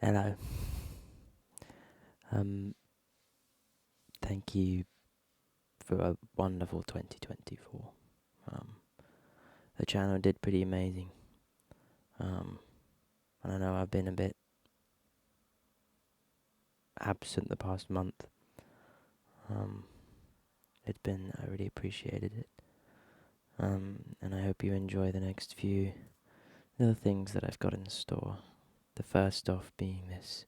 Hello. Um, Thank you for a wonderful 2024. Um, the channel did pretty amazing. And I know I've been a bit absent the past month. Um, I really appreciated it. And I hope you enjoy the next few little things that I've got in store. The first off being this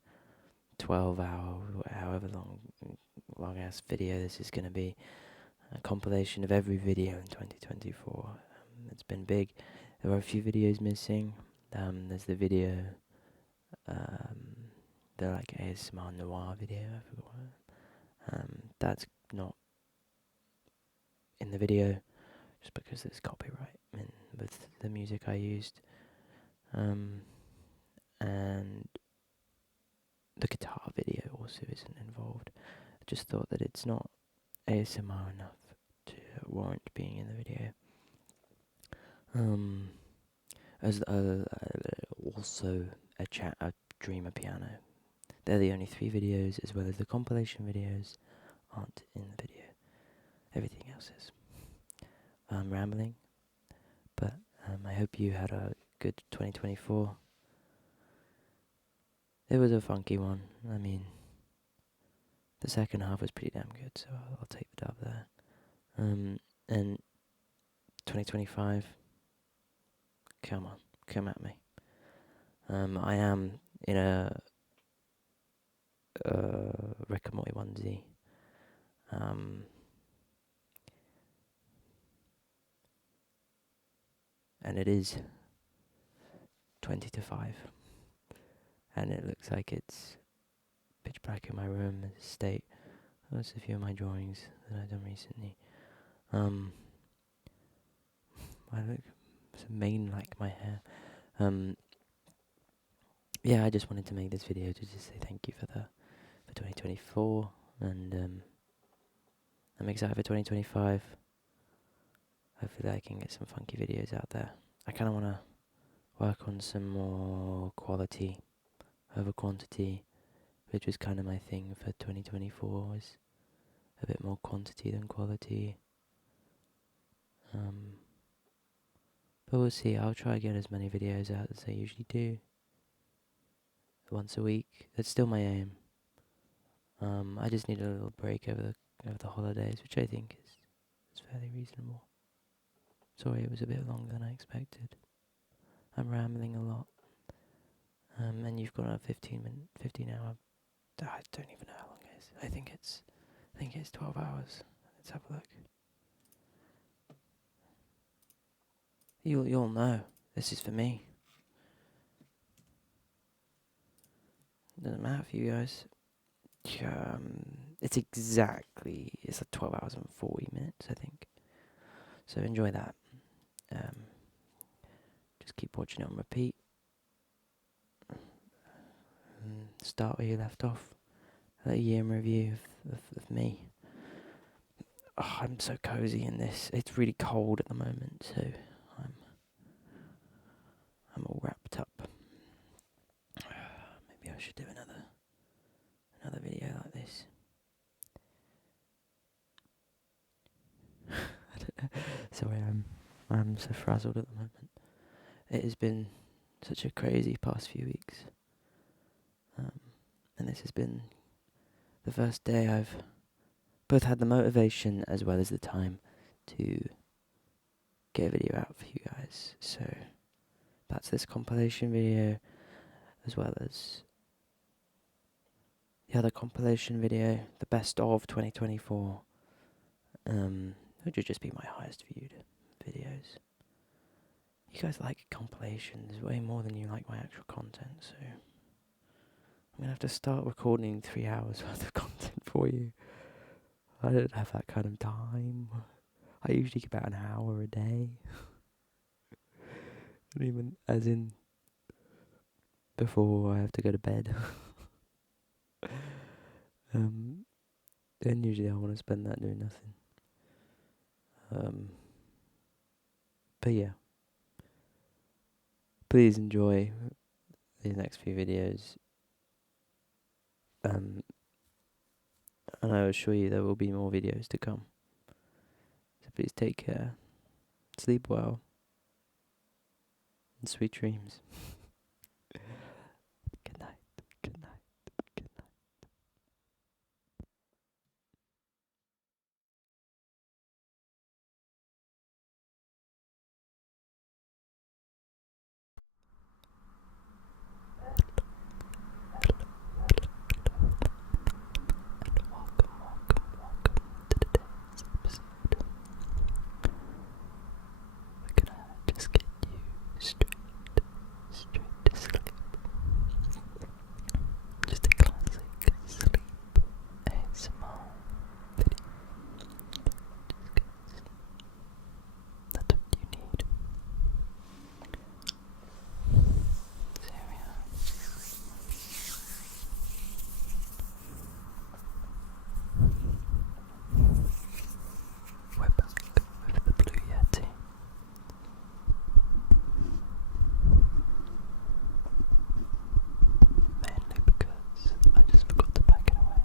12-hour, however long ass video this is going to be. A compilation of every video in 2024. It's been big. There are a few videos missing. There's the video, the like ASMR noir video. I forgot that's not in the video just because there's copyright with the music I used. And the guitar video also isn't involved. I just thought that it's not ASMR enough to warrant being in the video. As also a dreamer piano. They're the only 3 videos, as well as the compilation videos, aren't in the video. Everything else is. I'm rambling, but I hope you had a good 2024. It was a funky one. I mean, the second half was pretty damn good, so I'll take the dub there. And 2025, come on, come at me. I am in a Rick and Morty onesie. And it is 20 to 5. And it looks like it's pitch black in my room. There's a state. There's a few of my drawings that I've done recently. I look so mane like my hair. Yeah, I just wanted to make this video to just say thank you for 2024, and I'm excited for 2025. Hopefully I can get some funky videos out there. I kind of want to work on some more quality over quantity, which was kind of my thing for 2024, was a bit more quantity than quality. But we'll see. I'll try to get as many videos out as I usually do, once a week. That's still my aim. I just need a little break over the holidays, which I think is fairly reasonable. Sorry, it was a bit longer than I expected. I'm rambling a lot. And you've got a 15 hour. I don't even know how long it is. I think it's 12 hours. Let's have a look. You'll know. This is for me. Doesn't matter for you guys. It's like 12 hours and 40 minutes, I think. So enjoy that. Just keep watching it on repeat. Start where you left off. A year in review of me. Oh, I'm so cozy in this. It's really cold at the moment, so I'm all wrapped up. Maybe I should do another video like this. Sorry, I'm so frazzled at the moment. It has been such a crazy past few weeks, and this has been the first day I've both had the motivation as well as the time to get a video out for you guys. So that's this compilation video, as well as the other compilation video, the best of 2024, which would just be my highest viewed videos. You guys like compilations way more than you like my actual content, so I'm gonna have to start recording 3 hours worth of content for you. I don't have that kind of time. I usually get about an hour a day. And even as in before I have to go to bed. And usually I want to spend that doing nothing. But yeah. Please enjoy these next few videos. And I assure you there will be more videos to come. So please take care, sleep well, and sweet dreams. Good night. Good night. Good night. Welcome to today's episode. We're gonna just get you straight to sleep. Just a classic sleep ASMR video. That's what you need. So here we are. We're back with the Blue Yeti. Mainly because I just forgot to pack it away.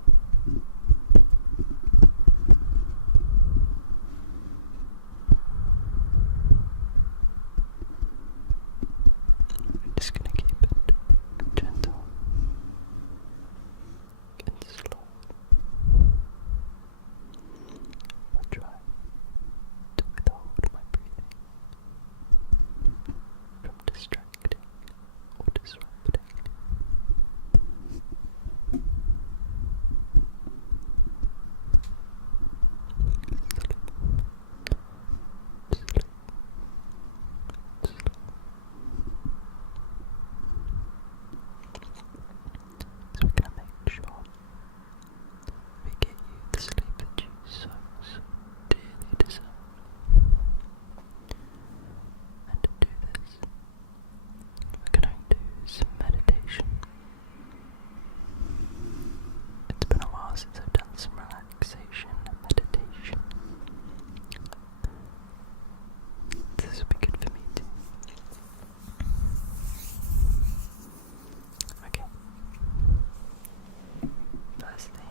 I'm just gonna keep it gentle and slow. I'll try to withhold my breathing from distracting or disrupting. So we're gonna make sure we get you the sleep that you so dearly deserve. And to do this, we're gonna do some meditation. It's been a while since I've done some relaxation and meditation. This will be good for me too. Okay. Firstly,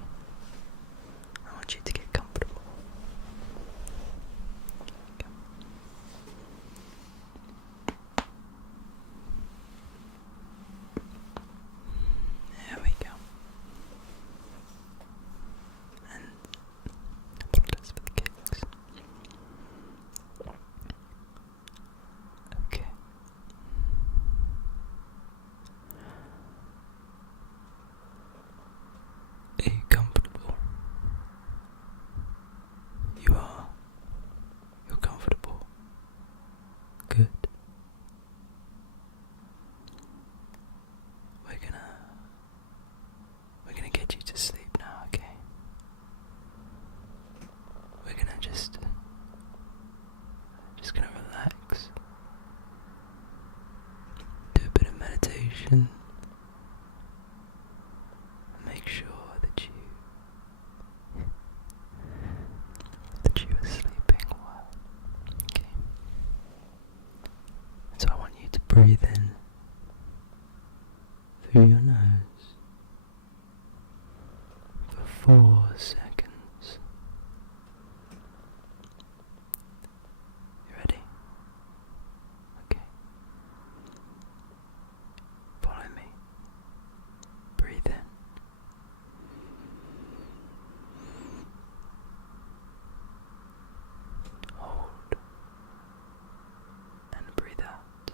I want you to get comfortable. Go. There we go. And apologize for the kicks. Okay. Are you comfortable? You are. You're comfortable. Good. We're gonna get you to sleep now, okay? We're gonna just gonna relax. Do a bit of meditation. And make sure that you are sleeping well. Okay. So I want you to breathe in through your nose for 4 seconds. You ready? Okay. Follow me. Breathe in. Hold. And breathe out.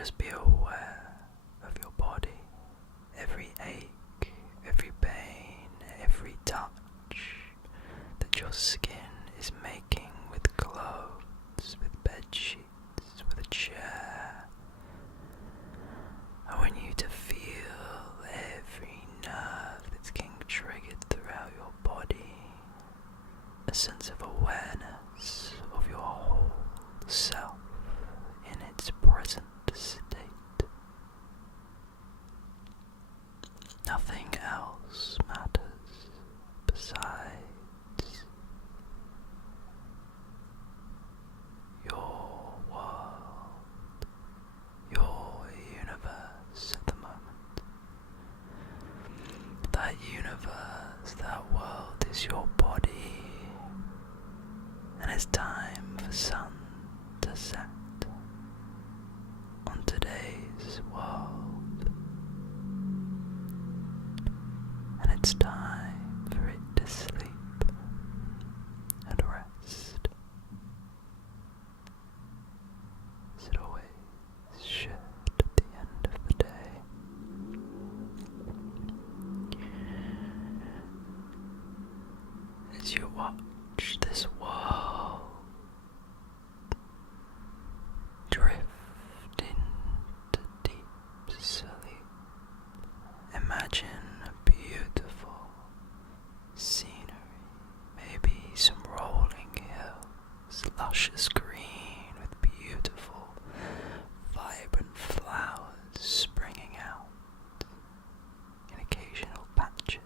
just be aware of your body, every ache, every pain, every touch that your skin is making with clothes, with bed sheets, with a chair. I want you to feel every nerve that's getting triggered throughout your body, a sense of awareness of your whole self in its present state. Nothing else matters besides your world, your universe at the moment. That universe, that world is your body, and it's time for sun to set on today's world, and it's time for it to sleep and rest, as it always should at the end of the day. As you watch this world drift into deep sleep, imagine a beautiful scenery, maybe some rolling hills, luscious green with beautiful, vibrant flowers springing out in occasional patches.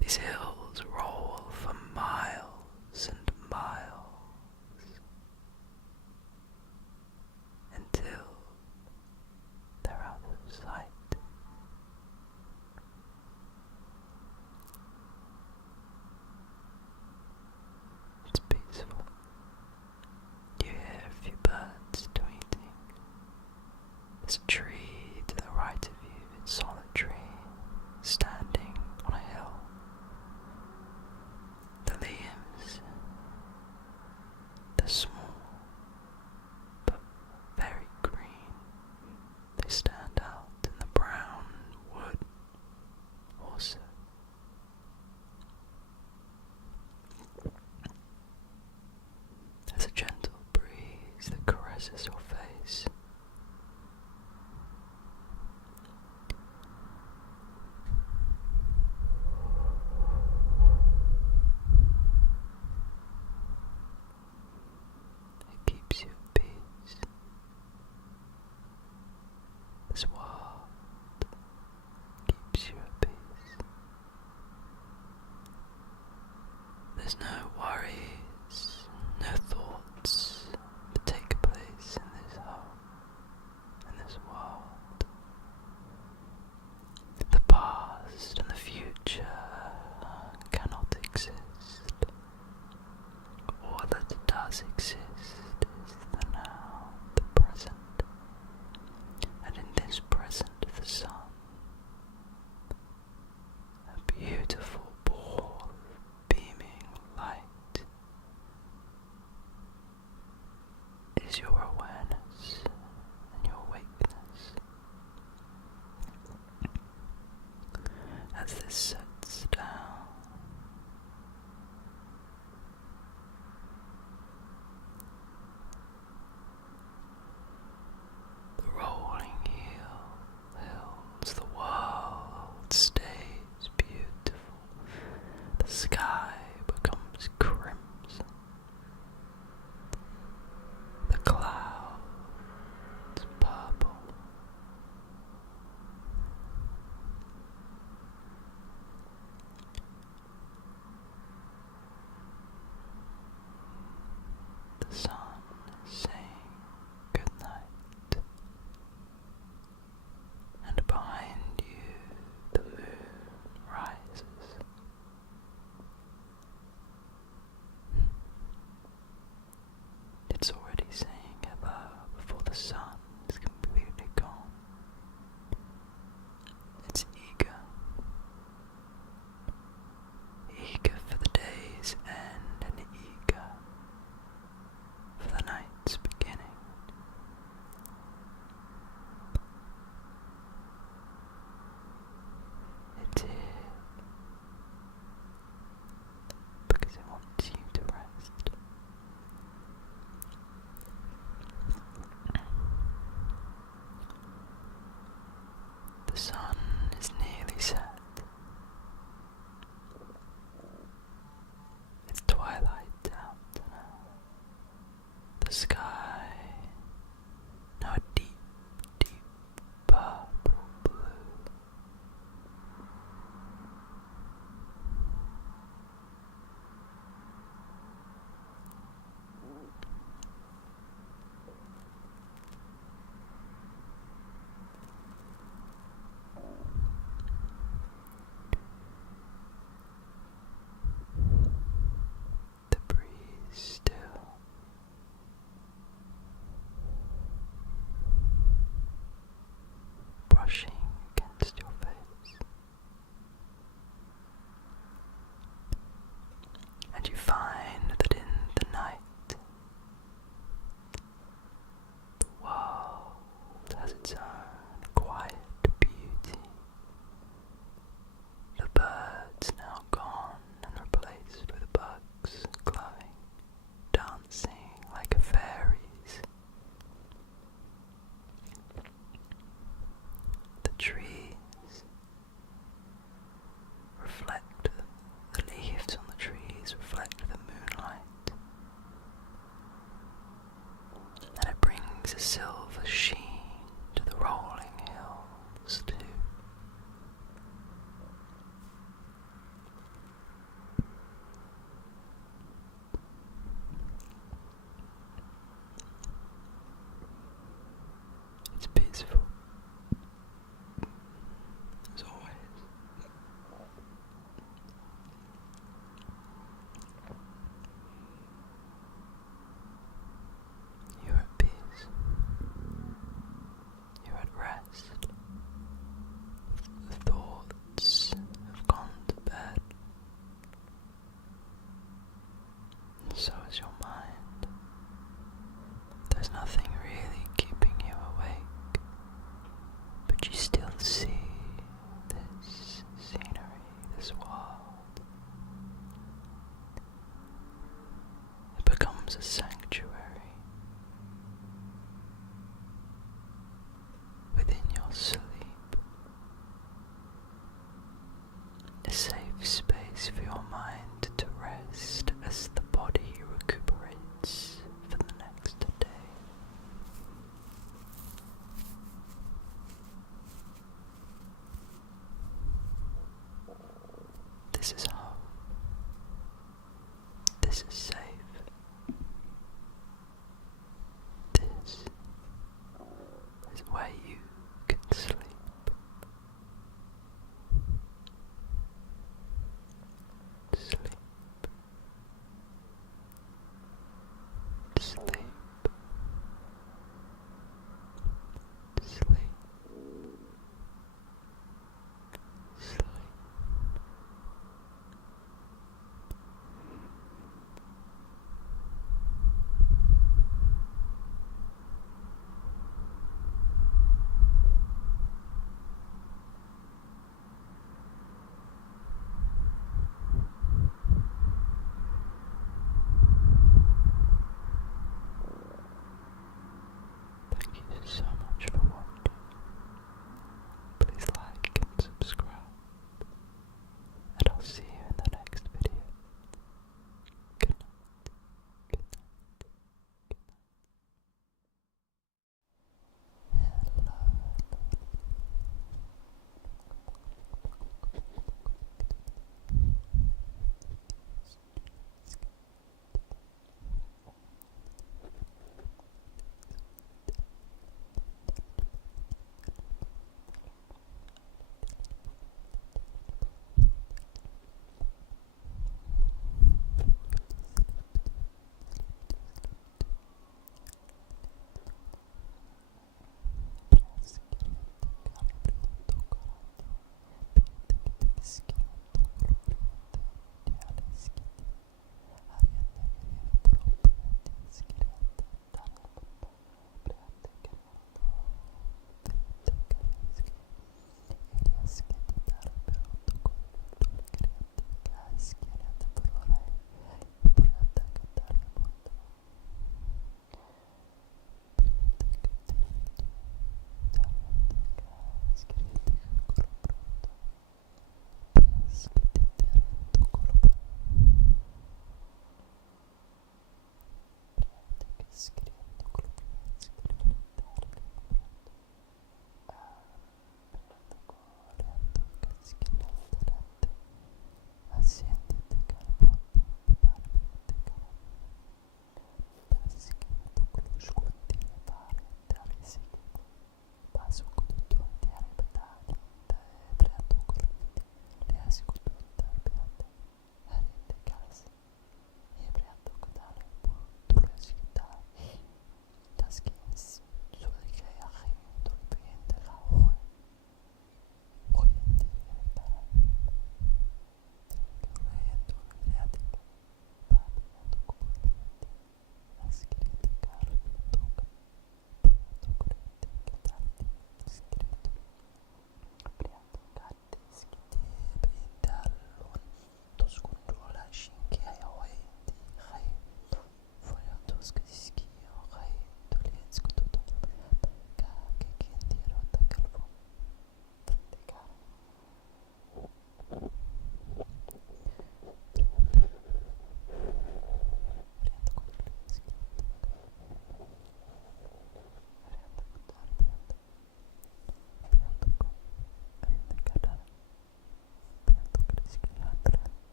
These hills roll for miles and miles until they're out of sight. It's peaceful. You hear a few birds tweeting. There's a tree to the right of you, it's solitary, standing on a hill. The leaves, they're small, but very green. They stand out in the brown wood also. There's a gentle breeze that caresses your face. It keeps you at peace. This world keeps you at peace. There's no worries, no thoughts that take place in this home, in this world. The past and the future cannot exist. All that does exist is the now, the present, and in this present the sun, a beautiful ball of beaming light, is your awareness and your awakeness. As this sets down, brings a silver sheen to the rolling hills too. It's peaceful, as always. You're at peace. You're at rest. The thoughts have gone to bed, and so is your mind. There's nothing really keeping you awake, but you still see this scenery, this world. It becomes a sanctuary within your sleep, a safe space for your mind to rest as the body recuperates for the next day. This is home. This is safe. This is where you can sleep. Sleep. Sleep. Sleep. Sleep. Thank you so much for watching. Please like and subscribe, and I'll see you in the next video. Good night. Good night.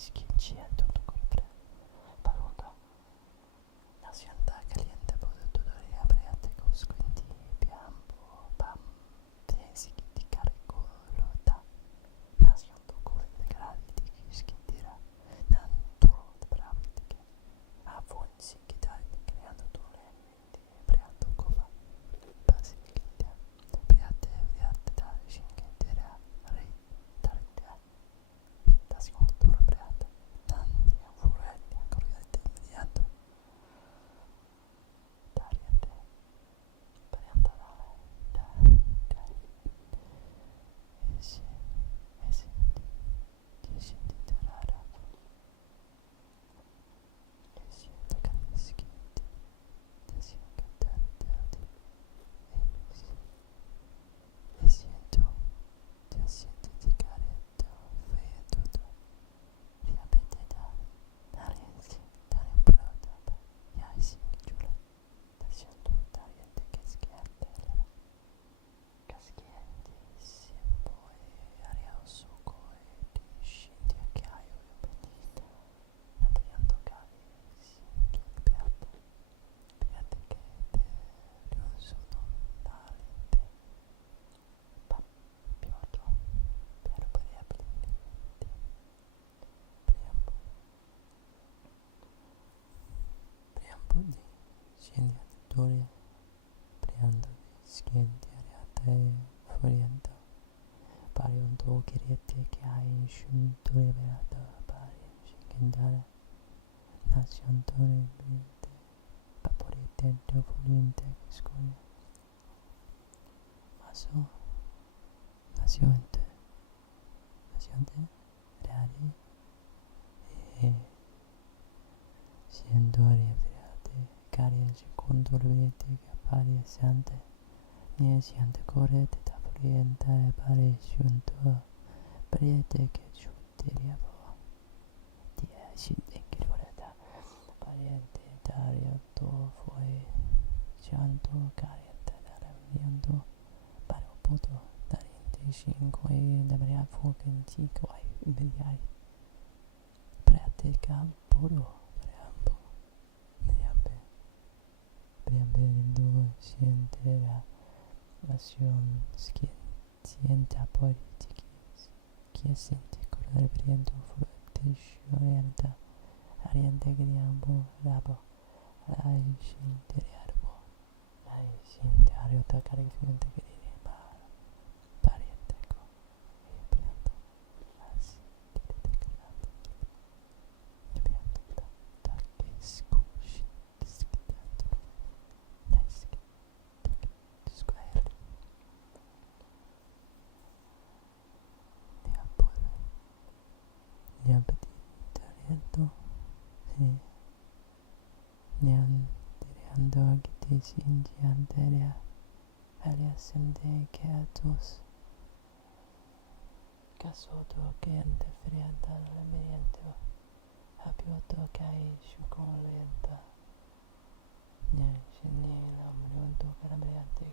Schiacciando compra paluda la sianta caliente puede tutore apriate cosquinti piambo pam tesi di carico lota la sianta cuore di gradi di schindira nan turo di pravite a fonsi che dai creando tore di apriato cova basi che apriate da schindira re tarda da secondo apriata nanni a furetti a corriere immediato Dariate Pariantadale Esi Esi Tarara Esi Takaniskiti Tasiakatari Esiento Tasieti Tikareto Feetuto Riapeteta Dariensi Dariempurata Yaisi Giula Tasiento Dariente Keskiante Caschienti Simbo e Ariausuko e Shinti Acchiaio e Benita Natriando Cavi Sinchi Beata Beate che te Rionsono Dalente Piotto Per Variabili Preambo di Scendiatoria Preando di Schienti Ariata e Furiento Pari un tuo chiriete che hai sciuntore beata pari scendere nasciantore brillante paporite furiente che scuoia maso nasciente reali e sciendore beate cari secondo brillante che pari essente ne siente correte da furiente e pari sciunto Priete che giudiavo di escite che volete pariente dario to fuoi cianto cariente dall'amianto paro poto dariente cinque da maria fuoco antico ai miliari pratica puro preambe lindo siente la nación sienta politici che sente correre brillante fuerte orienta ariente griambo rabo ai sinte arbo ai sinte ariota carifiante che ma pariente co e brillante asi che te creato e brillante da che scusi discreto nice da square Neanpetitariento e neanteriando agitesi indianteria aliascende creatus casoto che interferienta nell'ambiente abioto che sciucolenta ne scene l'ambiente calabriante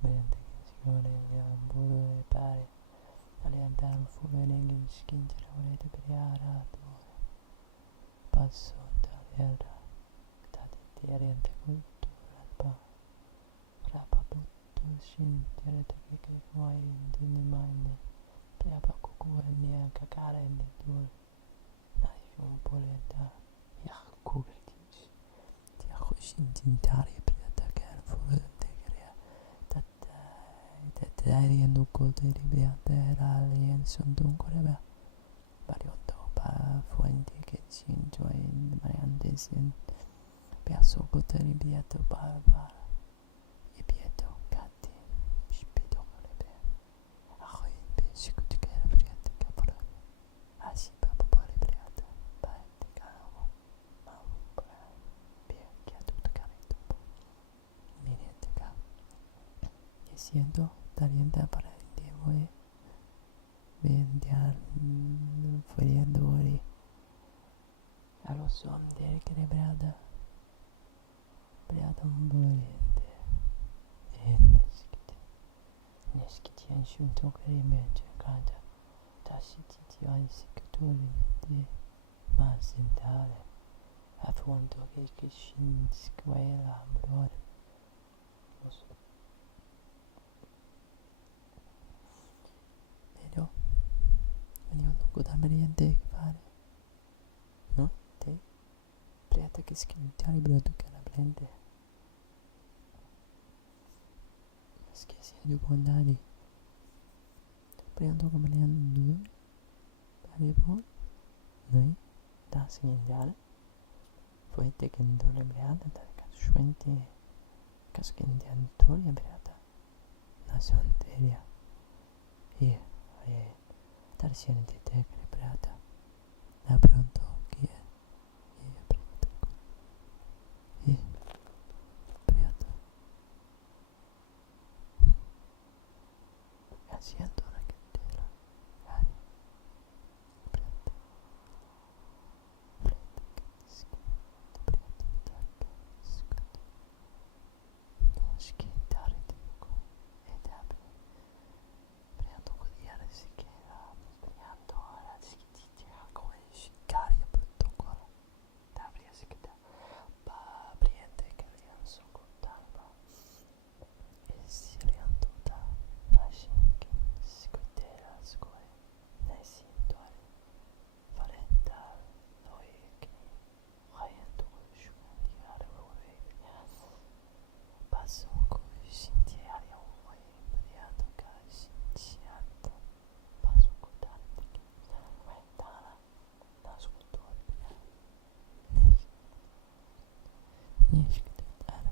mediante che si vuole amburo e pare alientare fuori negli schincere volete periarato passo dall'era tati oriente cultura pa rapa putto scintire che vuoi in mine rapa cucua ne cacare ne due dai un po' lenta ya kugertis ti scintiare per attaccare fuori Tati nucco di ribriante rally son dunque rebe variotto pa fuenti che si in variante sin piasso cote ribriato pa e pieto catti spito rebe a in pesco di che ribriante che per asi pa pa ribriate pa di cavo ma per che tutto caretto niente ca e siento Tariente para voi vendiar friendori allo son dire che brada un volente e neskiti en shunto che rimenge canta tasiti sikuturi di masindare affondo che kishin squela amrore pero veniamo da meriente che fare no te priata che schintari brodo che la prende meski siendo bondadi prianto come ne hanno due pari po noi da schintare fuete che ndole briata da casuente caskendiantori briata nasonteria e tarsiene di te creata da pronto che è briata asiento la che tela ari briata flete che schienta briata tacca scotta non schientare dico ed apri briando codiare si che era briando ora schittiti a come scicari a protocollo da apri a schitta ba briente che rianso contava e si rianto da nascinkin scotera scoe nei sintori valenta noi che rianto sciundiare voi passo con scintiare a voi briando che scintiando passo con tanti che ventana nascondore niente che dare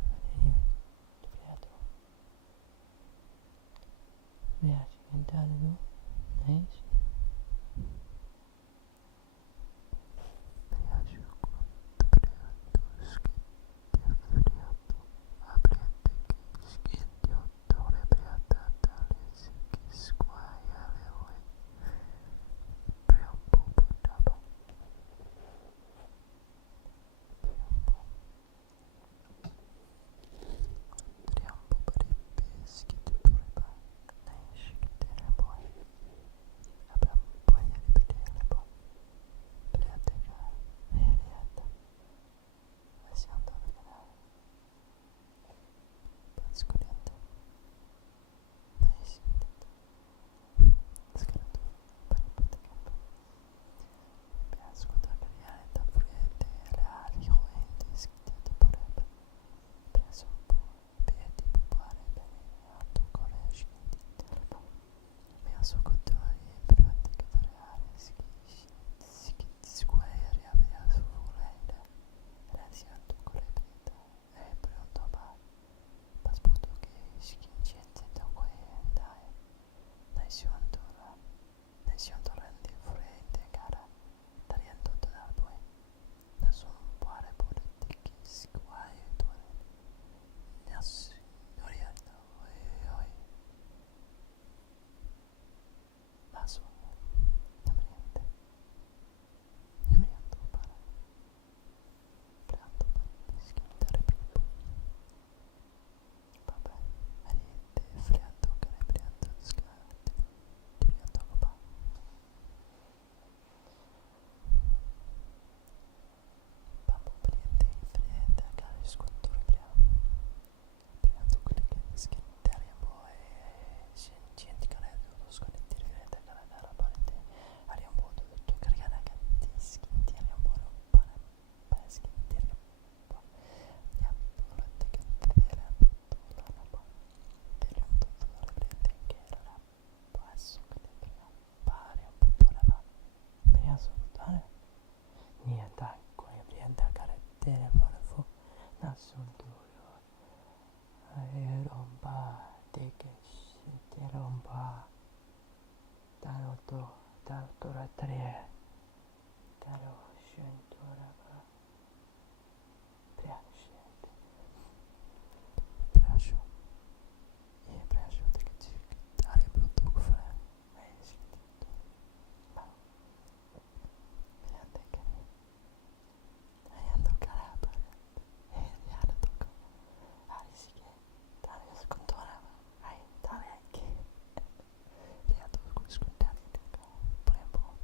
briando viaggi cantare no nice viaggio quanto briando schiettiato apriate che schiettiotore briata tale che squaiare voi briambo potaba briambo triambo barebbe schiettiotore nice che tere poi abbiamo poi a ripetere poi briate che veriata siamo da vedere pascoliente nice scritto paripate campo ascolta creare da friete le ali roenti schiatti potrebbe preso un po' piedi popolare bene a tu coresci mi ascoltatori private che variare schitti square avea su volente resi a tu collebrita e pronto a passaporto che schincente da quei dai nation torrente fluente cara tagliando da poi nessun buone politiche squai tuone nessun oriento oi naso namriente namriento para preanto per schiantare proprio vabbè ariete friando care briando scate briando papà Bambo prende care sculture briando quelle che schiantariamo e sentienti care tutto sconnettire friende cara cara parete ariamo tutto caricare che schiantariamo para schiantare niente volete che vedere tutto la roba vediamo tutto le prende che era passo che ne pare un po' pure va me ne ascoltare niente con le prende carattere fare fu nassunto rompa de che si rompa tanto la tre taro scentura piacente piace e piace che ci dare brutto fare sentito ma vedete che andando carabare e riana tocco sì che dare scontona dare che riado con scontare poi un po'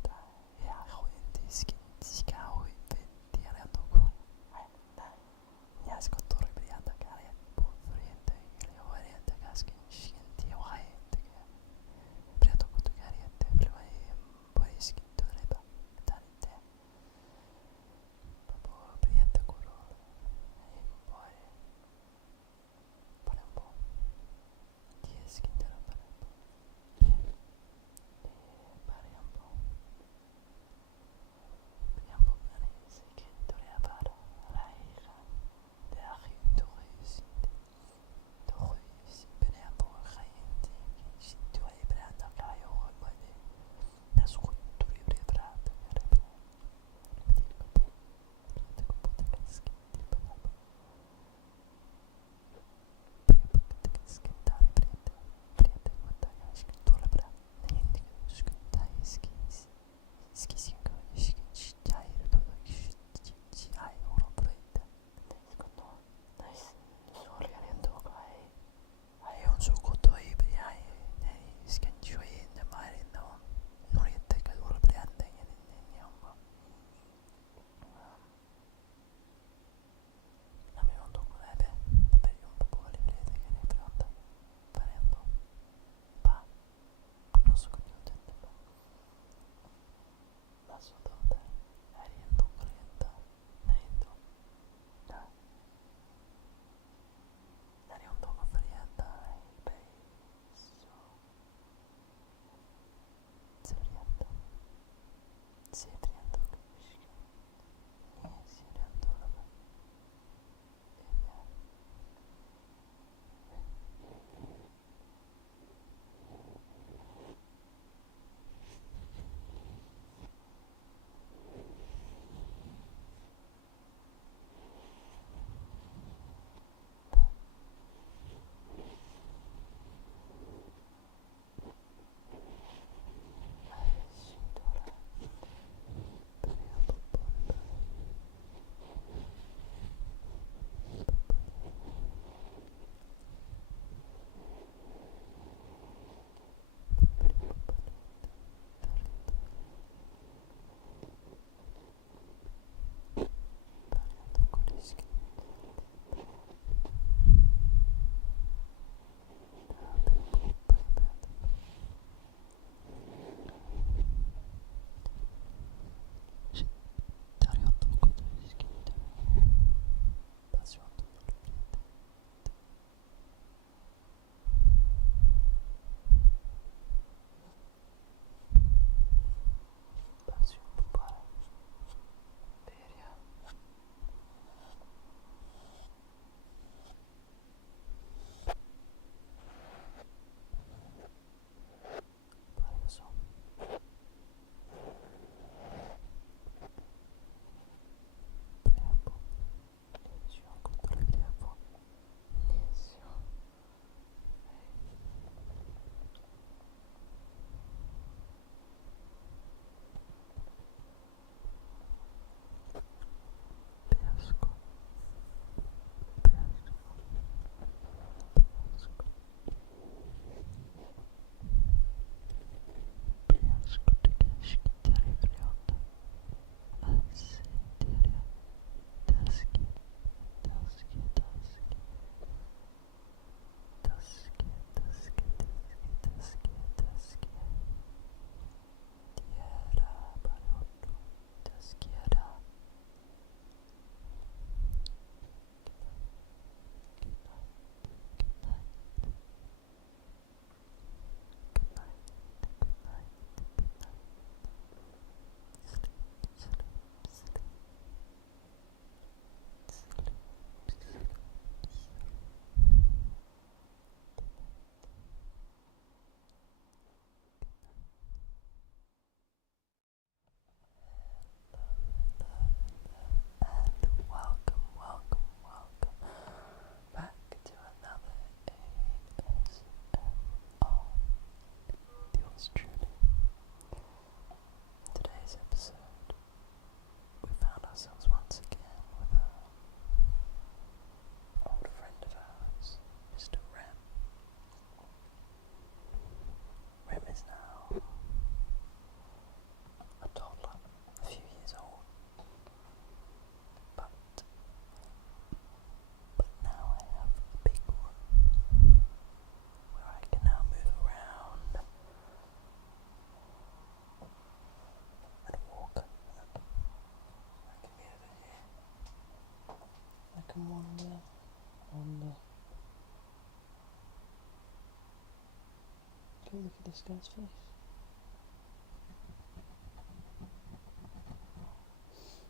look at this guy's face.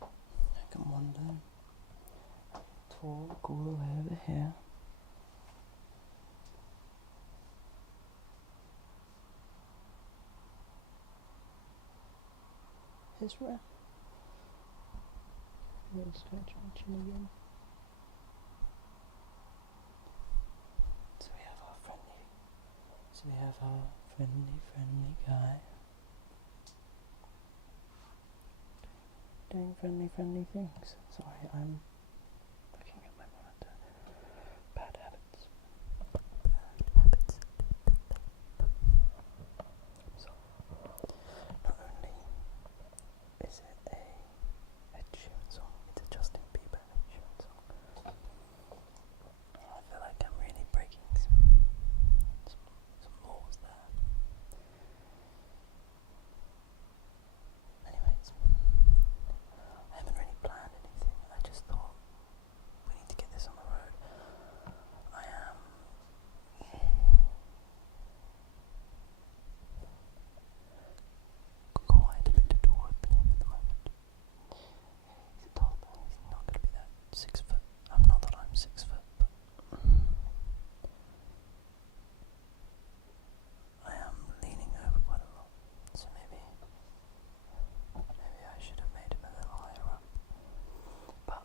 I can wander, talk all the way over here. His rep. Really scratch my chin again. So we have our friendly guy doing friendly things. Sorry, I'm looking at my monitor. Bad habits. So, not only is it a Ed Sheeran song, it's a Justin Bieber Ed Sheeran song. I feel like I'm really breaking some laws there. Anyways, I haven't really planned anything. I just thought we need to get this on the road. I am quite a bit adored with him at the moment. He's a toddler. He's not going to be that 6 foot. I'm not that I'm 6 foot, but I am leaning over quite a lot. So maybe I should have made him a little higher up. But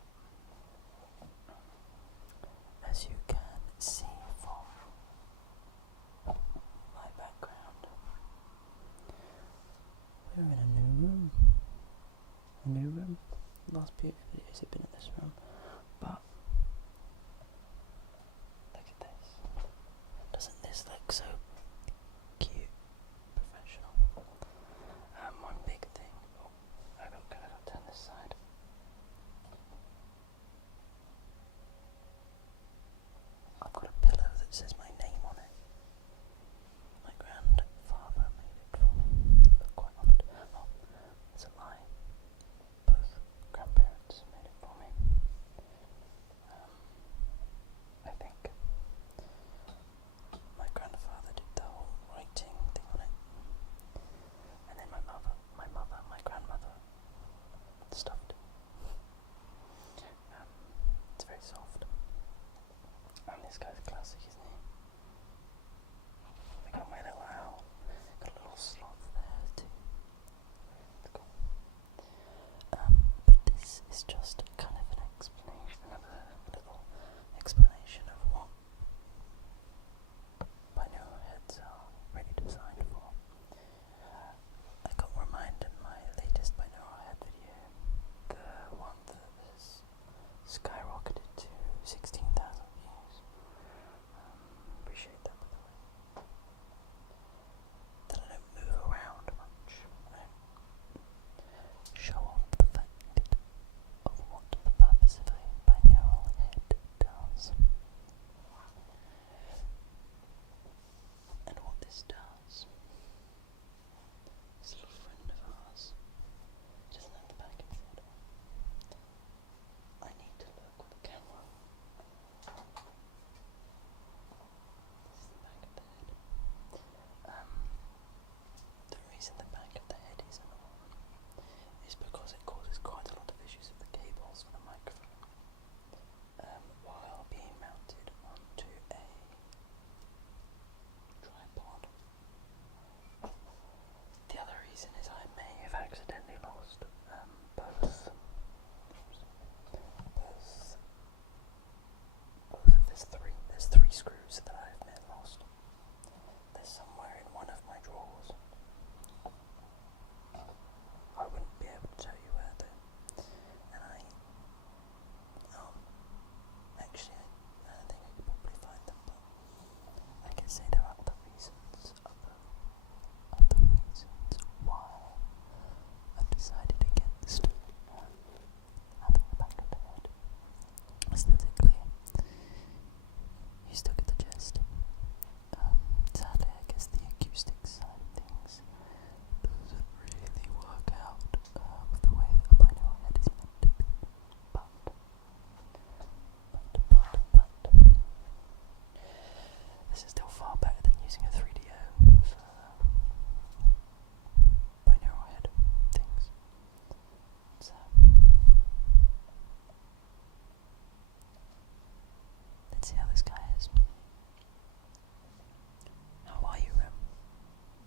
as you can see from my background, we're in a new room. Last few videos have been in this room, but look at this. Doesn't this look so cute, professional? One big thing. Oh, I got to turn this side. I've got a pillow that says my name on it. My grandfather made it for me. I'm quite honoured. Oh, it's a lie. Both grandparents made it for me.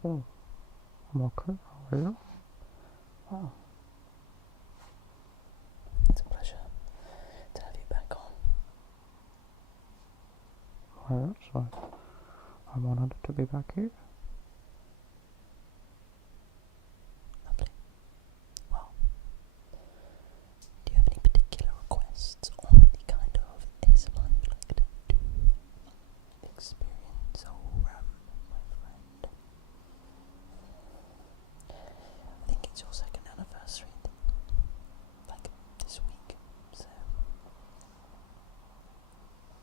Oh, I'm okay. How are you? Wow. It's a pleasure to have you back on. Well, that's fine. I'm honoured to be back here. Lovely. Well, do you have any particular requests on the kind of ASMR you'd like to do? Experience or my friend? I think it's your second anniversary, like this week, so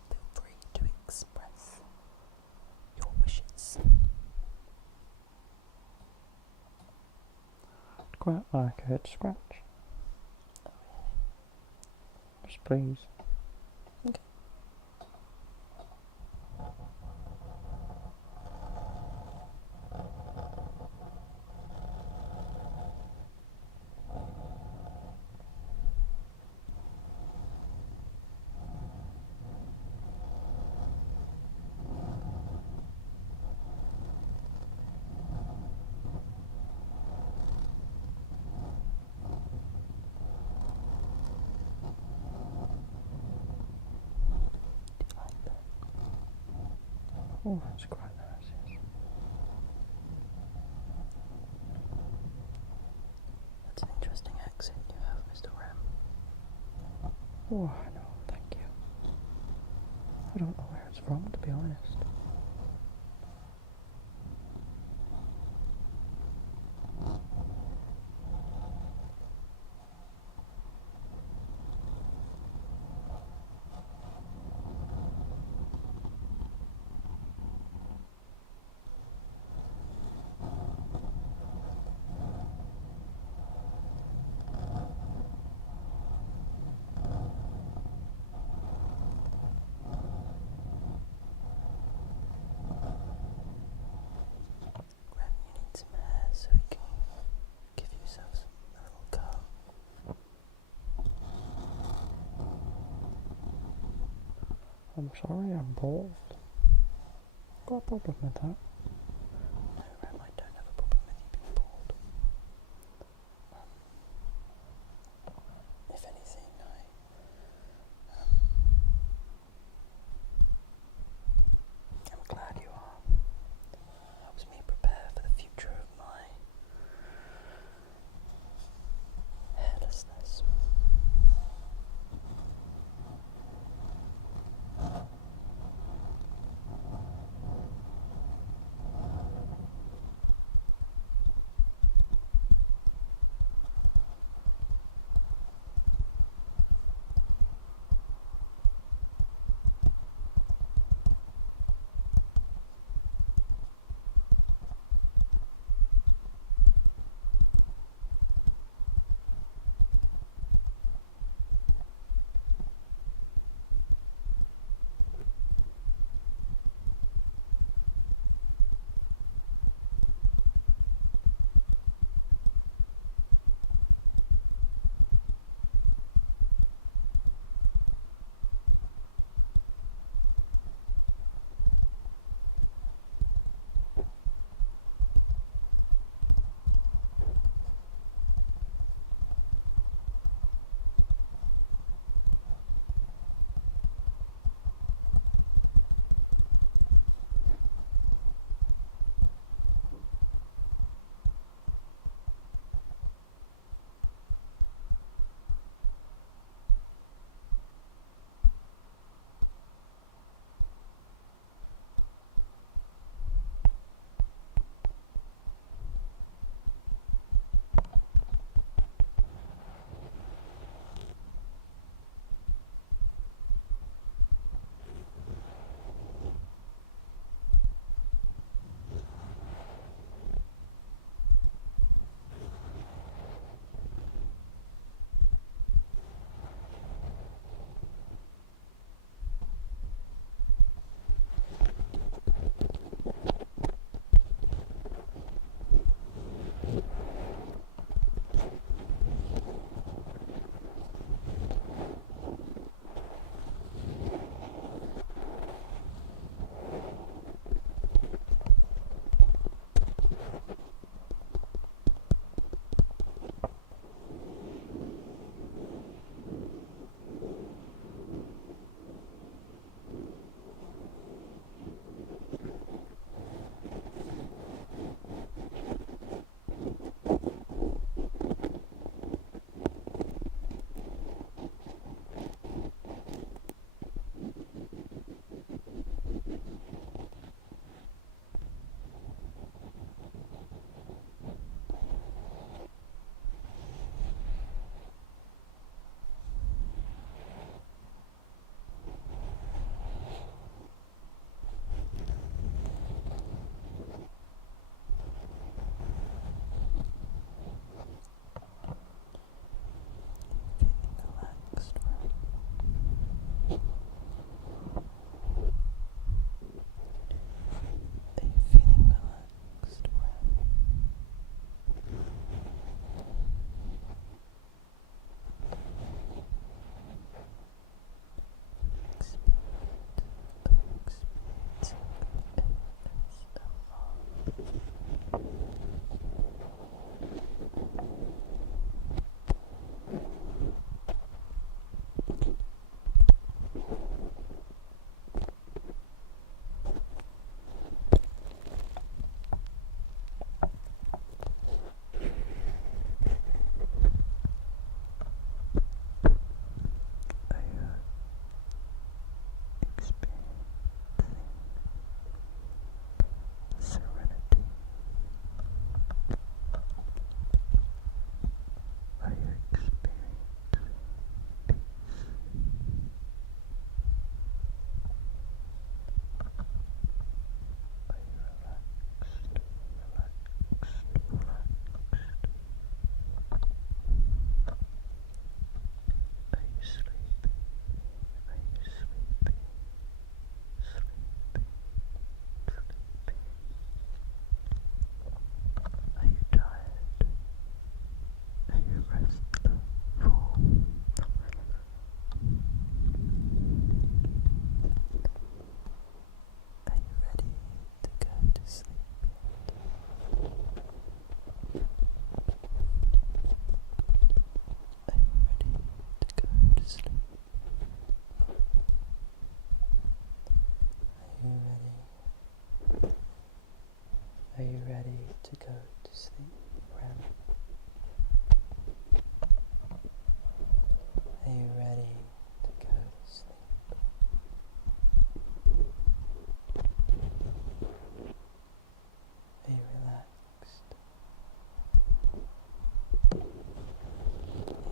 feel free to express your wishes. Quite like a head scratch. Oh really? Yes, please. Okay. Do you like that? Oh, that's quite nice. Yes. That's an interesting accent you have, Mr. Ram. Oh, I know, thank you. I don't know where it's from, to be honest. Ram, you need some air so we can give yourself a little go. I'm sorry, I'm bald. Got a problem with that? No, Ram, I don't have a problem with you being bald. If anything, I'm glad you are. Helps me prepare for the future of my hairlessness.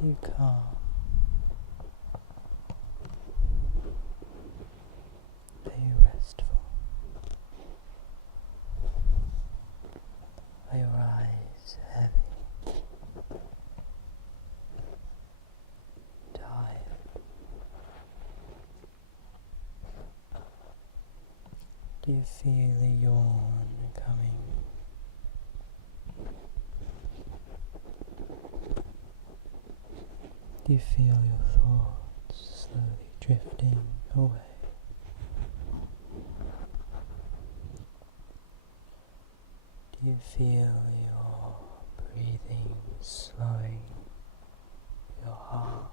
you calm? Are you restful? Are your eyes heavy? Tired? Do you feel a yawn coming? Do you feel your thoughts slowly drifting away? Do you feel your breathing slowing, your heart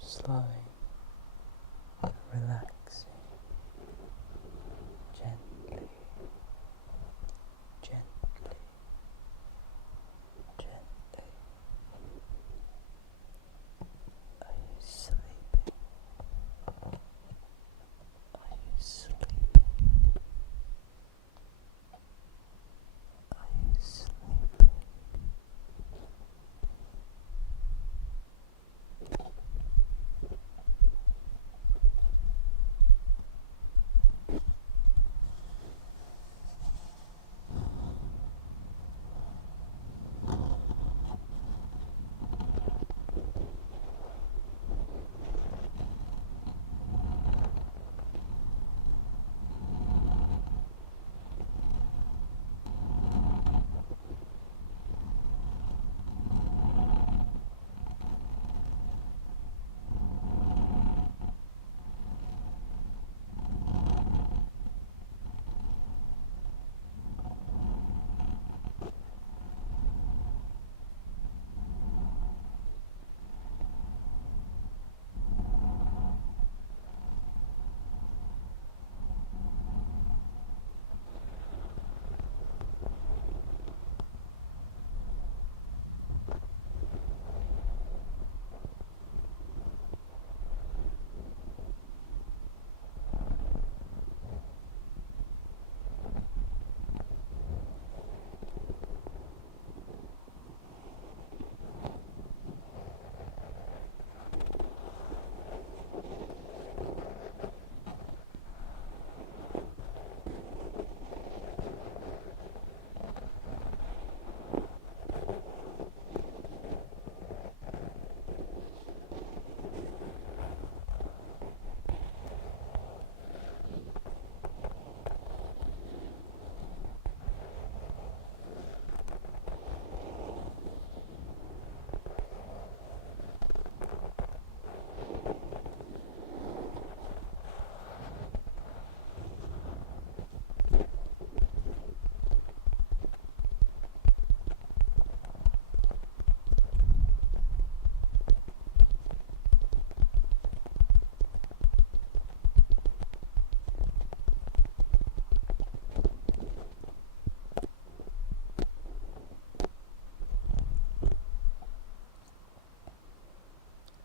slowing, relaxing, gently, gently, gently? Are you sleeping? Are you sleeping? Are you sleeping?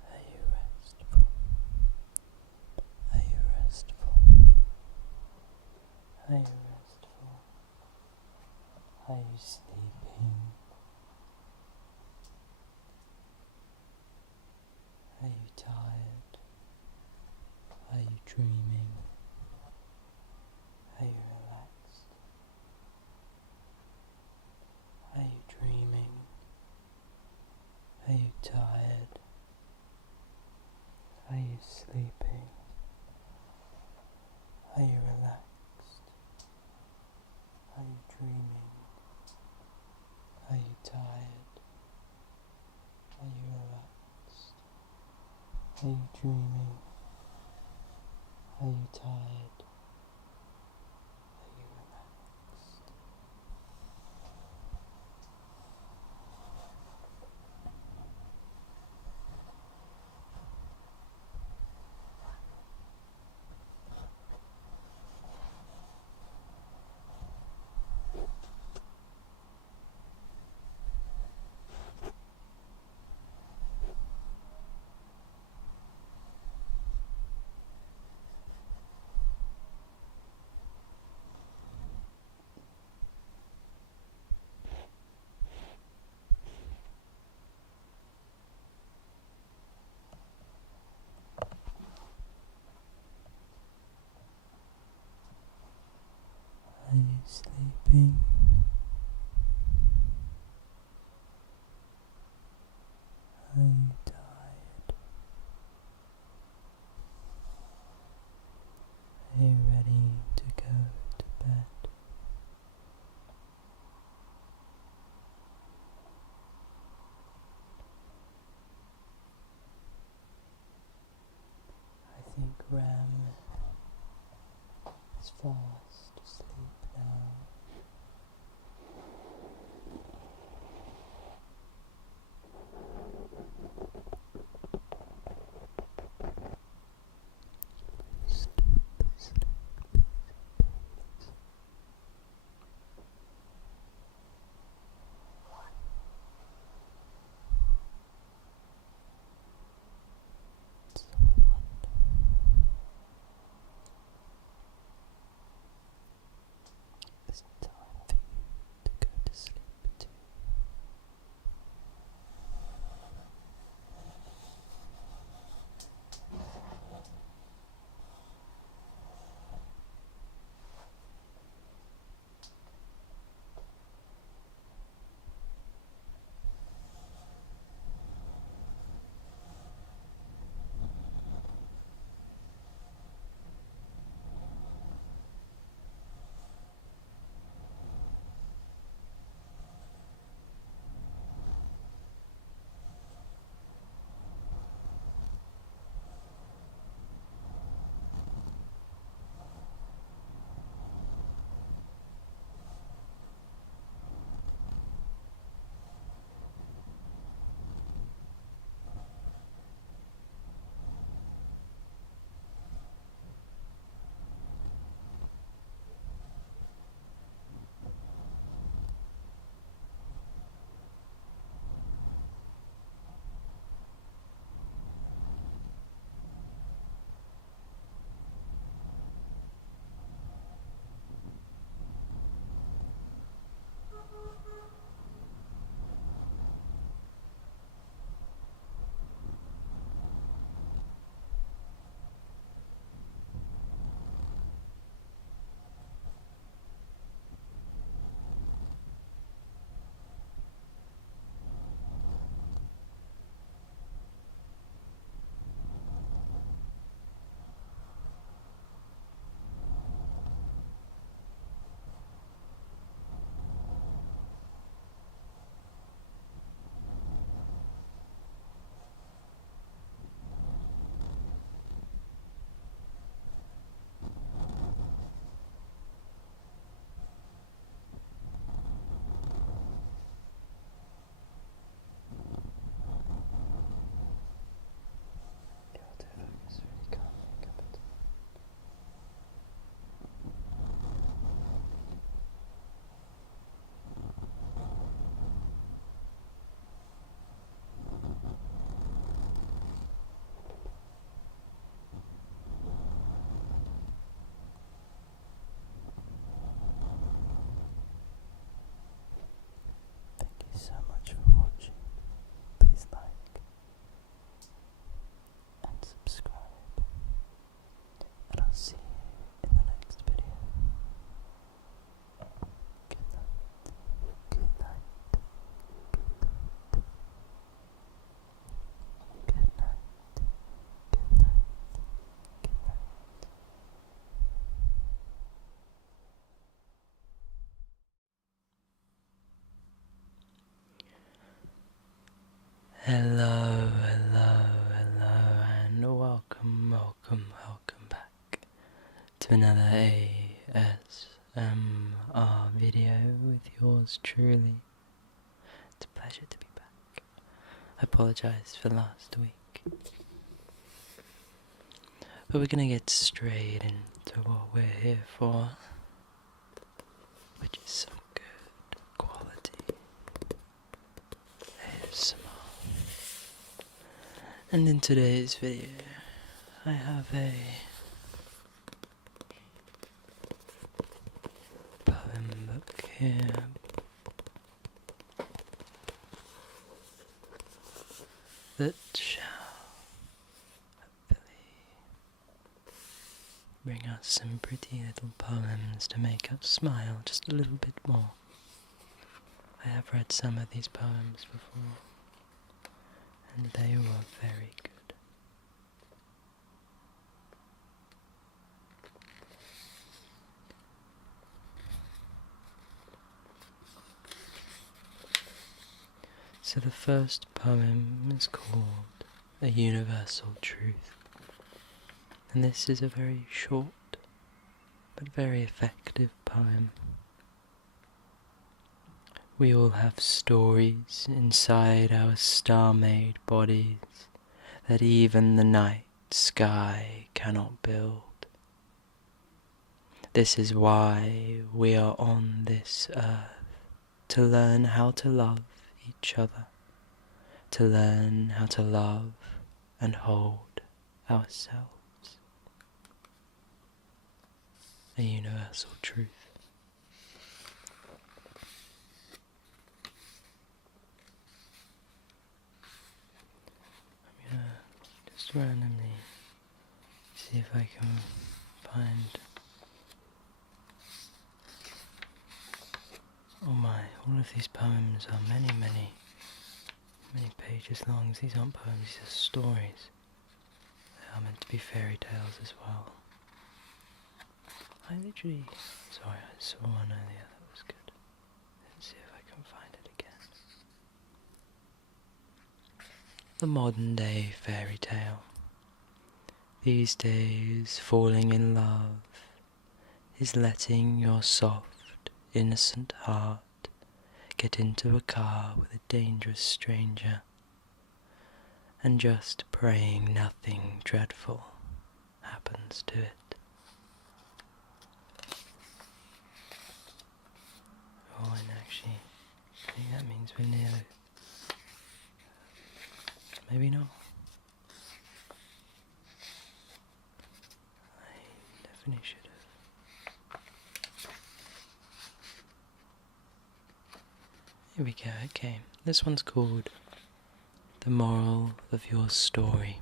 Are you restful? Are you restful? Are you restful? Are you sleeping? Are you tired? Are you dreaming? Are you relaxed? Are you dreaming? Are you tired? Are you sleeping? Are you relaxed? Are you dreaming? Are you tired? Are you relaxed? Are you dreaming? Are you tired? Are you relaxed? sleeping. Are you tired? Are you ready to go to bed? I think Ram is fast asleep now. It's time for you to go to sleep too. Thank you so much for watching. Please like and subscribe. And I'll see you in the next video. Good night. Good night. Good night. Good night. Good night. Good night. Hello, hello, hello, and welcome back to another ASMR video with yours truly. It's a pleasure to be back. I apologize for last week, but we're gonna get straight into what we're here for, which is some good quality ASMR. And in today's video, I have a poem book here that shall hopefully bring us some pretty little poems to make us smile just a little bit more. I have read some of these poems before, and they were very good. So the first poem is called A Universal Truth, and this is a very short but very effective poem. We all have stories inside our star-made bodies that even the night sky cannot build. This is why we are on this earth, to learn how to love each other, to learn how to love and hold ourselves. A universal truth. I'm gonna just randomly see if I can find... Oh my, all of these poems are many pages long. These aren't poems, these are stories. They are meant to be fairy tales as well. Sorry, I saw one earlier that was good. Let's see if I can find it again. The modern day fairy tale. These days, falling in love is letting your soft, innocent heart get into a car with a dangerous stranger and just praying nothing dreadful happens to it. Oh, and actually, I think that means we're near... Maybe not. I definitely should have. Here we go, okay. This one's called The Moral of Your Story.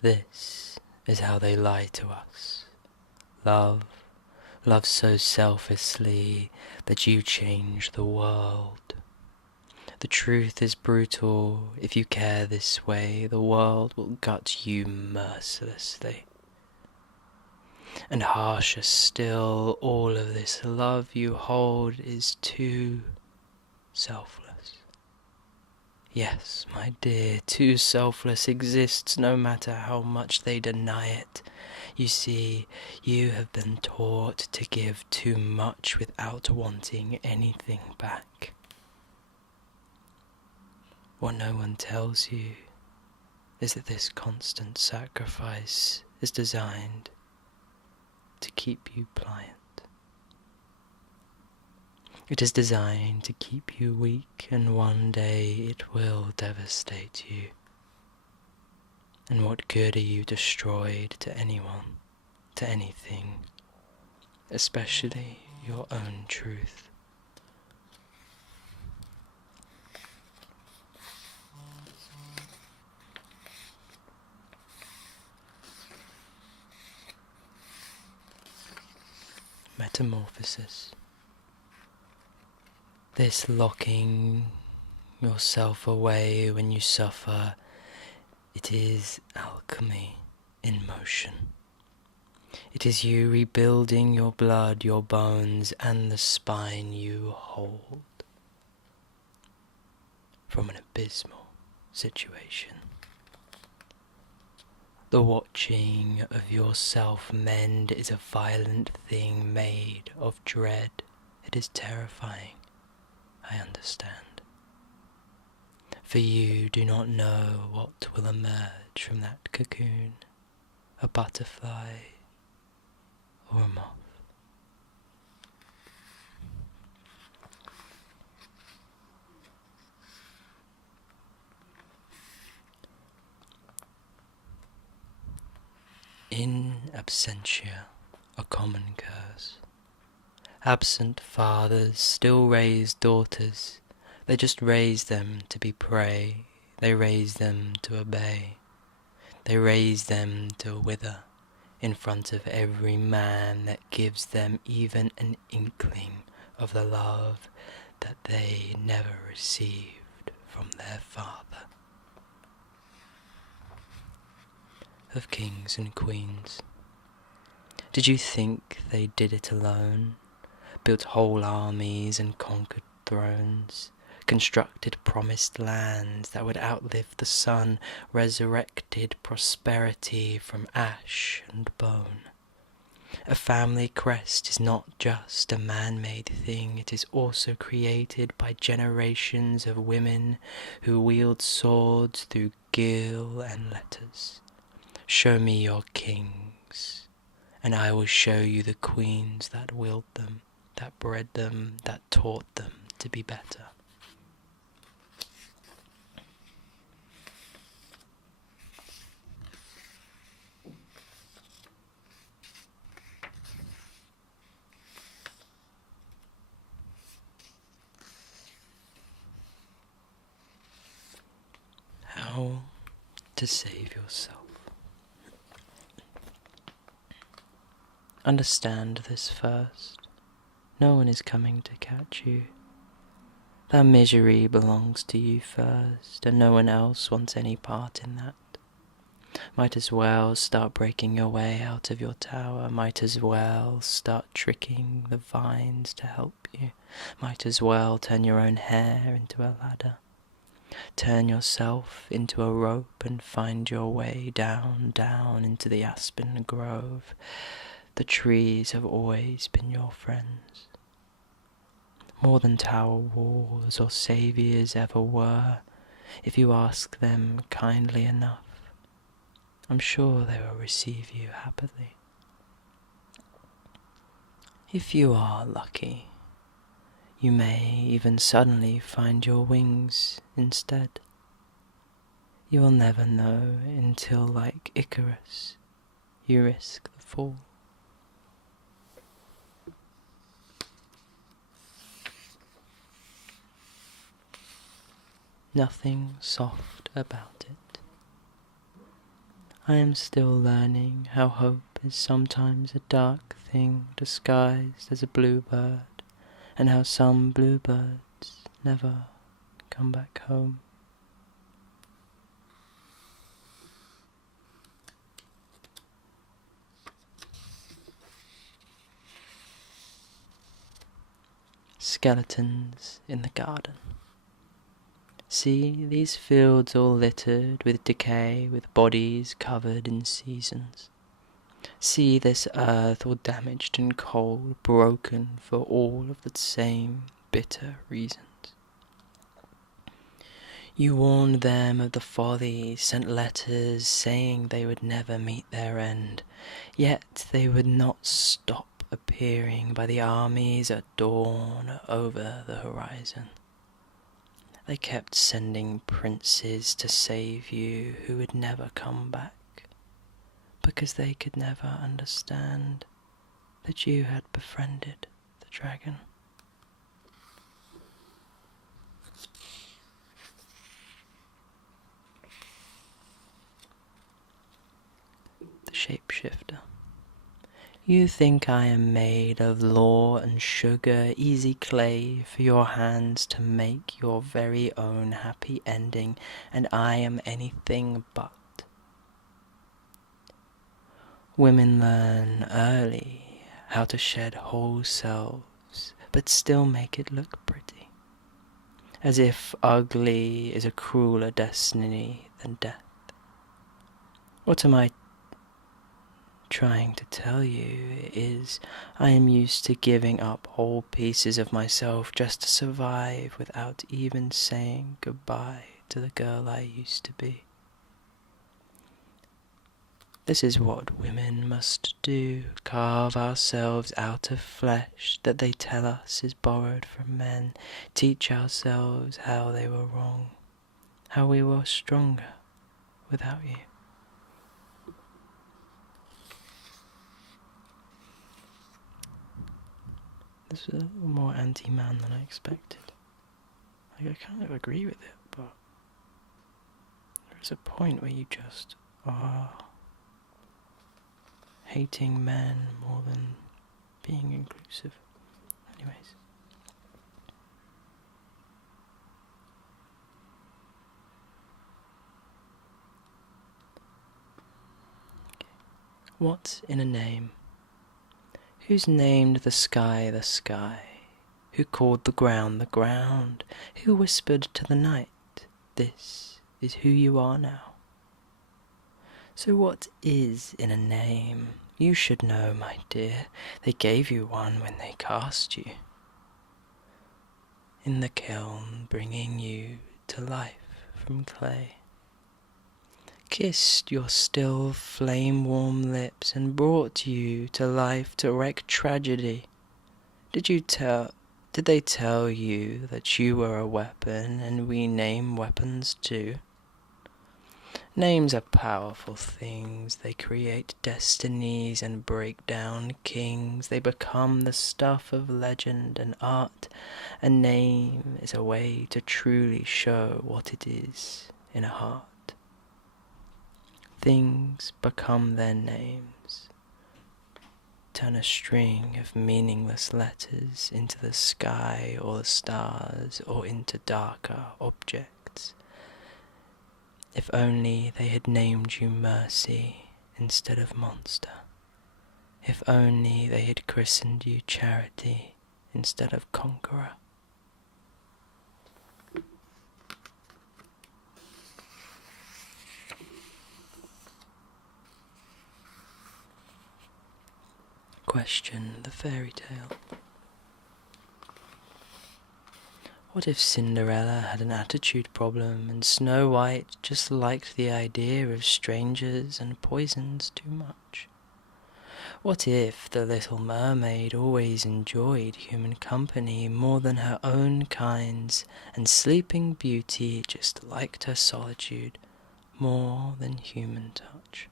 This is how they lie to us. Love so selflessly that you change the world. The truth is brutal. If you care this way, the world will gut you mercilessly. And harsher still, all of this love you hold is too selfless. Yes, my dear, too selfless exists no matter how much they deny it. You see, you have been taught to give too much without wanting anything back. What no one tells you is that this constant sacrifice is designed to keep you pliant. It is designed to keep you weak, and one day it will devastate you. And what good are you destroyed to anyone, to anything, especially your own truth? Metamorphosis. This locking yourself away when you suffer, it is alchemy in motion. It is you rebuilding your blood, your bones, and the spine you hold from an abysmal situation. The watching of yourself mend is a violent thing made of dread. It is terrifying, I understand. For you do not know what will emerge from that cocoon, a butterfly or a moth. In absentia, a common curse. Absent fathers still raise daughters. They just raise them to be prey. They raise them to obey. They raise them to wither in front of every man that gives them even an inkling of the love that they never received from their father. Of kings and queens, did you think they did it alone? Built whole armies and conquered thrones, constructed promised lands that would outlive the sun, resurrected prosperity from ash and bone. A family crest is not just a man-made thing, it is also created by generations of women who wield swords through gil and letters. Show me your kings, and I will show you the queens that willed them, that bred them, that taught them to be better. How to save yourself. Understand this first. No one is coming to catch you. That misery belongs to you first, and no one else wants any part in that. Might as well start breaking your way out of your tower. Might as well start tricking the vines to help you. Might as well turn your own hair into a ladder. Turn yourself into a rope and find your way down, down into the aspen grove. The trees have always been your friends. More than tower walls or saviors ever were, if you ask them kindly enough. I'm sure they will receive you happily. If you are lucky, you may even suddenly find your wings instead. You will never know until, like Icarus, you risk the fall. Nothing soft about it. I am still learning how hope is sometimes a dark thing disguised as a bluebird, and how some bluebirds never come back home. Skeletons in the garden. See these fields all littered with decay, with bodies covered in seasons. See this earth all damaged and cold, broken for all of the same bitter reasons. You warned them of the folly, sent letters saying they would never meet their end, yet they would not stop appearing by the armies at dawn over the horizon. They kept sending princes to save you who would never come back, because they could never understand that you had befriended the dragon. The shapeshifter. You think I am made of law and sugar, easy clay for your hands to make your very own happy ending, and I am anything but. Women learn early how to shed whole selves, but still make it look pretty, as if ugly is a crueler destiny than death. What am I trying to tell you is I am used to giving up whole pieces of myself just to survive without even saying goodbye to the girl I used to be. This is what women must do, carve ourselves out of flesh that they tell us is borrowed from men, teach ourselves how they were wrong, how we were stronger without you. This is a little more anti-man than I expected. Like, I kind of agree with it, but there's a point where you just are hating men more than being inclusive. Anyways. What's in a name? Who's named the sky the sky? Who called the ground? Who whispered to the night, this is who you are now? So what is in a name? You should know, my dear. They gave you one when they cast you in the kiln, bringing you to life from clay. Kissed your still flame-warm lips and brought you to life to wreak tragedy. Did they tell you that you were a weapon and we name weapons too? Names are powerful things. They create destinies and break down kings. They become the stuff of legend and art. A name is a way to truly show what it is in a heart. Things become their names. Turn a string of meaningless letters into the sky or the stars or into darker objects. If only they had named you Mercy instead of Monster. If only they had christened you Charity instead of Conqueror. Question the fairy tale. What if Cinderella had an attitude problem and Snow White just liked the idea of strangers and poisons too much? What if the Little Mermaid always enjoyed human company more than her own kind's, and Sleeping Beauty just liked her solitude more than human touch?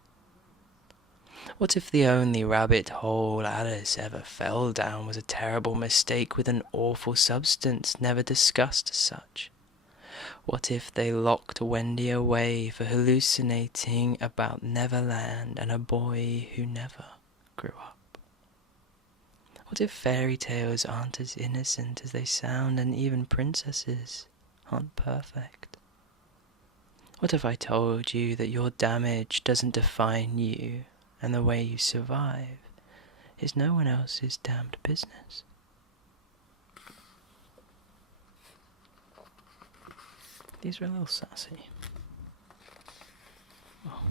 What if the only rabbit hole Alice ever fell down was a terrible mistake with an awful substance never discussed as such? What if they locked Wendy away for hallucinating about Neverland and a boy who never grew up? What if fairy tales aren't as innocent as they sound and even princesses aren't perfect? What if I told you that your damage doesn't define you and the way you survive is no one else's damned business? These are a little sassy. Oh.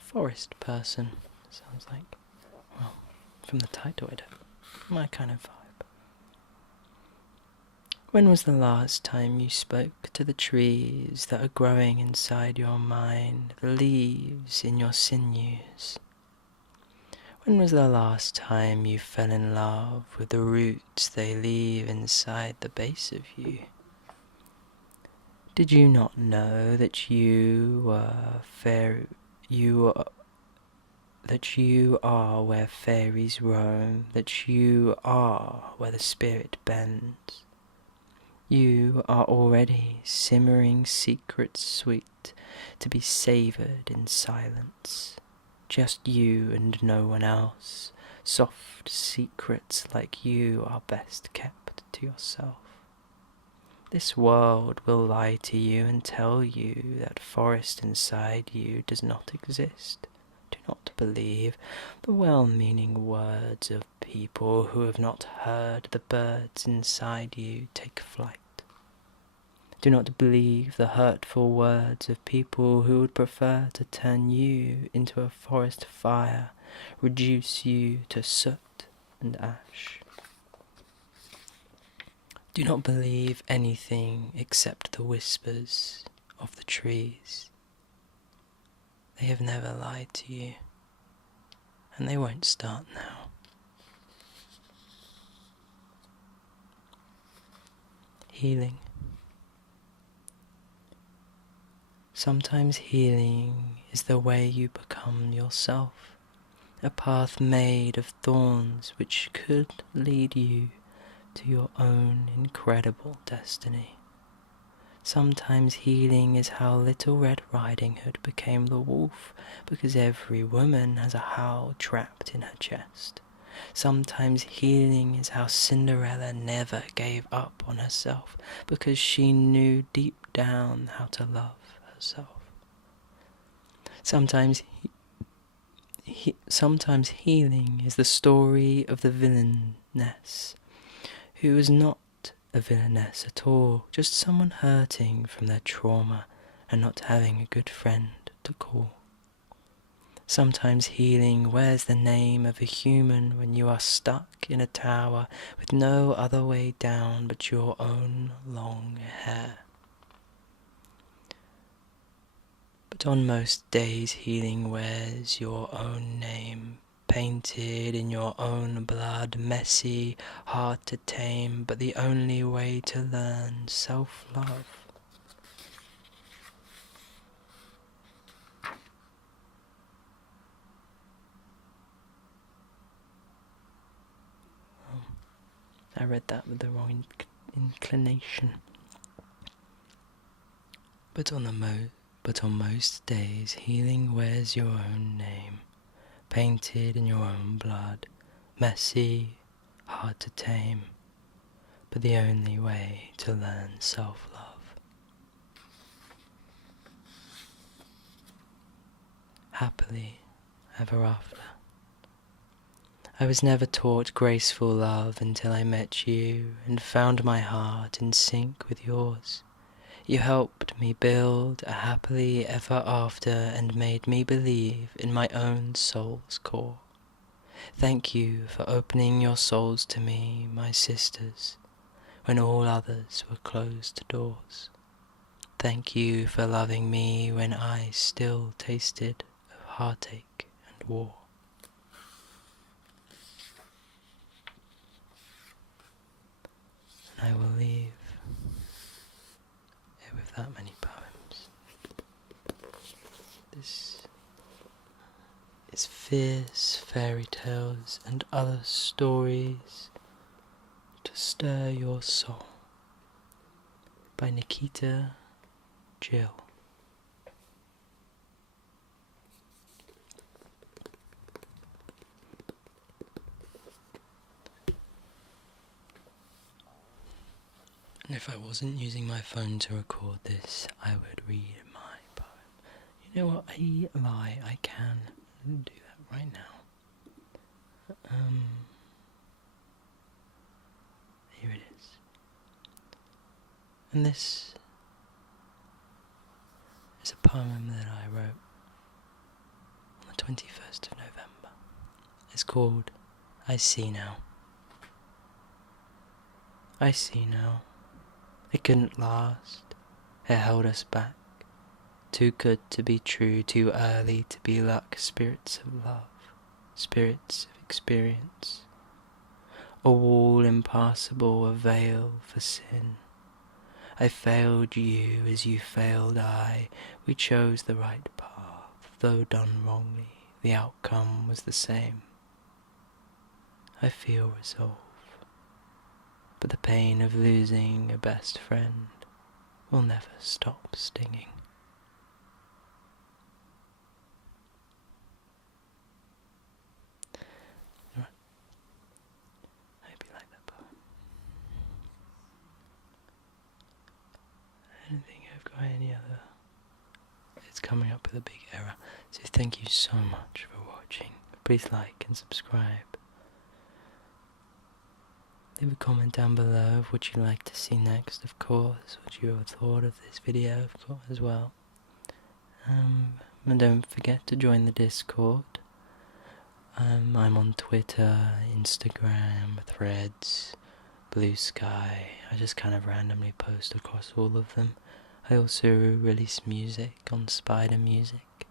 Forest person, sounds like. Well, from the title it, my kind of vibe. When was the last time you spoke to the trees that are growing inside your mind, the leaves in your sinews? When was the last time you fell in love with the roots they leave inside the base of you? Did you not know that you are where fairies roam, that you are where the spirit bends? You are already simmering secrets sweet to be savoured in silence. Just you and no one else. Soft secrets like you are best kept to yourself. This world will lie to you and tell you that forest inside you does not exist. Do not believe the well-meaning words of people who have not heard the birds inside you take flight. Do not believe the hurtful words of people who would prefer to turn you into a forest fire, reduce you to soot and ash. Do not believe anything except the whispers of the trees. They have never lied to you, and they won't start now. Healing. Sometimes healing is the way you become yourself, a path made of thorns which could lead you to your own incredible destiny. Sometimes healing is how Little Red Riding Hood became the wolf, because every woman has a howl trapped in her chest. Sometimes healing is how Cinderella never gave up on herself, because she knew deep down how to love herself. Sometimes healing is the story of the villainess, who is not a villainess at all, just someone hurting from their trauma and not having a good friend to call. Sometimes healing wears the name of a human when you are stuck in a tower with no other way down but your own long hair. But on most days healing wears your own name, painted in your own blood, messy, hard to tame, but the only way to learn self-love. I read that with the wrong inclination. But on most days, healing wears your own name, painted in your own blood, messy, hard to tame, but the only way to learn self-love. Happily ever after. I was never taught graceful love until I met you and found my heart in sync with yours. You helped me build a happily ever after and made me believe in my own soul's core. Thank you for opening your souls to me, my sisters, when all others were closed doors. Thank you for loving me when I still tasted of heartache and war. And I will leave it with that many poems. This is Fierce Fairy Tales and Other Stories to Stir Your Soul by Nikita Jill. And if I wasn't using my phone to record this, I would read my poem. You know what? I lie. I can do that right now. Here it is. And this is a poem that I wrote on the 21st of November. It's called I See Now. I see now. It couldn't last. It held us back. Too good to be true, too early to be luck. Spirits of love, spirits of experience. A wall impassable, a veil for sin. I failed you as you failed I. We chose the right path, though done wrongly. The outcome was the same. I feel resolve. But the pain of losing a best friend will never stop stinging. Right. I hope you like that poem. I don't think I've got any other. It's coming up with a big error. So thank you so much for watching. Please like and subscribe. Leave a comment down below of what you'd like to see next, of course, what you thought of this video, of course, as well. And don't forget to join the Discord. I'm on Twitter, Instagram, Threads, Blue Sky. I just kind of randomly post across all of them. I also release music on Spider Music,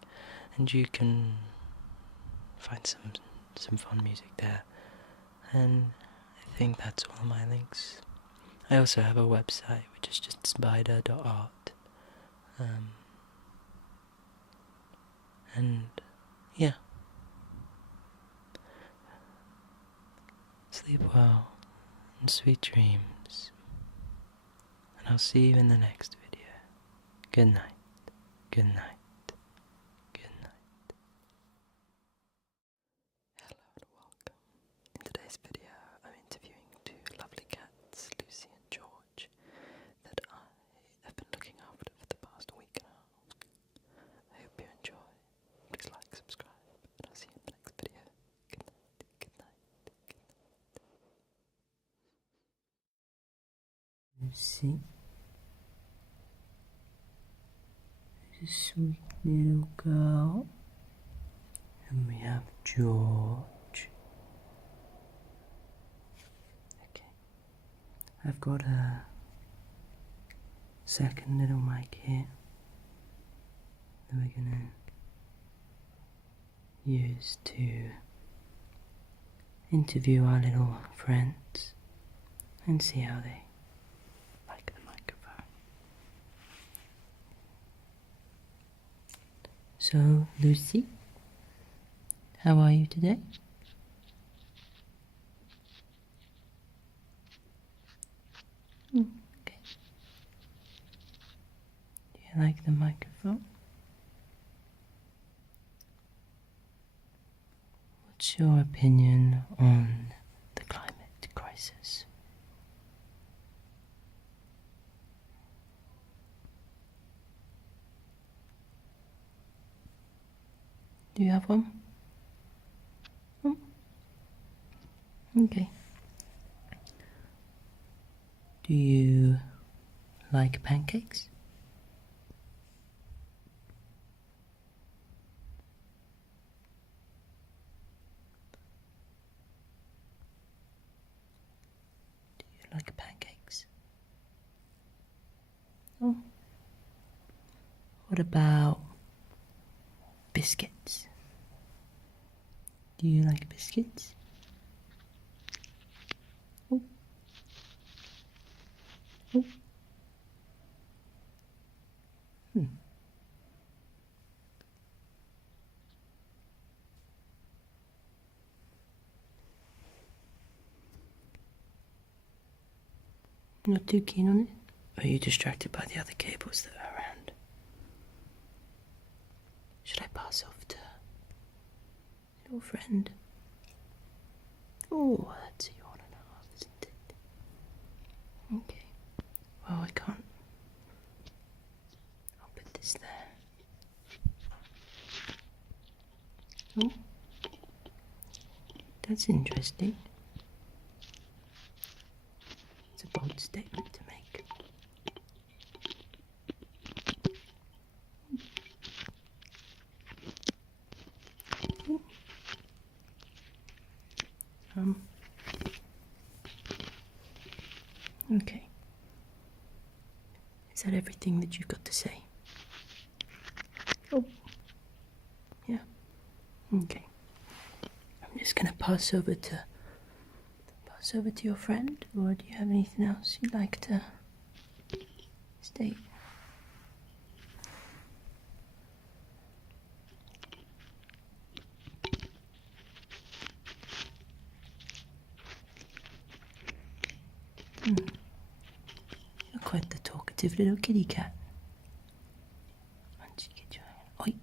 and you can find some fun music there. And I think that's all my links. I also have a website which is just spider.art. And yeah. Sleep well and sweet dreams. And I'll see you in the next video. Good night. Good night. Good night. Hello and welcome. In today's video, I'm interviewing two lovely cats, Lucy and George, that I have been looking after for the past week and a half. I hope you enjoy. Please like, subscribe, and I'll see you in the next video. Good night. Good night. Lucy, a sweet little girl. And we have George. Okay. I've got a second little mic here that we're gonna use to interview our little friends and see how they like the microphone. So, Lucy, how are you today? Okay. Do you like the microphone? What's your opinion on the climate crisis? Do you have one? Oh. Okay. Do you like pancakes? Do you like pancakes? Oh. What about biscuits? Do you like biscuits? Oh. Oh. Not too keen on it? Or are you distracted by the other cables that are around? Should I pass off to your friend? Oh, that's a yawn and a half, isn't it? Okay. Well, I can't. I'll put this there. Oh. That's interesting. It's a bold statement to make. Okay. Is that everything that you've got to say? Oh. Yeah. Okay. I'm just gonna pass over to your friend, or do you have anything else you'd like to state? You're quite the talkative little kitty cat. Why don't you get your oi,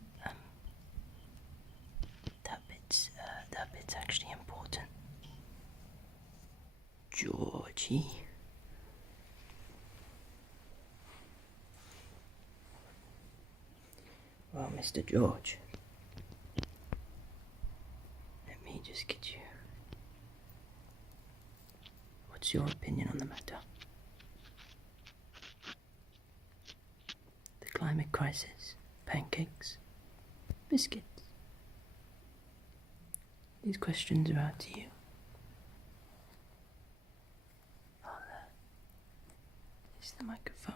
that bit's actually important. Georgie. Well, Mr. George, let me just get you. What's your opinion on the matter? The climate crisis, pancakes, biscuits. These questions are out to you. Is the microphone.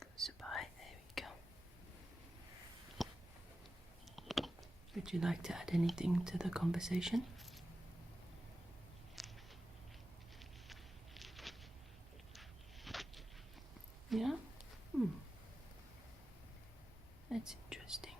Closer by, there we go. Would you like to add anything to the conversation? Yeah? That's interesting.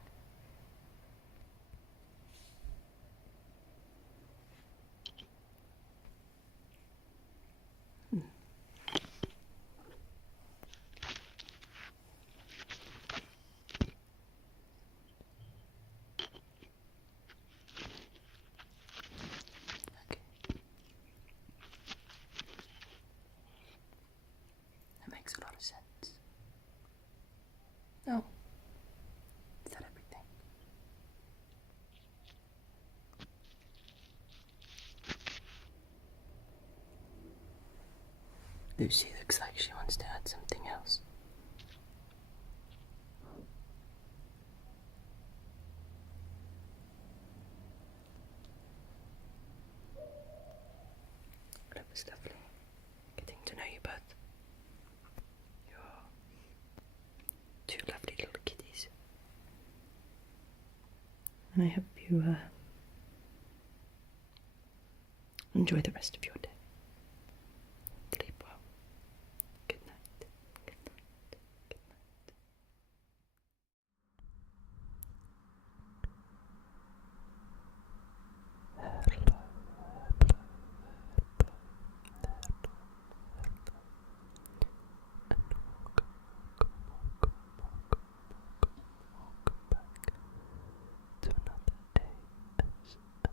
Lucy looks like she wants to add something else. That was lovely getting to know you both. You're two lovely little kitties. And I hope you enjoy the rest of your day. Sleep well. Good night. Good night. Good night. To another ASMR.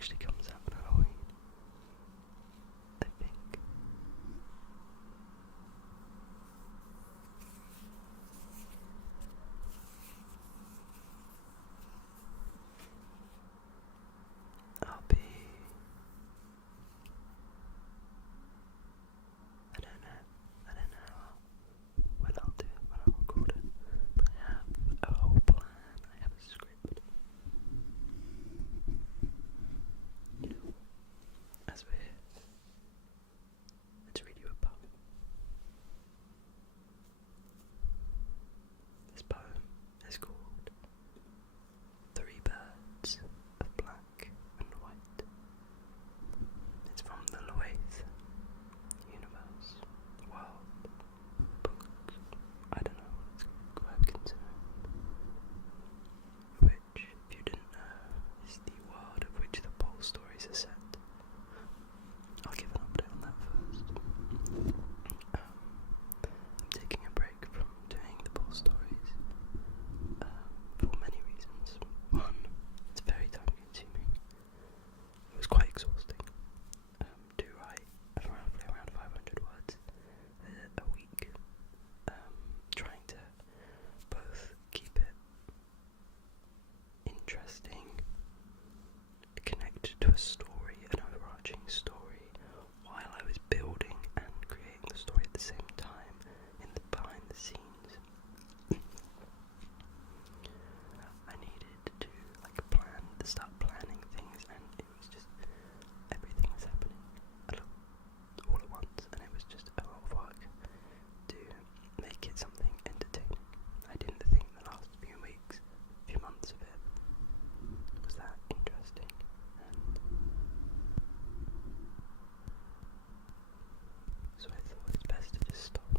actually comes out on Halloween, I think. I'll be, I don't know what I'll do when I record it, but I have a whole plan, I have a script. You know, as we're here, let's read you a poem. This poem is called Three Birds of Black and White. It's from the Loath universe, world, book, I don't know what it's quite considered, which, if you didn't know, is the world of which the Pole stories are set. I'll give an update on that first. I'm taking a break from doing the Pole stories for many reasons. One, it's very time consuming. It was quite exhausting to write roughly around 500 words a week, trying to both keep it interesting, connected to a story, an overarching story, while I was building and creating the story at the same time in the behind the scenes. I needed to start planning things, and it was just everything was happening all at once, and it was just a lot of work to make it something entertaining. I didn't think the last few months of it was that interesting, and so I thought it's best to just stop,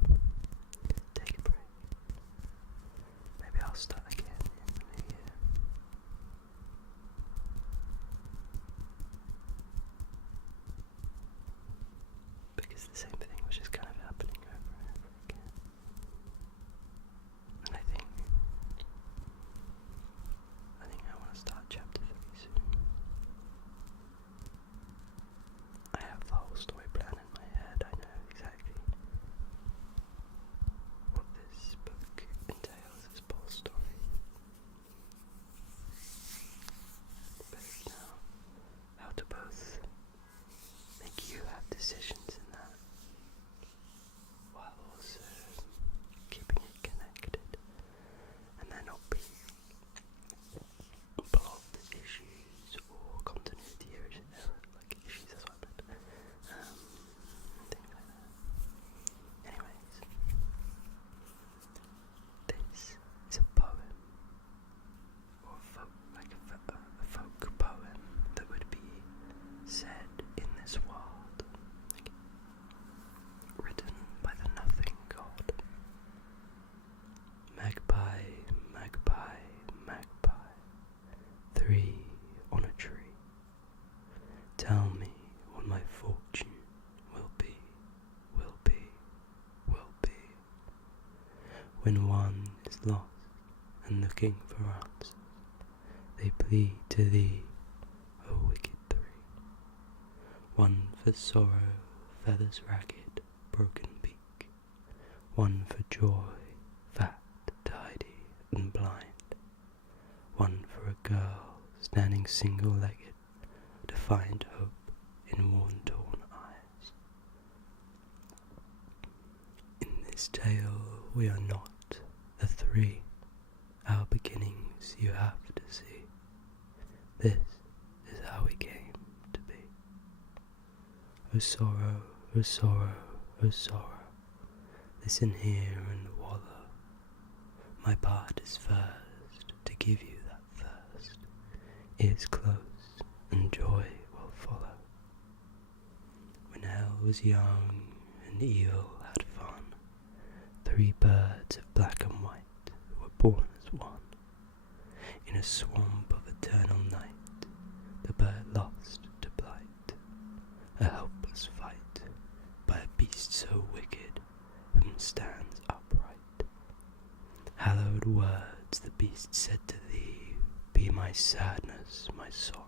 take a break. Maybe I'll start again in the new year. Because the same thing was just kind of happening over and over again. And I think I want to start chapter 3 soon. I have the whole story plan in my head. I know exactly what this book entails, this whole story. But it's now how to both make you have decisions in that, while also keeping it connected, and there not be plot issues or continuity issues, that's what I meant, things like that. Anyways, this is a poem, or a folk poem that would be said in this world, written by the Nothing God. Magpie, magpie, magpie, three on a tree. Tell me what my fortune will be, will be, will be. When one is lost and looking for answers, they plead to thee, O wicked three. One for sorrow, feathers ragged, broken beak. One for joy, fat, tidy, and blind. One for a girl standing single-legged to find hope in worn-torn eyes. In this tale we are not the three. Our beginnings you have to see. This is how we came to be. O sorrow, O sorrow, O sorrow, listen here and wallow. My part is first to give you that thirst. Ears close and joy will follow. When hell was young and evil had fun, three birds of black and white were born as one. In a swamp of eternal night, the bird lost to blight, a helpless fight by a beast so wicked whom stands upright. Hallowed words the beast said to thee, be my sadness, my sorrow,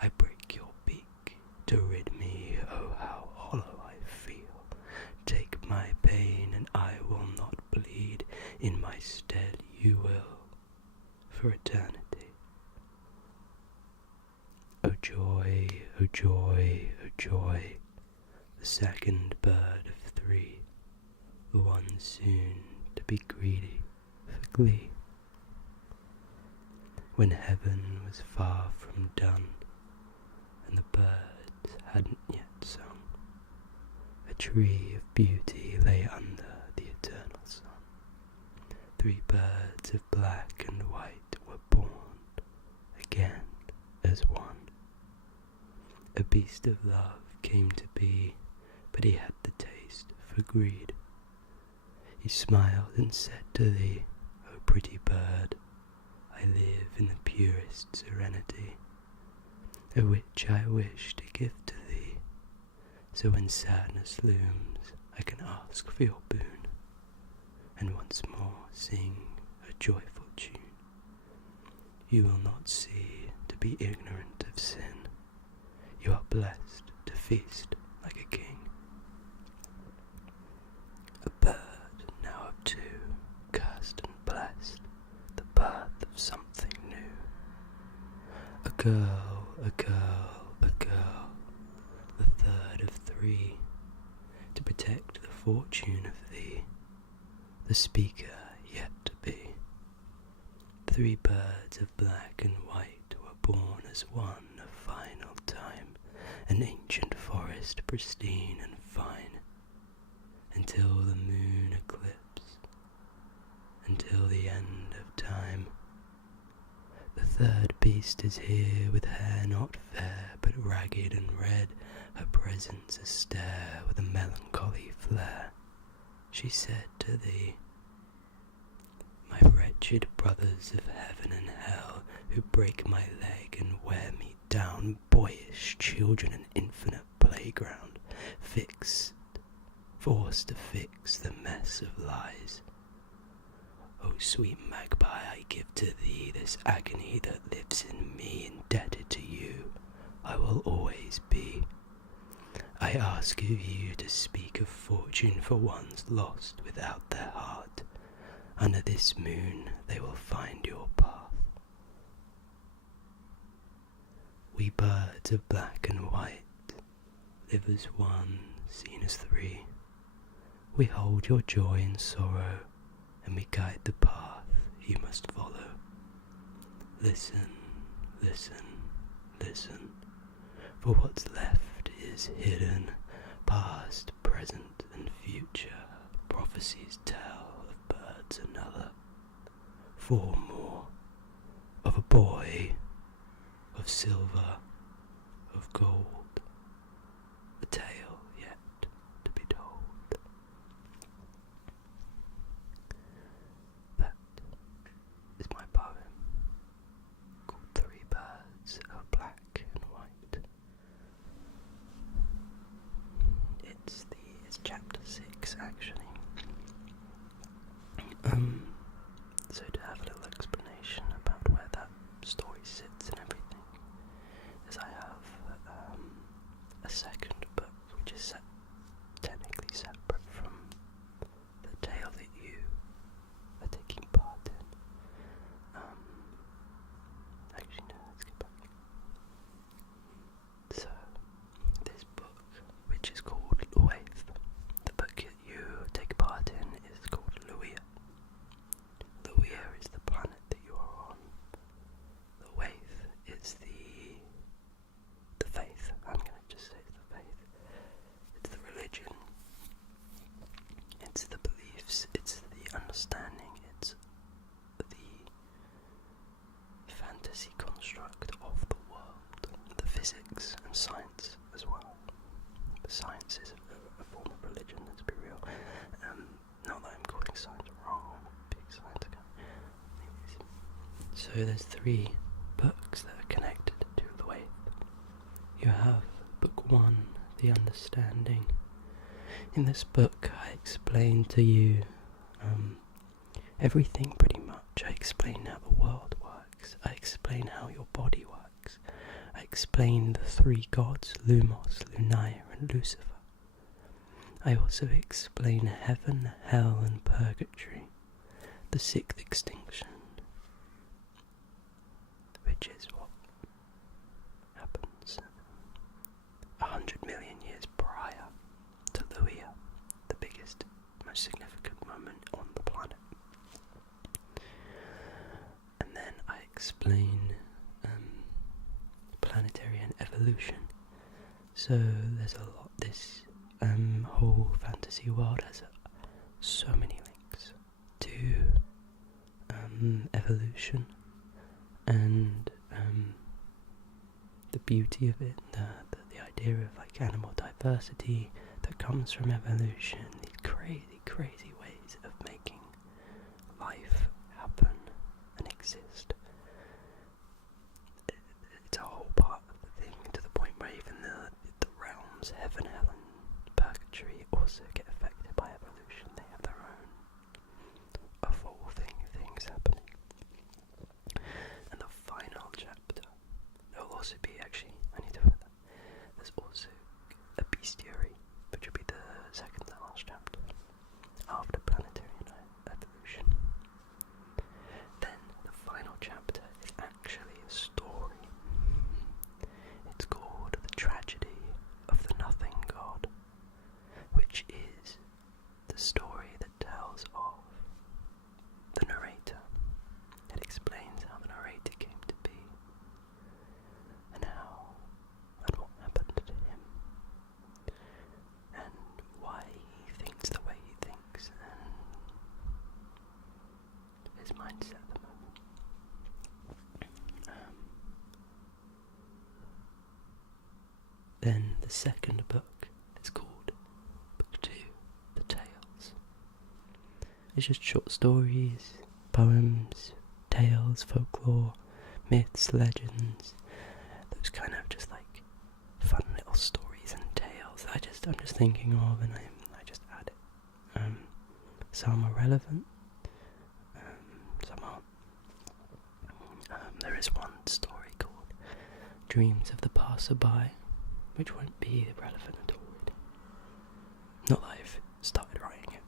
I break your beak to rid me, oh how hollow I feel. Take my pain and I will not bleed, in my stead you will, for eternity. O joy, O joy, O joy, the second bird of three, the one soon to be greedy for glee. When heaven was far from done, and the birds hadn't yet sung, a tree of beauty lay under the eternal sun. 3 birds of black and white were born again as one. A beast of love came to be, but he had the taste for greed. He smiled and said to thee, O pretty bird, I live in the purest serenity, a which I wish to give to thee, so when sadness looms I can ask for your boon, and once more sing a joyful tune. You will not see to be ignorant of sin, you are blessed to feast like a king. A bird now of 2, cursed and blessed, the birth of something new. A girl, a girl, a girl, the third of 3, to protect the fortune of thee, the speaker yet to be. 3 birds of black and white were born as one, a final time, an ancient forest pristine and fine, until the moon eclipsed, until the end of time. The third beast is here, with hair not fair, but ragged and red, her presence a stare with a melancholy flare. She said to thee, my wretched brothers of heaven and hell, who break my leg and wear me down, boyish children, an infinite playground, forced to fix the mess of lies. O sweet magpie, I give to thee this agony that lives in me, indebted to you I will always be. I ask of you to speak of fortune for ones lost without their heart. Under this moon they will find your path. We birds of black and white live as one, seen as 3. We hold your joy and sorrow, and we guide the path you must follow. Listen, listen, listen, for what's left is hidden, past, present, and future. Prophecies tell of birds another, 4 more, of a boy, of silver, of gold, a tale yet to be told. That is my poem, called 3 Birds of Black and White. It's chapter 6 actually. So to have a little explanation about where that story sits and everything, is I have a second book which is technically separate from the tale that you are taking part in. Actually no, let's get back. So this book, which is called Waith, the book that you take part in is called Luia. Luia is the planet that you are on. The Waith is the faith. I'm going to just say it's the faith. It's the religion. It's the beliefs. It's the understanding. It's the fantasy construct of the world. The physics and science as well. But science is a form of religion, let's be real. Not that I'm calling science wrong, I'm a big science guy. Anyways. So there's 3 books that are connected to the Waith. You have book 1, The Understanding. In this book I explain to you everything pretty much. I explain how the world works. I explain how your body works. I explain the three gods, Lumos, Lunaya, and Lucifer. I also explain heaven, hell, and purgatory, the sixth extinction, which is what happens 100 million years prior to Luia, the biggest, most significant moment on the planet. And then I explain planetary and evolution. So there's a lot. This whole fantasy world has so many links to evolution and the beauty of it, the idea of like animal diversity that comes from evolution. These crazy ways of making life happen and exist. It's a whole part of the thing, to the point where even the realms, heaven, hell, and purgatory, also get affected by evolution. They have their own evolving things happening. And the final chapter, there will also be, actually, I need to put that, there's also a bestiary, which will be the second to last chapter, after planetary and evolution. Then the final chapter is actually a story. It's called The Tragedy of the Nothing God, which is the story that tells of the narrator. It explains how the narrator came to be, and what happened to him, and why he thinks the way he thinks, and his mindset at the moment. Then the second book is called Book 2, The Tales. It's just short stories, poems, tales, folklore, myths, legends, those kind of just like fun little stories and tales that I'm just thinking of, and I just add it. Some are relevant, some aren't. There is one story called Dreams of the Passerby, which won't be relevant at all, really. Not that I've started writing it.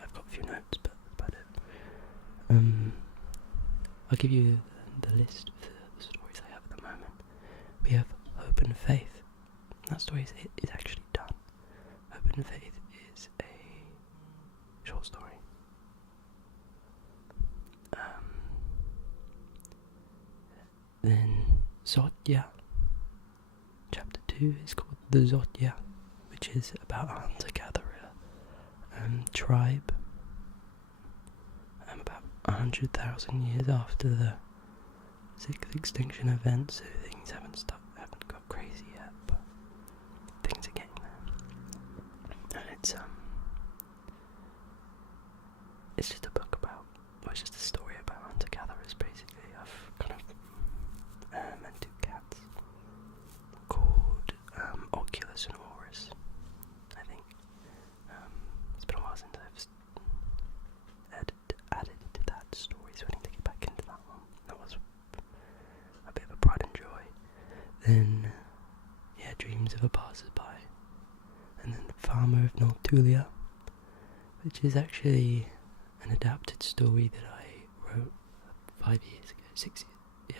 I've got a few notes, but that's about it. I'll give you the list of the stories I have at the moment. We have Hope and Faith. That story is actually done. Hope and Faith is a short story. Then Zodya. Chapter 2 is called The Zodya, which is about a hunter-gatherer tribe. About 100,000 years after the sixth extinction event, so things haven't got crazy yet, but things are getting there. And it's just a book about, well, it's just a story about hunter-gatherers, basically. I've kind of and two cats called Oculus and Horus, I think. It's been a while since I've added to that story, so I need to get back into that one. That was a bit of a pride and joy. Then, Dreams of a Passerby. And then Farmer of Nortulia, which is actually an adapted story that I wrote 5 years ago,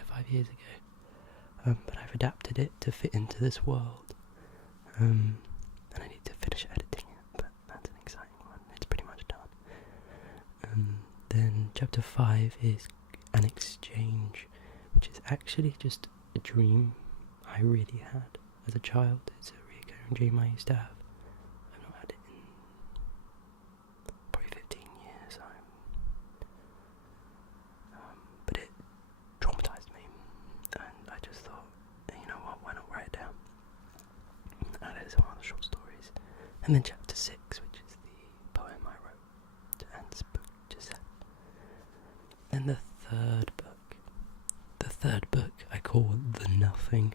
5 years ago. But I've adapted it to fit into this world. And I need to finish editing it, but that's an exciting one. It's pretty much done. Then chapter 5 is An Exchange, which is actually just a dream I really had as a child. It's a recurring dream I used to have. I've not had it in probably 15 years. But it traumatized me, and I just thought, you know what, why not write it down? And it is one of the short stories. And then chapter 6, which is the poem I wrote to Anne's book, Giselle. And the third book I call The Nothing,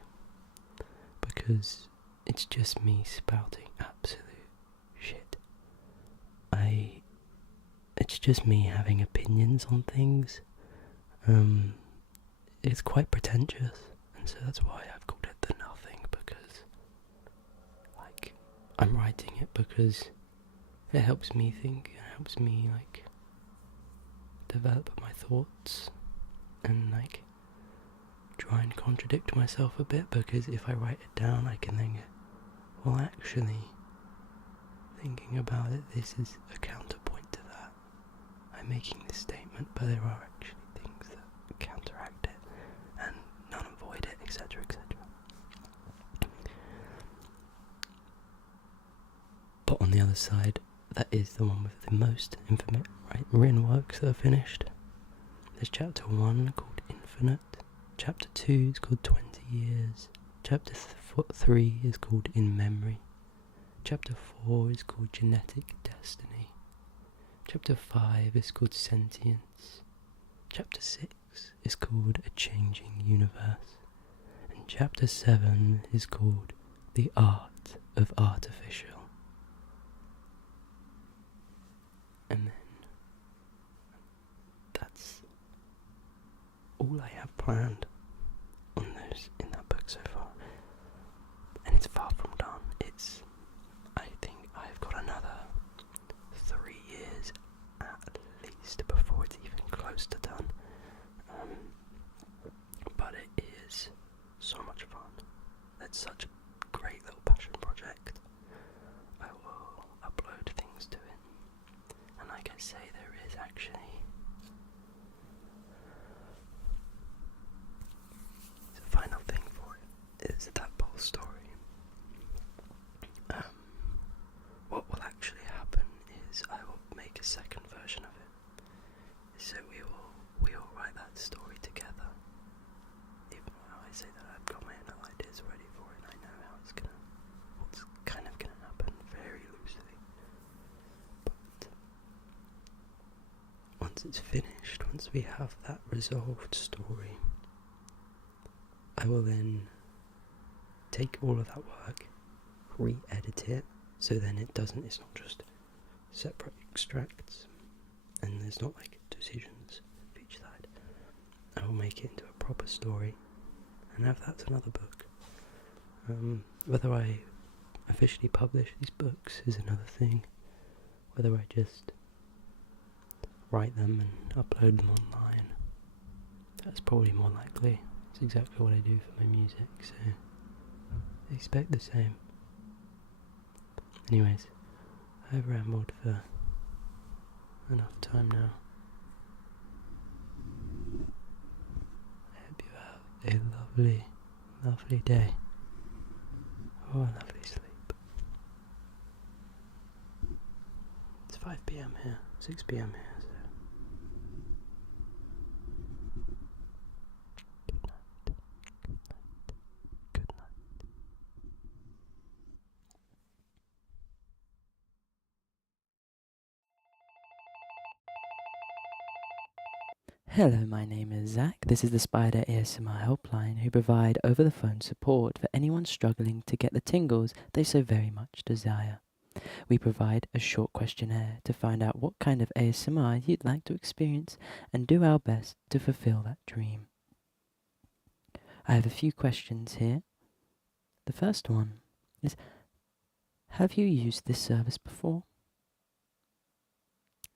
because it's just me spouting absolute shit. It's just me having opinions on things. It's quite pretentious and so that's why I've called it The Nothing, because, like, I'm writing it because it helps me think, it helps me, like, develop my thoughts, and, like, try and contradict myself a bit, because if I write it down, I can then get, well, actually, thinking about it, this is a counterpoint to that. I'm making this statement, but there are actually things that counteract it, and none avoid it, etc., etc. But on the other side, that is the one with the most written works that are finished. There's chapter 1 called Infinite, chapter 2 is called 20 Years, chapter 3 is called In Memory, chapter 4 is called Genetic Destiny, chapter 5 is called Sentience, chapter 6 is called A Changing Universe, and chapter 7 is called The Art of Artificial. And then that's all I have planned on those in that book so far. And it's far from done. I think I've got another 3 years at least before it's even close to done. But it is so much fun. It's such a great little passion project. I will upload things to it. And like I say, there is actually the final thing for it is that whole story. What will actually happen is I will make a second version of it. So we will write that story together. Even though I say that I've got my own ideas ready for it, I know how what's kind of gonna happen very loosely. But once it's finished, once we have that resolved story, I will then take all of that work, re-edit it, so then it's not just separate extracts, and there's not like decisions for each side. I will make it into a proper story, and have that to another book. Whether I officially publish these books is another thing. Whether I just write them and upload them online, that's probably more likely. It's exactly what I do for my music, so I expect the same. Anyways, I've rambled for enough time now. I hope you have a lovely, lovely day. Or a lovely sleep. It's 5 PM here, 6 PM here, so good night. Good night. Hello, my name is Zach. This is the Spider ASMR helpline, who provide over-the-phone support for anyone struggling to get the tingles they so very much desire. We provide a short questionnaire to find out what kind of ASMR you'd like to experience and do our best to fulfill that dream. I have a few questions here. The first one is, have you used this service before?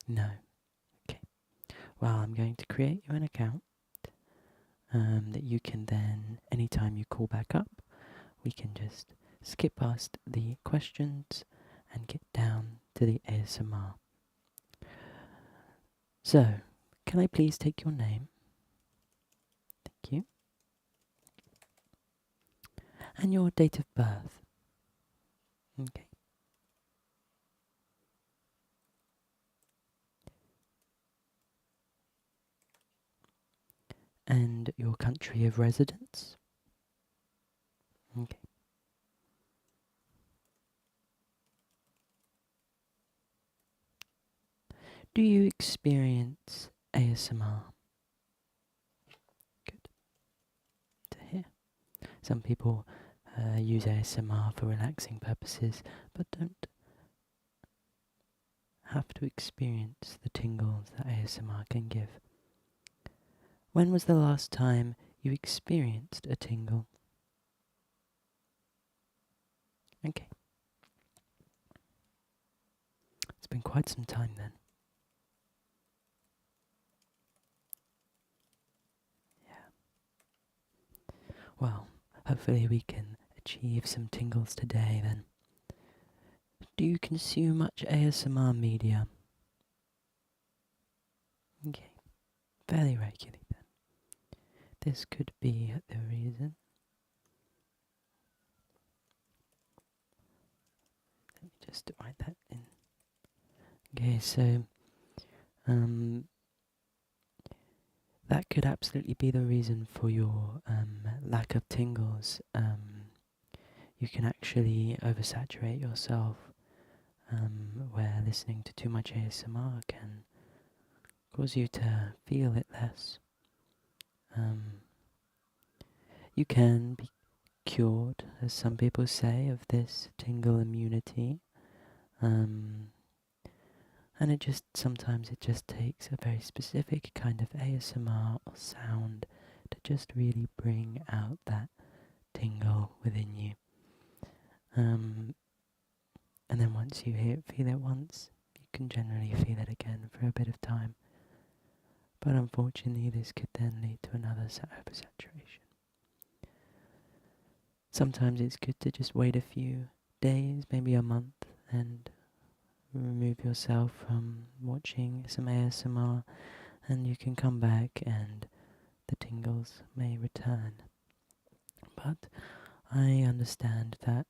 No. Okay. Well, I'm going to create you an account that you can then, anytime you call back up, we can just skip past the questions and get down to the ASMR. So, can I please take your name? Thank you. And your date of birth. Okay. And your country of residence. Okay. Do you experience ASMR? Good to hear. Some people use ASMR for relaxing purposes, but don't have to experience the tingles that ASMR can give. When was the last time you experienced a tingle. Okay. It's been quite some time then. Yeah. Well, hopefully we can achieve some tingles today then. Do you consume much ASMR media? Okay. Fairly regularly then. This could be the reason. Let me just write that in. Okay, so um, that could absolutely be the reason for your lack of tingles. You can actually oversaturate yourself, where listening to too much ASMR can cause you to feel it less. Um, you can be cured, as some people say, of this tingle immunity. Um, and sometimes it just takes a very specific kind of ASMR or sound to just really bring out that tingle within you. And then once you feel it once, you can generally feel it again for a bit of time. But unfortunately, this could then lead to another oversaturation. Sometimes it's good to just wait a few days, maybe a month, and remove yourself from watching some ASMR, and you can come back and the tingles may return. But I understand that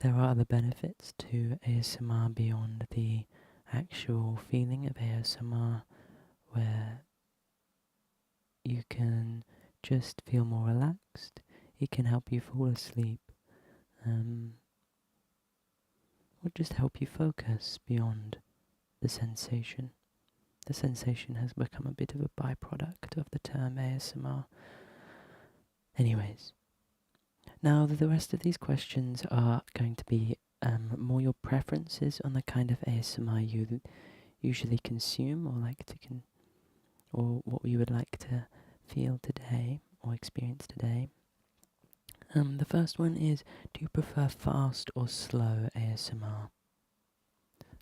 there are other benefits to ASMR beyond the actual feeling of ASMR, where you can just feel more relaxed. It can help you fall asleep, or just help you focus beyond the sensation. The sensation has become a bit of a byproduct of the term ASMR. Anyways, now the rest of these questions are going to be more your preferences on the kind of ASMR you usually consume or or what you would like to feel today or experience today. The first one is, do you prefer fast or slow ASMR?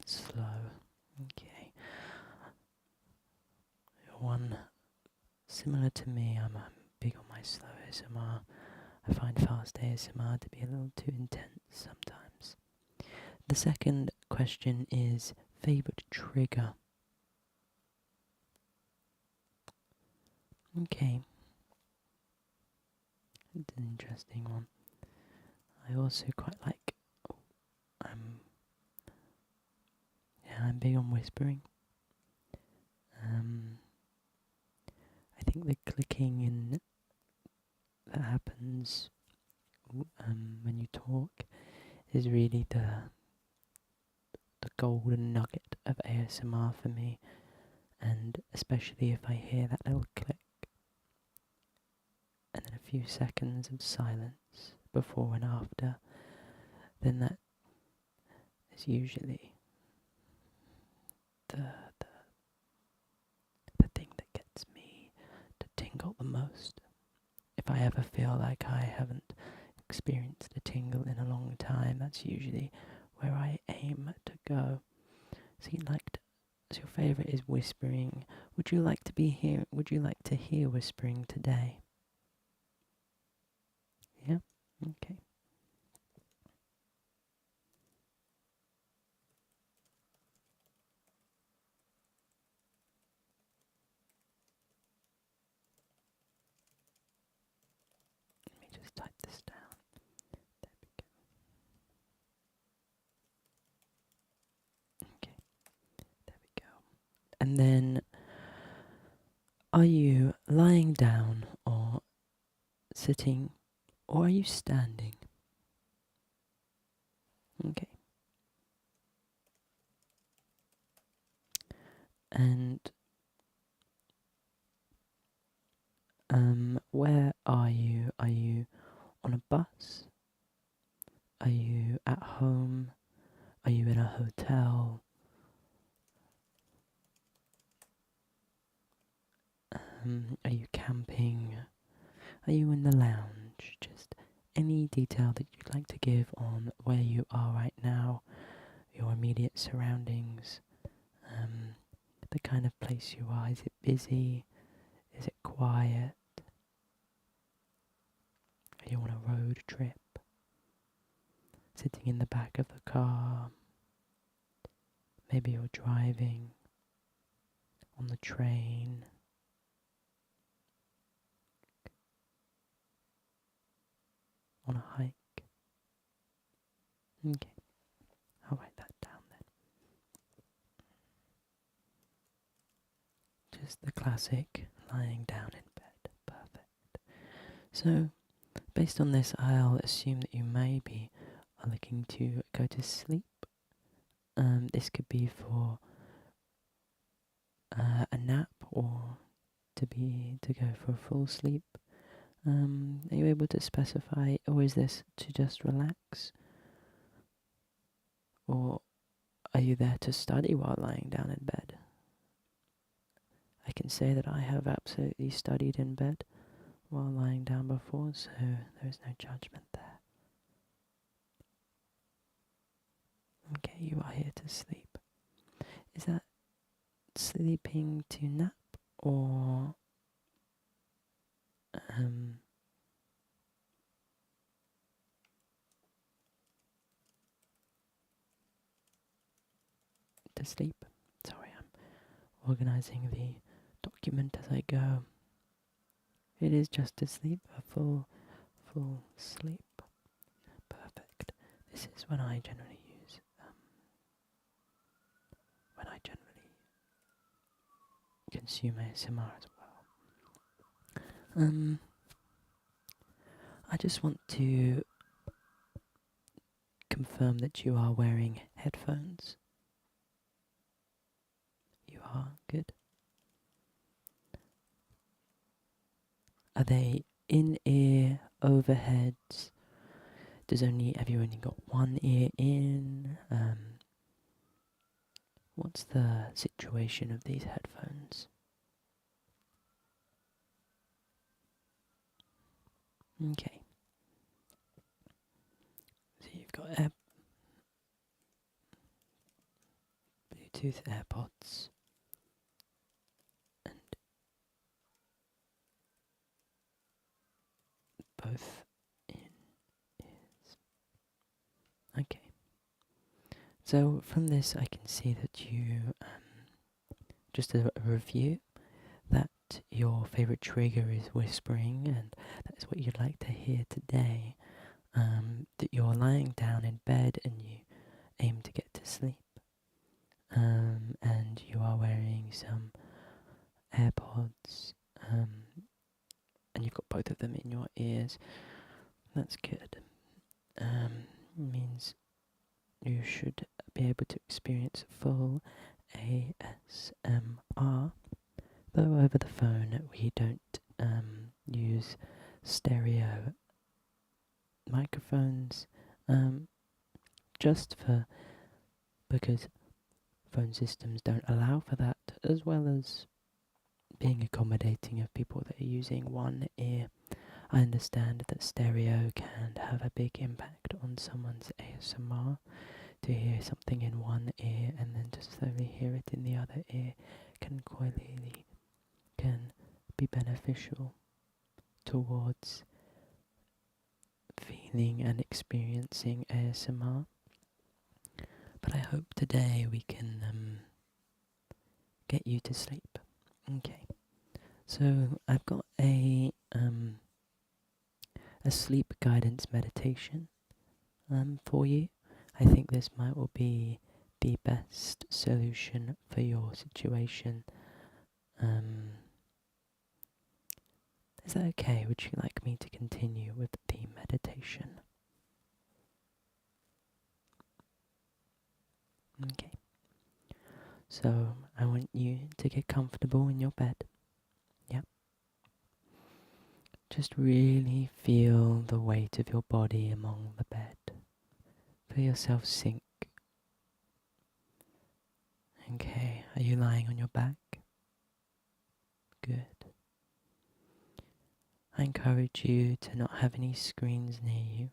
Slow. Okay. One similar to me, I'm big on my slow ASMR. I find fast ASMR to be a little too intense sometimes. The second question is favourite trigger. Okay. It's an interesting one. I also quite like, um, yeah, I'm big on whispering. Um, I think the clicking that happens when you talk is really the golden nugget of ASMR for me, and especially if I hear that little click and then a few seconds of silence before and after, then that is usually the the, the thing that gets me to tingle the most. If I ever feel like I haven't experienced a tingle in a long time, that's usually where I aim to go. So your favourite is whispering. Would you like to be here? Would you like to hear whispering today? Yeah? Okay. Let me just type this down. There we go. Okay, there we go. And then, are you lying down or sitting, or are you standing? Okay. And where are you? Are you on a bus? Are you at home? Are you in a hotel? Are you camping? Are you in the lounge? Just any detail that you'd like to give on where you are right now, your immediate surroundings, the kind of place you are. Is it busy? Is it quiet? Are you on a road trip? Sitting in the back of the car? Maybe you're driving on the train. On a hike. Okay, I'll write that down then. Just the classic lying down in bed. Perfect. So, based on this, I'll assume that you maybe are looking to go to sleep. This could be for a nap or to go for a full sleep. Are you able to specify, or is this to just relax? Or are you there to study while lying down in bed? I can say that I have absolutely studied in bed while lying down before, so there is no judgment there. Okay, you are here to sleep. Is that sleeping to nap or to sleep? Sorry, I'm organising the document as I go. It is just to sleep, a full sleep. Perfect. This is when I generally consume ASMR as well. I just want to confirm that you are wearing headphones. You are good. Are they in-ear, overheads? Have you only got one ear in? What's the situation of these headphones? Okay. So you've got Bluetooth AirPods and both in ears. Okay. So from this I can see that you, just a review, that your favourite trigger is whispering and that is what you'd like to hear today. That you're lying down in bed and you aim to get to sleep. And you are wearing some AirPods, and you've got both of them in your ears. That's good. Means you should be able to experience full ASMR. Though over the phone we don't use stereo microphones, just because phone systems don't allow for that, as well as being accommodating of people that are using one ear. I understand that stereo can have a big impact on someone's ASMR. To hear something in one ear and then to slowly hear it in the other ear can be beneficial towards feeling and experiencing ASMR. But I hope today we can get you to sleep. Okay. So I've got a sleep guidance meditation for you. I think this will be the best solution for your situation. Is that okay? Would you like me to continue with the meditation? Okay. So I want you to get comfortable in your bed. Yep. Just really feel the weight of your body among the bed. Feel yourself sink. Okay, are you lying on your back? Good. I encourage you to not have any screens near you.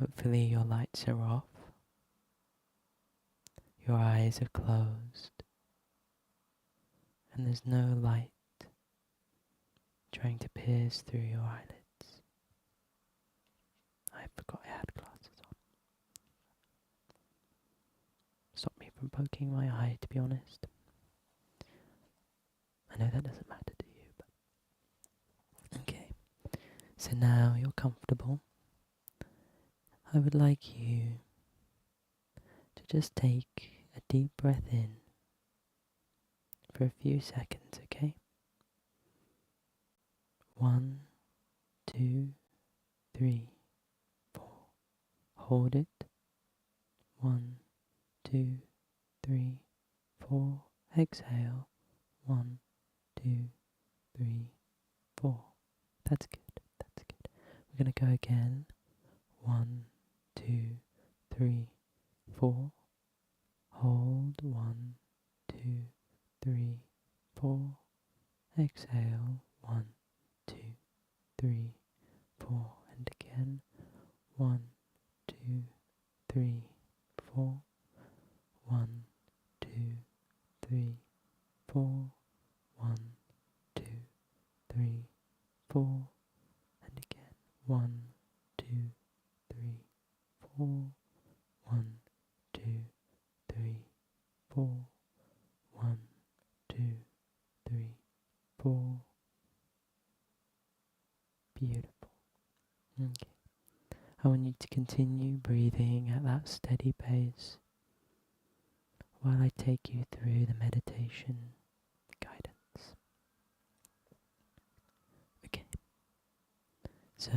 Hopefully your lights are off, your eyes are closed, and there's no light trying to pierce through your eyelids. I forgot I had glasses on. Stop me from poking my eye, to be honest. I know that doesn't matter to you, but okay. So now you're comfortable. I would like you to just take a deep breath in for a few seconds, okay? 1, 2, 3, 4. Hold it. 1, 2, 3, 4. Exhale. 1, 2, 3, 4. That's good. That's good. We're going to go again. 1, 2, 3, 4. Hold. 1, 2, 3, 4. Exhale. 1, 2, 3, 4. And again. 1, 2, 3, 4. 1, 2, 3, 4. 1, 2, 3, 4. And again. 1, 2, 3, 4. 1, 2, 3, 4. 1, 2, 3, 4. Beautiful. Okay. I want you to continue breathing at that steady pace while I take you through the meditation guidance. Okay. So,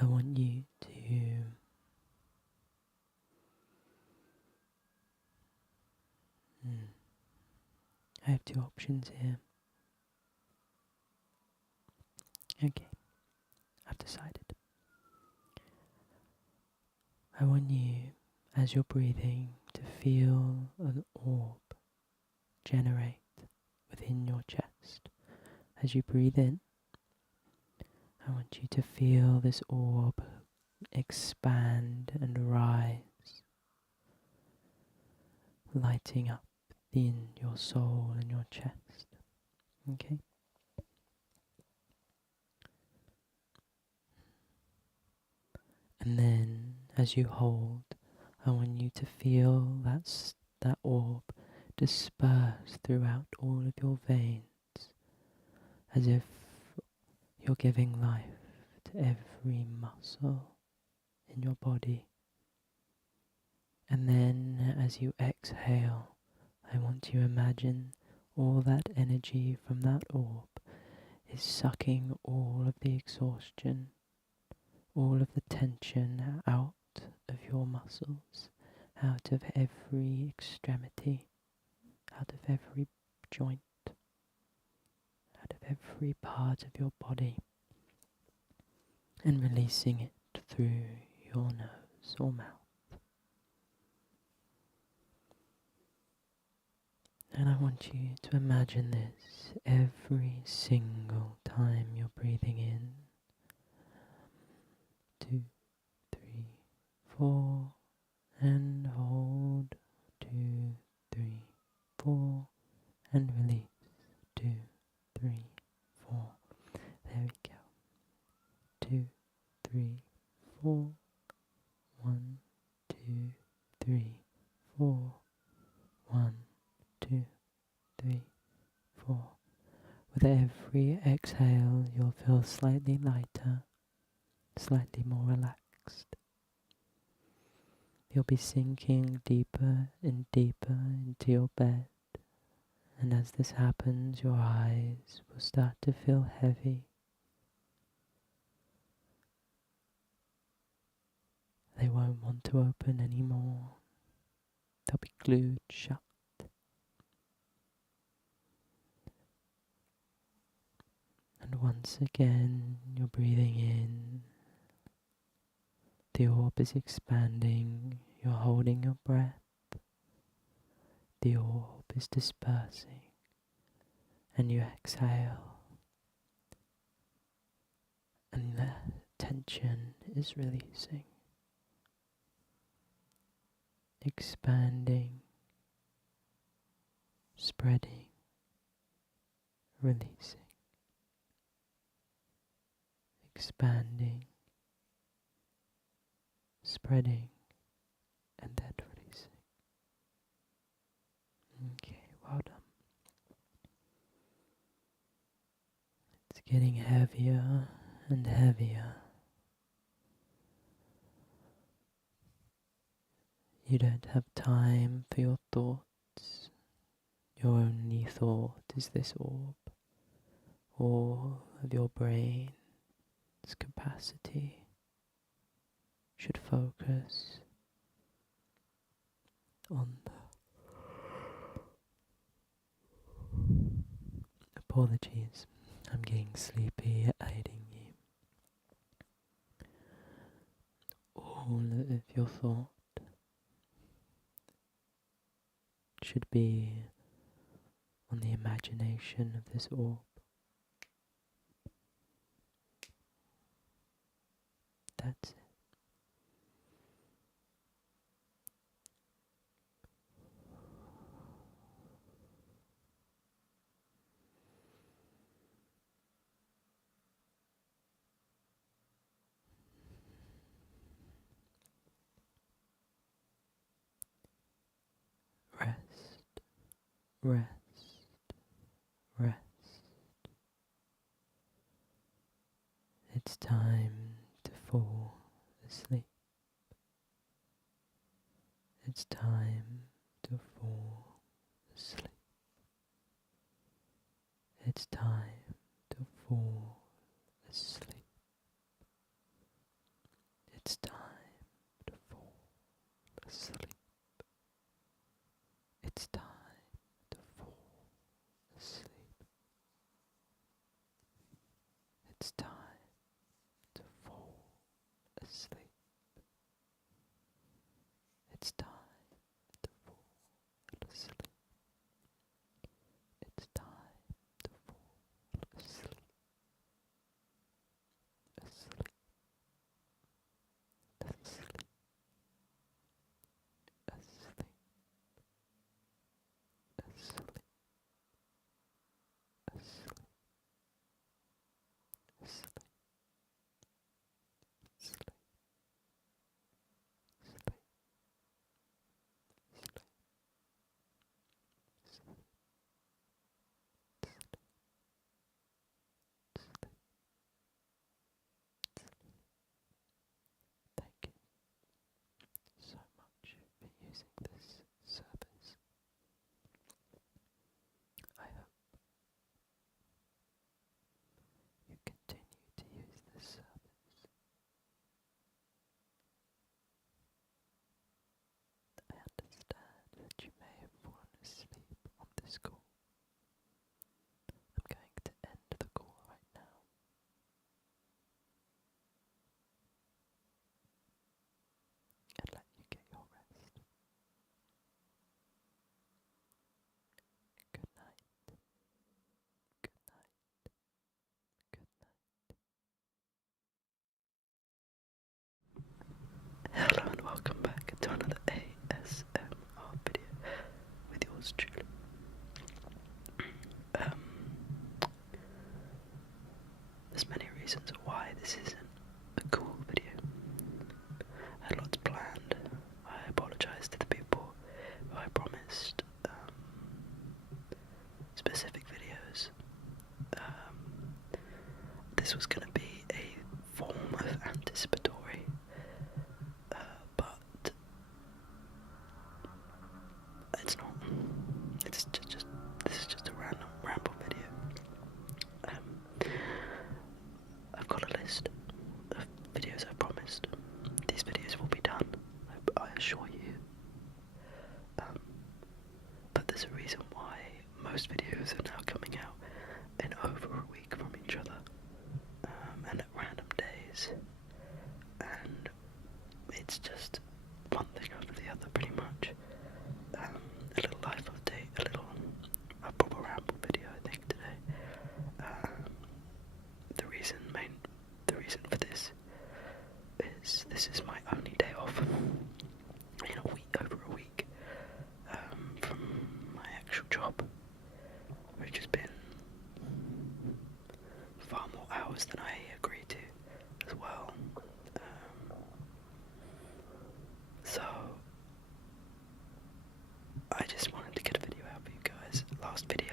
I want you to I have two options here. Okay, I've decided. I want you, as you're breathing, to feel an orb generate within your chest. As you breathe in, I want you to feel this orb expand and rise, lighting up in your soul and your chest. Okay? And then, as you hold, I want you to feel that orb disperse throughout all of your veins, as if you're giving life to every muscle in your body. And then, as you exhale, I want to imagine all that energy from that orb is sucking all of the exhaustion, all of the tension out of your muscles, out of every extremity, out of every joint, out of every part of your body, and releasing it through your nose or mouth. And I want you to imagine this every single time you're breathing in. 2, 3, 4, and hold. 2, 3, 4, and release. 2, 3, 4. There we go. 2, 3, 4. 1, 2, 3, 4. 1, 2, 3, 4. With every exhale, you'll feel slightly lighter, slightly more relaxed. You'll be sinking deeper and deeper into your bed, and as this happens, your eyes will start to feel heavy. They won't want to open anymore. They'll be glued shut. And once again, you're breathing in. The orb is expanding. You're holding your breath. the orb is dispersing and you exhale and the tension is releasing, expanding, spreading, releasing, expanding, spreading, and then releasing. Okay, well done. It's getting heavier and heavier. You don't have time for your thoughts. Your only thought is this orb. All of your brain's capacity should focus on the apologies. I'm getting sleepy at aiding you. All of your thought should be on the imagination of this orb. That's it. Rest, rest, rest. It's time to fall asleep. It's time to fall asleep. It's time to fall asleep. It's time to fall asleep. It's time to fall asleep. It's time to fall asleep. It's time to fall asleep. It's time to fall asleep. Asleep. Asleep. Asleep. Asleep. Asleep. Asleep. Sleep. Sleep. Sleep. Thank you so much for using this service. I hope you continue to use this service. I understand that you may have fallen asleep on this call. I'm going to end the call right now and let you get your rest. Good night. Good night. Good night. Hello and welcome back to another ASMR video with yours truly. There's many reasons why this isn't a cool video. I had lots planned. I apologise to the people who I promised specific videos. This was going to be a form of anticipatory, but it's not. It's just this is just a random ramble video. I've got a list of videos I've promised. These videos will be done, I assure you. But there's a reason why most videos are now coming out in over a week from each other, and at random days, and it's just one thing after the other pretty much. A little life of hours than I agreed to as well. So I just wanted to get a video out for you guys. Last video,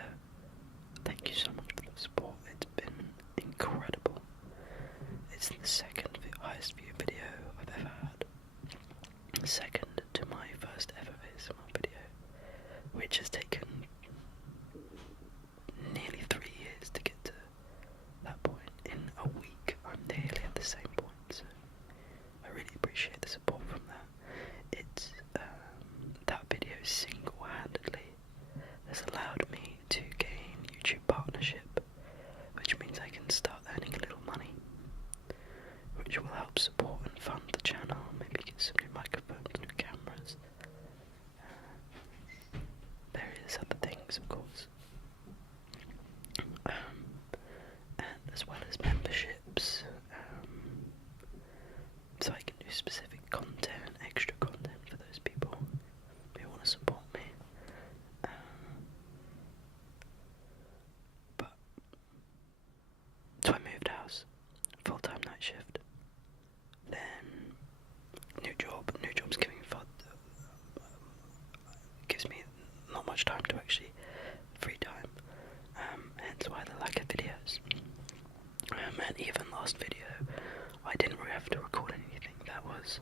thank you so much for the support. It's been incredible. It's the second highest view video I've ever had. Second to my first ever ASMR video, which has taken nearly 3 years to get to that point. In a week, I'm nearly at the same point, so I really appreciate the support from that. It's that video single-handedly has allowed me to gain YouTube partnership, which means I can start earning a little money, which will help support and fund the channel, maybe get some new microphones, new cameras, various other things, of course. And as well as memberships, so I can do specific content, extra content for those people who want to support me. But so I moved house, full-time night shift, then new job's gives me not much time to actually free time, hence why the lack of videos. And even last video, I didn't really have to record anything. That was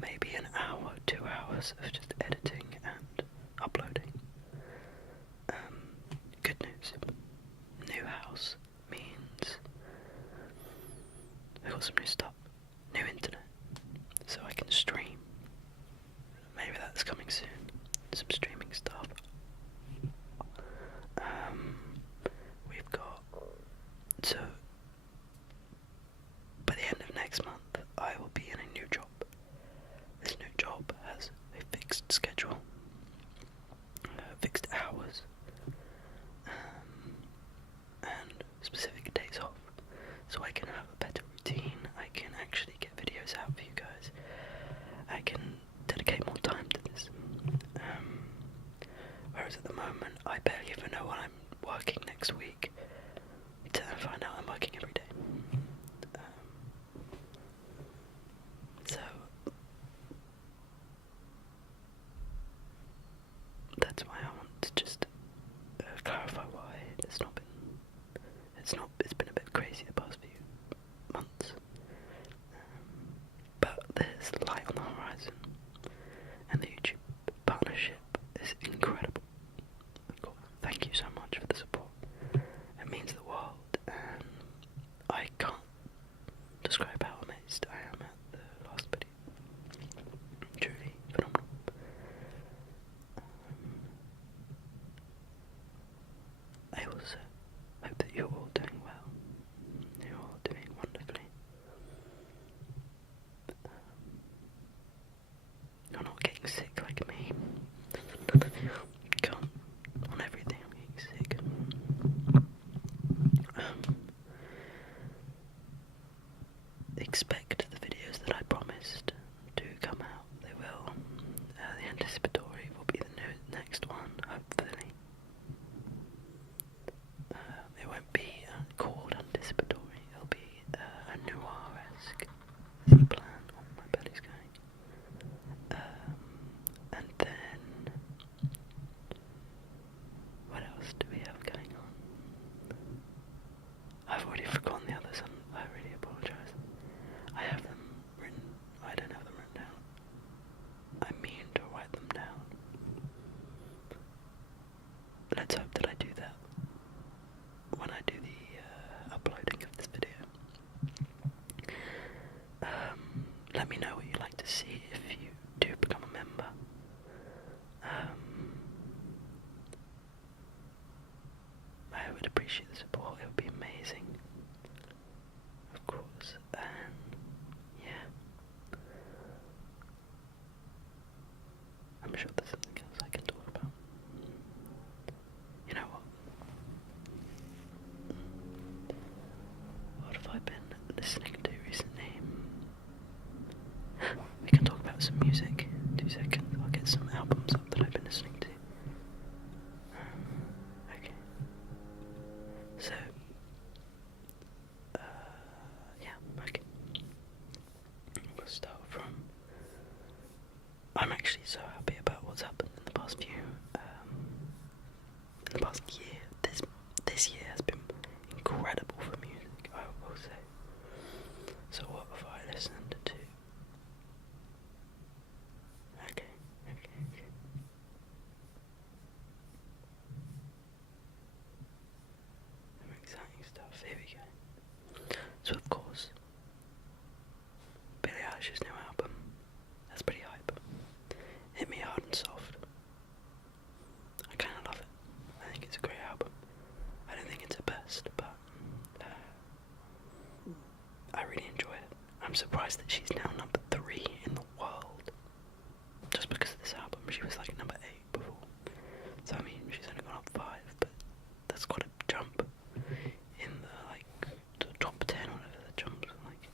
maybe an hour, 2 hours of just editing and uploading. Good news. New house means I got some new stuff. New internet. So I can stream. Maybe that's coming soon. Some streaming stuff. We've got... So, by the end of next month, I will be in a new job. This new job has a fixed schedule, fixed hours, and specific days off, so I can have a better routine. I can actually get videos out for you guys. I can dedicate more time to this. Whereas at the moment, I barely even know when I'm working next week. To find out I'm working every day. So that's why I want to just clarify why it's not been. It's been a bit crazy the past few months. But there's light on the horizon, and the YouTube partnership is incredible. Thank you so much for the support. It means the world, and I can't describe how amazed I am at the last video. Truly phenomenal. I also I'm surprised that she's now number 3 in the world. Just because of this album, she was like number 8 before. So I mean, she's only gone up 5, but that's quite a jump in the top 10 or whatever the jumps are like.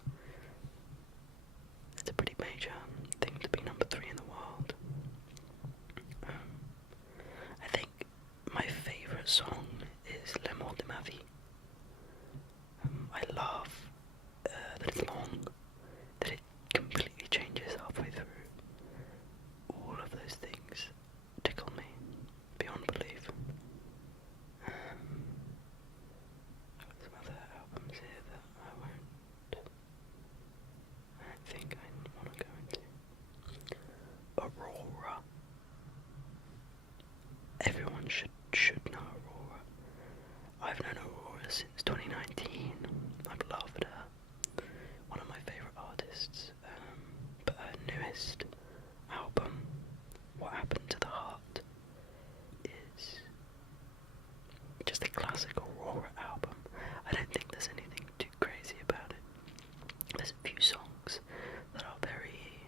It's a pretty major thing to be number 3 in the world. I think my favourite song is Le Mot de ma Vie. I love that it's long, that it completely changes halfway through. All of those things tickle me beyond belief. I've got some other albums here that I don't think I want to go into. Aurora. Everyone should know Aurora. I've known Aurora since 2019. I've loved her. One of my favourite artists. But her newest album, What Happened to the Heart, is just a classic Aurora album. I don't think there's anything too crazy about it. There's a few songs that are very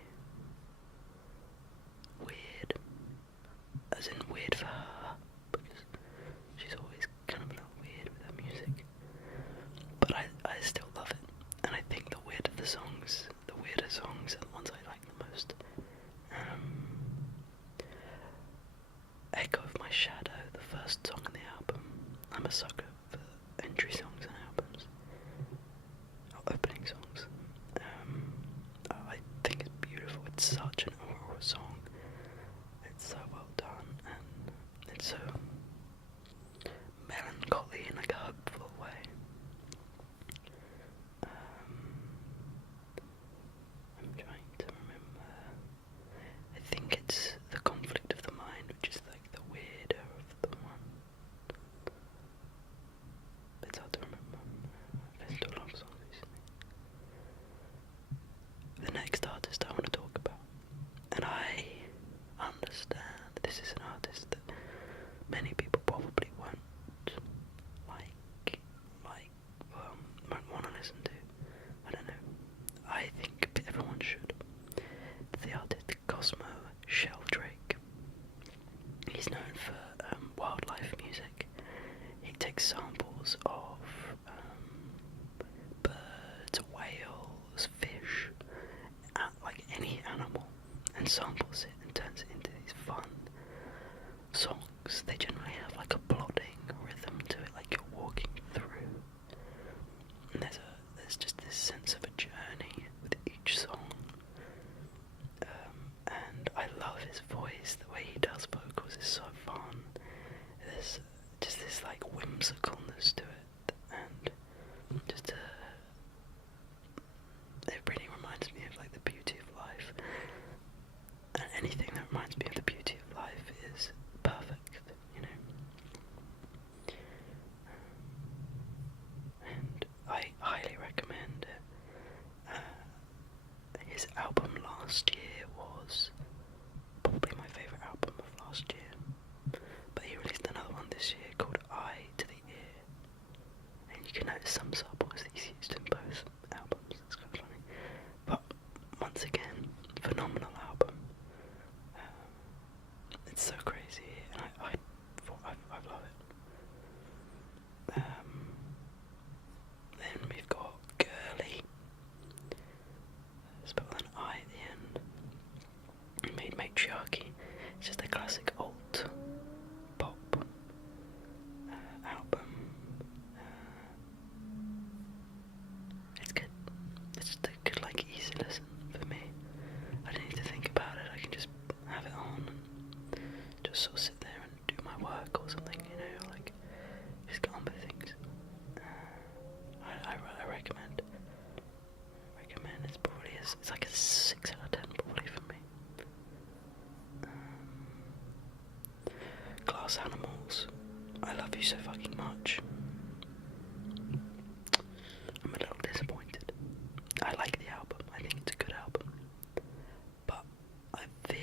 weird, as in weird for her, because she's always kind of a little weird with her music. But I still love it, and I think the weirder songs are the ones I like the most. Echo of My Shadow, the first song in the album. I'm a sucker for entry songs and albums, or opening songs. I think it's beautiful. It's such an Aurora song. It's so well done, and it's so melancholy in like a hopeful way. I'm trying to remember. I think it's The Conflict of the Mind, which is like the weirder of the one. It's hard to remember. I've listened to a lot of songs recently. The next artist I want to talk about, and I understand this is an artist that many people probably won't won't want to listen to. I don't know. I think everyone should. It's the artist Cosmo Sheldrake. He's known for wildlife music. He takes samples of birds, whales, fish, like any animal, and samples it and turns it into these fun songs. They generally have like a plodding rhythm to it, like you're walking through. And there's just this sense of a journey with each song. And I love his voice. The way he does vocals is so fun. There's just this like whimsicalness to it, and just it really reminds me of like the beauty of life. And anything that reminds me of the beauty of life is perfect, you know. And I highly recommend it. His album last year was probably my favourite album of last year. But he released another one this year called Eye to the Ear. And you can notice some samples he's used in both albums. It's quite funny. But once again, phenomenal album. It's so crazy, and I love it. Then we've got Girly, spelled with an I at the end. He made Matriarchy. It's just a classic alt pop album. It's good. It's just a good, like, easy listen for me. I don't need to think about it. I can just have it on and just sort of sit there and do my work or something, you know, like just get on with things. I recommend. It's probably it's like a 6 out of 10 probably for me. Glass Animals. I love you so fucking much. I'm a little disappointed. I like the album. I think it's a good album. But I fear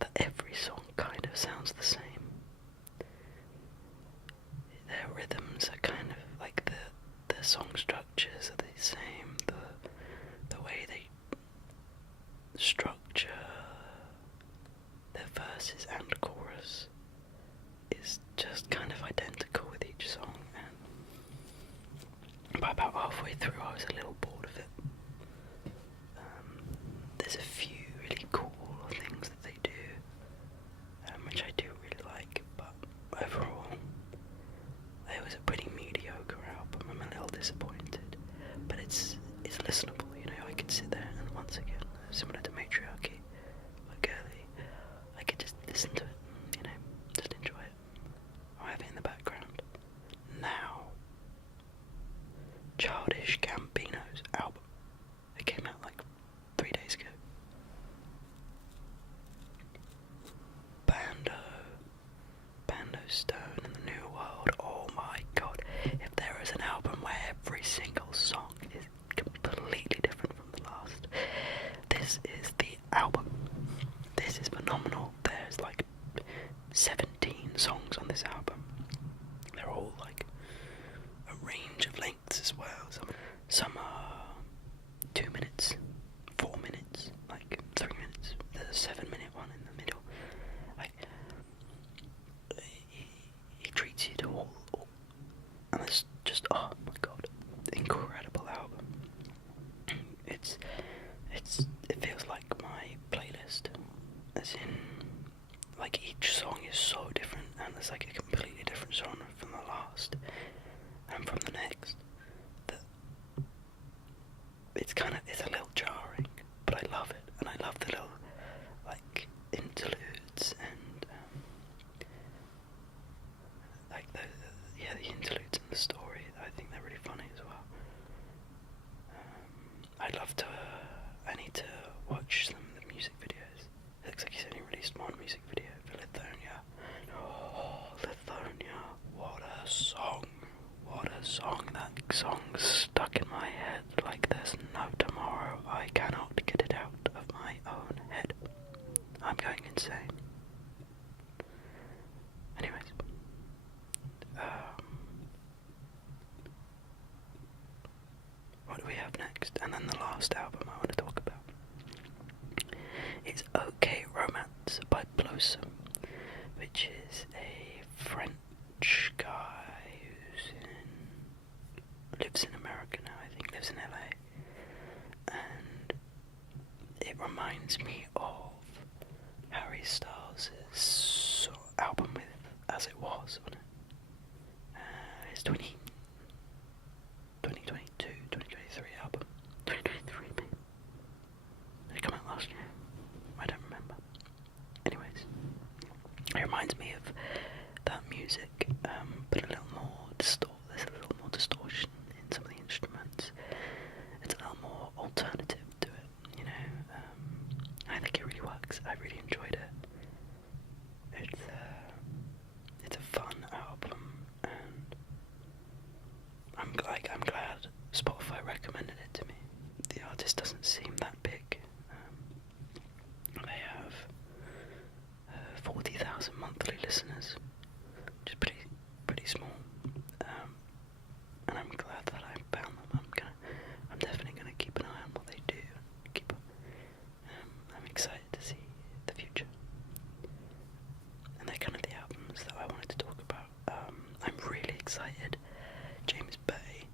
that every song kind of sounds the same. Their rhythms are kind of like the song structures are the same. identical with each song, and by about halfway through I was a little bored of it. There's a few really cool things that they do, which I do really like, but overall it was a pretty mediocre album. I'm a little disappointed, but it's listenable, you know. I could sit there and once again, similar to Matriarchy or Girly, I could just listen to it, you know, just enjoy it, or have it in the background. Now, Childish Gambino's album, it came out like 3 days ago. Bando Stone in the New World. Oh my god, if there is an album where every single song is completely different from the last, this is the album. This is phenomenal. There's like 17 songs on this album. They're all like a range of lengths as well. Some are 2 minutes, 4 minutes, like 3 minutes. There's a 7-minute one in the middle. Like, he treats you to all, and it's just, oh my god, incredible album. It feels like my playlist, as in, like, each song is so different, and there's like a completely different genre from the last and from the next, that it's a little jarring, but I love it, and I love the little like interludes and like the interludes in the story. I think they're really funny as well. I need to watch some of the music videos. It looks like he's only released one music video for Lithonia. Oh, Lithonia, what a song. What a song. That song's stuck in my head like there's no tomorrow. I cannot get it out of my own head. I'm going insane. Anyways. What do we have next? And then the last album I want to talk about is OK Romance by Blossom, which is a French guy lives in America now, I think, lives in LA, and it reminds me of Harry Styles' album with As It Was on it. His 2022, 2023 album. 2023 maybe? Did it come out last year? I don't remember. Anyways, it reminds me of that music, but a little more there's a little more distortion in some of the instruments. It's a little more alternative to it, you know. I think it really works. I really enjoyed it. It's a fun album, and I'm glad Spotify recommended it to me. The artist doesn't seem that big. They have 40,000 monthly listeners, which is pretty small. And I'm glad that I found them. I'm definitely gonna keep an eye on what they do. I'm excited to see the future. And they're kind of the albums that I wanted to talk about. I'm really excited. James Bay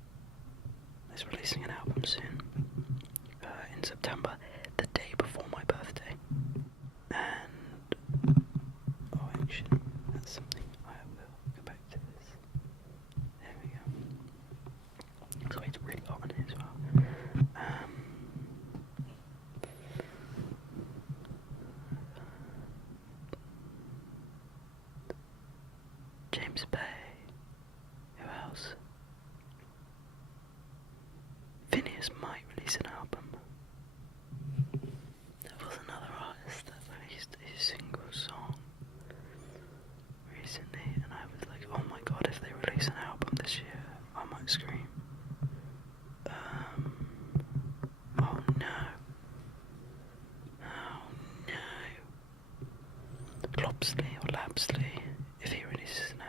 is releasing an album soon, in September, the day before my birthday. And oh, actually, that's something I will go back to this. There we go. So it's really hot in here as well. James Bay. Who else? Phineas might release an album. There was another artist that released a single song recently, and I was like, oh my god, if they release an album this year, I might scream. Oh no. Oh no. Lopsley or Lapsley, if she releases an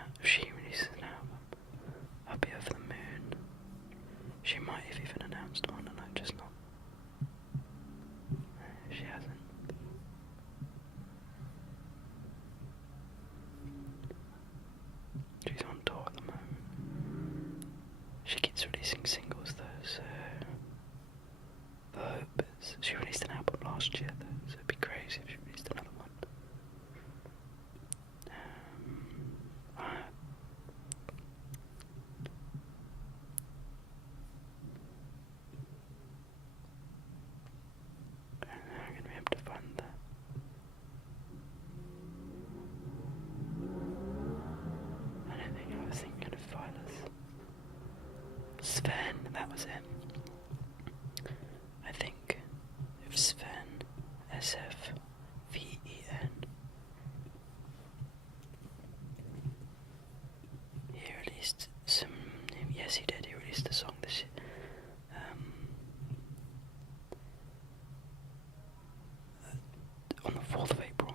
album, I'll be over the moon. She might have even announced one, and I've just not. She hasn't. She's on released some. Yes, he did. He released a song this year. On the 4th of April.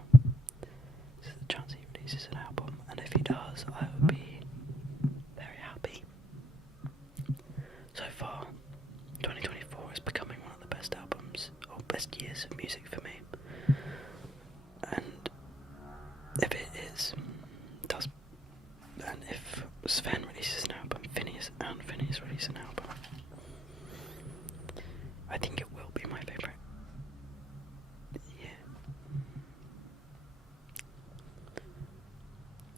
There's a chance he releases an album, and if he does, I would be very happy. So far, 2024 is becoming one of the best albums, or best years of music for me. And if it is, and if Sven releases an album, Phineas release an album, I think it will be my favourite. Yeah.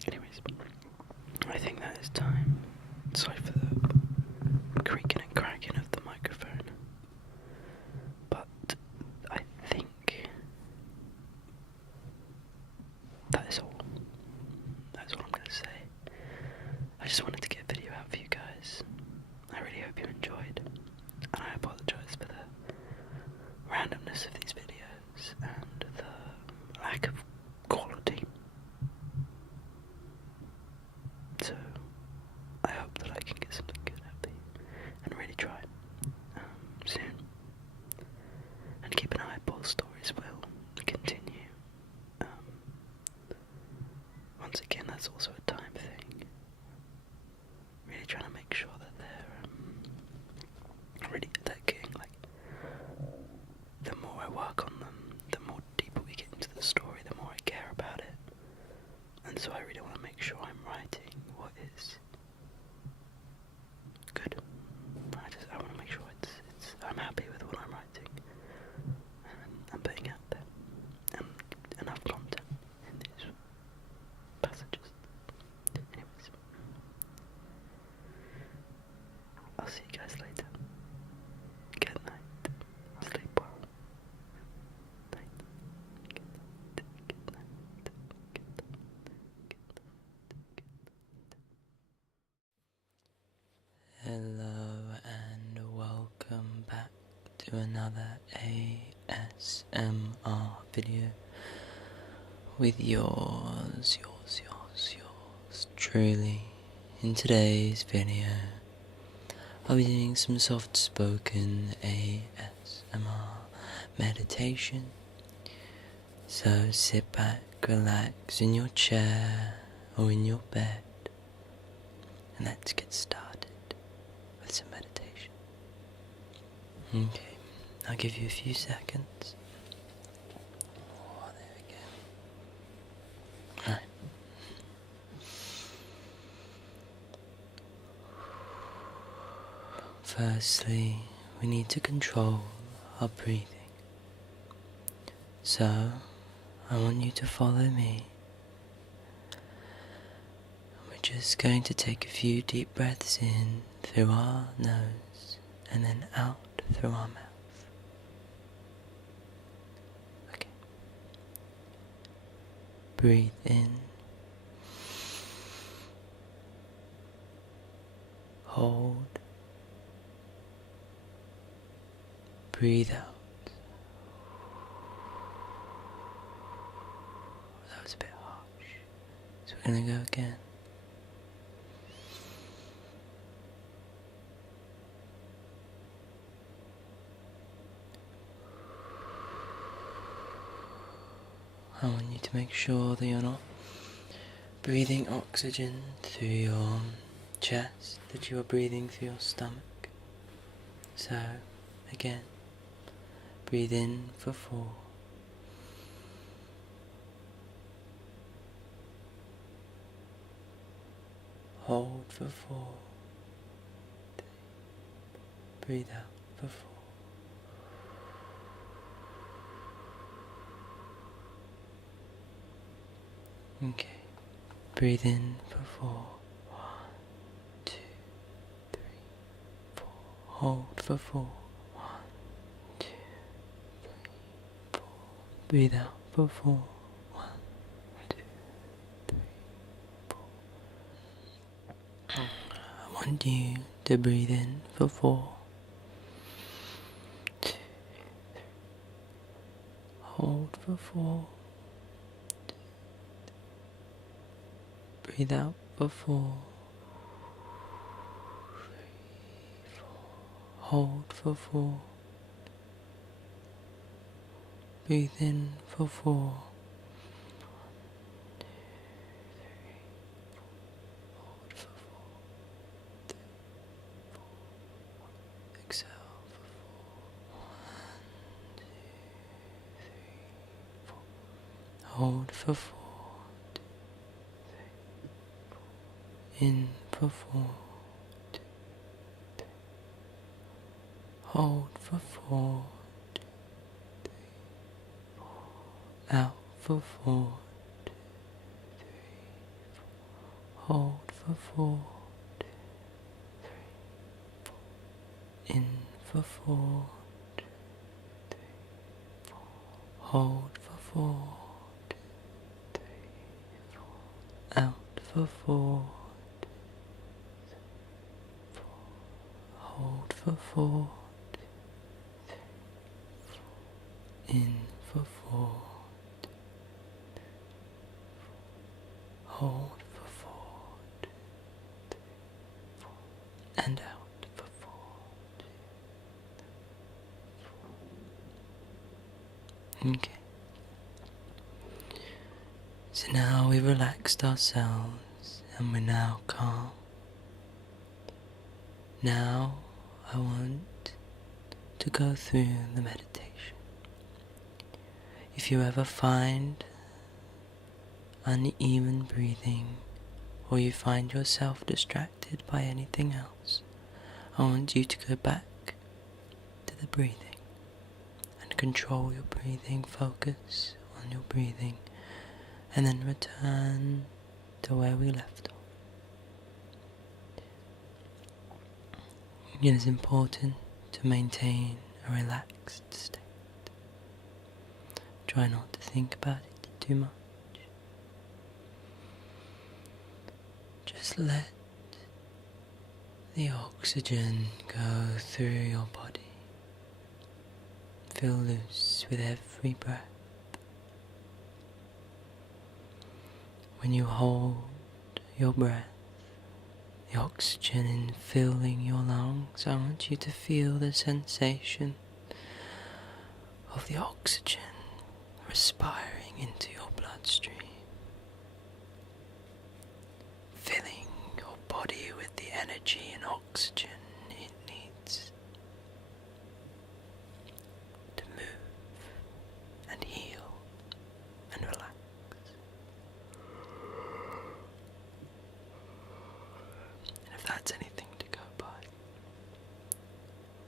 Anyways, I think that is time. Sorry for the creaking and cracking of the microphone. But I think that is all. That's all I'm going to say. I just wanted to get a video out for you guys. I really hope you enjoyed. And I apologise for the randomness of these videos and the lack of quality. So I hope that I can get something good out of you and really try soon. And keep an eye out, Paul's stories will continue. Once again, that's also a time thing. Really trying to make sure that they're getting, like, the more I work on them, the more deeper we get into the story, the more I care about it. And so I really want to make sure I'm writing what is good. I want to make sure I'm happy with what I'm writing and putting out there, and enough content in these passages. Anyways, I'll see you guys later. Good night. Sleep well. Night. Good night. Good night. Good night. Hello and welcome back to another ASMR video with yours truly. In today's video, I'll be doing some soft-spoken ASMR meditation. So sit back, relax in your chair or in your bed, and let's get started with some meditation. Okay, I'll give you a few seconds. Oh, there we go. Right. Firstly, we need to control our breathing. So, I want you to follow me. We're just going to take a few deep breaths in through our nose and then out through our mouth. Okay. Breathe in. Hold. Breathe out. That was a bit harsh. So we're going to go again. I want you to make sure that you're not breathing oxygen through your chest, that you are breathing through your stomach. So, again, breathe in for 4. Hold for 4. 3. Breathe out for 4. Okay. Breathe in for 4. 1, 2, 3, 4. Hold for 4. 1, 2, 3, 4. Breathe out for 4. 1, 2, 3, 4. I want you to breathe in for 4. 2, 3. Hold for 4. Breathe out for 4. hold for 4, breathe in for 4, hold for 4, exhale for 4, hold for 4, in for 4, hold for 4, out for 4, hold for 4, in for 4, hold for 4, out for 4, hold for 4, in for 4, hold for 4, and out for 4. Okay. So now we've relaxed ourselves and we're now calm. Now I want to go through the meditation. If you ever find uneven breathing or you find yourself distracted by anything else, I want you to go back to the breathing and control your breathing, focus on your breathing, and then return to where we left off. It is important to maintain a relaxed state. Try not to think about it too much. Just let the oxygen go through your body. Feel loose with every breath. When you hold your breath, the oxygen in filling your lungs, I want you to feel the sensation of the oxygen respiring into your bloodstream, filling your body with the energy and oxygen it needs to move and heal and relax. And if that's anything to go by,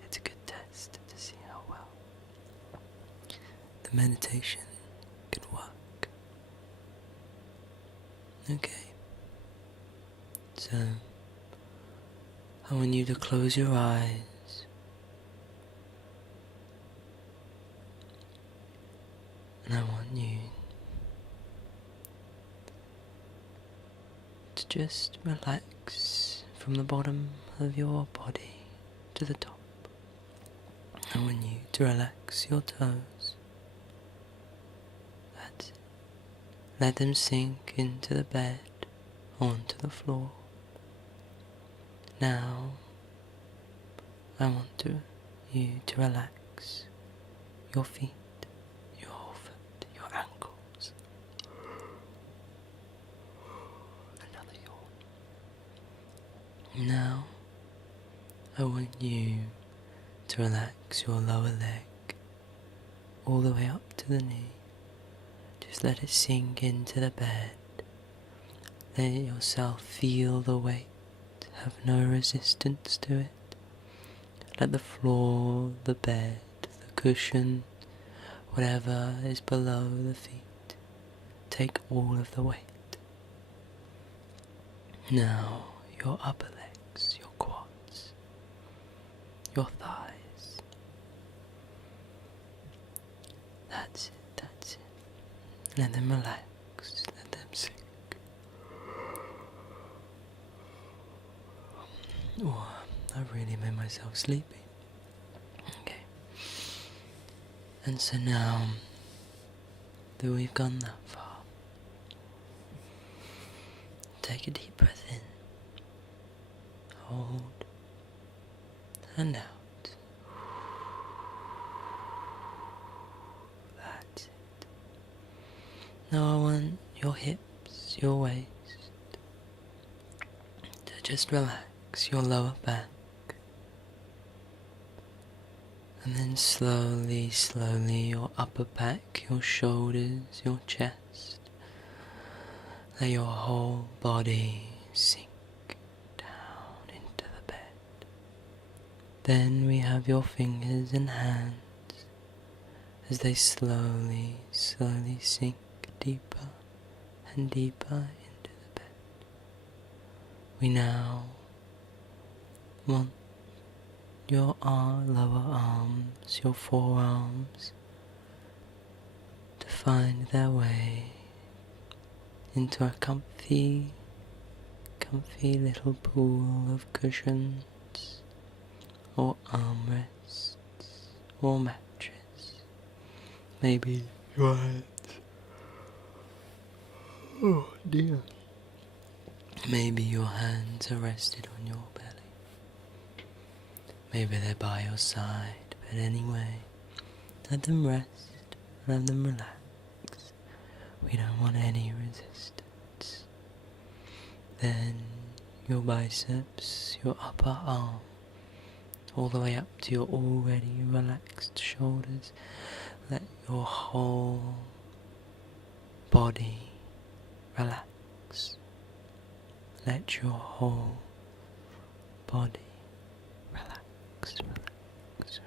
it's a good test to see how well the meditation can work. Okay, so I want you to close your eyes and I want you to just relax from the bottom of your body to the top. I want you to relax your toes. That's it. Let them sink into the bed, onto the floor. Now, I want you to relax your feet, your whole foot, your ankles. Another yawn. Now, I want you to relax your lower leg, all the way up to the knee. Just let it sink into the bed. Let yourself feel the weight, have no resistance to it. Let the floor, the bed, the cushion, whatever is below the feet, take all of the weight. Now, your upper legs, your quads, your thighs. That's it, that's it. Let them relax, let them sink. Oh, I really made myself sleepy. Okay. And so now that we've gone that far, take a deep breath in, hold, and out. Now I want your hips, your waist, to just relax your lower back. And then slowly, slowly your upper back, your shoulders, your chest. Let your whole body sink down into the bed. Then we have your fingers and hands as they slowly, slowly sink deeper and deeper into the bed. We now want your lower arms, your forearms, to find their way into a comfy little pool of cushions or armrests or mattress. Maybe your hands. Oh dear. Maybe your hands are rested on your belly. Maybe they're by your side, but anyway, let them rest, let them relax. We don't want any resistance. Then your biceps, your upper arm, all the way up to your already relaxed shoulders. Let your whole body relax. Let your whole body relax, relax, relax,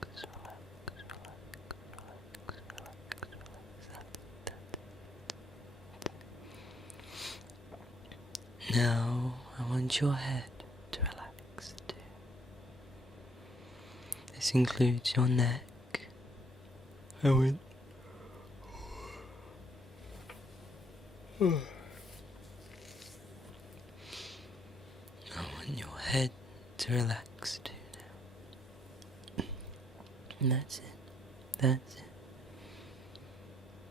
relax, relax, relax, relax. Now I want your head to relax too. This includes your neck. I want your head to relax too now. And that's it. That's it.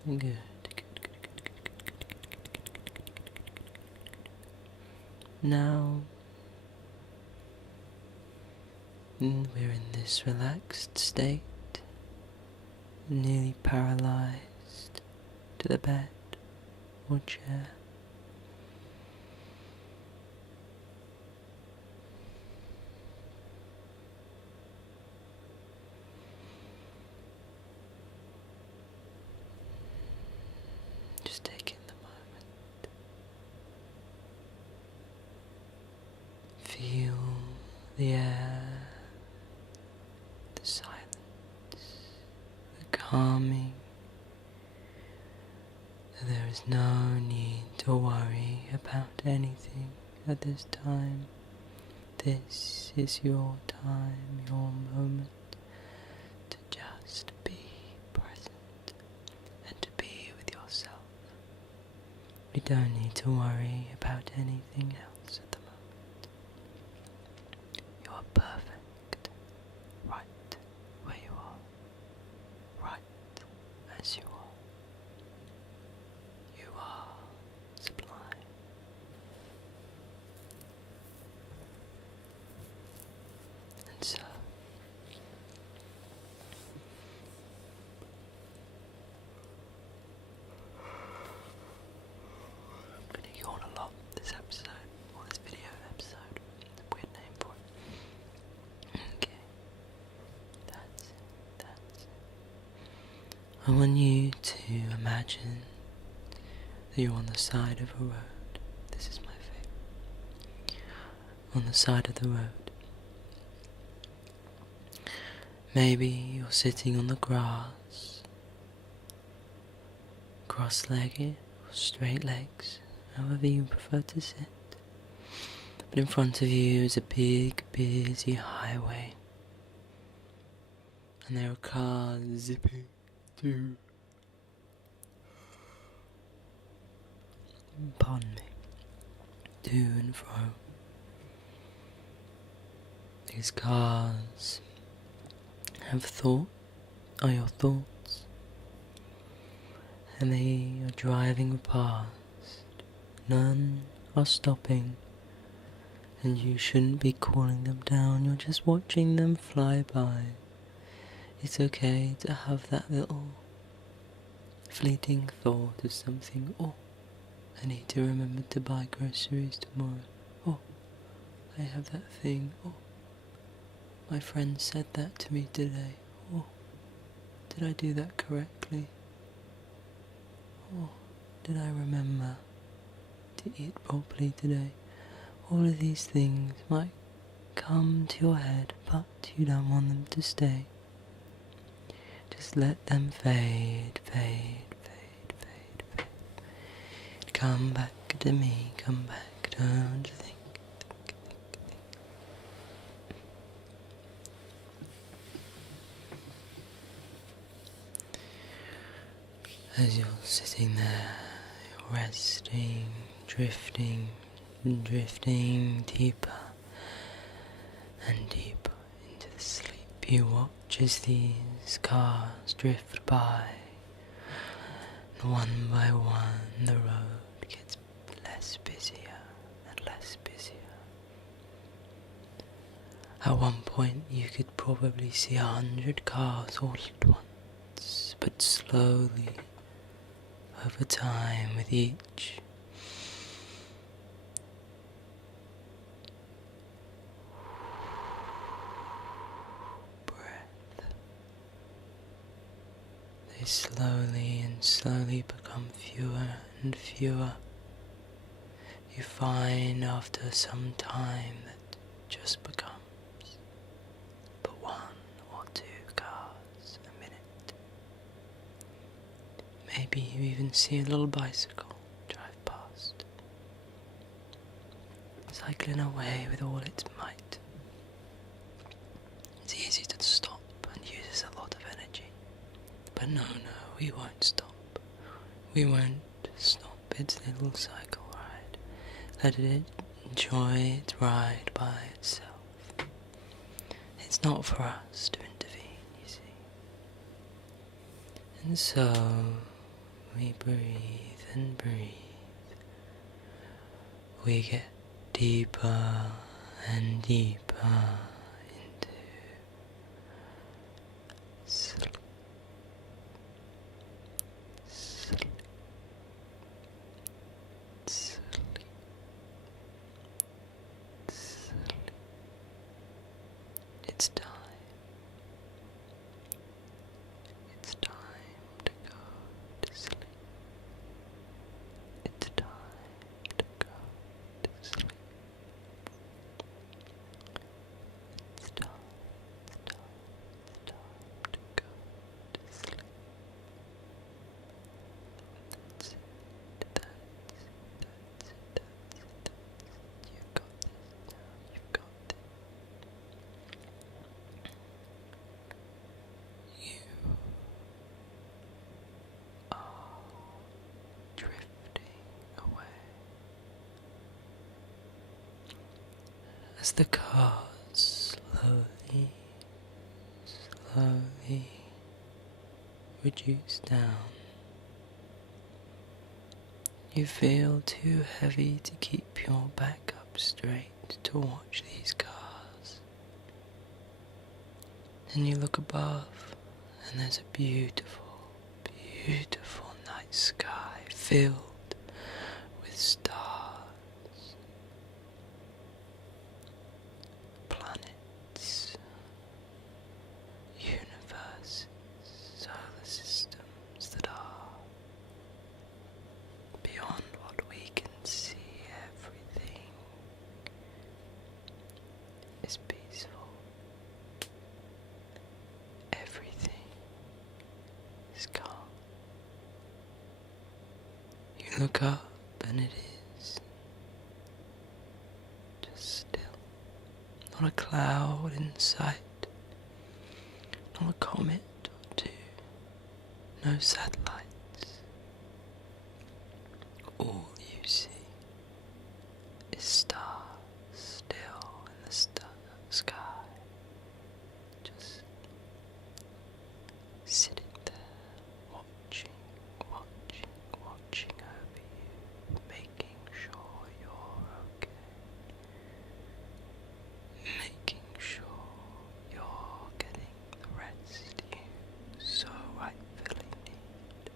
Good. Good, good, good, good, good, good, good, good. Now we're in this relaxed state, nearly paralyzed to the bed or chair. Just take in the moment. Feel the air, the silence, the calming. There is no need to worry about anything at this time. This is your time, your moment to just be present and to be with yourself. We don't need to worry about anything else at the moment. You are perfect, right where you are, right as you are. You are sublime. And so, I'm going to yawn a lot this episode, or this video episode. Weird name for it. Okay, that's it, that's it. I want you to imagine that you're on the side of a road. This is my favourite. On the side of the road. Maybe you're sitting on the grass, cross-legged or straight legs, however you prefer to sit. But in front of you is a big, busy highway. And there are cars zipping to, pardon me, to and fro. These cars are your thoughts, and they are driving past. None are stopping, and you shouldn't be calling them down. You're just watching them fly by. It's okay to have that little fleeting thought of something. Oh, I need to remember to buy groceries tomorrow. Oh, I have that thing. Oh, my friend said that to me today. Oh, did I do that correctly? Oh, did I remember to eat properly today? All of these things might come to your head, but you don't want them to stay. Just let them fade, fade, fade, fade, fade. Come back to me, come back, don't think. As you're sitting there, you're resting, drifting, drifting deeper and deeper into the sleep. You watch as these cars drift by, and one by one the road gets less busier and less busier. At one point you could probably see 100 cars all at once, but slowly, over time, with each breath, they slowly and slowly become fewer and fewer. You find after some time that just becomes but 1 or 2 cars a minute. Maybe you even see a little bicycle drive past, cycling away with all its might. It's easy to stop and uses a lot of energy. But no, we won't stop. We won't stop its little cycle ride. Let it enjoy its ride by itself. It's not for us to intervene, you see. And so we breathe and breathe. We get deeper and deeper into sleep. Sleep. Sleep. Sleep. It's time. It's time to go to sleep. It's time to go to sleep. It's time, it's time, it's time to go to sleep. That's it, that's it, that's it, that's it. You've got this now, you've got this. You are drifting away as the cars slowly reduce down. You feel too heavy to keep your back up straight to watch these cars. And you look above, and there's a beautiful, beautiful night sky filled with stars, planets, universes, solar systems that are beyond what we can see. Everything is peaceful. Everything is calm. You look up and it is just still. Not a cloud in sight. Not a comet or two. No satellites. All you see is stars still in the sky. Just sitting there, watching over you, making sure you're okay, making sure you're getting the rest you so rightfully need.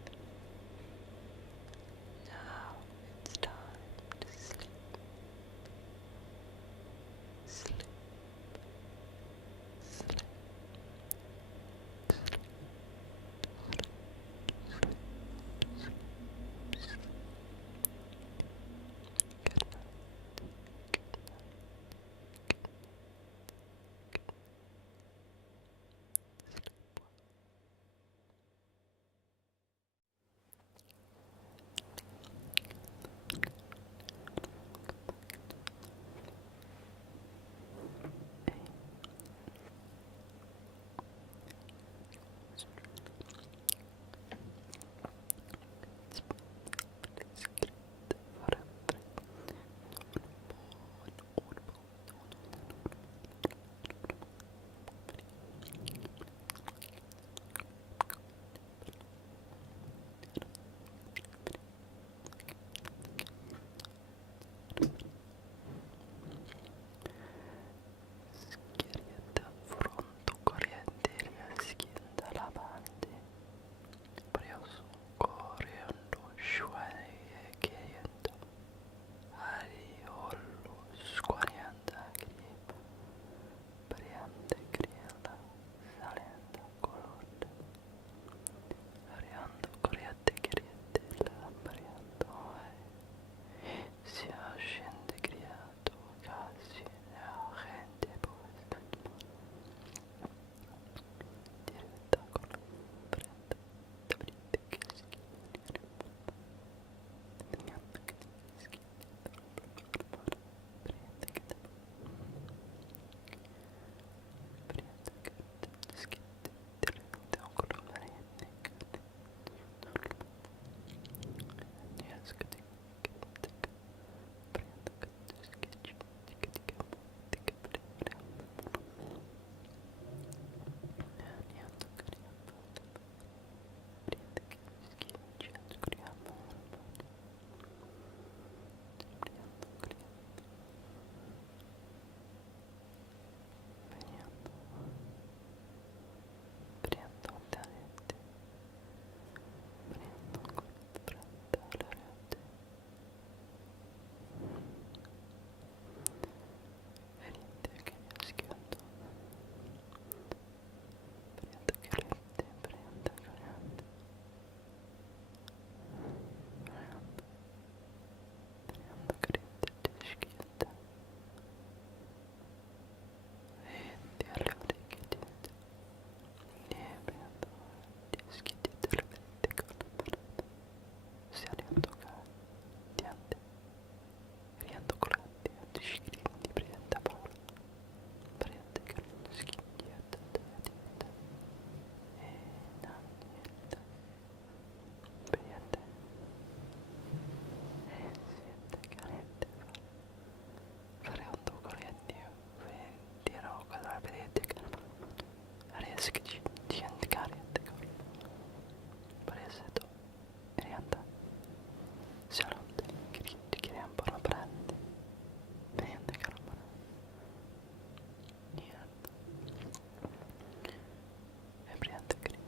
sıkıcı diyen dikariyette kal. Presedo erianda. Salute kiritti kiryan para prende. Prende kalamara. Niente. E prende kiri.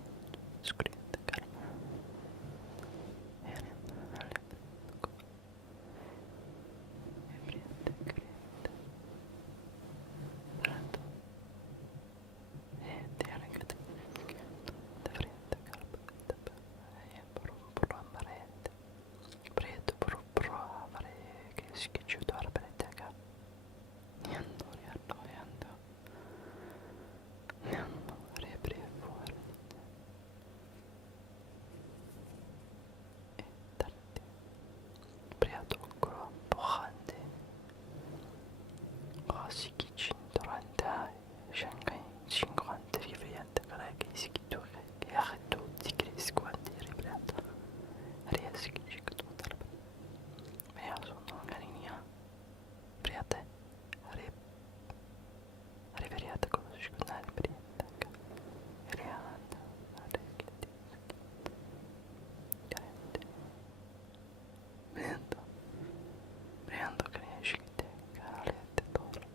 Scritte kalamara. Erianda. Alende. E prende kiriette. Prendo. E ti arrencate. Da frente calma. Da e por amarente. Preto por avare che schicciuto alla prete. Niendo, repri fuori e tardi. Priato ancora bohante. Quasi durante Shanghai 50 riprende che si chiude che ha tutti che squanti riprende. Riesci che tutto la mia sono ganinia. Priate. Riveriate con lo sconare prende. Rianda. Arreglati. Carente. Vento. Prendo cresci che te. Calette torno.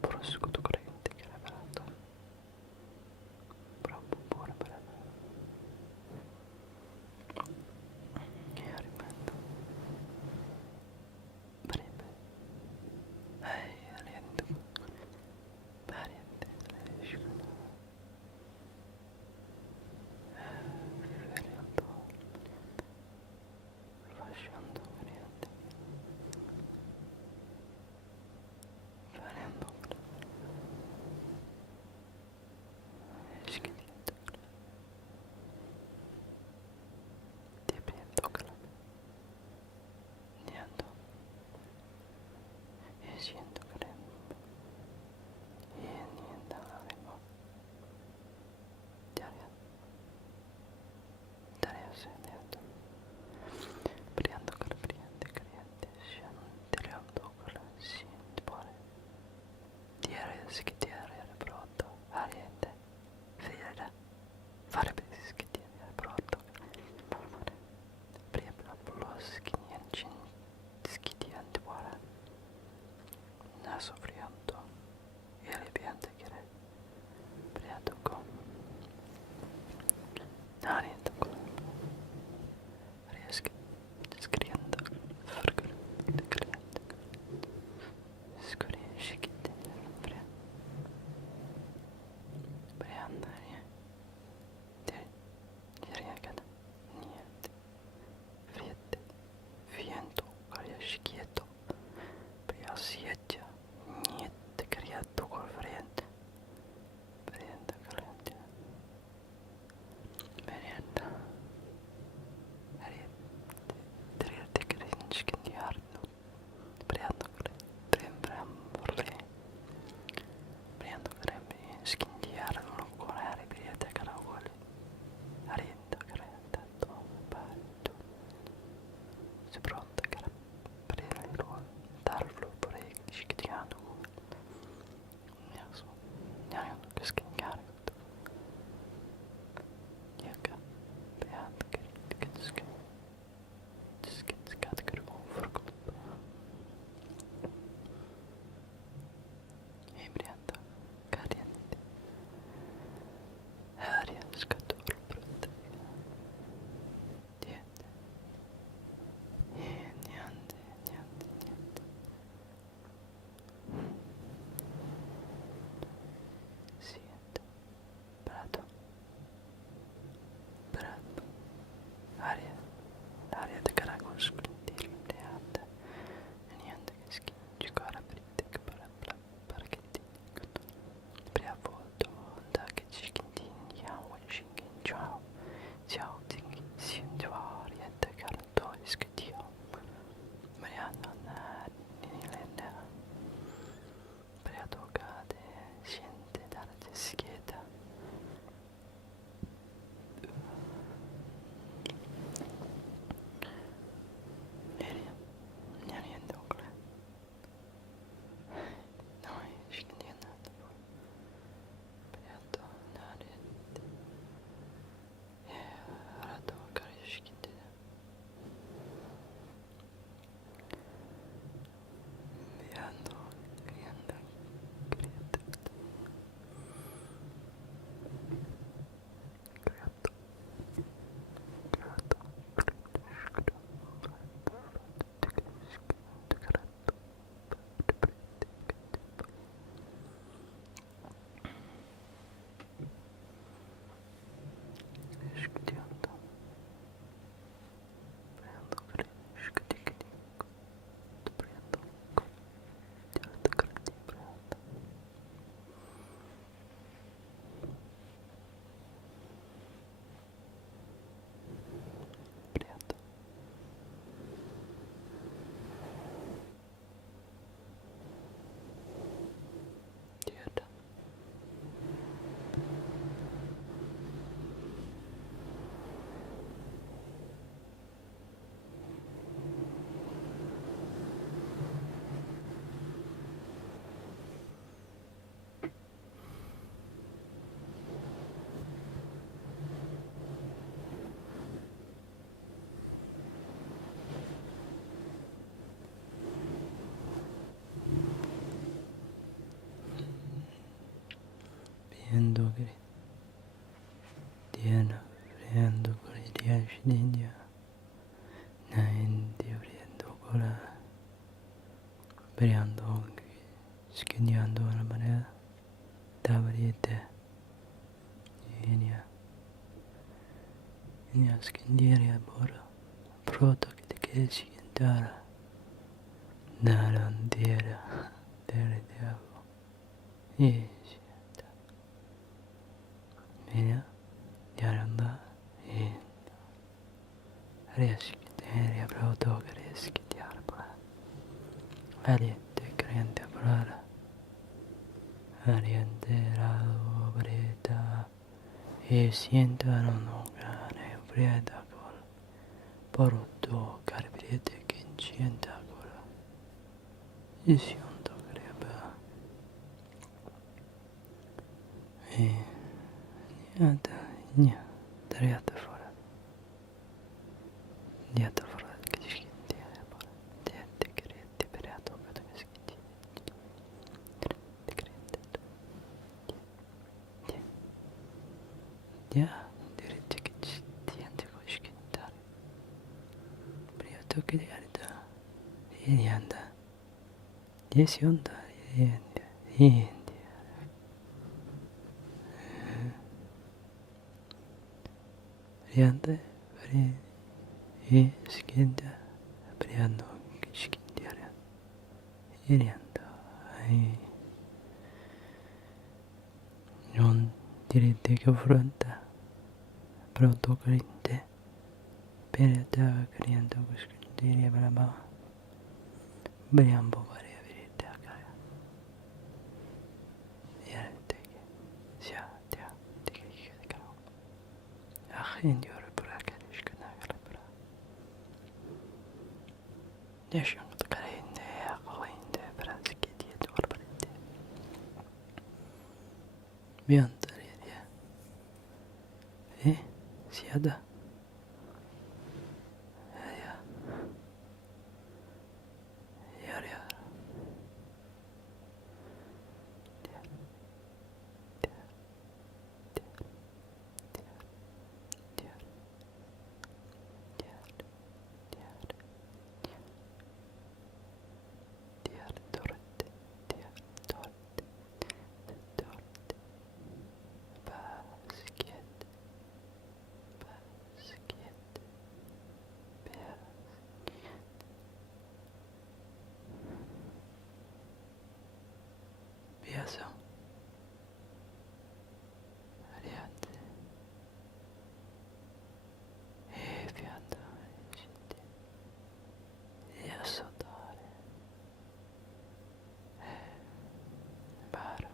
Prosciutto corrente che era barato. Proprio buono per me. E ripeto. Breve. Riendo. Pariente. Riescono. Feriato. Lasciando niente. Farendo. Schedito. Ti prendo calma. Niente. E siento crema. E niente l'arrivo. Tarea sedendo. Prendo con cliente. Scendendo con la sintore. Diario schittiere pronto. Ariete. Fiera. Fare per schittiere pronto. Prima bloschiniancin schittiante buona. Naso friando. E ripiante che re. Priato con. Ariete con. Riesco. Scriendo. Fragore. Cliente. Scurisci che te ne frega. Brianda niente. Riegada. Niente. Friette. Fiento. Riesci quieto. Pria sietja. Niente. Criato col friente. Friente calente. Merienda. Riette. Triette cringe che di arno. Brianda Trembramborle. Prendo creme skindiare l'oculare priete caravoli. Arenda crenta dove parto. Si pronta che prende l'uomo. Darlo pure schidiano. Yendo gri. Diano friendo gri diashininja. Nain dibriendo gola. Briando skinyando la manera. Tabriete. Inia. Inia skindiria bora. Proto che si intara. Narandiera. Dere diavolo. Isi. Inia. Yaranda. In. Reski. Deria proto reski diarbola. Ariete crente brara. Ariente rado breta. E sientano non grane breda col. Porto carbriete che incienta cola. E sionto greba. E niente, niente. Dariate fuori. Niente fuori che ti schiettiere. Niente che rete periato che ti schiettiere. Ya, direte che ci tiente con schientare. Prima tocchi di arita. E niente. 10 onda. Niente. Niente. Niente. E schienta. Priando che schientare. E niente. Non direte che affronta. Pronto corrente. Per te creando questo dire brava. Briambo varia verità cara. Niente che sia te che caro. Achin diyor bırak ilişkine göre bırak. Yaşam da karayında ya kolayında biraz gidiyor duvar barinde. Bir anda diye. Siyada. Ya. Yar yar. Diğer torrette. Diğer torrette. Torrette. Basket. Basket. Biasa. Ariate. Fianda. Yasodare. Bara.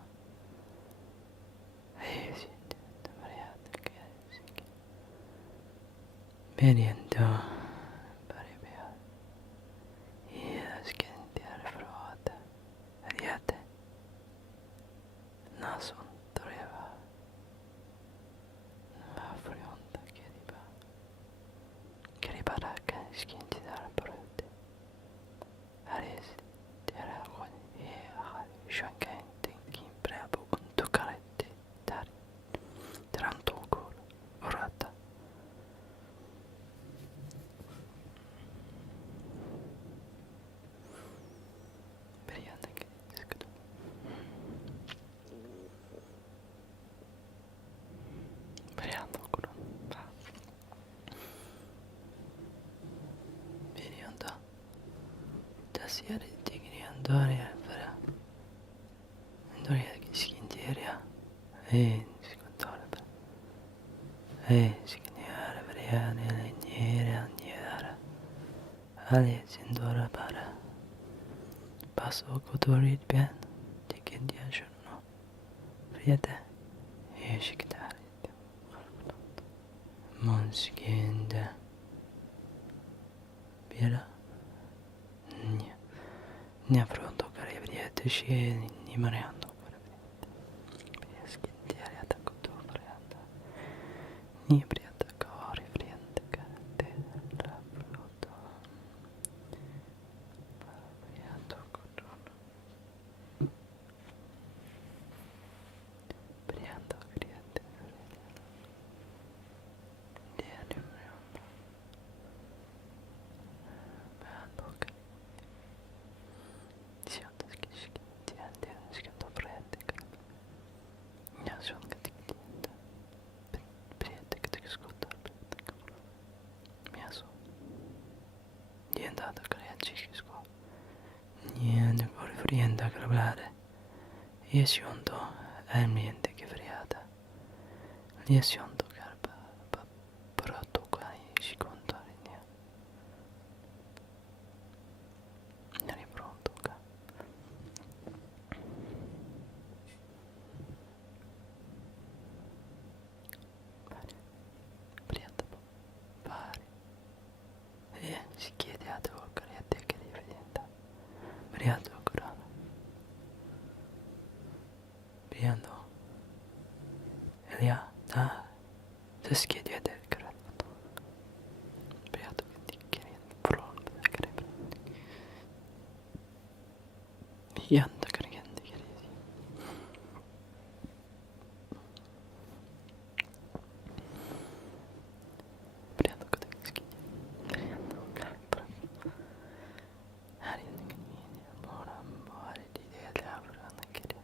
Sinte. Mariate che Beniendo. Bare bea. Skintiare frode. Ariate. Nason treva. Frionda che ripara che skinti dare frode. Ares. Tera con e ahari. Shankente. Kimpreabu untukarete. Dari. Trantokor. Orata. Beriande che discuto. Beriando con un pa. Beriando. Da siare tigri andare a fare. Andare che skintiere. Scontare per. Skintiare beriane legnere andiare. Ale sindora para. Passo cotorit ben. Tikendia shono. Friete. Shiktare. Monskinde. Biera. Nia. Nia pronto care vriete sceni ni mareando care vriete. Skintiare attacco tu mareanda. Ni briata cori vriente care te la pronto. Briato cotono. Brianda cabrare. Yesionto ambiente che friata. Yesionto carpa protokai shikontaria. Eri pronto ca. Priata pari. Si chiede a te cariate che diventa. Priato corona. Priando. Elia, da. Se chiede a te corona. Priato che ti chiede pronto da cariare. Yanda cariante che ridi. Priando che ti chiede. Priando calpra. Hari che vieni amore amore di te la vrana che ridi.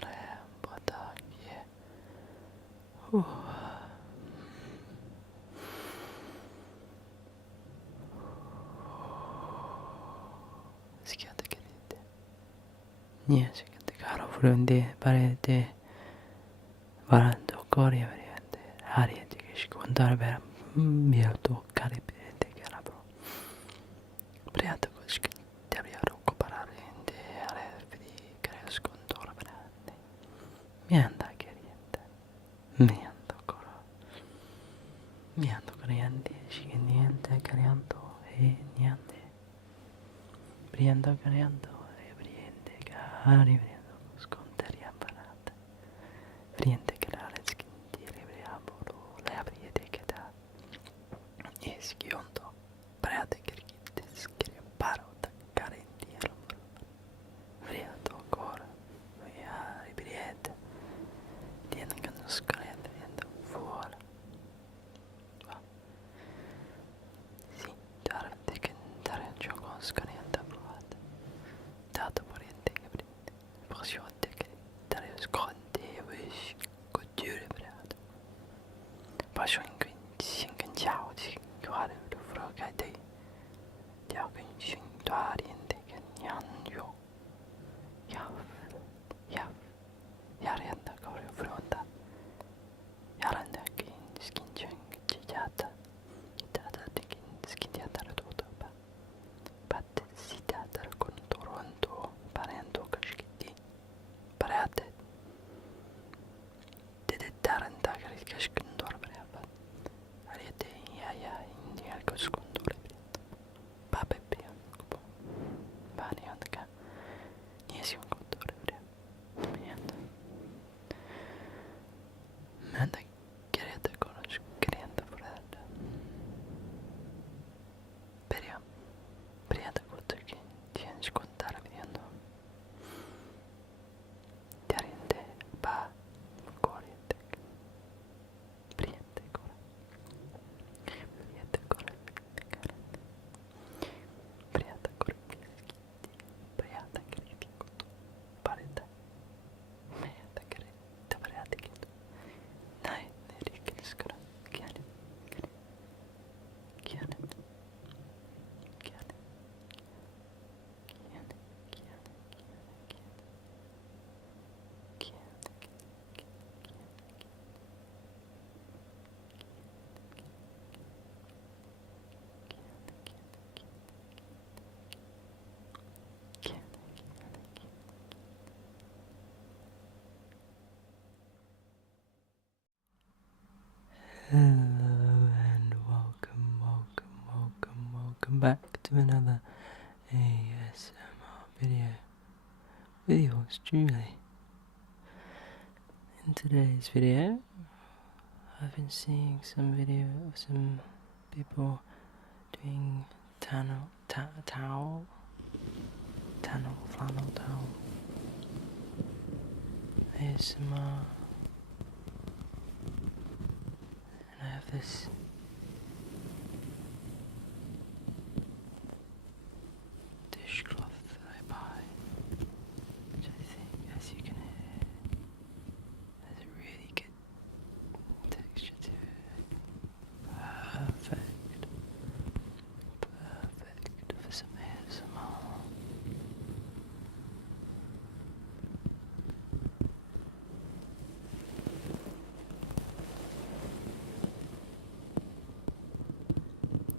Rembotaglie. Schiate che ride. Niente che te caro frundi parete. Varando cori avriente. Ariete che si contare per biato caripete che era pro. Priato così che ti abbiamo compararente. Arevidi che scontore prende. Mi anda che riente. Mi ando coro. Mi ando corriente. Si che niente carianto e niente. Briando carianto e briente cari briando scontari amparate. Briente che la skinti ribriamo le apriete che da. E schionto. Preate che richitte schiere paro da carenti e l'amore. Briando ancora. Via ribriente. Tiene che non scorrete viendo fuori. Va. Sì, tardi che andare a gioco scorrente provate. Dato pariente che prende. Passione che dare sconti e wish couture preato. Passione che si incanciavo di guardare lo froga dei. Già che si indariente che nianjo. Jaff. Jaff. Jarenda gore fronta. Jarenda che skinchen cicciata. Citata di che skintiata la tutto. Pat citata con Toronto. Parento che schitti. Parate. Dede taranta che skundor breva. Ariete ya india che skundor breva. Pape pia. Bani andka. Niesi un skundor breva. Mianda. Manda chiarete con scriente fredda. Peria. Priata quanto che tien scontare vedendo. Tiarente pa. Coriente. Priente cora. Priente cora. Priata cora che schitti. Priata che rifico tu. Pareta. Meata che rita priata che tu. Dai, neri che scora. Chiane. Chiane. Chiane. Chiane. Hello and welcome back to another ASMR video with yours truly. In today's video, I've been seeing some video of some people doing flannel towel, ASMR, and I have this dishcloth that I buy, which I think, as you can hear, has a really good texture to it. Perfect for some ASMR.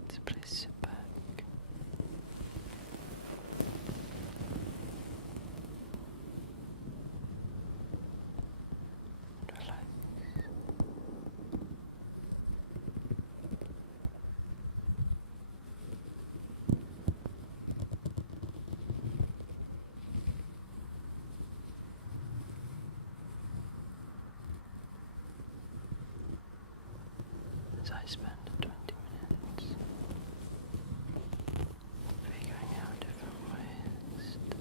So please sit back. Relax. As I spend 20 minutes figuring out different ways to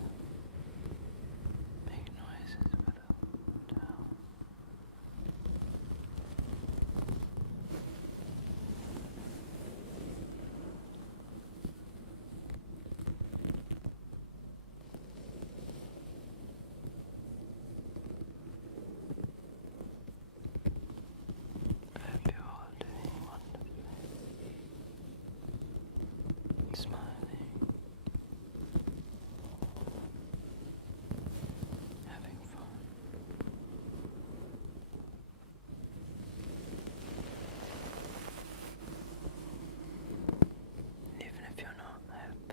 make noises with a towel. I hope you're all doing wonderfully, smiling, having fun. Even if you're not, I hope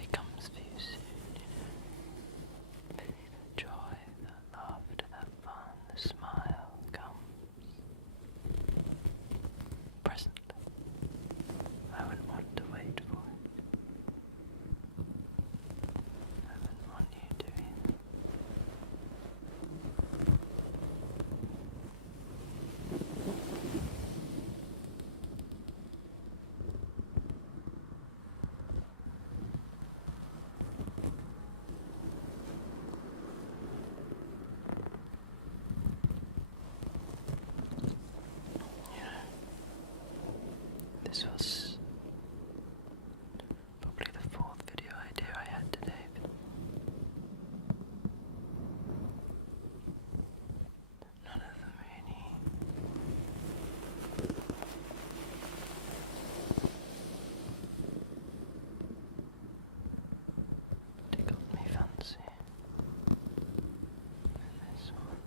it comes for you soon, you know. The joy, that laughter, that fun, the smile comes presently. I wouldn't want to wait for it. I wouldn't want you to either. You know, this was probably the fourth video idea I had today, but none of them really tickled me fancy. And this one,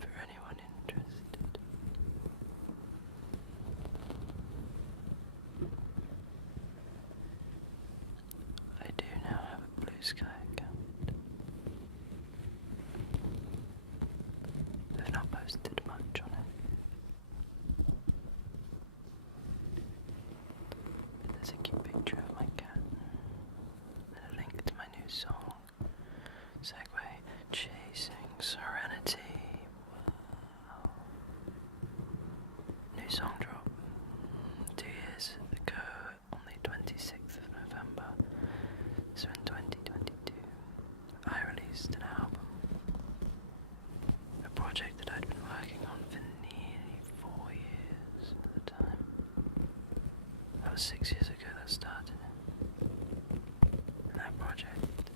for anyone interested. I do now have a Blue Sky account. I've not posted much on it, but there's a cute picture of my cat and a link to my new song, Segway, Chasing Serenity. Wow. New song drop 2 years ago on the 26th of November. So in 2022, I released an album, a project that I'd been working on for nearly 4 years at the time. That was 6 years ago that started. And that project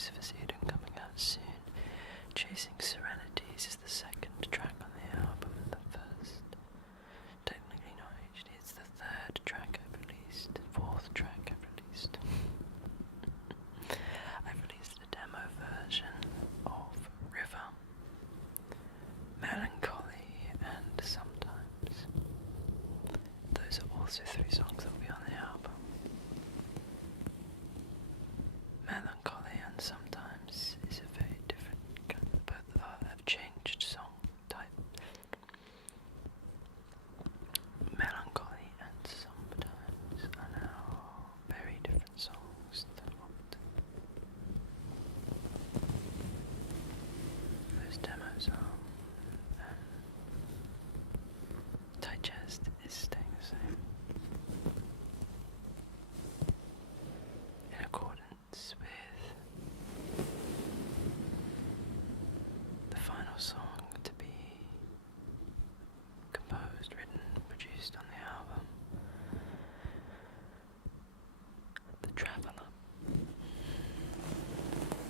Voice for Eden coming out soon. Chasing Serenities is the second track on the album and the first. Technically not HD, it's the third track I've released. Fourth track I've released. I've released a demo version of River, Melancholy, and Sometimes. Those are also 3 songs that will be on the album. Melancholy and Sometimes is a very different kind of, both have changed song type. Melancholy and Sometimes are now very different songs than what those demos are. Digest is staying the same. In accordance with the final song to be composed, written, produced on the album, The Traveller.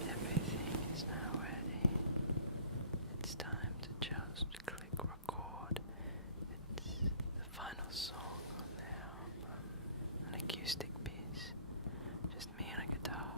Everything is now ready. It's time to just click record. It's the final song on the album, an acoustic piece, just me and a guitar.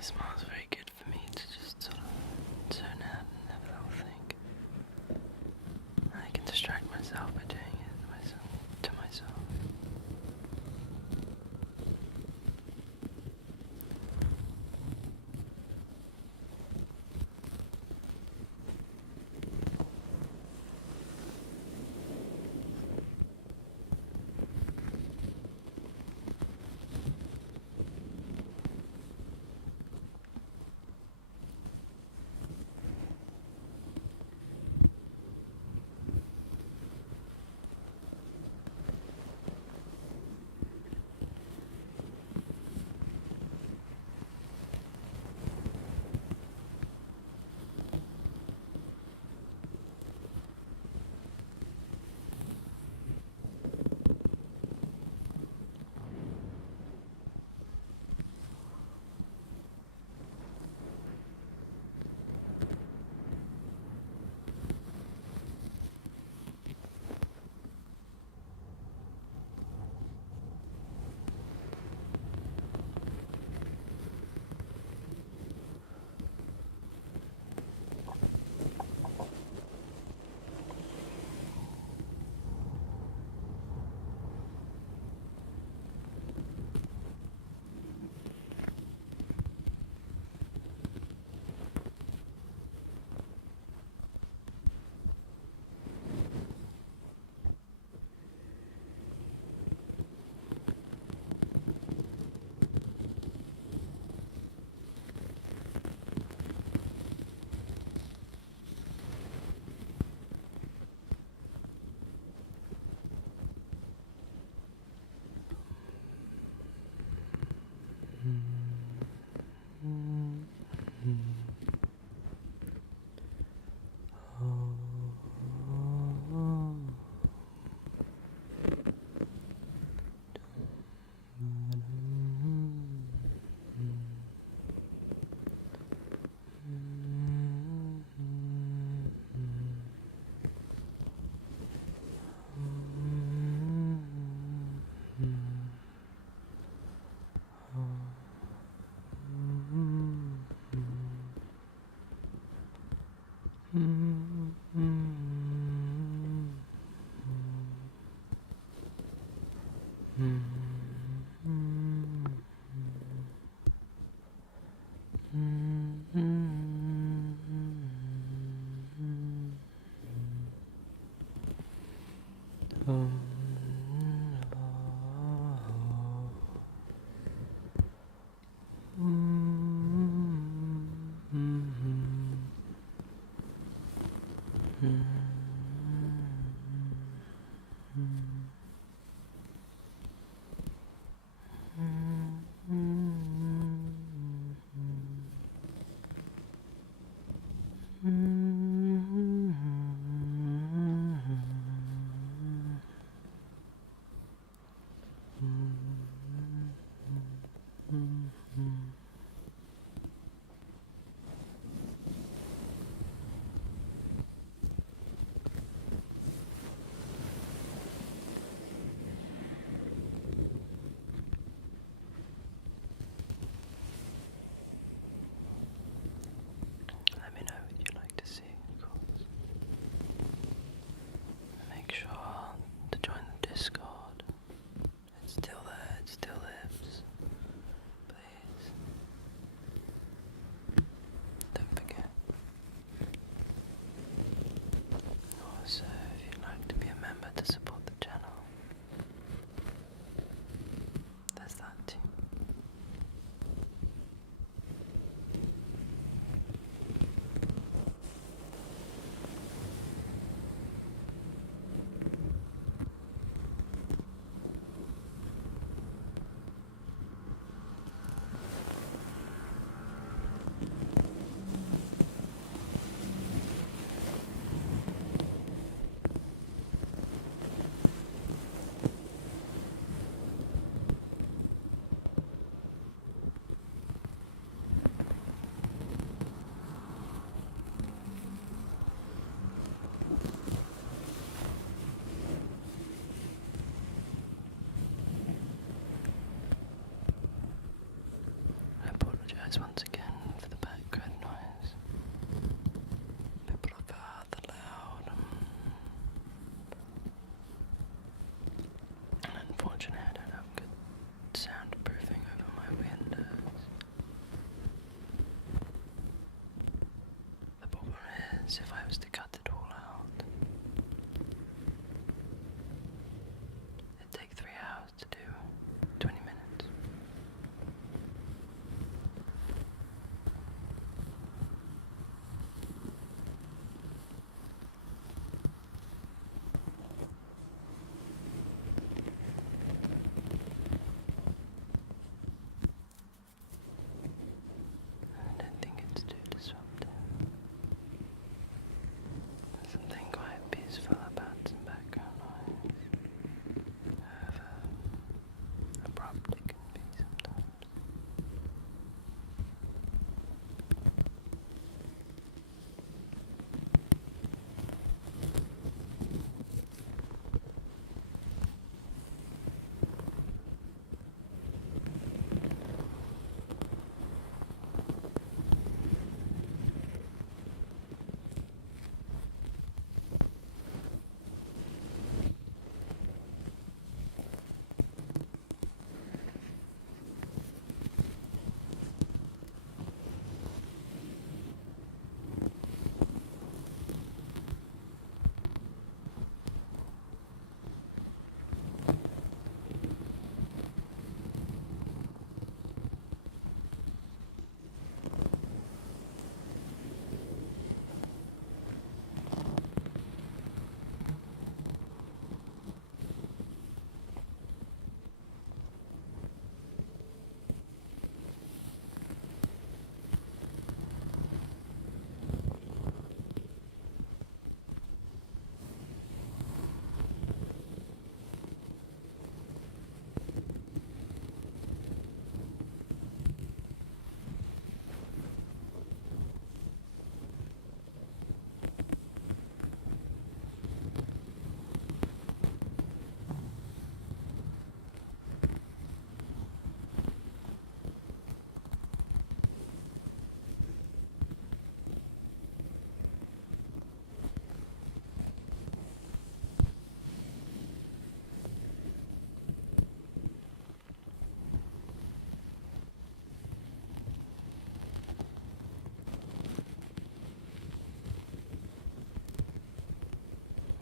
It smells very good for me to just sort of zone out and have a little think. I can distract myself by doing it to myself. as if I was to cut it all out. It'd take 3 hours to do 20 minutes. I don't think it's too disruptive. There's something quite peaceful about some background noise, however abrupt it can be sometimes.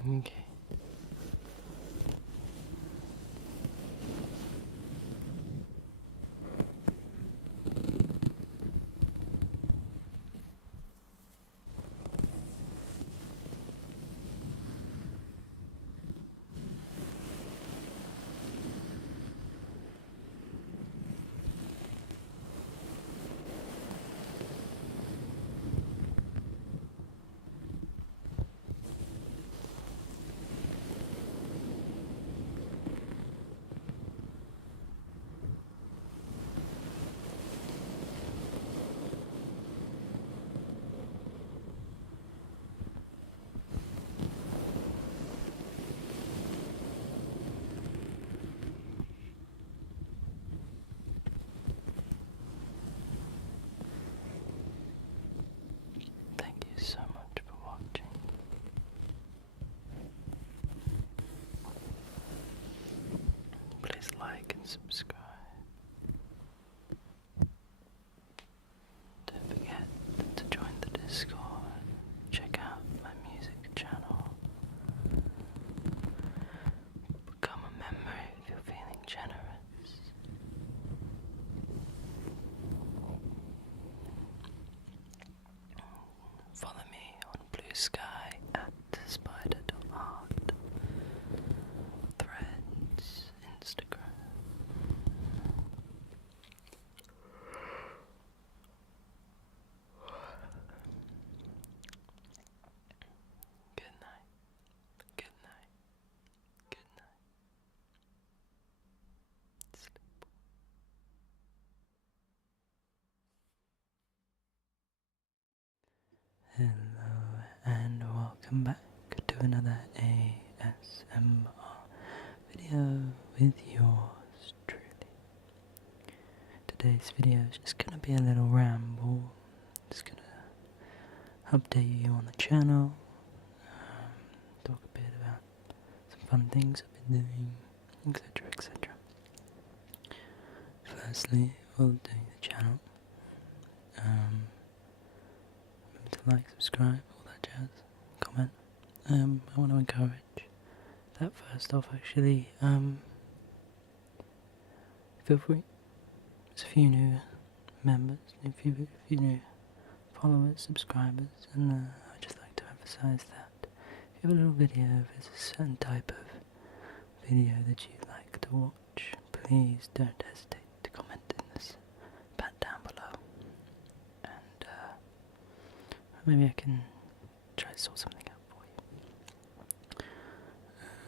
Okay. Thank you so much for watching. Please like and subscribe. Don't forget to join the Discord. Check out my music channel. Become a member if you're feeling generous. Follow me on Blue Sky at spider.art, Threads, Instagram. Good night, good night, good night. Sleep. Hello and welcome back to another ASMR video with yours truly. Today's video is just going to be a little ramble. Just going to update you on the channel, talk a bit about some fun things I've been doing, etc, etc. Firstly, we'll do the channel. Remember to like, subscribe, all that jazz. jazz. Comment. I want to encourage that first off, actually. Feel free. There's a few new members, a few new followers, subscribers, and I'd just like to emphasize that if you have a little video, if there's a certain type of video that you'd like to watch, please don't hesitate to comment in this pad down below, and maybe I can try to sort something out for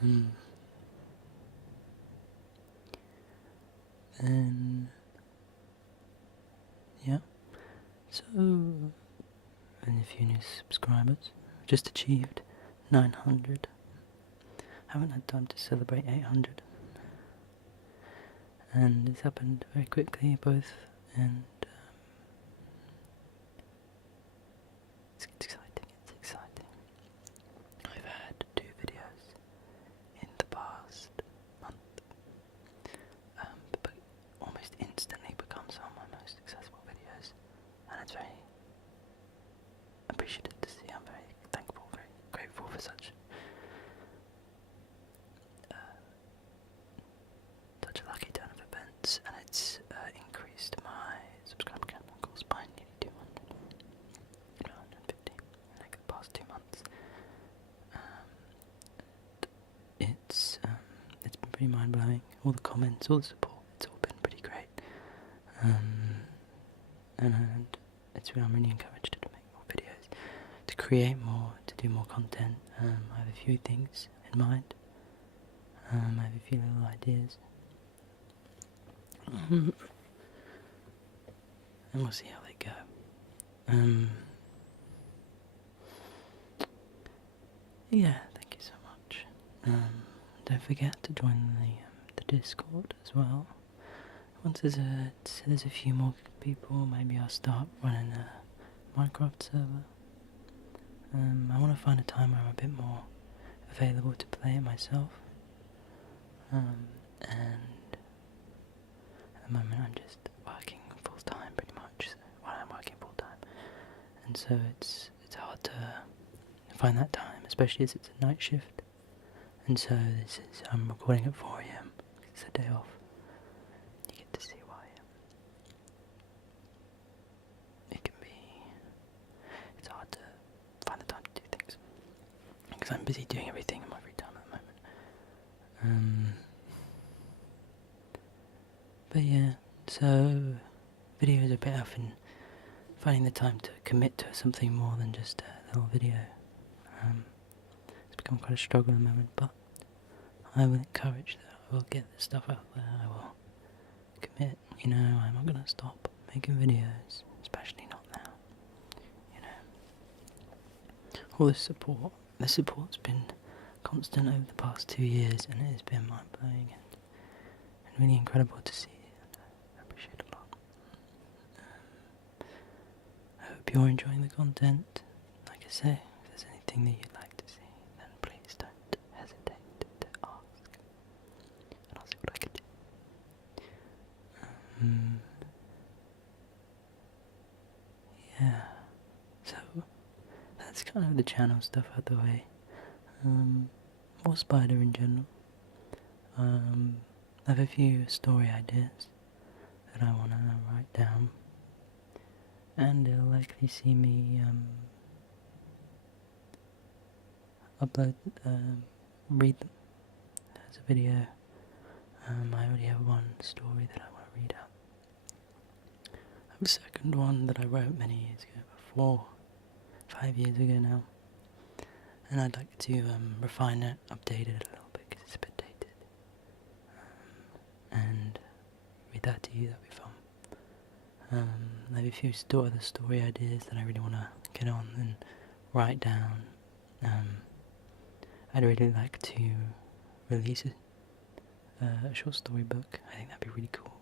you. And yeah, so and a few new subscribers. Just achieved 900. Haven't had time to celebrate 800, and it's happened very quickly, both, and it's exciting. It's exciting. I've had 2 videos in the past month, but almost instantly become some of my most successful videos, and it's very appreciative to see. I'm very thankful, very grateful for such a lucky turn of events, and it's increased my subscriber count, of course, by nearly 200, 150 in like the past 2 months. It's been pretty mind blowing. All the comments, all the support, it's all been pretty great. And I'm really encouraged to make more videos, to create more, to do more content. I have a few things in mind. I have a few little ideas. And we'll see how they go. Yeah, thank you so much. Don't forget to join the Discord as well. Once there's a few more people, maybe I'll start running a Minecraft server. I want to find a time where I'm a bit more available to play it myself. And at the moment I'm just working full time pretty much. I'm working full time, and so it's hard to find that time, especially as it's a night shift. And so I'm recording at 4 AM. It's a day off. You get to see why it's hard to find the time to do things, because I'm busy doing everything in my free time at the moment. But yeah, so videos are a bit often finding the time to commit to something more than just a little video. It's become quite a struggle at the moment, but I will encourage that. I will get this stuff out there. I will commit. I'm not gonna stop making videos, especially not now. All the support's been constant over the past 2 years, and it has been mind blowing and really incredible to see. And I appreciate it a lot. I hope you're enjoying the content. Like I say, if there's anything that you'd like to see, then please don't hesitate to ask, and I'll see what I can do. Yeah, so that's kind of the channel stuff out the way. More Spider in general. I have a few story ideas that I want to write down, and you'll likely see me upload, read them as a video. I already have one story that I want to read out. I have a second one that I wrote many years ago, 5 years ago now, and I'd like to refine it, update it a little bit because it's a bit dated, and read that to you. That'd be fun. I have a few other story ideas that I really want to get on and write down. I'd really like to release a short story book. I think that'd be really cool.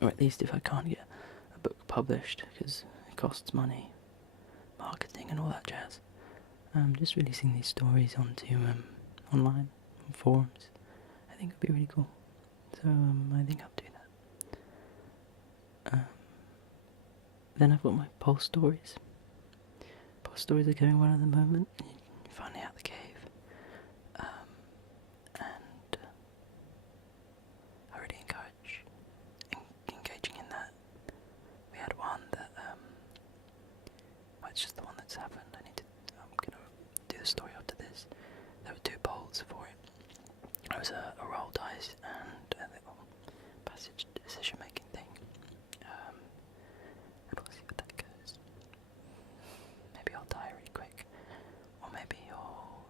Or at least if I can't get a book published, because it costs money, marketing and all that jazz. Just releasing these stories onto online, on forums, I think would be really cool. So I think I'll do that. then I've got my pulse stories. Pulse stories are going well at the moment. You're finally out the cave. And I really encourage engaging in that. We had one that, well, it's just the one that's happened. I'm gonna do the story after this. There were 2 polls for it. There was a roll dice and a little passage decision making thing. And we'll see what that goes. Maybe I'll die really quick, or maybe you'll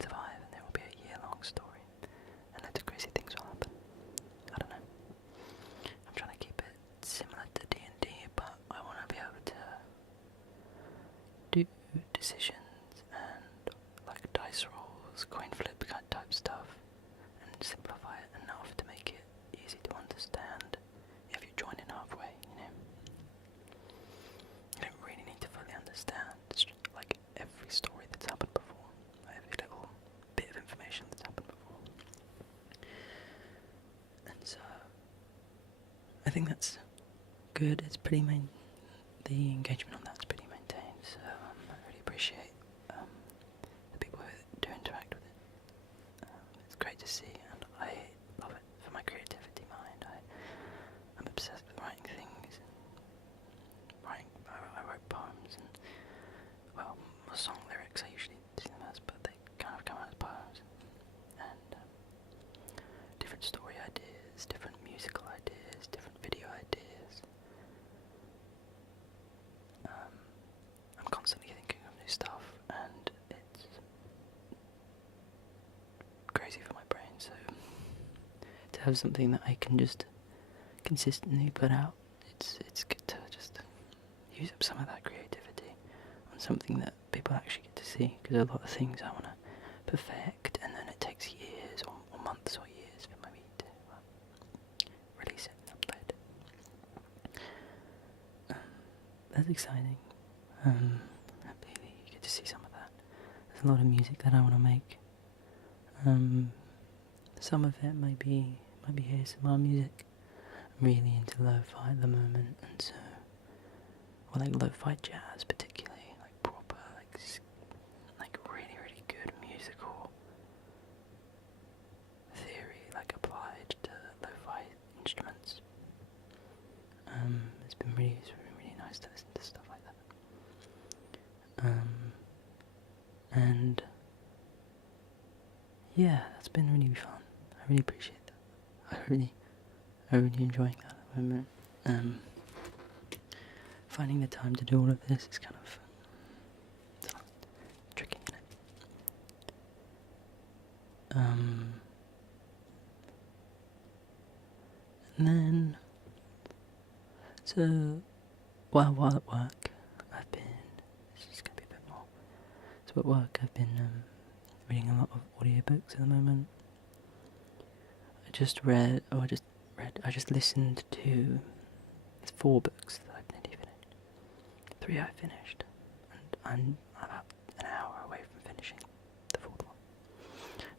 survive and there will be a year-long story, and loads of crazy things will happen. I don't know. I'm trying to keep it similar to D&D, but I want to be able to do decisions and like dice rolls, coin flip kind of type stuff, and simplify it enough to make it easy to understand if you join in halfway, you know. You don't really need to fully understand. It's just like every story that's happened before, every little bit of information that's happened before. And so, I think that's good. It's pretty the engagement on that's pretty maintained. So I really appreciate the people who do interact with it. It's great to see, and I love it for my creativity mind. I'm obsessed with writing things. I wrote poems and, well, song lyrics I usually see them as, but they kind of come out as poems. And different story ideas, different musical ideas, different video ideas. I'm constantly thinking of new stuff, and it's crazy for my brain, so to have something that I can just consistently put out, it's good to just use up some of that creativity on something that people actually get to see, because a lot of things I want to perfect, and then it takes years or months or years for me to release it and upload it. That's exciting. Hopefully you get to see some of that. There's a lot of music that I want to make. Some of it might be ASMR music. I'm really into lo-fi at the moment, and so, well, like lo-fi jazz particularly, like proper, like really, really good musical theory, like applied to lo-fi instruments. It's been really nice to listen to stuff like that. And yeah, that's been really fun. I really appreciate that. I'm really enjoying that at the moment. Finding the time to do all of this is kind of tricky, isn't it? And then, so, while at work, this is going to be a bit more, so at work I've been reading a lot of audiobooks at the moment. I just listened to 4 books that I've nearly finished. 3 I finished, and I'm about an hour away from finishing the 4th one.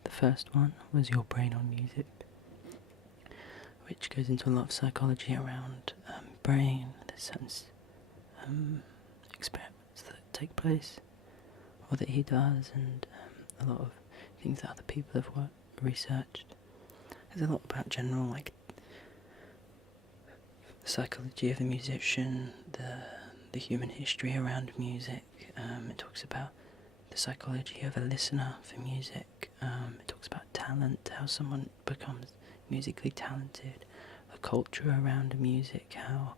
The first one was Your Brain on Music, which goes into a lot of psychology around brain. There's certain experiments that take place, or that he does, and a lot of things that other people have researched. There's a lot about general, like, the psychology of a musician, the human history around music. It talks about the psychology of a listener for music. It talks about talent, how someone becomes musically talented, a culture around music, how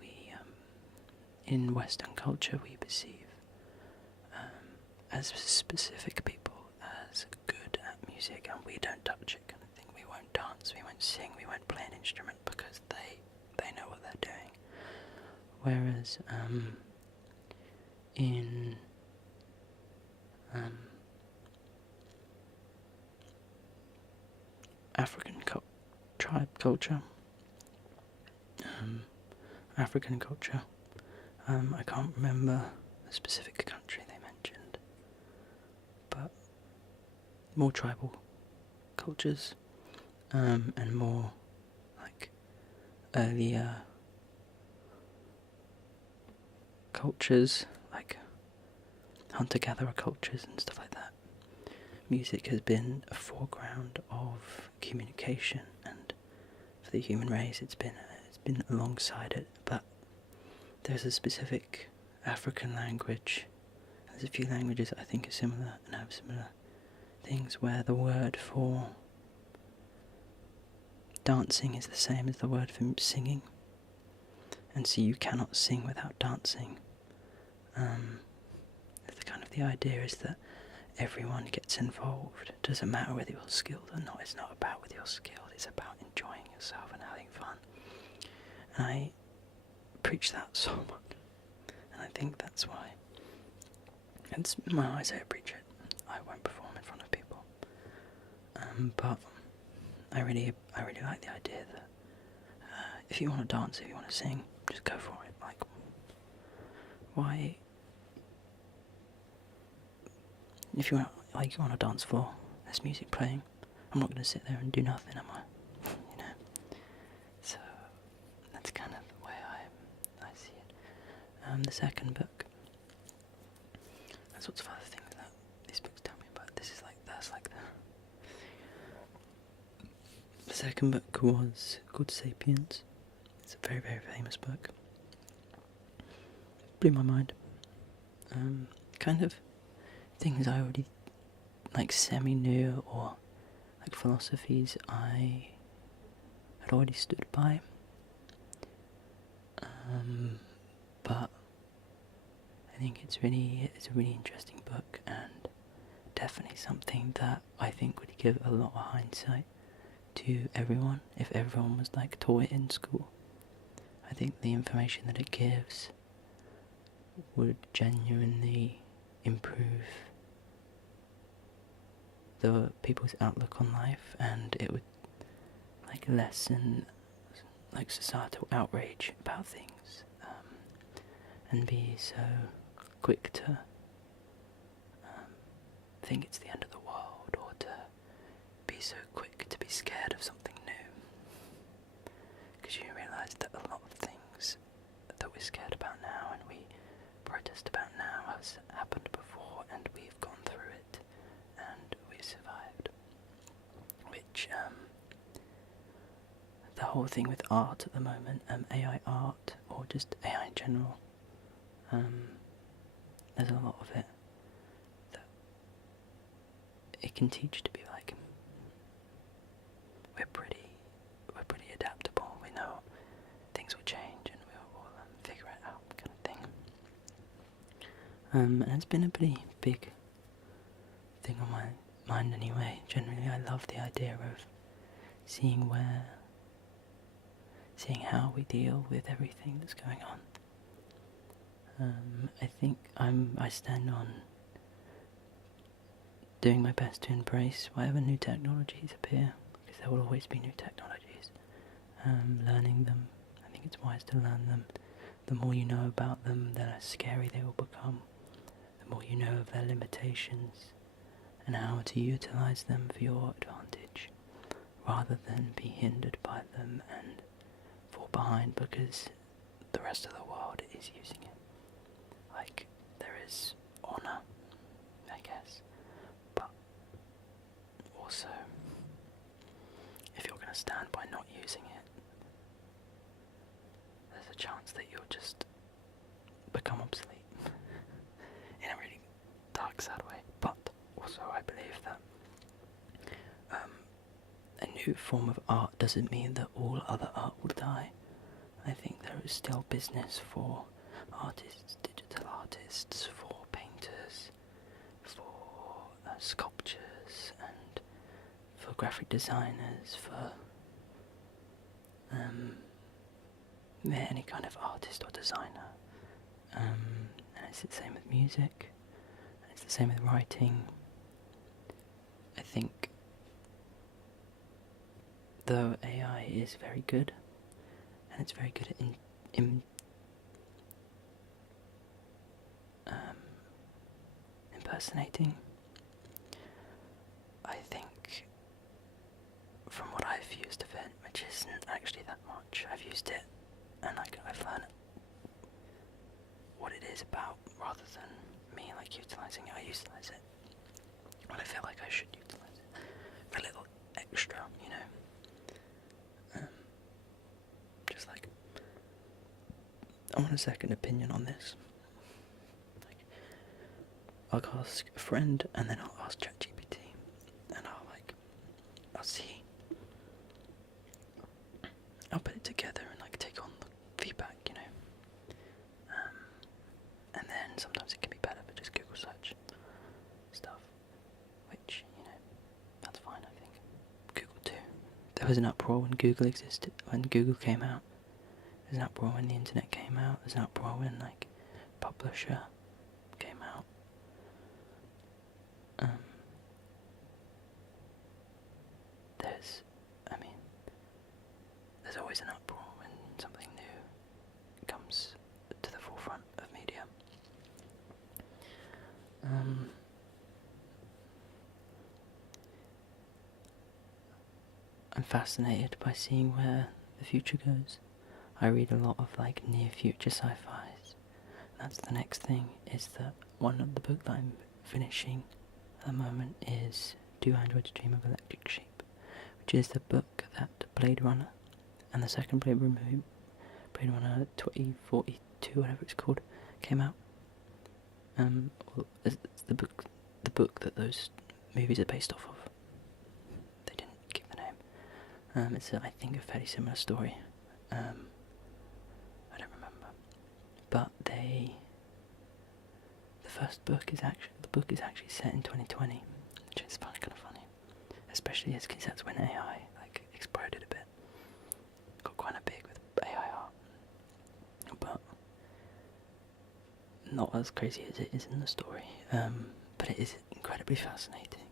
we, in Western culture, we perceive as specific people as good at music, and we don't touch it kind of thing. We won't dance, we won't sing, we won't play an instrument because they know what they're doing. Whereas in African tribe culture, African culture, I can't remember the specific country they mentioned, but more tribal cultures, and more like earlier cultures, like hunter-gatherer cultures and stuff like that, music has been a foreground of communication, and for the human race it's been alongside it. But there's a specific African language, there's a few languages that I think are similar and have similar things, where the word for dancing is the same as the word for singing, and so you cannot sing without dancing. The idea is that everyone gets involved. It doesn't matter whether you're skilled or not. It's not about whether you're skilled, it's about enjoying yourself and having fun. And I preach that so much, and I think that's why. It's when I say I preach it, I won't perform in front of people. But I really like the idea that if you want to dance, if you want to sing, just go for it. Like, why? If you want a dance floor, there's music playing. I'm not going to sit there and do nothing, am I? You know. So that's kind of the way I see it. The second book. There's lots of other things that these books tell me, but this is like that's like the second book was called Sapiens. It's a very, very famous book. Blew my mind. Kind of things I already like semi-knew, or like philosophies I had already stood by. But I think it's a really interesting book, and definitely something that I think would give a lot of hindsight to everyone if everyone was like taught it in school. I think the information that it gives would genuinely improve the people's outlook on life, and it would like lessen like societal outrage about things, and be so quick to think it's the end of the world, or to be so quick to be scared of something new, because you realise that a lot of things that we're scared about now and we protest about now has happened before, and we've gone through it and we've survived. Which the whole thing with art at the moment, AI art, or just AI in general, there's a lot of it that it can teach to be like, we're pretty adaptable, we know things will change and we'll figure it out, kind of thing. And it's been a pretty big thing on my mind anyway. Generally I love the idea of seeing how we deal with everything that's going on. I think I stand on doing my best to embrace whatever new technologies appear, because there will always be new technologies. Learning them, I think it's wise to learn them. The more you know about them, the less scary they will become. The more you know of their limitations and how to utilise them for your advantage, rather than be hindered by them and fall behind because the rest of the world is using it. Like, there is honour, I guess, but also, if you're going to stand by not using it, there's a chance that you'll just become obsolete in a really dark, sad way. But also I believe that a new form of art doesn't mean that all other art will die. I think there is still business for artists, digital artists, for painters, for sculptures, and for graphic designers, for any kind of artist or designer. And it's the same with music, and it's the same with writing. I think though AI is very good, and it's very good at impersonating, I think from what I've used of it, which isn't actually that much, I've used it and I've learned what it is about, rather than me like utilising it. I utilise it when I feel like I should utilise it for a little extra, you know. Just like, I want a second opinion on this. Like, I'll ask a friend, and then I'll ask ChatGPT, and I'll see. I'll put it together and like take on the feedback, you know. And then sometimes it can be better for just Google search stuff, which, you know, that's fine, I think. Google too. There was an uproar when Google existed, when Google came out. There's an uproar when the internet came out. There's an uproar when like Publisher came out. There's always an uproar when something new comes to the forefront of media. I'm fascinated by seeing where the future goes. I read a lot of like near future sci-fis. That's the next thing, is that one of the book that I'm finishing at the moment is Do Androids Dream of Electric Sheep, which is the book that Blade Runner and the second Blade Runner 2042, whatever it's called, came out. It's the book that those movies are based off of. They didn't give the name. It's I think a fairly similar story. I don't remember, but the first book is actually set in 2020, which is kind of funny, especially as that's when AI like exploded a bit, got quite a big with AI art, but not as crazy as it is in the story. But it is incredibly fascinating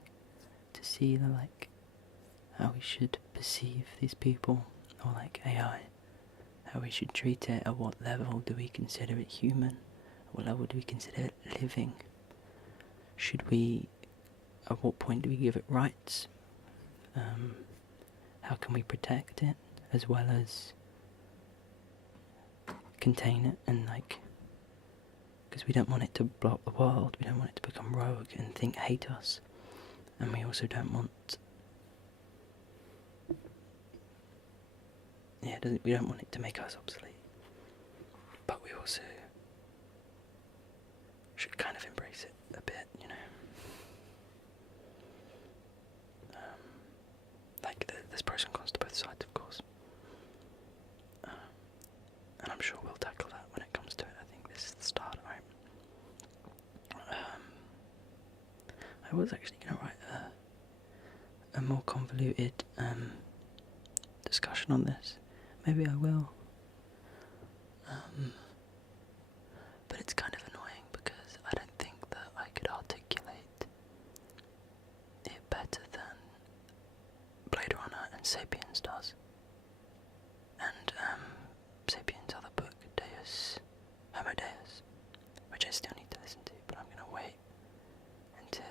to see the like how we should perceive these people, or like AI, how we should treat it. At what level do we consider it human? At what level do we consider it living? At what point do we give it rights? How can we protect it, as well as contain it, and like, because we don't want it to blow up the world, we don't want it to become rogue and hate us, and we also don't want, we don't want it to make us obsolete, but we also should kind of embrace it a bit, you know. Like, there's pros and cons to both sides, of course, and I'm sure we'll tackle that when it comes to it. I think this is the start, right? I was actually going to write a more convoluted discussion on this. Maybe I will. But it's kind of annoying because I don't think that I could articulate it better than Blade Runner and Sapiens does. And Sapiens' other book, Homo Deus, which I still need to listen to, but I'm going to wait until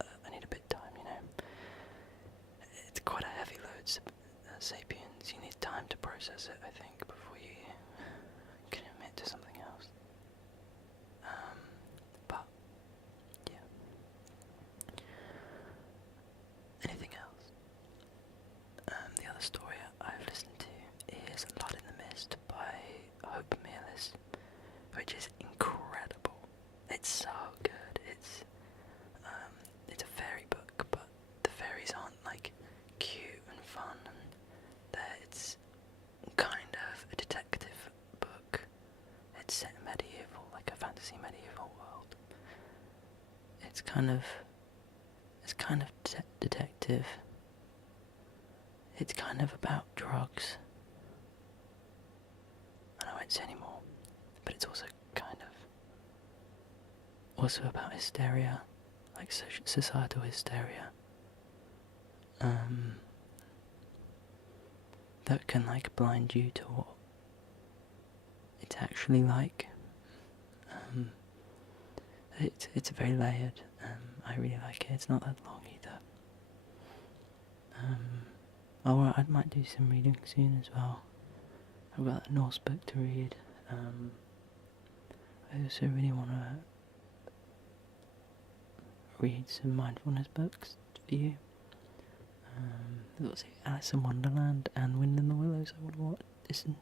I need a bit of time, you know. It's quite a heavy load, Sapiens. You need time to process it, I think, before you can admit to something else. But, yeah. Anything else? The other story I've listened to is Blood in the Mist by Hope Mearless, which is incredible. It's so good. It's a fairy book, but the fairies aren't like cute and fun, and it's kind of a detective book. It's set in medieval, like a fantasy medieval world. It's kind of detective. It's kind of about drugs. And I won't say any more, but it's also about hysteria, like societal hysteria, that can like blind you to what it's actually like. It's very layered. I really like it. It's not that long either. I might do some reading soon as well. I've got a Norse book to read. I also really want to read some mindfulness books for you. Let's see, Alice in Wonderland and Wind in the Willows. I want to listen,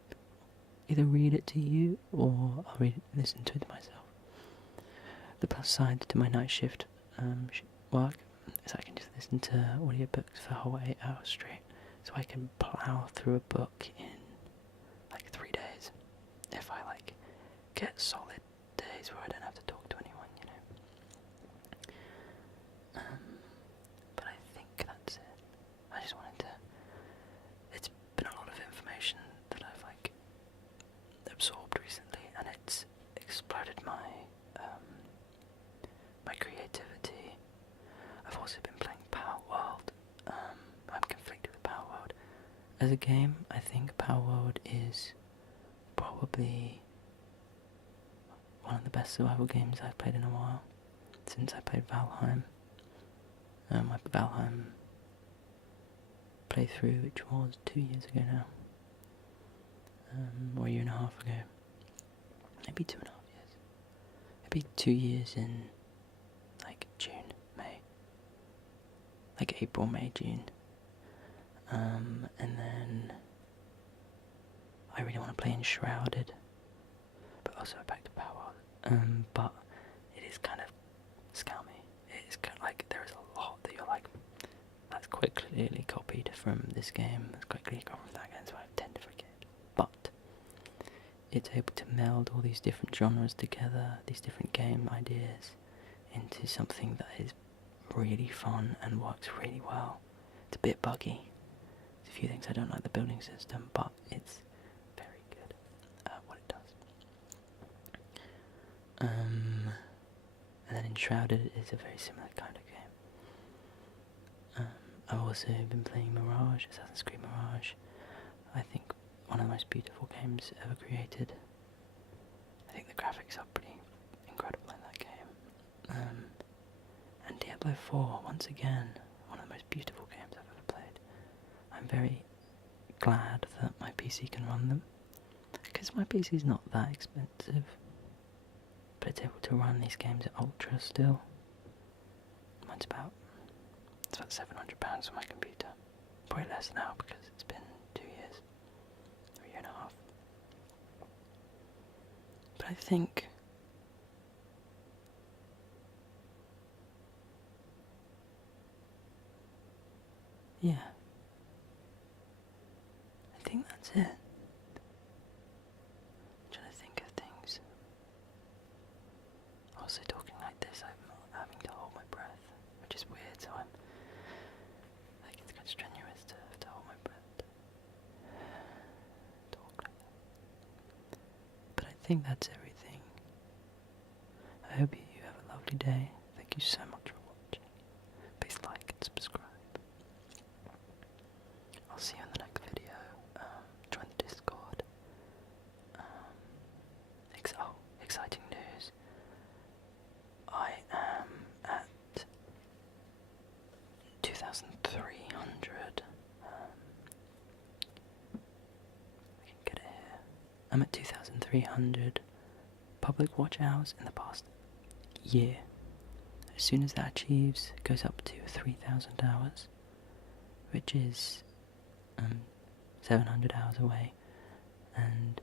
either read it to you or I'll listen to it myself. The plus side to my night shift work is I can just listen to audiobooks for a whole 8 hours straight. So I can plow through a book in like 3 days. If I like get solid days where I don't have to talk to anyone, you know. But I think that's it. I just wanted to. It's been a lot of information that I've like absorbed recently, and it's exploded my my creativity. I've also been playing Power World. I'm conflicted with Power World. As a game, I think Power World is probably one of the best survival games I've played in a while, since I played Valheim. My Valheim playthrough, which was 2 years ago now, or a year and a half ago, maybe 2.5 years, maybe 2 years in like June, May, like April, May, June, and then I really want to play Enshrouded, but also back to Power World, but it is kind of scammy. It is kind of like there is a lot that you're like, that's quite clearly copied from this game, that's quite clearly copied from that game, so I have 10 different games, but it's able to meld all these different genres together, these different game ideas, into something that is really fun and works really well. It's a bit buggy. There's a few things I don't like the building system, but it's very good at what it does. And then Enshrouded is a very similar kind of game. I've also been playing Mirage, Assassin's Creed Mirage. I think one of the most beautiful games ever created. I think the graphics are pretty incredible in that game. And Diablo 4, once again, one of the most beautiful games I've ever played. I'm very glad that my PC can run them, because my PC is not that expensive, but it's able to run these games at ultra still. Mine's about £700 for my computer. Probably less now because it's been 2 years, or a year and a half. But I think I think that's it. I'm trying to think of things. Also talking like this, I'm not having to hold my breath, which is weird, so I'm like, it's quite strenuous to have to hold my breath to talk like that. But I think that's everything. I hope you have a lovely day. Thank you so much for watching. Please like and subscribe. I'll see you in the next video. Join the Discord. Exciting news. I am at 2,300. I can get it here. I'm at 2,300 public watch hours in the past year. As soon as that achieves, it goes up to 3,000 hours, which is 700 hours away, and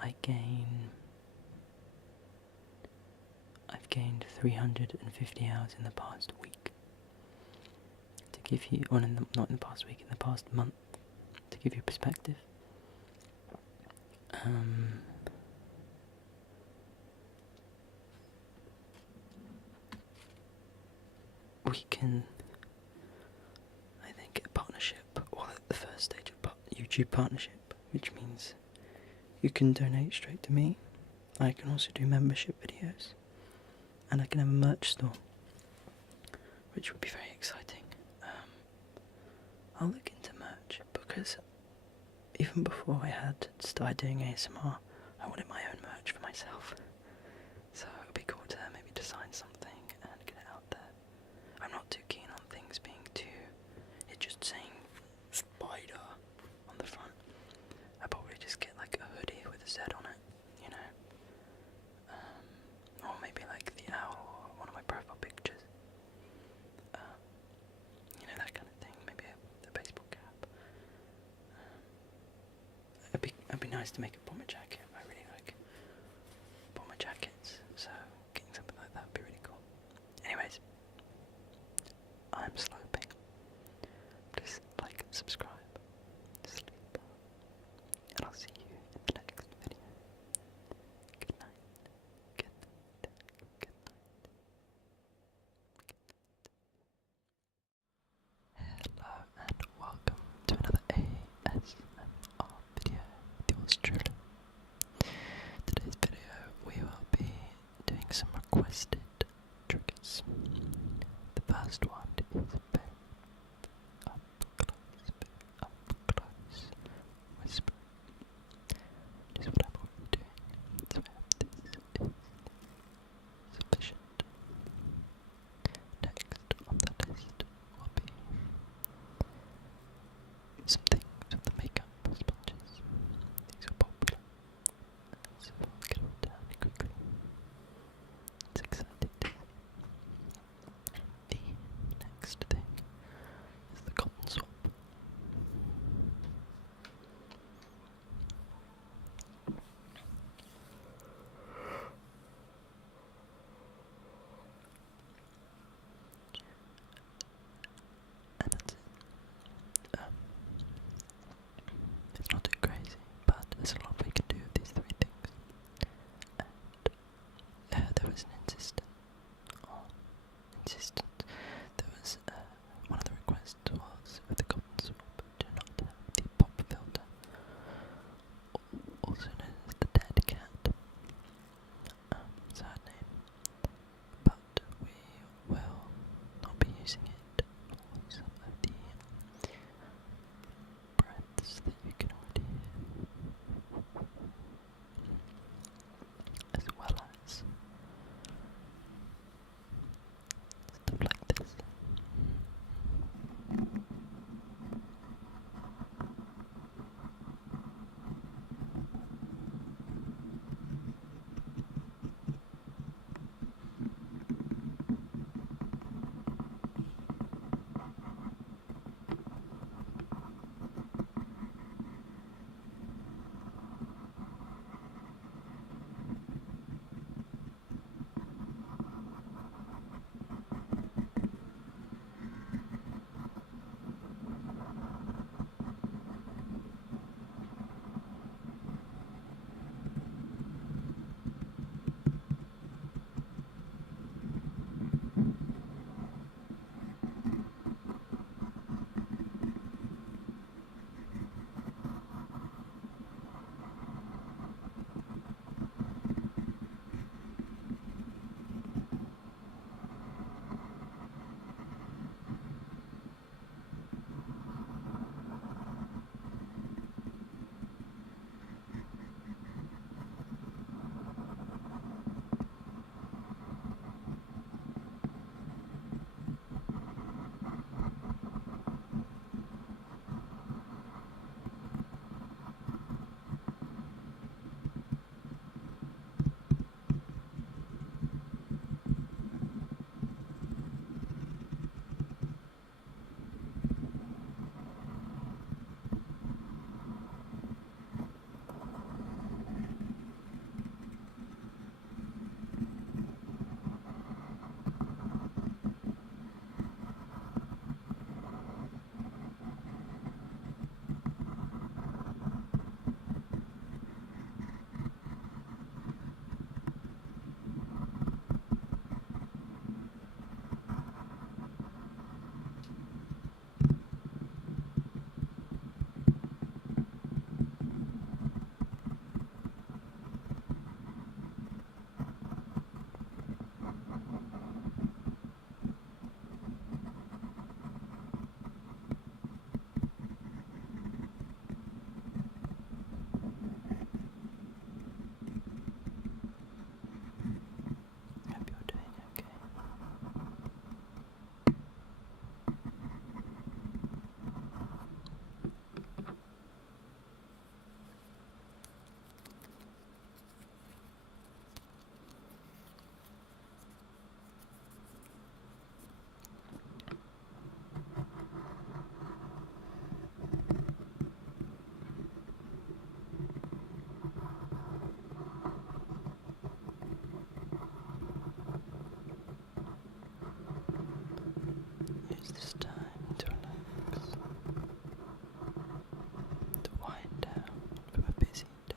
I've gained 350 hours in the past week. To give you, not in the past week, in the past month, to give you perspective. We can, I think, get a partnership, or the first stage of YouTube partnership, which means you can donate straight to me. I can also do membership videos, and I can have a merch store, which would be very exciting. I'll look into merch, because even before I had started doing ASMR, I wanted my own merch for myself. So it would be cool to maybe design something and get it out there. I'm not too keen on things being it's just saying spider on the front. I'd probably just get like a hoodie with a Z on it, you know. It'd be nice to make a bomber jacket. I really like bomber jackets, so getting something like that would be really cool. Anyways, I'm sloping. Please like and subscribe. Sleep. And I'll see you in the next video. Good night. Good night. Good night. Hello and welcome to another ASMR video with yours truly. Today's video we will be doing some requested triggers. The first one is very up close whisper. Which is what I'm already doing. So this is sufficient. Next on the list will be some things with the makeup sponges. These are popular. So we'll get them down quickly. It's exciting. The It's time to relax, to wind down from a busy day.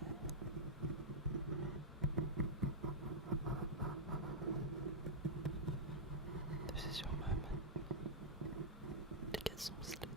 This is your moment to get some sleep.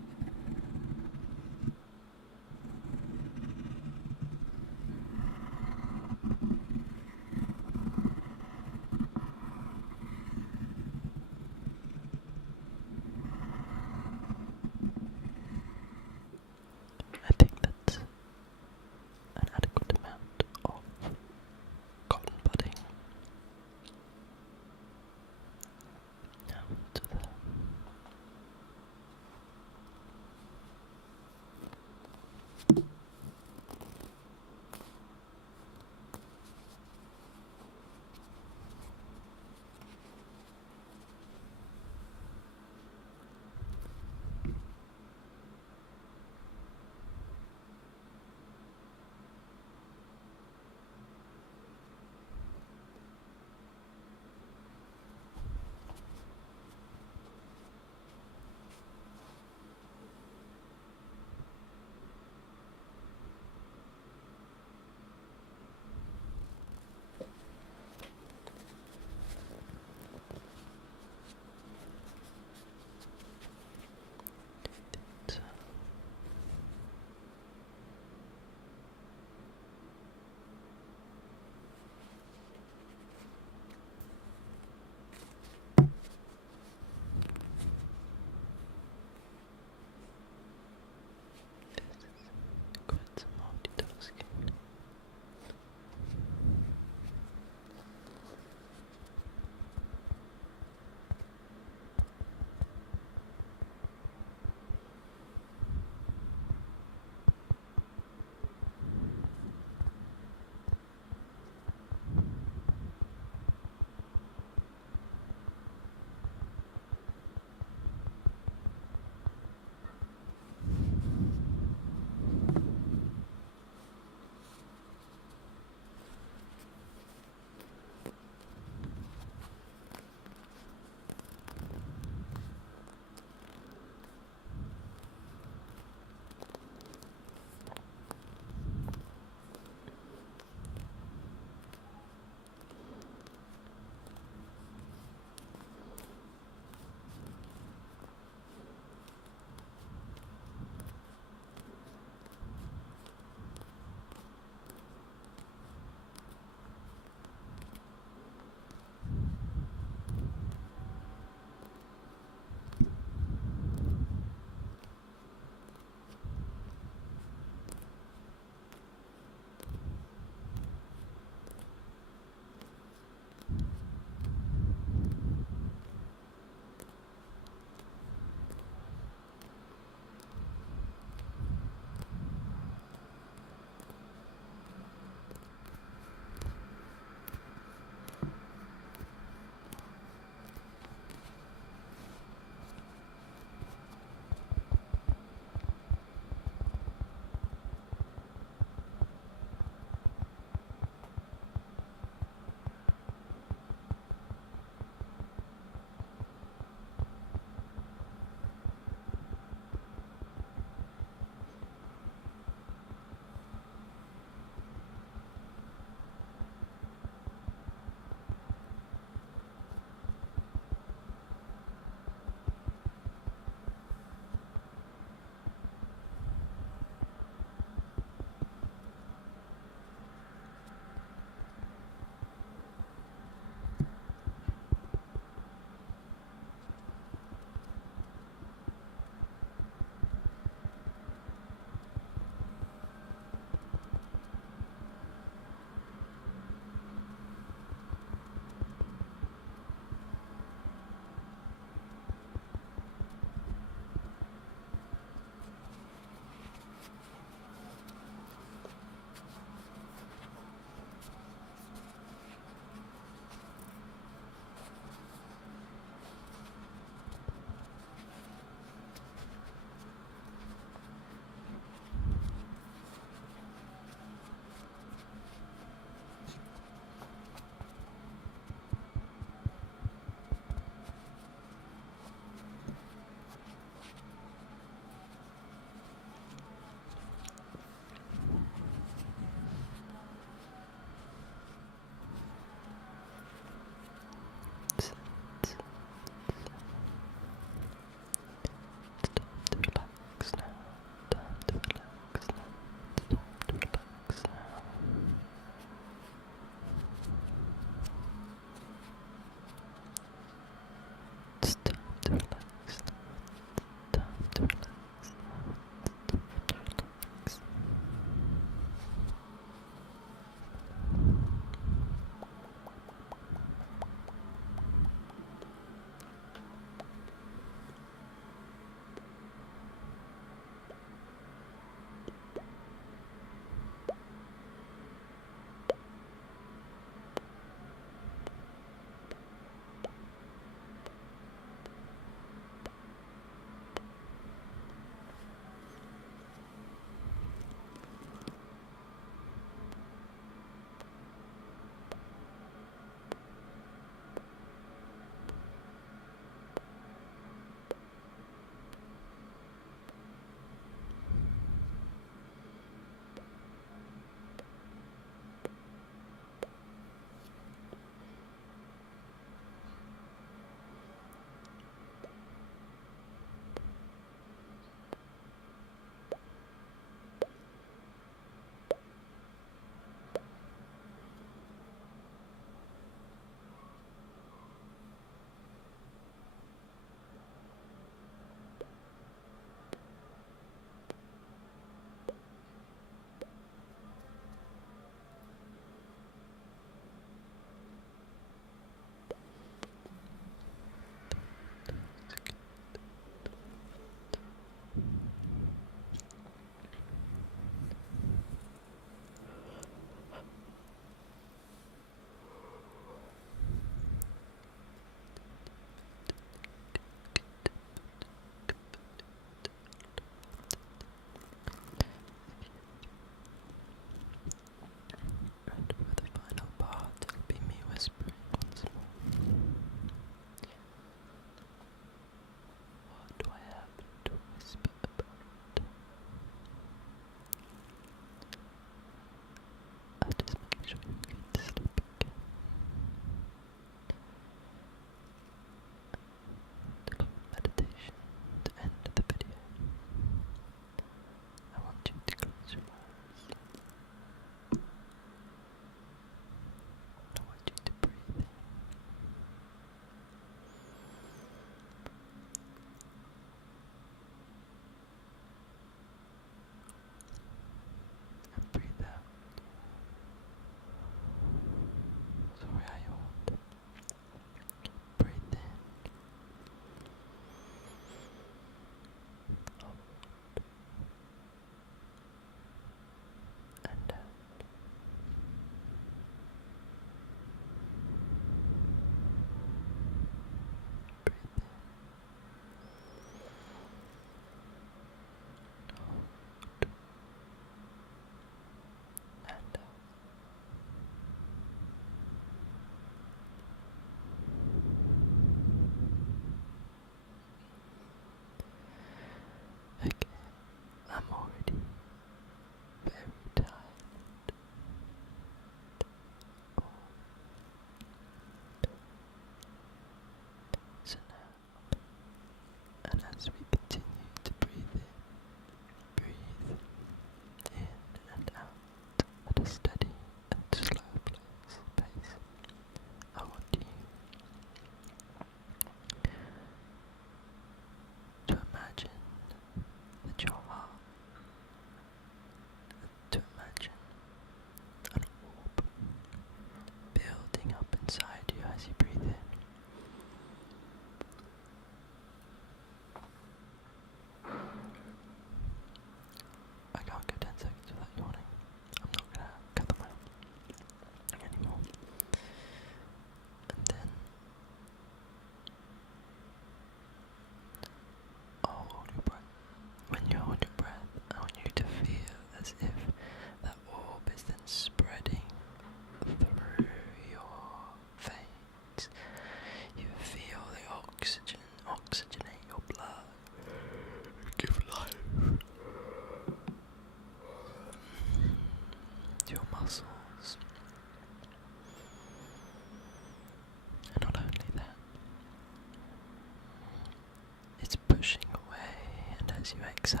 exhale,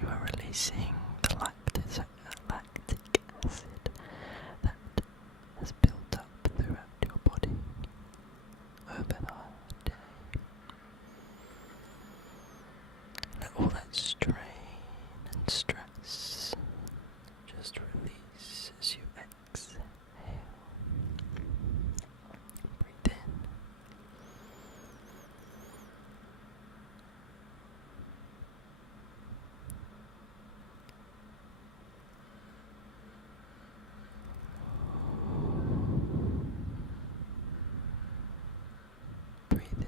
you are releasing the lactic acid that has built up throughout your body over the day. Let all that strain and stress just release as you exhale. Breathe in. Breathe in.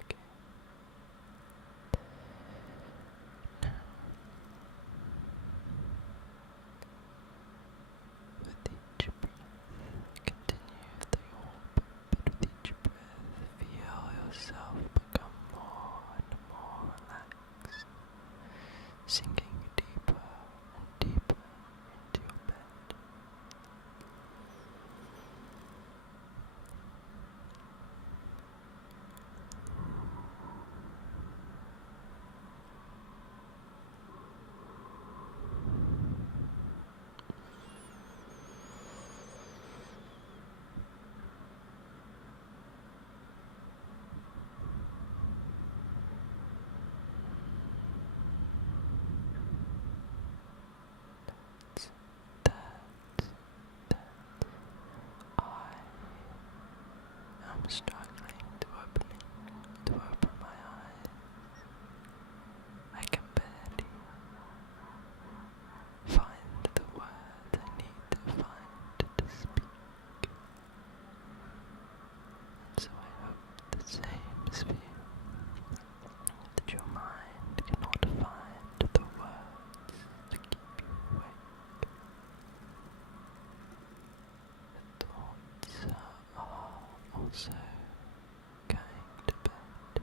Okay. Now, with each breath, continue the orb, but with each breath, feel yourself become more and more relaxed, sinking deeper and deeper into your bed. That I am struggling to open my eyes. I can barely find the words I need to find to speak. And so I hope the same is for you, that your mind cannot find the words to keep you awake. The thoughts are also going to bed.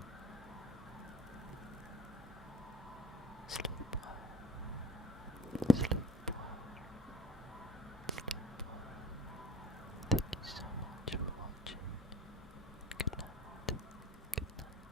Sleep well. Sleep well. Sleep well. Thank you so much for watching. Good night. Good night.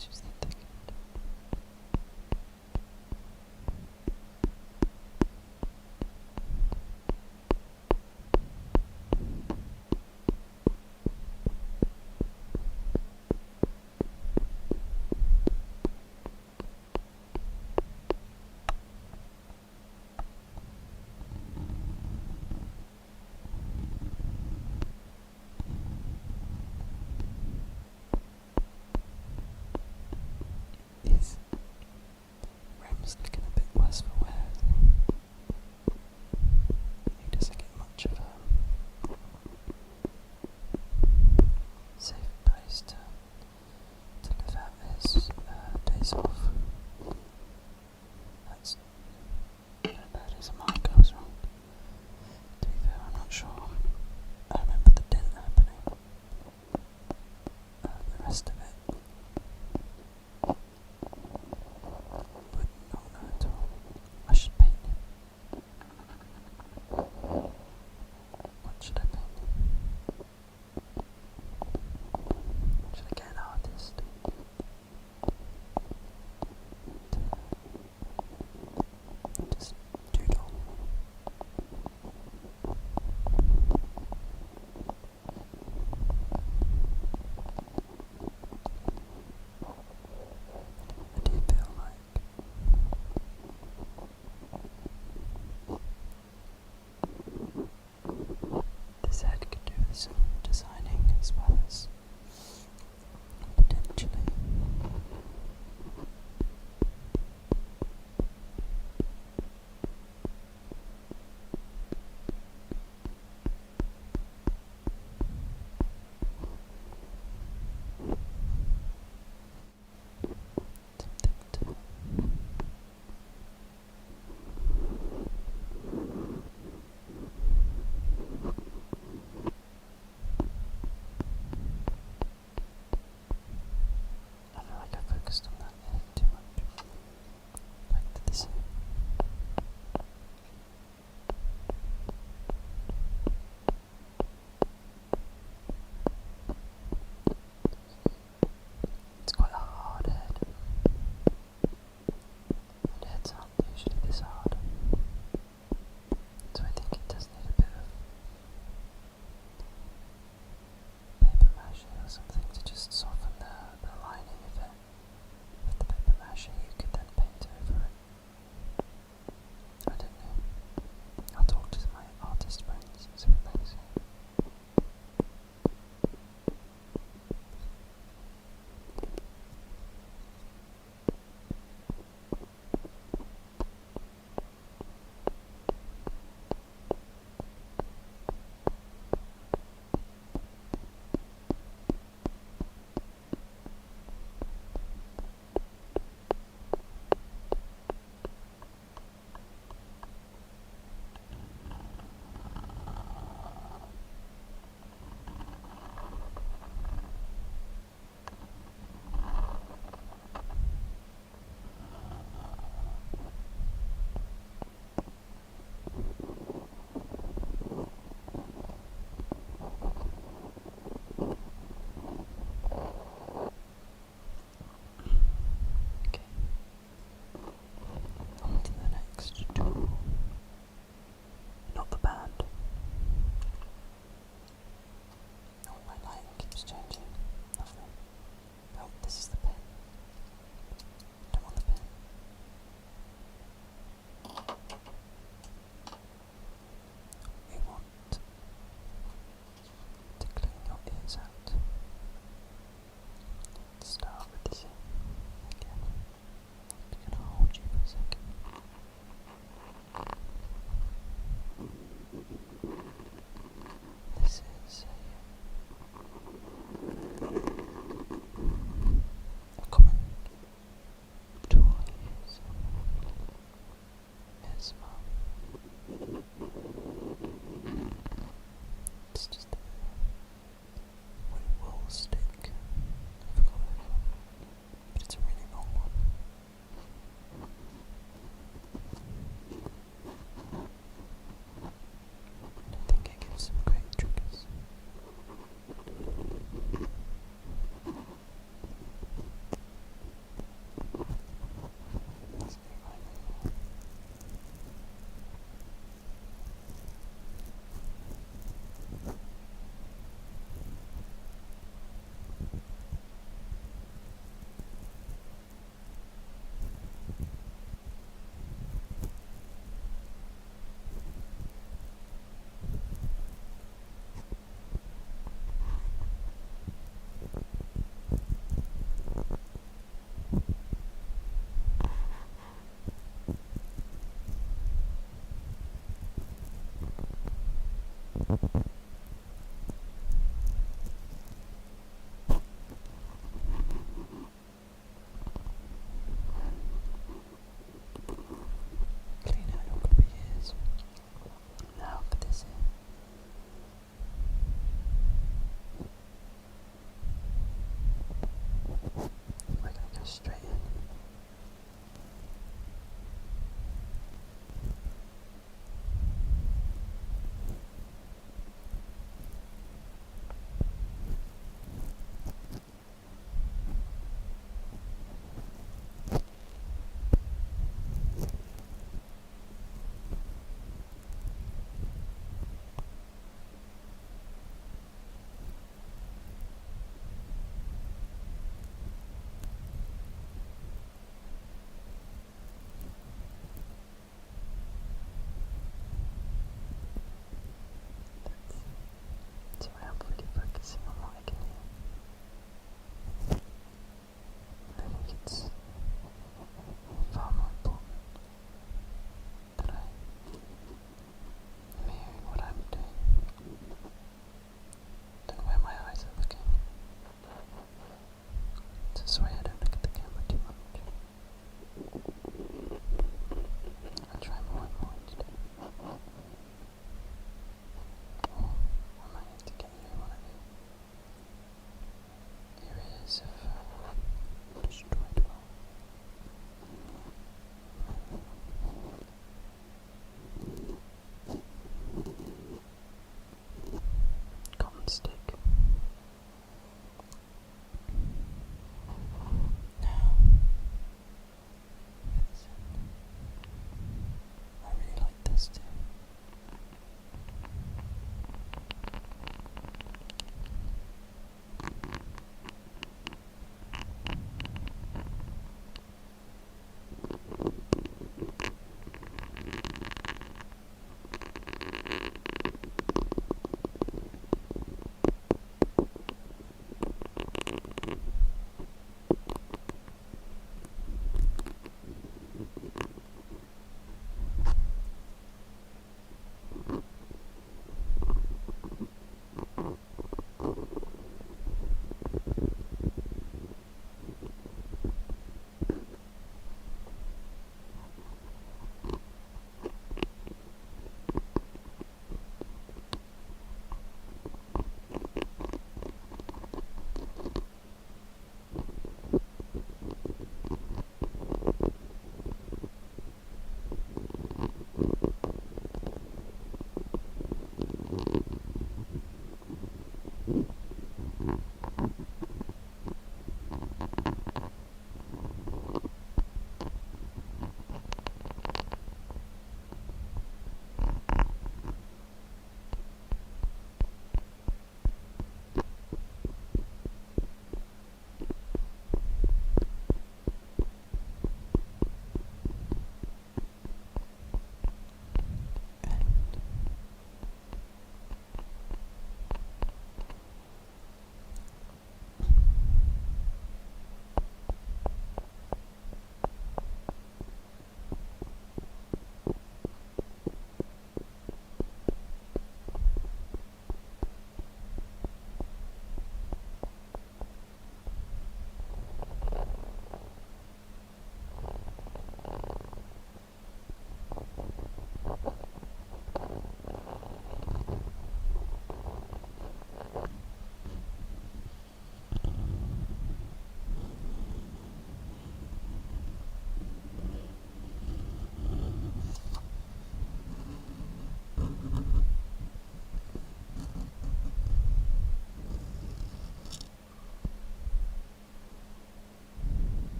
Let's use the thick end. His rim's looking a bit worse for wear, isn't he? He doesn't get much of a safe place to live out his days off. That is a mark I was wrong. To be fair, I'm not sure. I remember the dent happening. The rest of it would not know at all.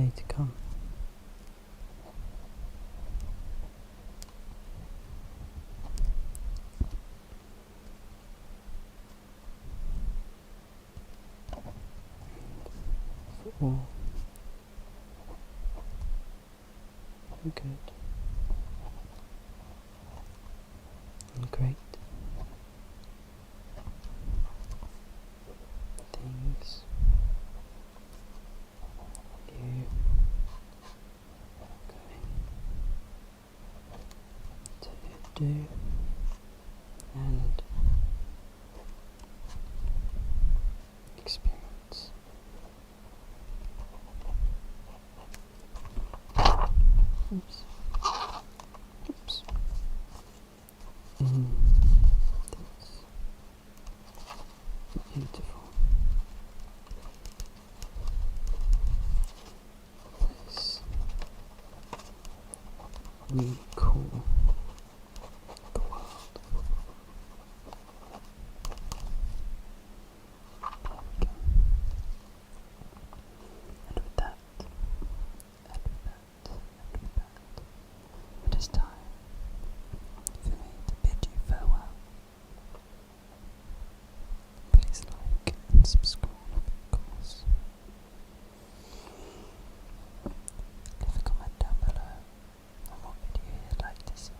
day to come. For all the good and great things you are going to do and experience. Oops. Oops. This beautiful place. We call the world. And with that, it is time for me to bid you farewell. Please like and subscribe, of course. Leave a comment down below on what video you'd like to see.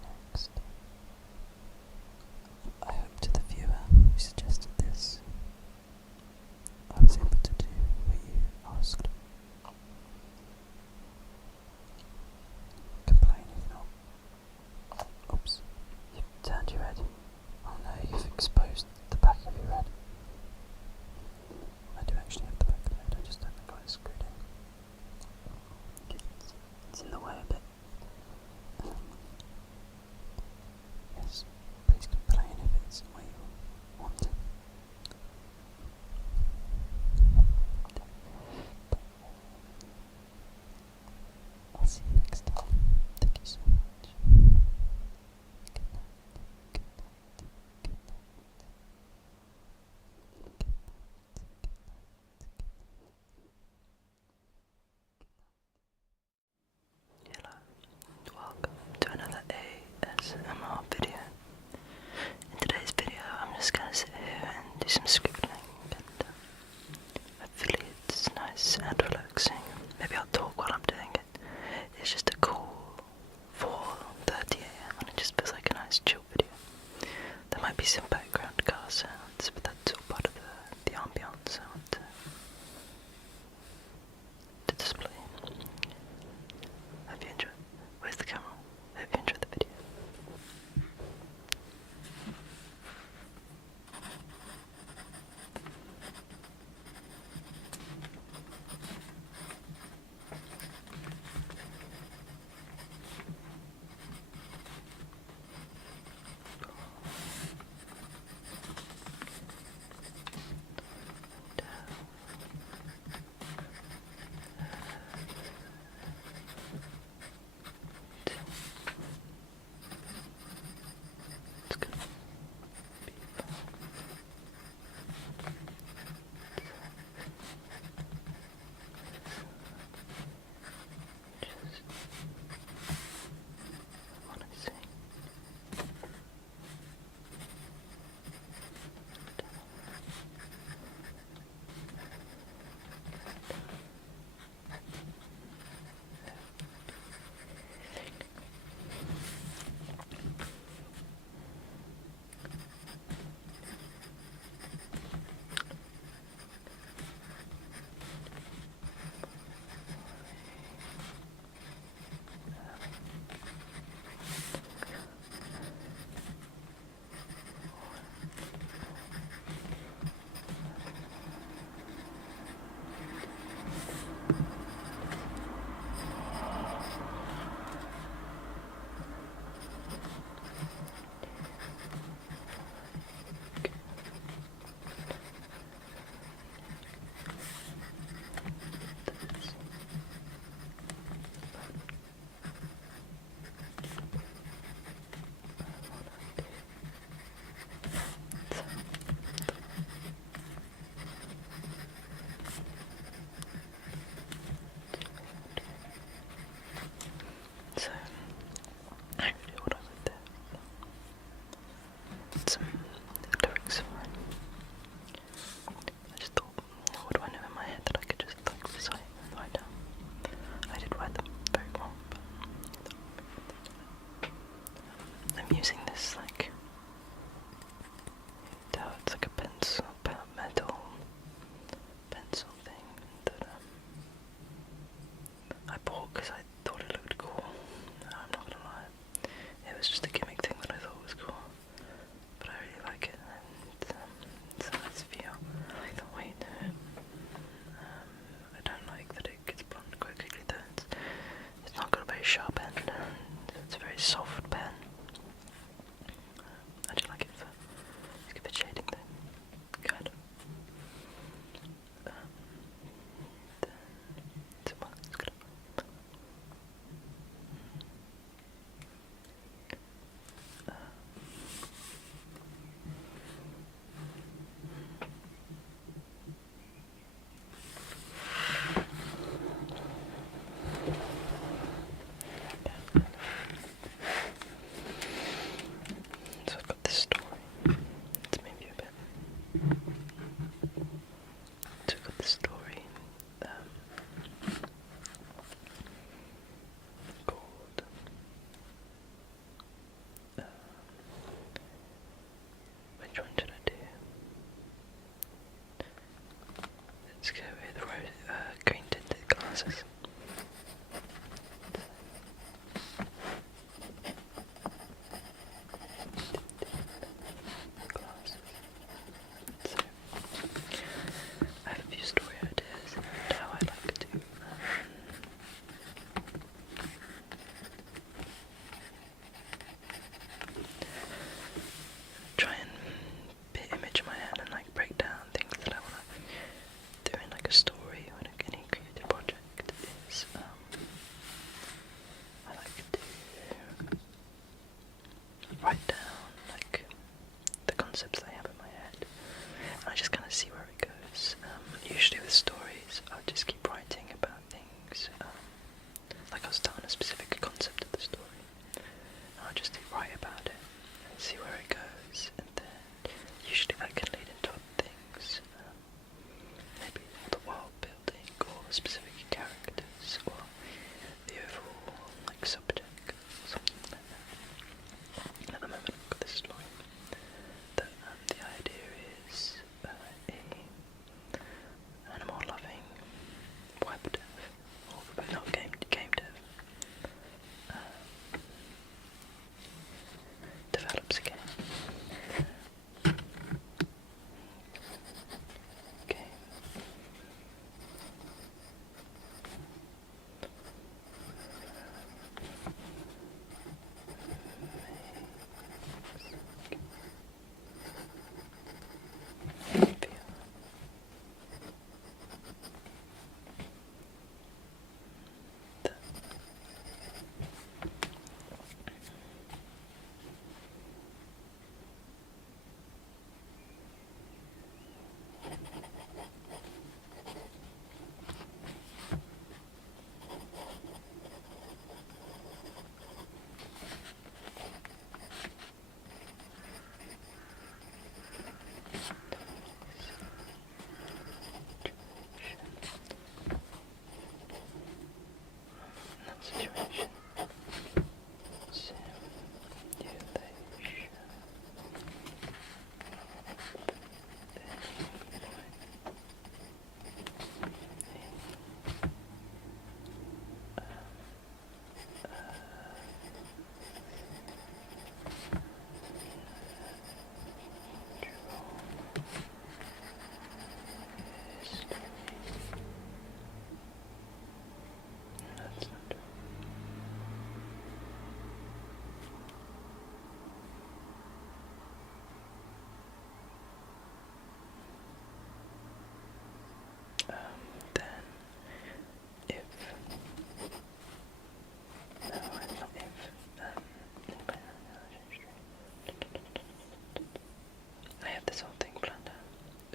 I have this whole thing planned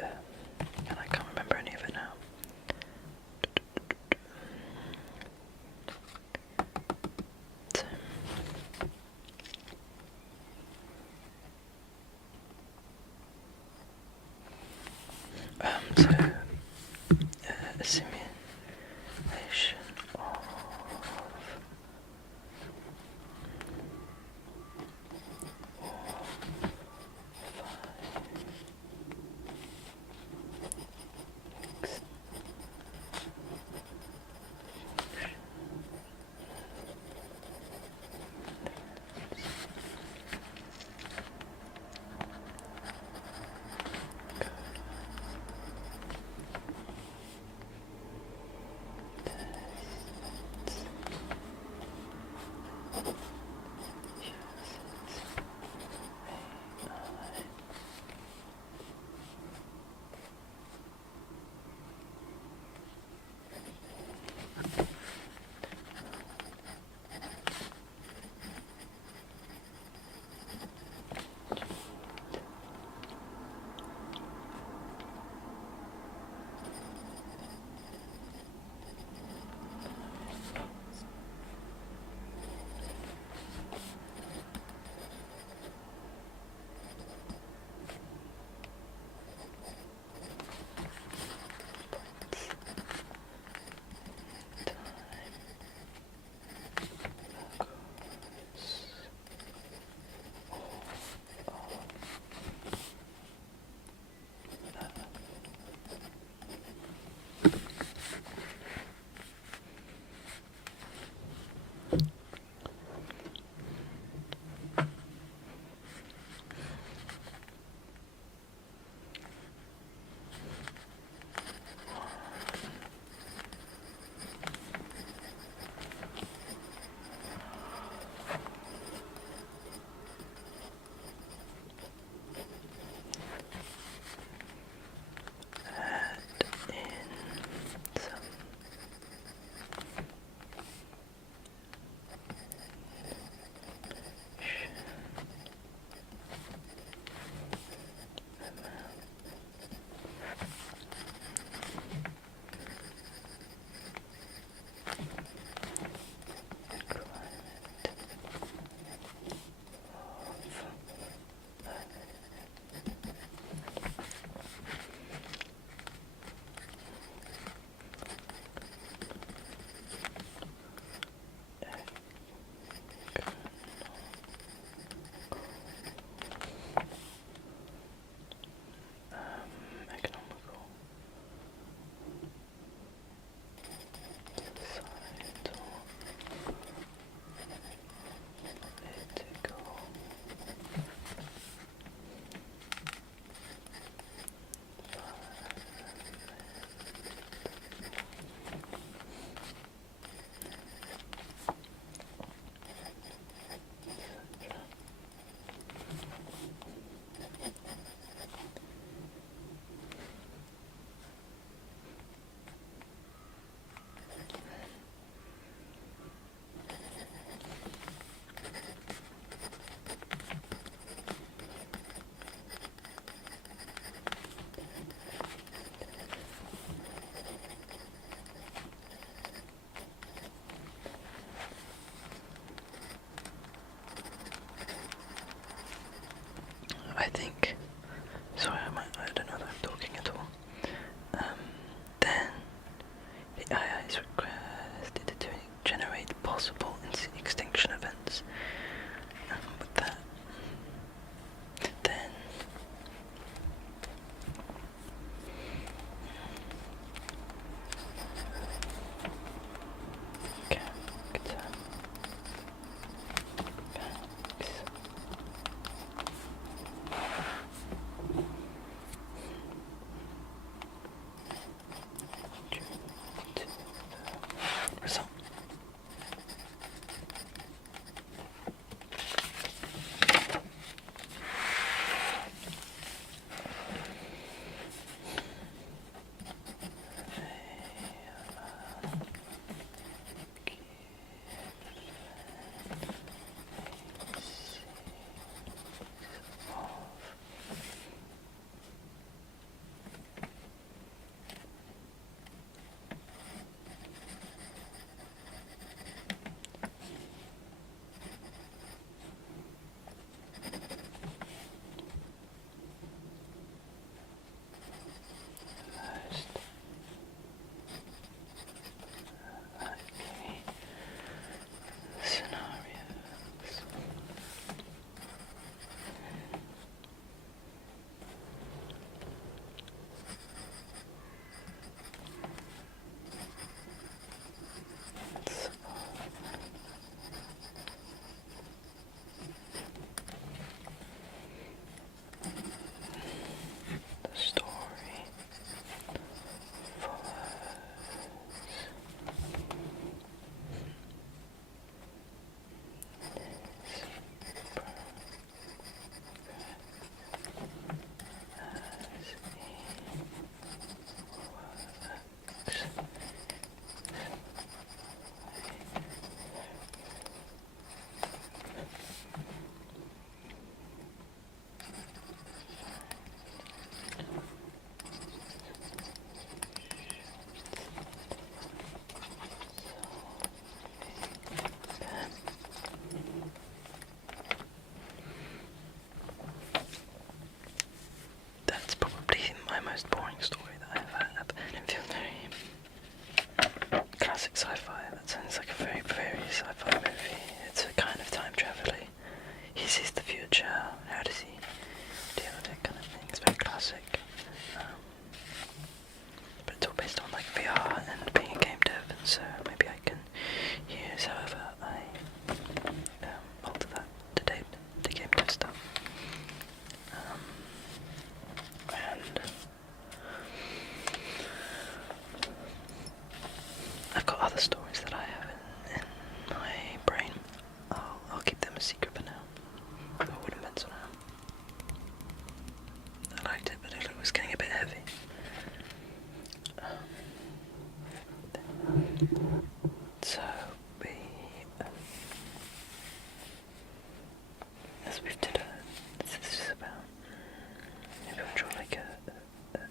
out, and I can't remember any of it now. So, a simulation of guess we've did this is about, maybe we'll draw like an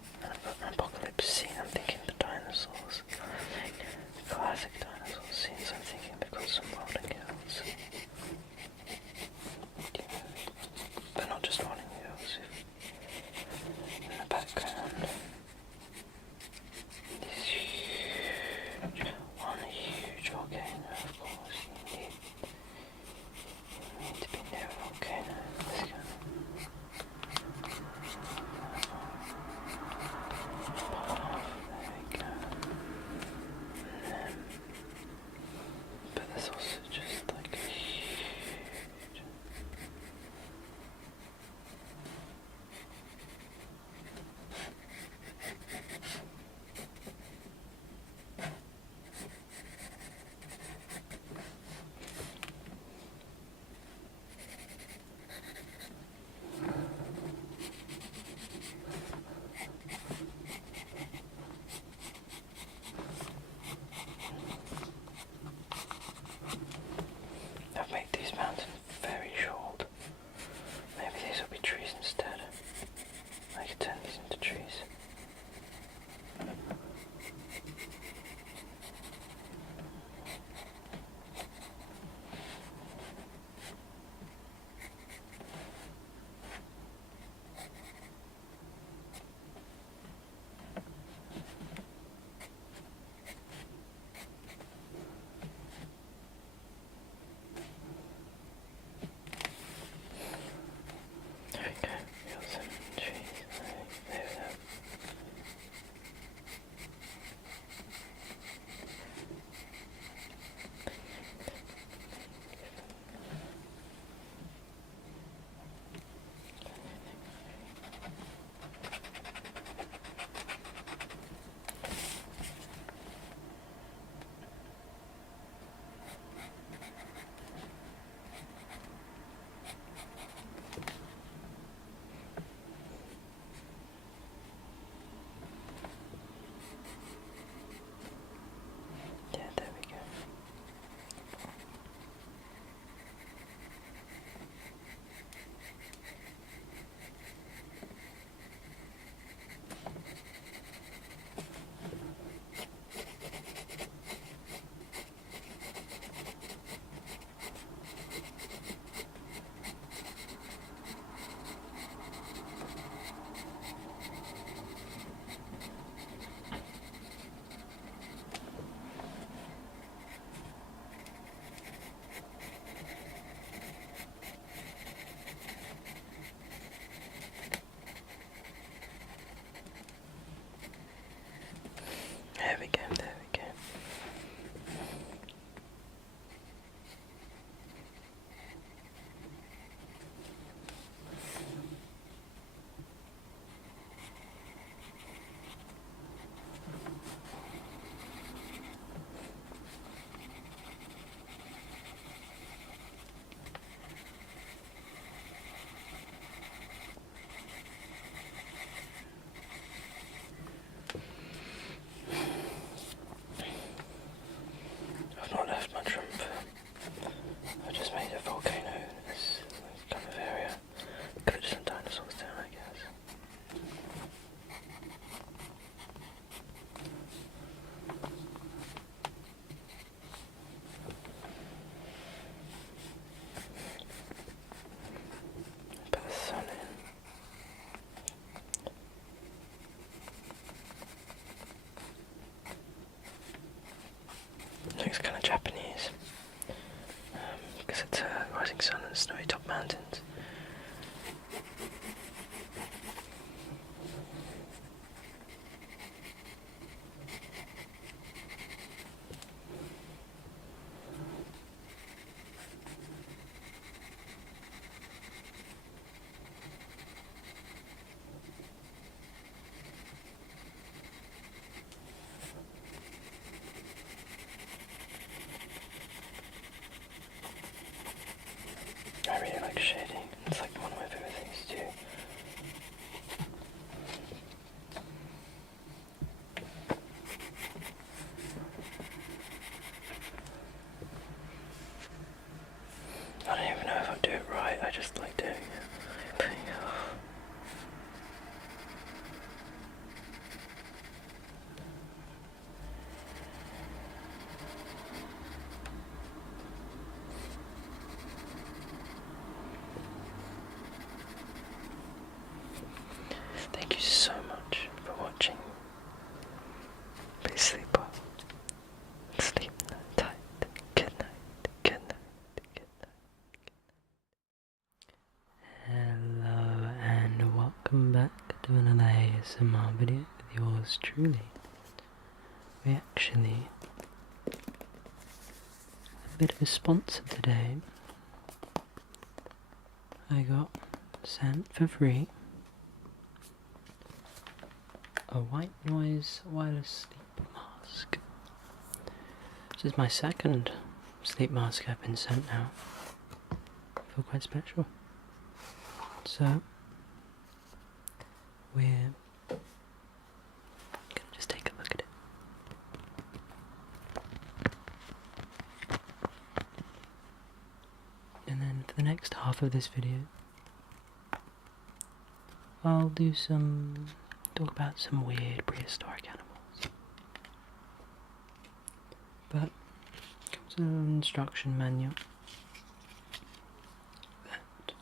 apocalypse scene. I'm thinking the dinosaurs, classic dinosaur scenes. I'm thinking we've got some rolling hills, but not just rolling hills. In the background, this huge volcano, of course. You need to be near a volcano. Let's go. There we go. But there's also just like a huge. I've made these mountains very short. Maybe these will be trees instead. I could turn these into trees. There we go. We got some trees. There we go. Yeah, there we go. There we go, there we go. I've not left much room for. I've just made a volcano in this kind of area. Could have some dinosaurs down, I guess. Put the sun in. Looks kind of Japanese, because it's a rising sun and snowy top mountains. I really like shading. It's like one of my favorite things to do. it right, I just like doing it. Thank you so much for watching. Please sleep well. Sleep tight. Good night. Good night. Good night. Hello and welcome back to another ASMR video with yours truly. We actually have a bit of a sponsor today. I got sent for free a white noise wireless sleep mask. This is my second sleep mask I've been sent now. I feel quite special. So, we're gonna just take a look at it. And then for the next half of this video, I'll talk about some weird prehistoric animals. But comes an instruction manual that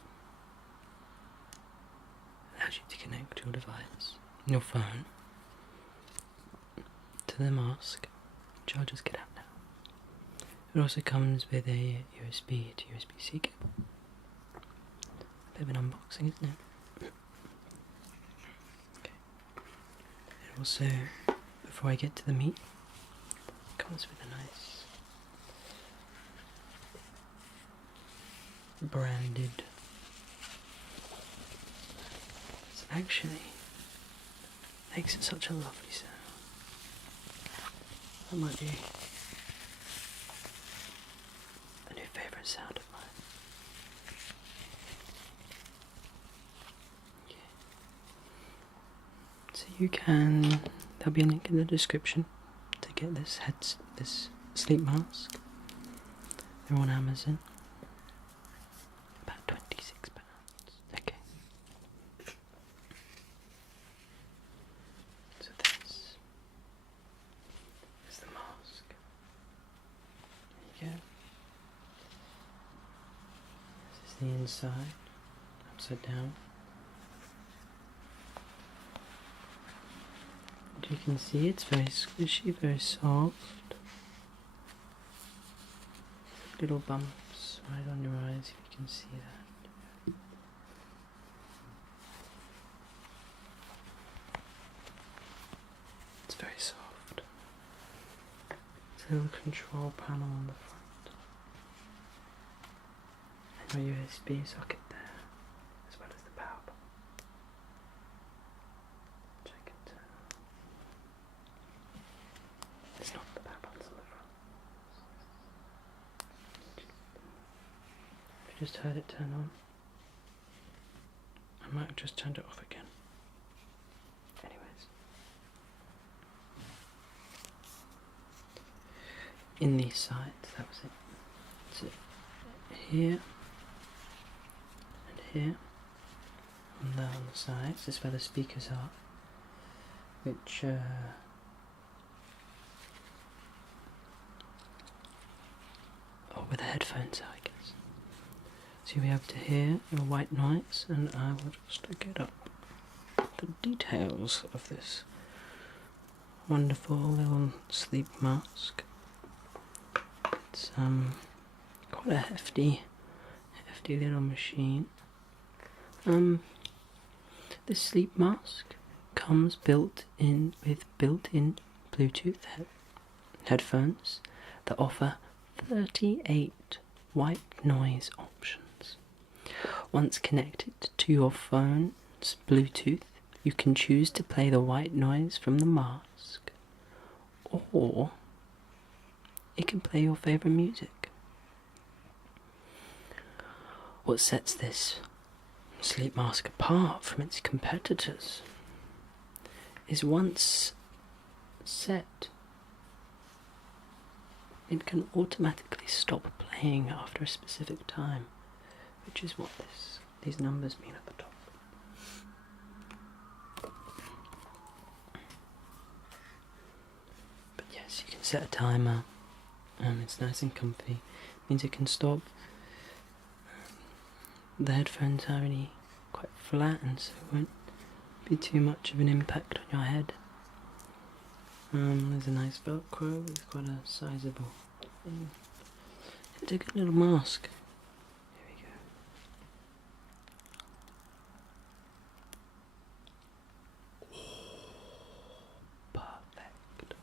allows you to connect your device, your phone, to the mask, which I'll just get out now. It also comes with a USB to USB-C cable. A bit of an unboxing, isn't it? Okay. It also, before I get to the meat, comes with a nice branded. It actually makes it such a lovely sound. That might be a new favourite sound of mine. Okay. So there'll be a link in the description to get this sleep mask. They're on Amazon. About £26. Okay. So this is the mask. There you go. This is the inside, upside down. And you can see it's very squishy, very soft. Little bumps right on your eyes, if you can see that. It's very soft. There's a little control panel on the front. And your USB socket there, as well as the power button. Which I can turn on. It's not the power buttons on the front. I just heard it turn on. I might have just turned it off again. Anyways. In these sides, that was it. So here and here on the sides is where the speakers are, which where the headphones are, I guess. So you'll be able to hear your white noise, and I will just get up the details of this wonderful little sleep mask. It's quite a hefty little machine. This sleep mask comes built-in with built-in Bluetooth headphones that offer 38 white noise options. Once connected to your phone's Bluetooth, you can choose to play the white noise from the mask, or it can play your favourite music. What sets this sleep mask apart from its competitors is once set, it can automatically stop playing after a specific time, which is what these numbers mean at the top. But yes, you can set a timer. It's nice and comfy. Means it can stop. The headphones are really quite flat, and so it won't be too much of an impact on your head. There's a nice Velcro with quite a sizable thing. It's a good little mask. Here we go. Perfect.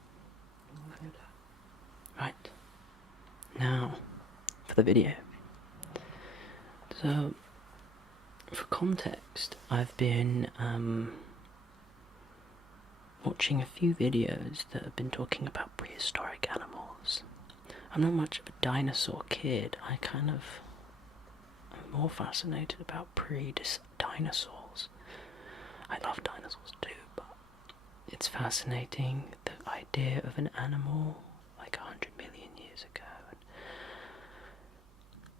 Right. Now, for the video. So, for context, I've been watching a few videos that have been talking about prehistoric animals. I'm not much of a dinosaur kid. I kind of am more fascinated about dinosaurs. I love dinosaurs too, but it's fascinating the idea of an animal like 100 million years ago,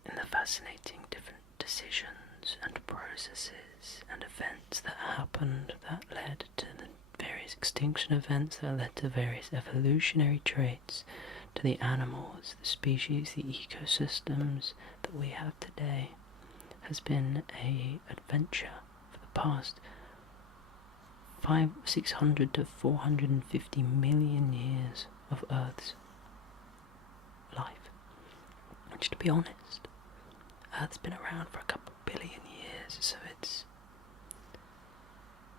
and the fascinating different decisions and processes and events that happened that led to the various extinction events that led to various evolutionary traits, to the animals, the species, the ecosystems that we have today, has been an adventure for the past 600 to 450 million years of Earth's life. Which, to be honest, Earth's been around for a couple billion years, so it's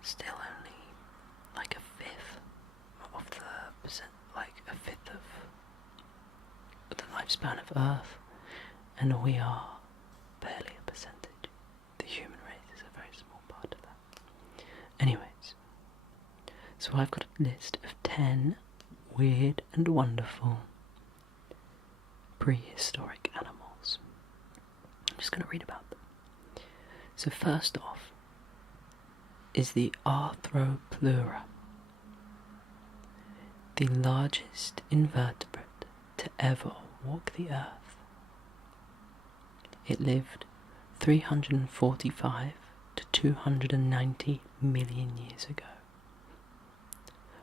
still only like a fifth of the lifespan of Earth, and we are barely a percentage. The human race is a very small part of that. Anyways, so I've got a list of 10 weird and wonderful prehistoric animals. I'm just going to read about them. So first off is the Arthropleura, the largest invertebrate to ever walk the earth. It lived 345 to 290 million years ago,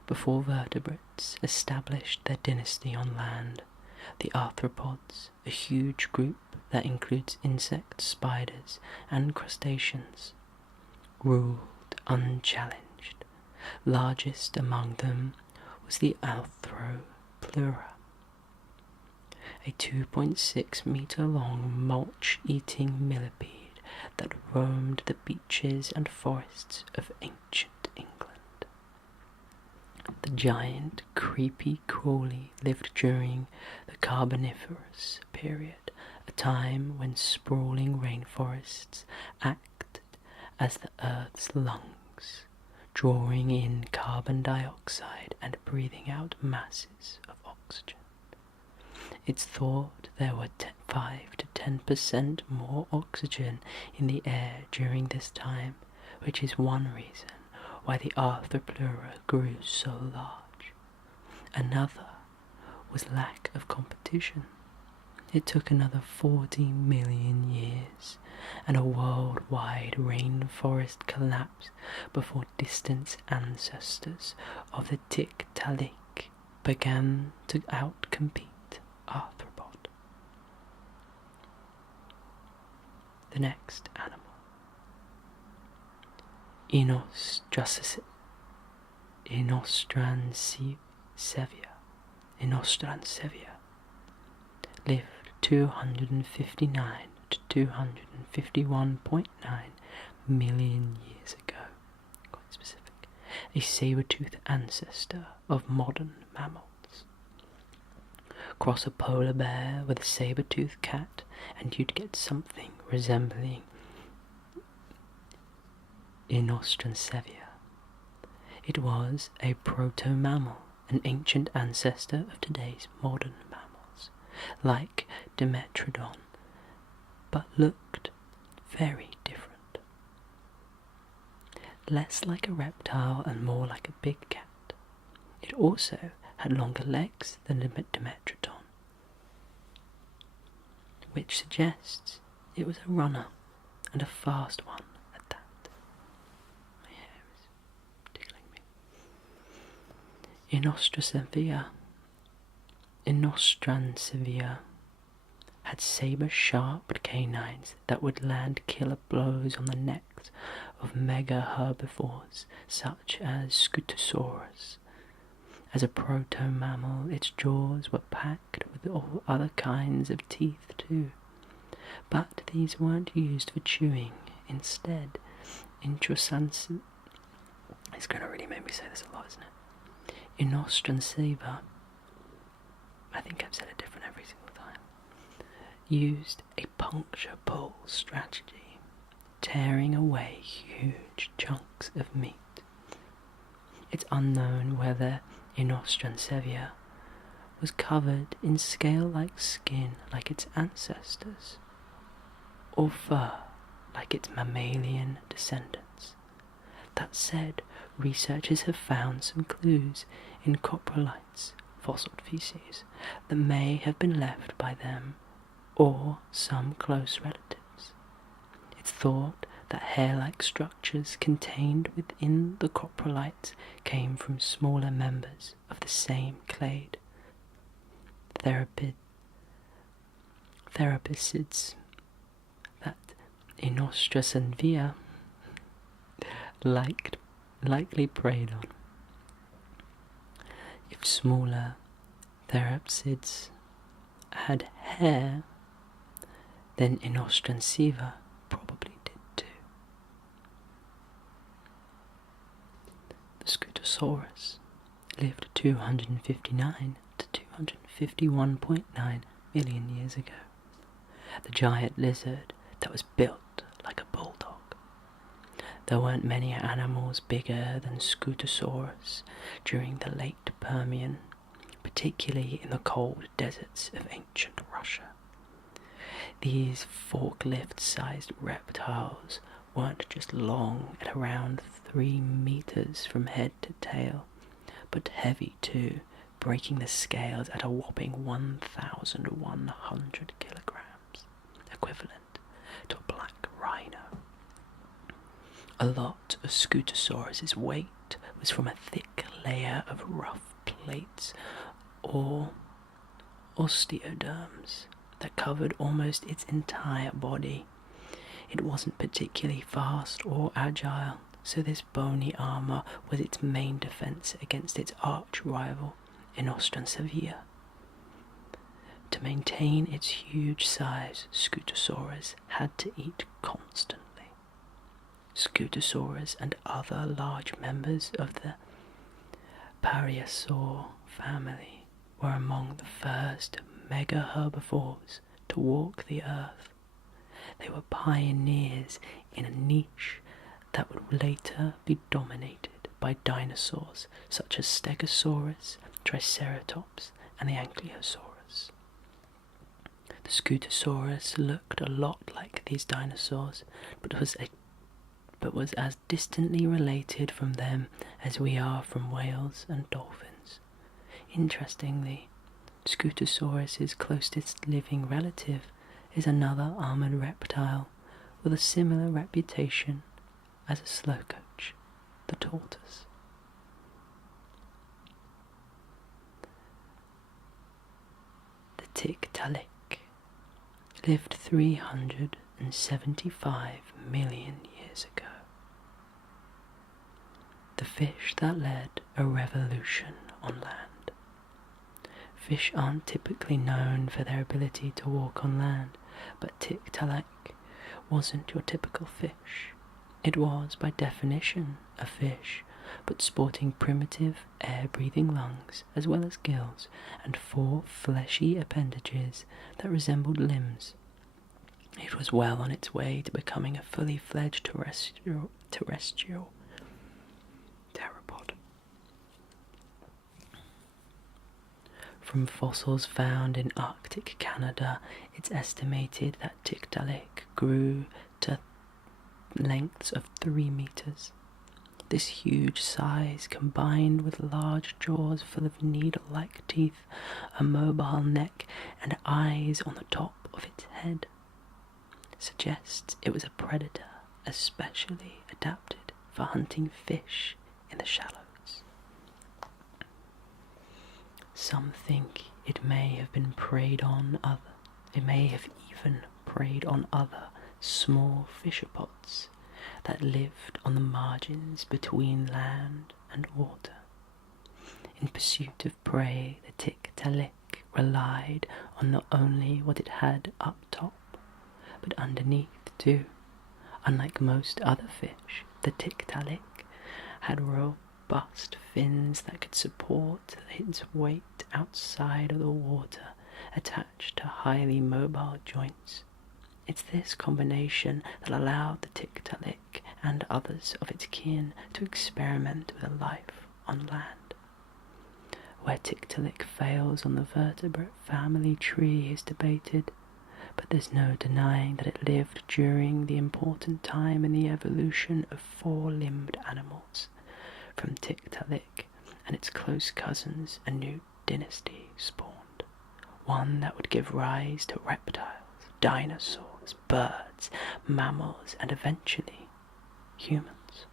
before vertebrates established their dynasty on land. The arthropods, a huge group that includes insects, spiders, and crustaceans, ruled unchallenged. Largest among them was the Arthropleura, a 2.6 meter long mulch-eating millipede that roamed the beaches and forests of ancient England. The giant, creepy crawly lived during the Carboniferous period, a time when sprawling rainforests acted as the Earth's lungs, drawing in carbon dioxide and breathing out masses of oxygen. It's thought there were 5 to 10% more oxygen in the air during this time, which is one reason why the Arthropleura grew so large. Another was lack of competition. It took another 40 million years and a worldwide rainforest collapse before distant ancestors of the Tiktaalik began to outcompete arthropod. The next animal, Inostransevia, lived 259 to 251.9 million years ago, quite specific, a saber-toothed ancestor of modern mammals. Cross a polar bear with a saber-toothed cat and you'd get something resembling Inostransevia. It was a proto-mammal, an ancient ancestor of today's modern mammals, like Dimetrodon, but looked very different. Less like a reptile and more like a big cat. It also had longer legs than Dimetrodon, which suggests it was a runner and a fast one at that. My hair is tickling me. Inostransevia had saber-sharp canines that would land killer blows on the necks of mega herbivores such as Scutosaurus. As a proto-mammal, its jaws were packed with all other kinds of teeth too. But these weren't used for chewing. Instead, Introsansiva... It's going to really make me say this a lot, isn't it? Inostranseva, I think I've said it different every single time, used a puncture pull strategy, tearing away huge chunks of meat. It's unknown whether Inostransevia was covered in scale-like skin like its ancestors, or fur like its mammalian descendants. That said, researchers have found some clues in coprolites, fossilized feces, that may have been left by them or some close relatives. It's thought that hair-like structures contained within the coprolites came from smaller members of the same clade. Therapicids that Inostransevia likely preyed on. If smaller therapsids had hair, then Inostranseva probably did too. The Scutosaurus lived 259 to 251.9 million years ago. The giant lizard that was built like a bulldog. There weren't many animals bigger than Scutosaurus during the late Permian, particularly in the cold deserts of ancient Russia. These forklift-sized reptiles weren't just long at around 3 meters from head to tail, but heavy too, breaking the scales at a whopping 1,100 kilograms, equivalent to a black rhino. A lot of Scutosaurus's weight was from a thick layer of rough plates or osteoderms that covered almost its entire body. It wasn't particularly fast or agile, so this bony armour was its main defence against its arch-rival, Inostransevia. To maintain its huge size, Scutosaurus had to eat constantly. Scutosaurus and other large members of the Parasaur family were among the first mega herbivores to walk the earth. They were pioneers in a niche that would later be dominated by dinosaurs such as Stegosaurus, Triceratops, and the Ankylosaurus. The Scutosaurus looked a lot like these dinosaurs, but was as distantly related from them as we are from whales and dolphins. Interestingly, Scutosaurus's closest living relative is another armoured reptile with a similar reputation as a slowcoach, the tortoise. The Tiktaalik lived 375 million years ago. The fish that led a revolution on land. Fish aren't typically known for their ability to walk on land, but Tiktaalik wasn't your typical fish. It was, by definition, a fish, but sporting primitive air-breathing lungs as well as gills and 4 fleshy appendages that resembled limbs. It was well on its way to becoming a fully fledged terrestrial theropod. From fossils found in Arctic Canada, it's estimated that Tiktaalik grew to lengths of 3 meters. This huge size, combined with large jaws full of needle-like teeth, a mobile neck, and eyes on the top of its head, suggests it was a predator especially adapted for hunting fish in the shallows. Some think it may have even preyed on other small fisher-pods that lived on the margins between land and water. In pursuit of prey, the Tiktaalik relied on not only what it had up top, but underneath too. Unlike most other fish, the Tiktaalik had robust fins that could support its weight outside of the water, attached to highly mobile joints. It's this combination that allowed the Tiktaalik and others of its kin to experiment with a life on land. Where Tiktaalik fails on the vertebrate family tree is debated, but there's no denying that it lived during the important time in the evolution of four-limbed animals. From Tiktaalik and its close cousins, a new dynasty spawned, one that would give rise to reptiles, dinosaurs, birds, mammals, and eventually humans.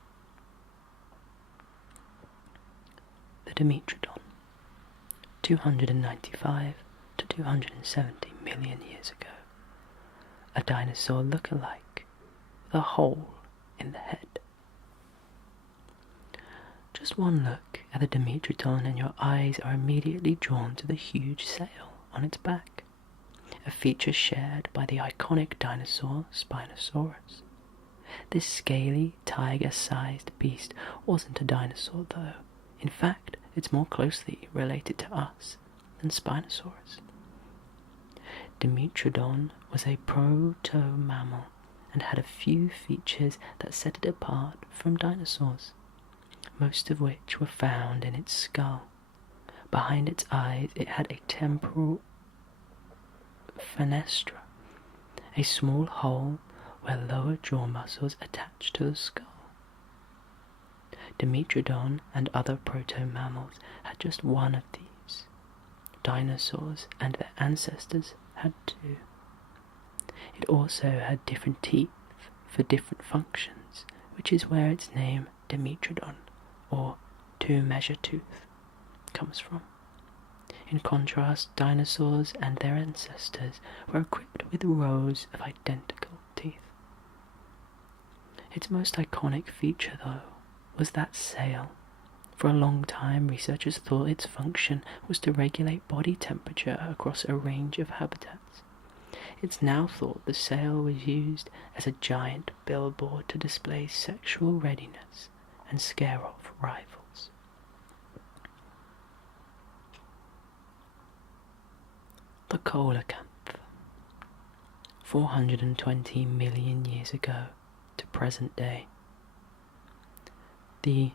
The Dimetrodon, 295 to 270 million years ago. A dinosaur look-alike with a hole in the head. Just one look at the Dimetrodon and your eyes are immediately drawn to the huge sail on its back, a feature shared by the iconic dinosaur Spinosaurus. This scaly, tiger-sized beast wasn't a dinosaur though. In fact, it's more closely related to us than Spinosaurus. Dimetrodon was a proto-mammal and had a few features that set it apart from dinosaurs, most of which were found in its skull. Behind its eyes it had a temporal fenestra, a small hole where lower jaw muscles attached to the skull. Dimetrodon and other proto-mammals had just one of these. Dinosaurs and their ancestors had two. It also had different teeth for different functions, which is where its name Dimetrodon, or two-measure tooth, comes from. In contrast, dinosaurs and their ancestors were equipped with rows of identical teeth. Its most iconic feature, though, was that sail. For a long time, researchers thought its function was to regulate body temperature across a range of habitats. It's now thought the sail was used as a giant billboard to display sexual readiness and scare off rivals. The coelacanth. 420 million years ago to present day. The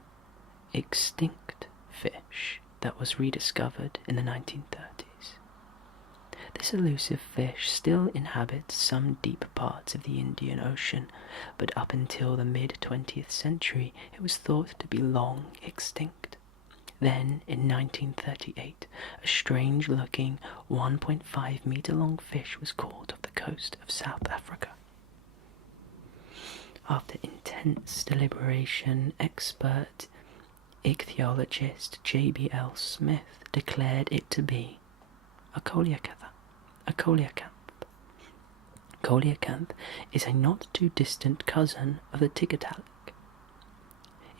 extinct fish that was rediscovered in the 1930s. This elusive fish still inhabits some deep parts of the Indian Ocean, but up until the mid-20th century it was thought to be long extinct. Then, in 1938, a strange-looking 1.5-meter-long fish was caught off the coast of South Africa. After intense deliberation, expert ichthyologist J.B.L. Smith declared it to be a coelacanth. Coelacanth is a not-too-distant cousin of the Tiktaalik.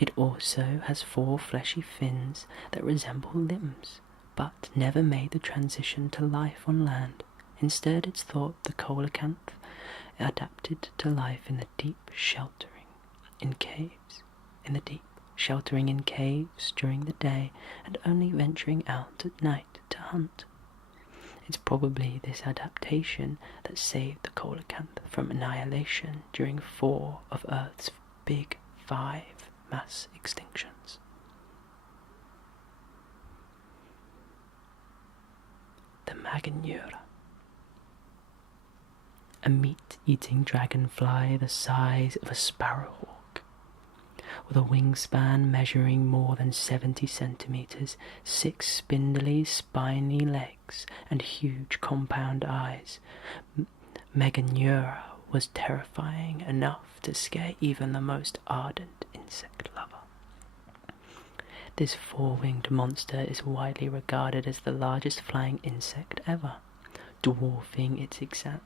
It also has 4 fleshy fins that resemble limbs, but never made the transition to life on land. Instead, it's thought the coelacanth adapted to life in the deep, sheltering in caves during the day and only venturing out at night to hunt. It's probably this adaptation that saved the coelacanth from annihilation during 4 of Earth's big 5 mass extinctions. The Maganura, a meat-eating dragonfly the size of a sparrowhawk, with a wingspan measuring more than 70 centimeters, 6 spindly, spiny legs, and huge compound eyes. Meganura was terrifying enough to scare even the most ardent insect lover. This four-winged monster is widely regarded as the largest flying insect ever, dwarfing its extant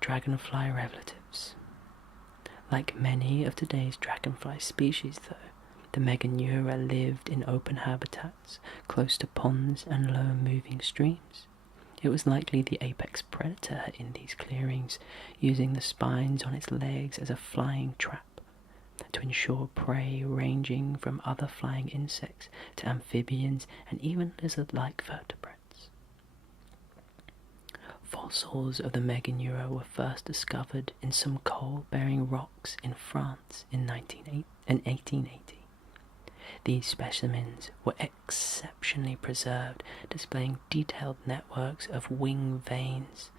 dragonfly relatives. Like many of today's dragonfly species, though, the Meganeura lived in open habitats close to ponds and low-moving streams. It was likely the apex predator in these clearings, using the spines on its legs as a flying trap to ensure prey ranging from other flying insects to amphibians and even lizard-like vertebrates. Fossils of the Meganeura were first discovered in some coal-bearing rocks in France in 1880. These specimens were exceptionally preserved, displaying detailed networks of wing veins,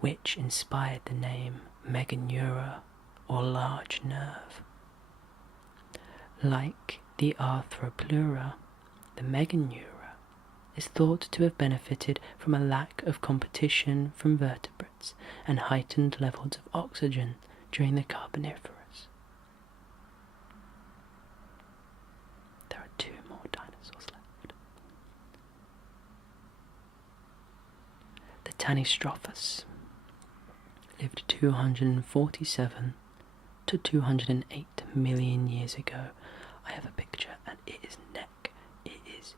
which inspired the name Meganeura, or large nerve. Like the Arthropleura, the Meganeura is thought to have benefited from a lack of competition from vertebrates and heightened levels of oxygen during the Carboniferous. There are two more dinosaurs left. The Tanystrophus lived 247 to 208 million years ago. I have a picture and its neck, it is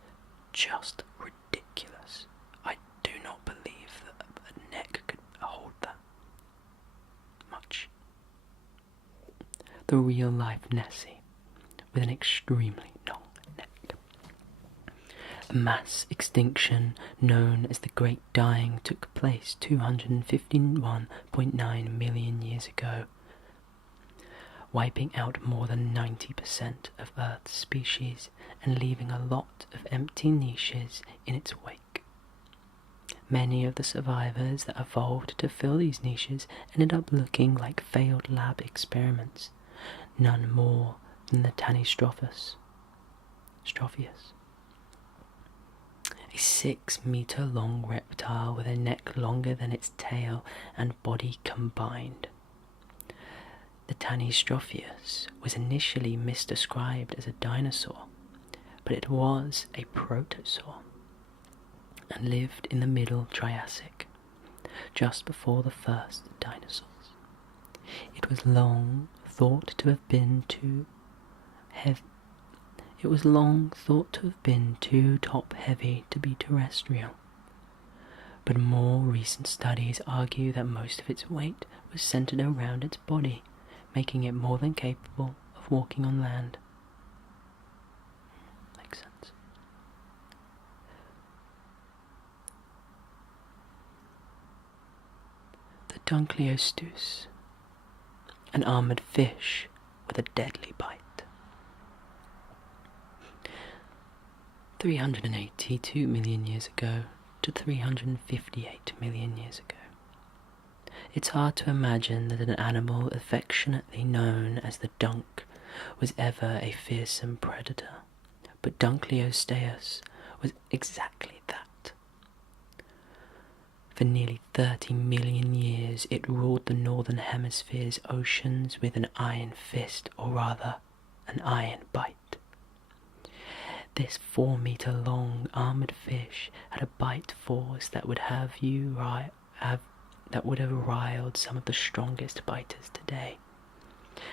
just ridiculous. I do not believe that a neck could hold that much. The real-life Nessie, with an extremely long neck. A mass extinction known as the Great Dying took place 251.9 million years ago, wiping out more than 90% of Earth's species and leaving a lot of empty niches in its wake. Many of the survivors that evolved to fill these niches ended up looking like failed lab experiments, none more than the Tanystrophus. A 6-meter-long reptile with a neck longer than its tail and body combined. The Tanystrophus was initially misdescribed as a dinosaur, but it was a protosaur and lived in the Middle Triassic, just before the first dinosaurs. It was long thought to have been too top-heavy to be terrestrial, but more recent studies argue that most of its weight was centered around its body, making it more than capable of walking on land. Makes sense. The Dunkleosteus, an armored fish with a deadly bite. 382 million years ago to 358 million years ago. It's hard to imagine that an animal affectionately known as the dunk was ever a fearsome predator, but Dunkleosteus was exactly that. For nearly 30 million years it ruled the northern hemisphere's oceans with an iron fist, or rather, an iron bite. This 4-meter-long armored fish had a bite force that would have riled some of the strongest biters today.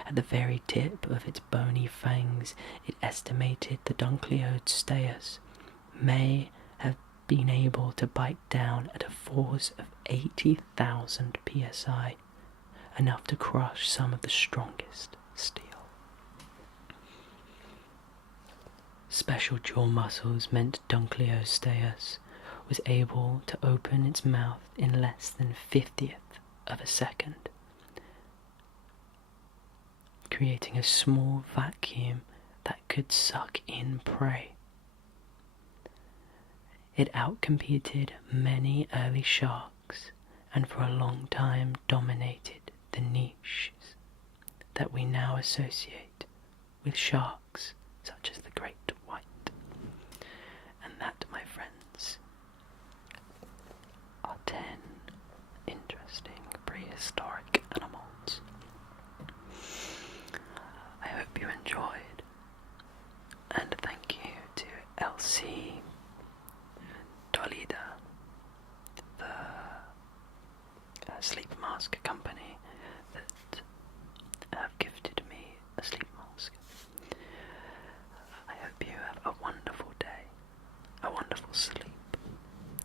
At the very tip of its bony fangs, it estimated the Dunkleosteus may have been able to bite down at a force of 80,000 psi, enough to crush some of the strongest steel. Special jaw muscles meant Dunkleosteus was able to open its mouth in less than 50th of a second, creating a small vacuum that could suck in prey. It outcompeted many early sharks and for a long time dominated the niches that we now associate with sharks such as the great white. And that, my friends, prehistoric animals. I hope you enjoyed, and thank you to LC Dolida, the sleep mask company that have gifted me a sleep mask. I hope you have a wonderful day, a wonderful sleep,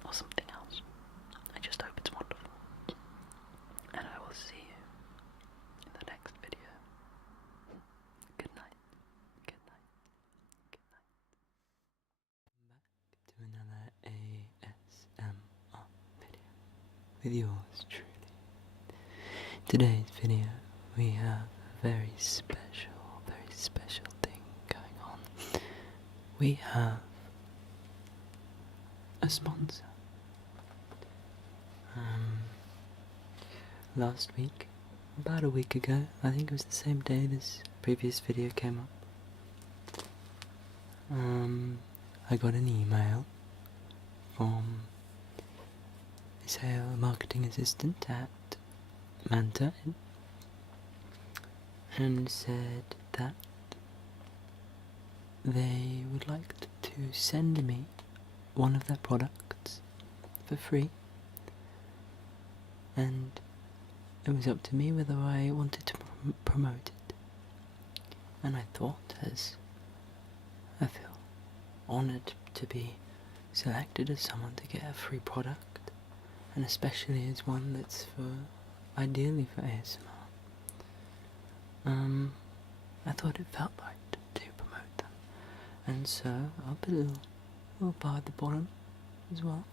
or something else. I just hope it's wonderful. And I will see you in the next video. Good night. Good night. Good night. Back to another ASMR video with yours truly. Today's video we have a very special thing going on. We have a sponsor. Last week, about a week ago, I think it was the same day this previous video came up, I got an email from a marketing assistant at Manta and said that they would like to send me one of their products for free, and it was up to me whether I wanted to promote it. And I thought, as I feel honoured to be selected as someone to get a free product, and especially as one that's ideally for ASMR, I thought it felt right to promote them. And so I'll put a little bar at the bottom as well,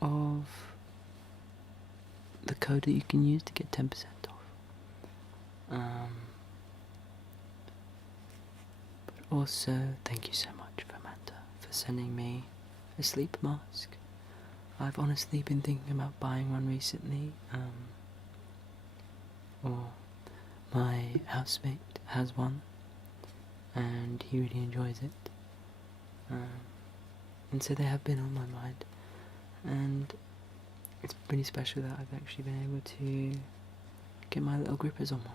of the code that you can use to get 10% off. But also, thank you so much, Manta, for sending me a sleep mask. I've honestly been thinking about buying one recently, or my housemate has one, and he really enjoys it. And so they have been on my mind, and it's pretty special that I've actually been able to get my little grippers on one.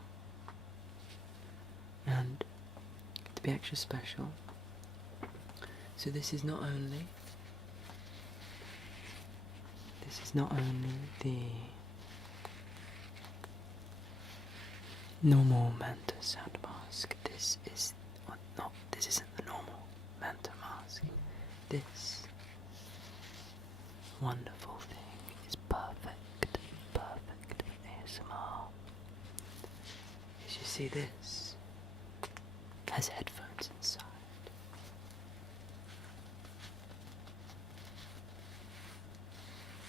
And to be extra special, so this is not only the normal Manta sound mask. This isn't the normal Manta mask. This wonderful thing is perfect for ASMR. As you see, this has headphones inside.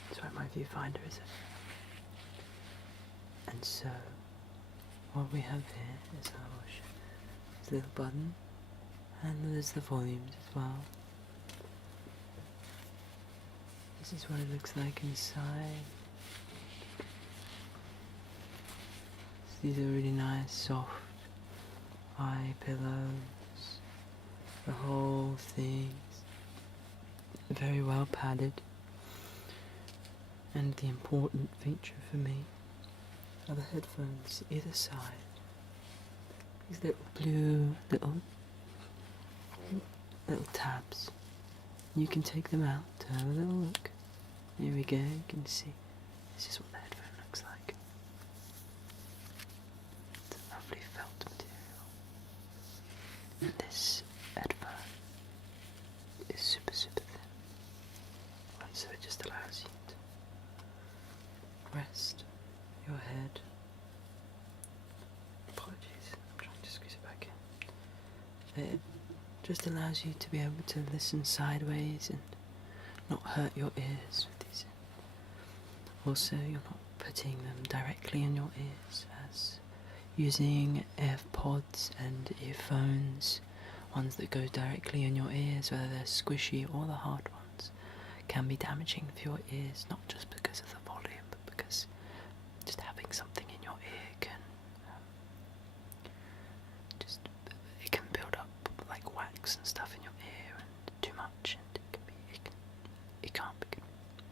That's where my viewfinder is. And so, what we have here is this little button, and there's the volumes as well. This is what it looks like inside. These are really nice, soft eye pillows. The whole thing's very well padded. And the important feature for me are the headphones either side. These little blue little tabs. You can take them out to have a little look. Here we go, you can see. This is what the headphone looks like. It's a lovely felt material. And this headphone is super thin. And so it just allows you to rest your head. Apologies, I'm trying to squeeze it back in. It just allows you to be able to listen sideways and not hurt your ears with these. Also, you're not putting them directly in your ears, as using AirPods and earphones, ones that go directly in your ears, whether they're squishy or the hard ones, can be damaging for your ears, not just because of the volume, but because just having something in your ear can it can build up like wax and stuff in your ear, and too much, and it can't be good,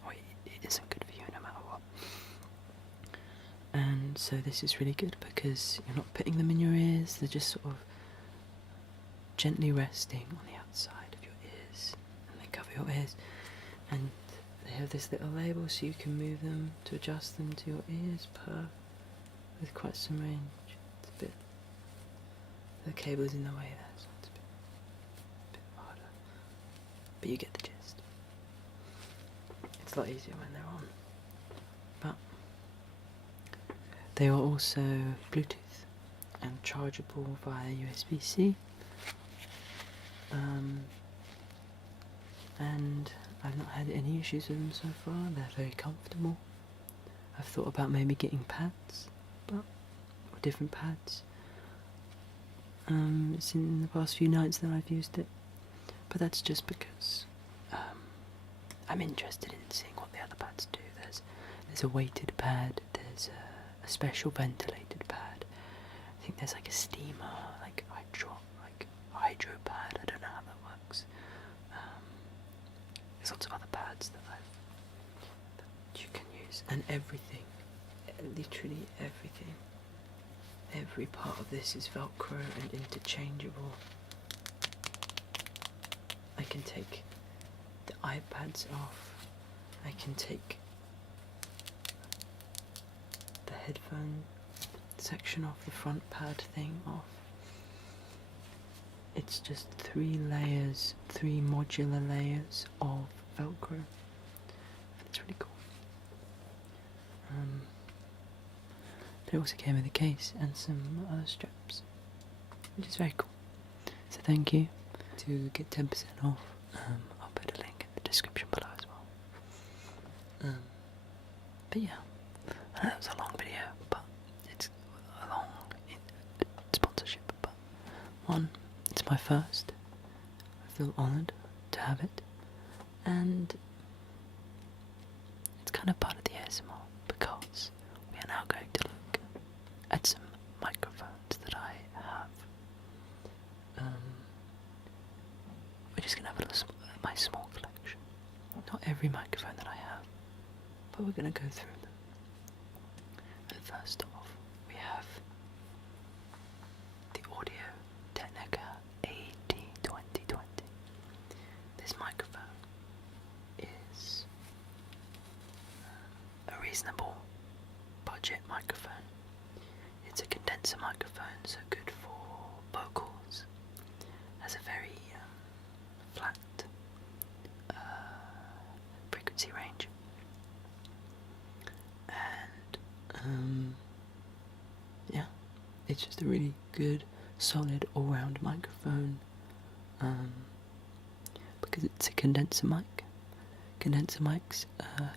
or it isn't good for you no matter what. And so this is really good because you're not putting them in your ears, they're just sort of gently resting on the outside of your ears, and they cover your ears, and they have this little label so you can move them to adjust them to your ears with quite some range. It's a bit, the cable is in the way there, so it's a bit harder, but you get the gist. It's a lot easier when they're on, but they are also Bluetooth and chargeable via USB-C. And I've not had any issues with them so far. They're very comfortable. I've thought about maybe getting pads, or different pads. It's in the past few nights that I've used it, but that's just because I'm interested in seeing what the other pads do. There's a weighted pad, there's a special ventilated pad. I think there's like a steamer, like hydro pad. I don't know how that works. There's lots of other pads that you can use, and everything, literally everything. Every part of this is Velcro and interchangeable. I can take the iPads off. I can take the headphone section off, the front pad thing off. It's just 3 modular layers of Velcro. It's really cool. But it also came with a case and some other straps, which is very cool. So thank you. To get 10% off, I'll put a link in the description below as well. But yeah, I know that was a long video, but it's a long sponsorship. But one, it's my first. I feel honoured to have it, and it's kind of part of the ASMR because we are now going to look at some microphones that I have. We're just going to have a look at my small collection. Not every microphone that I have, but we're going to go through them. And first off, we have the Audio Technica AT2020. This microphone is a reasonable budget microphone. It's a condenser microphone, so good for vocals. Has a very flat frequency range, and yeah, it's just a really good, solid, all-round microphone. Because it's a condenser mic. Condenser mics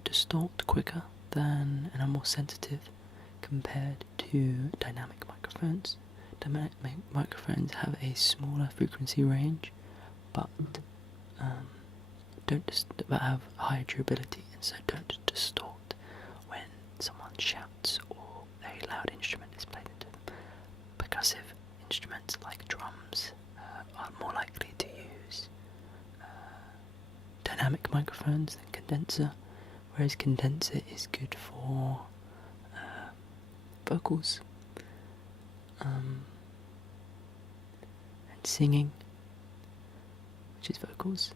distort quicker than and are more sensitive compared to dynamic microphones. Dynamic microphones have a smaller frequency range, but but have higher durability, and so don't distort when someone shouts or a loud instrument is played into them. Percussive instruments like drums are more likely to use dynamic microphones than condenser, whereas condenser is good for vocals and singing, which is vocals.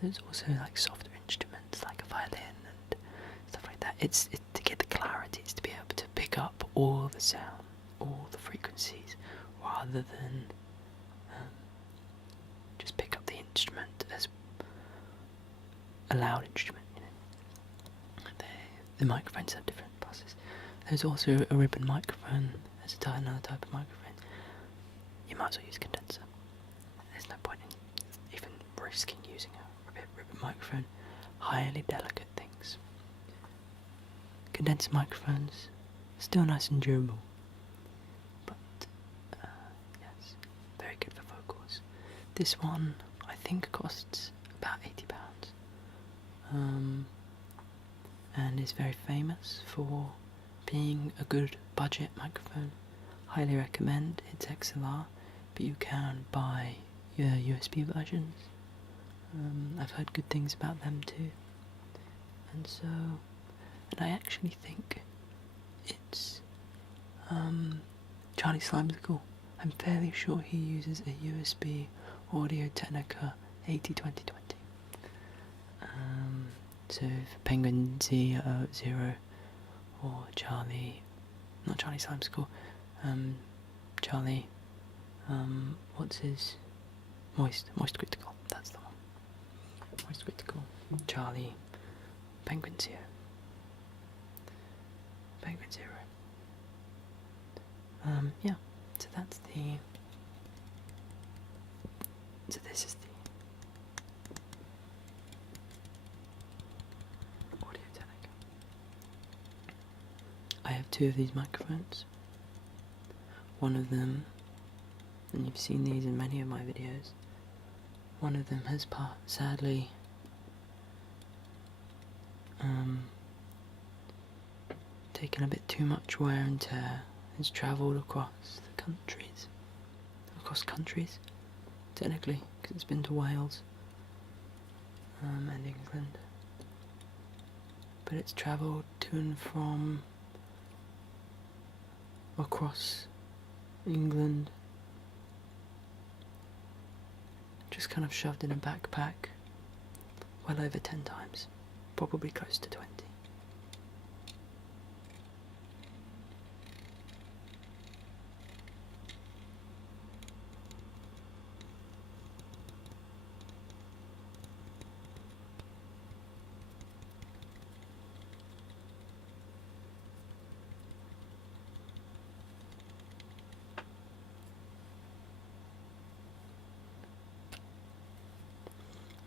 There's also like softer instruments like a violin and stuff like that. It's to get the clarity, it's to be able to pick up all the sound, all the frequencies, rather than just pick up the instrument as a loud instrument. You know, the microphones have different buses. There's also a ribbon microphone. There's another type of microphone. You might as well use condenser. There's no point in even risking using a ribbon microphone. Highly delicate things. Condenser microphones, still nice and durable, but yes, very good for vocals. This one I think costs about £80, and is very famous for being a good budget microphone. Highly recommend. It's XLR, but you can buy your USB versions. I've heard good things about them too, and I actually think it's Charlie Slimesicle. I'm fairly sure he uses a USB Audio Technica 802020. So Penguin Zero or Charlie, not Charlie Slimesicle, Charlie, what's his, Moist Critical, that's the one. Moist Critical, Charlie, Penguin Zero. Yeah, so that's the, so this is the Audio Technica. I have two of these microphones. One of them, and you've seen these in many of my videos, one of them has sadly taken a bit too much wear and tear. It's travelled across countries, technically, because it's been to Wales and England. But it's travelled to and from across England, just kind of shoved in a backpack, well over 10 times, probably close to 20.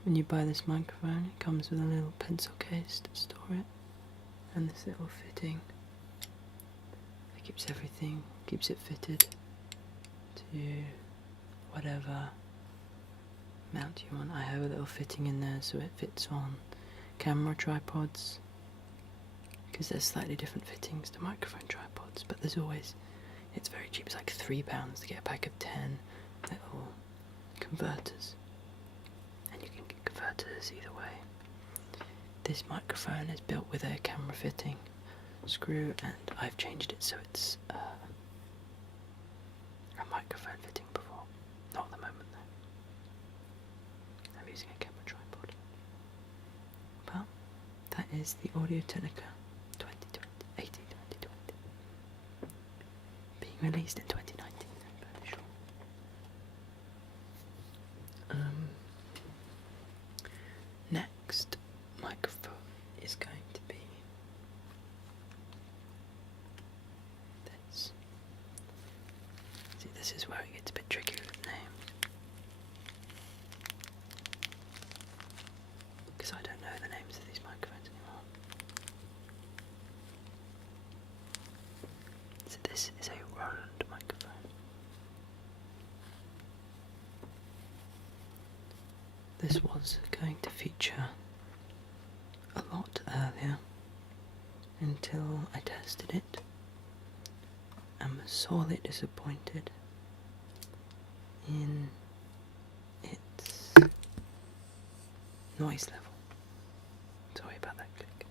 When you buy this microphone, it comes with a little pencil case to store it, and this little fitting that keeps it fitted to whatever mount you want. I have a little fitting in there so it fits on camera tripods, because there's slightly different fittings to microphone tripods, but there's always, it's very cheap, it's like £3 to get a pack of 10 little converters. You can get converters either way. This microphone is built with a camera fitting screw, and I've changed it so it's a microphone fitting before. Not at the moment though. I'm using a camera tripod. But that is the Audio Technica 2020, being released in 2019, I'm fairly sure. Next microphone is going to be this. See, this is where it gets a bit tricky with names, because I don't know the names of these microphones anymore. So this is a Roland microphone. This was going to feature a lot earlier until I tested it and was sorely disappointed in its noise level. Sorry about that click.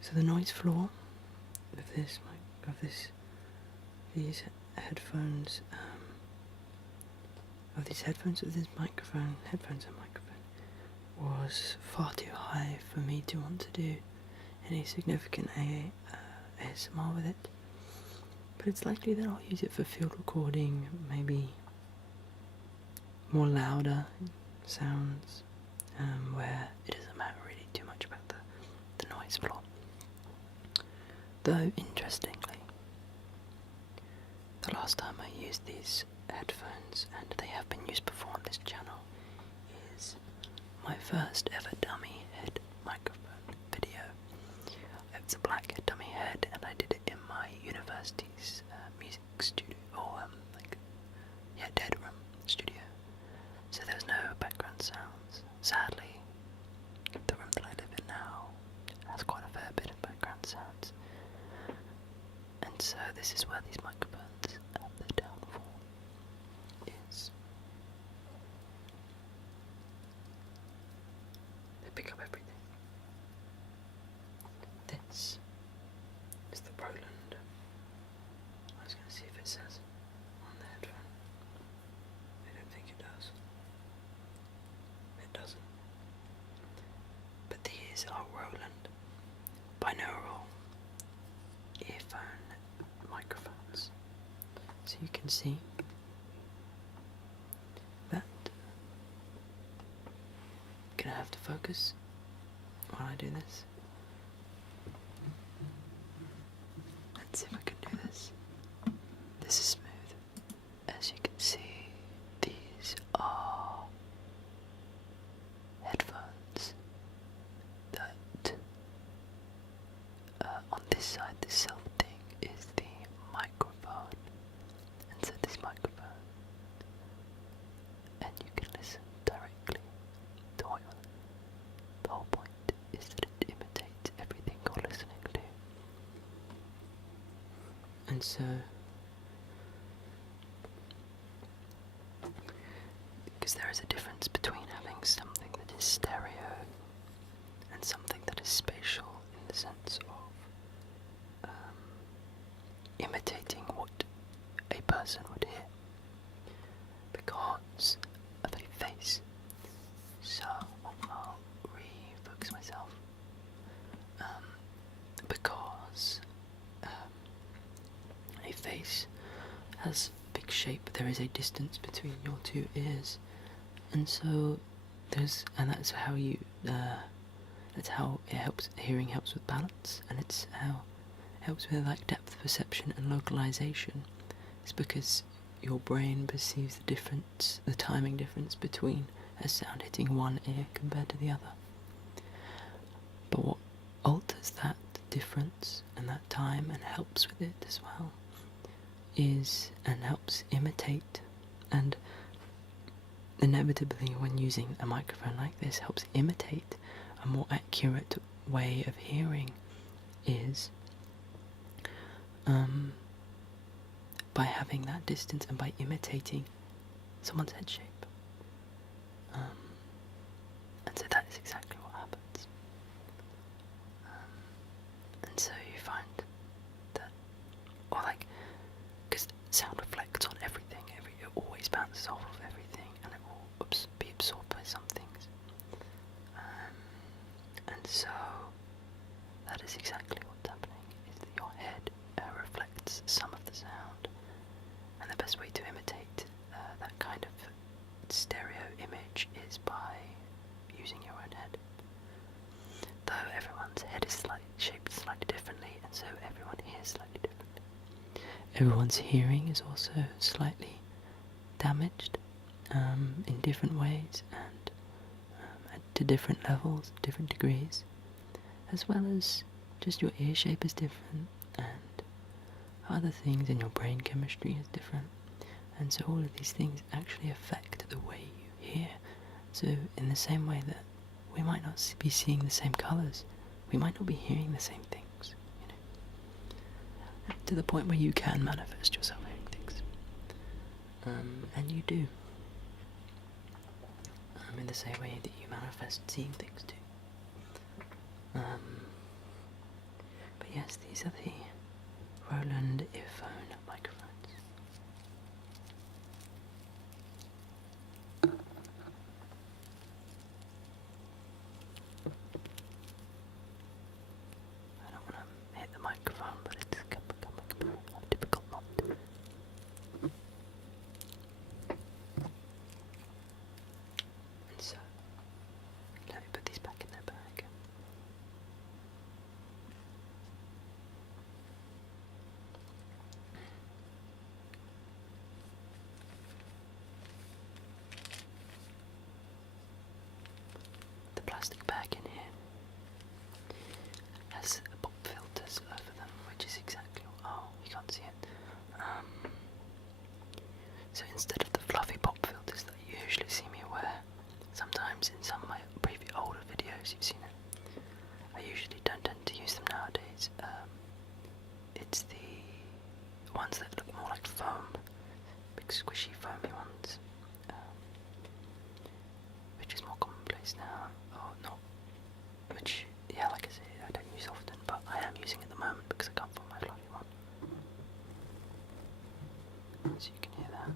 So the noise floor of these headphones, with this microphone, headphones and microphone, was far too high for me to want to do any significant ASMR with it. But it's likely that I'll use it for field recording, maybe more louder sounds, where it doesn't matter really too much about the noise floor. Though, interestingly, the last time I used these headphones, and they have been used before on this channel, is my first ever dummy head microphone video. It's a black dummy head, and I did it in my university's music studio, or dead room studio. So there's no background sounds. Sadly, the room that I live in now has quite a fair bit of background sounds, and so this is where these microphones have the downfall. Is they pick up everything. This is the pro these are Roland binaural earphone microphones. So you can see that. Gonna have to focus while I do this. Let's see if I can do this. This is smooth. As you can see, these are headphones that on this side, this silver thing is the microphone, and so this microphone, and you can listen directly to what you're. The whole point is that it imitates everything you're listening to, and so because there is a difference between having something that is stereo and something that is spatial in the sense of imitating what a person would hear because of a face. So I'll refocus myself because a face has big shape. There is a distance between your two ears, and so that's how you that's how it helps. Hearing helps with balance, and it's how it helps with like depth perception and localization. It's because your brain perceives the difference, the timing difference between a sound hitting one ear compared to the other. But what alters that difference and that time and helps with it as well is, and helps imitate, and inevitably when using a microphone like this helps imitate a more accurate way of hearing, is by having that distance and by imitating someone's head shape. And so that is exactly what happens. And so you find that, or like, because sound reflects on everything, it always bounces off of everything, and it will be absorbed by some things. And so that is exactly what's happening, is that your head reflects some of the sound, and the best way to imitate that kind of stereo image is by using your own head. Though everyone's head is shaped slightly differently, and so everyone hears slightly differently. Everyone's hearing is also slightly damaged in different ways and to different levels, different degrees, as well as just your ear shape is different and other things in your brain chemistry is different, and so all of these things actually affect the way you hear. So in the same way that we might not be seeing the same colours, we might not be hearing the same things, to the point where you can manifest yourself hearing things, and you do, in the same way that you manifest seeing things too. But yes, these are the Roland earphone microphones. I don't want to hit the microphone, but it's difficult not to. And so, let me put these back in their bag. The plastic bag in here has pop filters over them, which is exactly you can't see it. So instead of the fluffy pop filters that you usually see me wear, sometimes in some of my previous older videos you've seen it, I usually don't tend to use them nowadays. It's the ones that look more like foam, big squishy foamy ones, which is more commonplace now, or not, which, yeah, like I say, I don't use often, but I am using at the moment because I can't find my fluffy one. So you can hear that.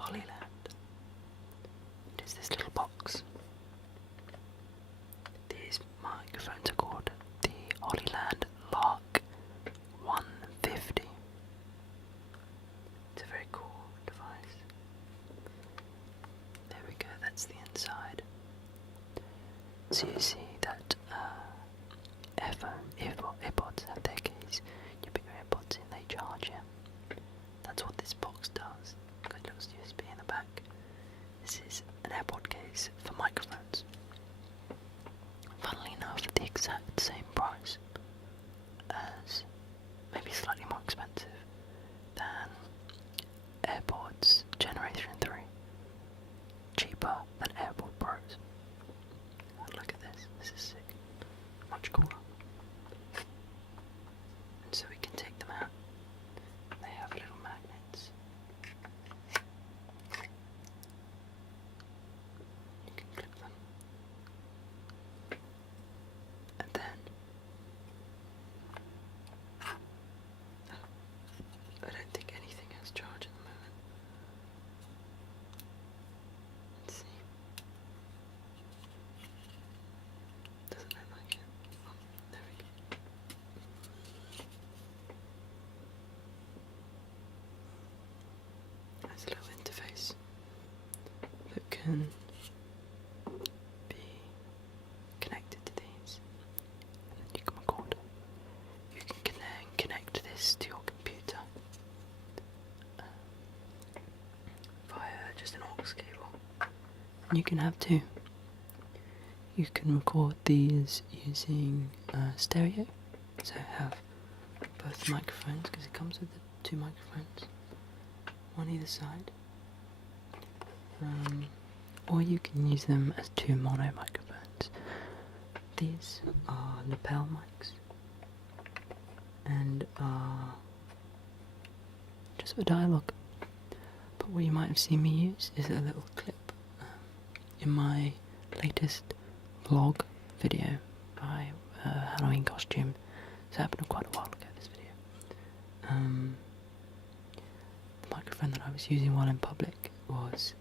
Hollyland. It is this little box. These microphones are called the Hollyland Lark 150. It's a very cool device. There we go, that's the inside. So you see that AirPods have their case. You put your AirPods in, they charge you. That's what this box does. Got a little USB in the back. This is an AirPod case for microphones. Funnily enough, the exact same price as, maybe slightly more expensive than AirPods Generation 3. Cheaper than AirPod Pros. Look at this, this is sick. Much cooler. And so we can take them out. They have little magnets. You can clip them. And then I don't think anything has charge at the moment. Let's see. Doesn't look like it. Oh, there we go. There's a little interface that can be connected to these, and then you can record. You can then connect this to your computer via just an aux cable. And you can have two. You can record these using stereo, so have both microphones, because it comes with the two microphones, one either side. Or you can use them as two mono microphones. These are lapel mics and are just for dialogue. But what you might have seen me use is a little clip in my latest vlog video, my Halloween costume. It's happened quite a while ago, this video. The microphone that I was using while in public was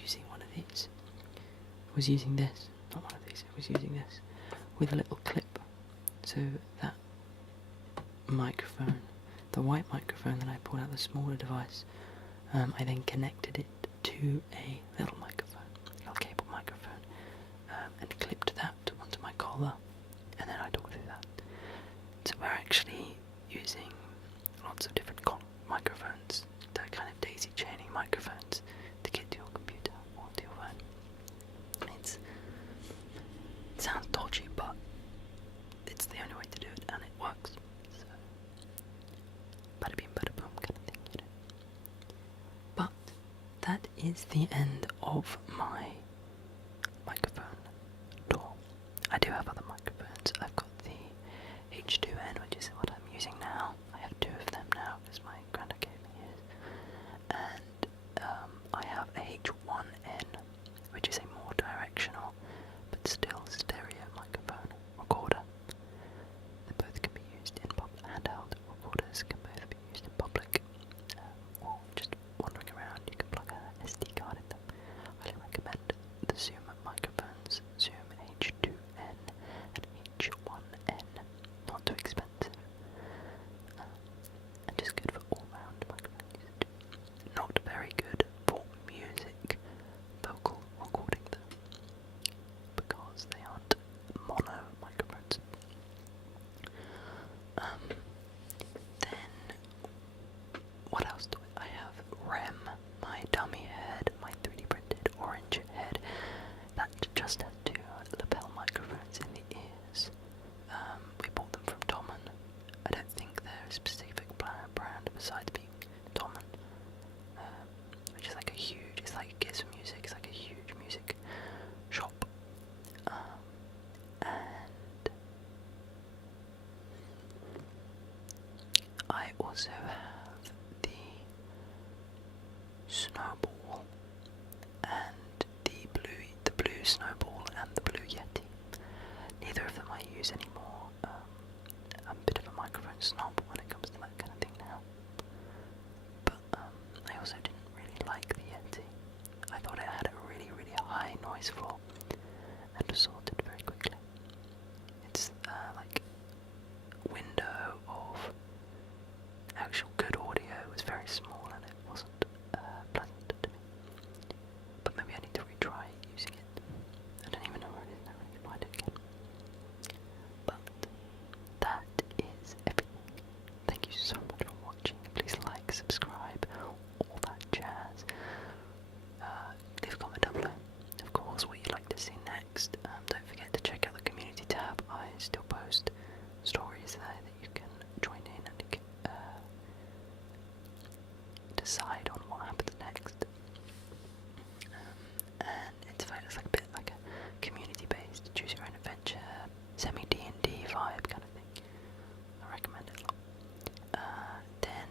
using one of these. It was using this, not one of these, it was using this with a little clip. So that microphone, the white microphone that I pulled out, the smaller device, I then connected it to a little microphone, a little cable microphone, and clipped that onto my collar, and then I talked through that. So we're actually using lots of different microphones, the kind of daisy chaining microphones, to get to your computer or to your phone. It sounds dodgy, but it's the only way to do it, and it works. So, bada bing, bada boom kind of thing, you know. But that is the end of my microphone tour. I do have other microphones. I've got the H2N, which is what I'm using now. I have two of them now because my granddad gave me his. And I have a H1N, which is a more directional but still stereo microphone recorder. They both can be used in public. Handheld recorders can both be used in public, or just wandering around. You can plug a SD card in them. I highly recommend the Zoom microphones, Zoom H2N and H1N. Not too expensive, and just good for all-round microphone usage. Not very good for music, vocal recording though, because they aren't mono microphones. Then, what else do I have? REM, my dummy head, my 3D printed orange head, that just has two lapel microphones in the ears. We bought them from Tommen. I don't think they're a specific brand besides being Tommen, which is like a huge, it's like Gears for Music, it's like a huge music shop. And I also have the Snowball and the blue Snowball and the blue Yeti. Neither of them I use anymore. I'm a bit of a microphone snob when it comes to that kind of thing now. But I also didn't really like the Yeti. noiseful and assorted very quickly. Its like window of actual good audio was very small and it wasn't pleasant to me. But maybe I need to retry using it. I don't even know where it is now. I can find it again. But that is everything. Thank you so much for watching. Please like, subscribe, all that jazz. Leave a comment down below. Of course, what you'd like to see next. Don't forget to check out the community tab. I still post stories there that you can join in and you can decide on what happens next. And it's like a bit like a community-based, choose your own adventure, semi-D&D vibe kind of thing. I recommend it a lot. Then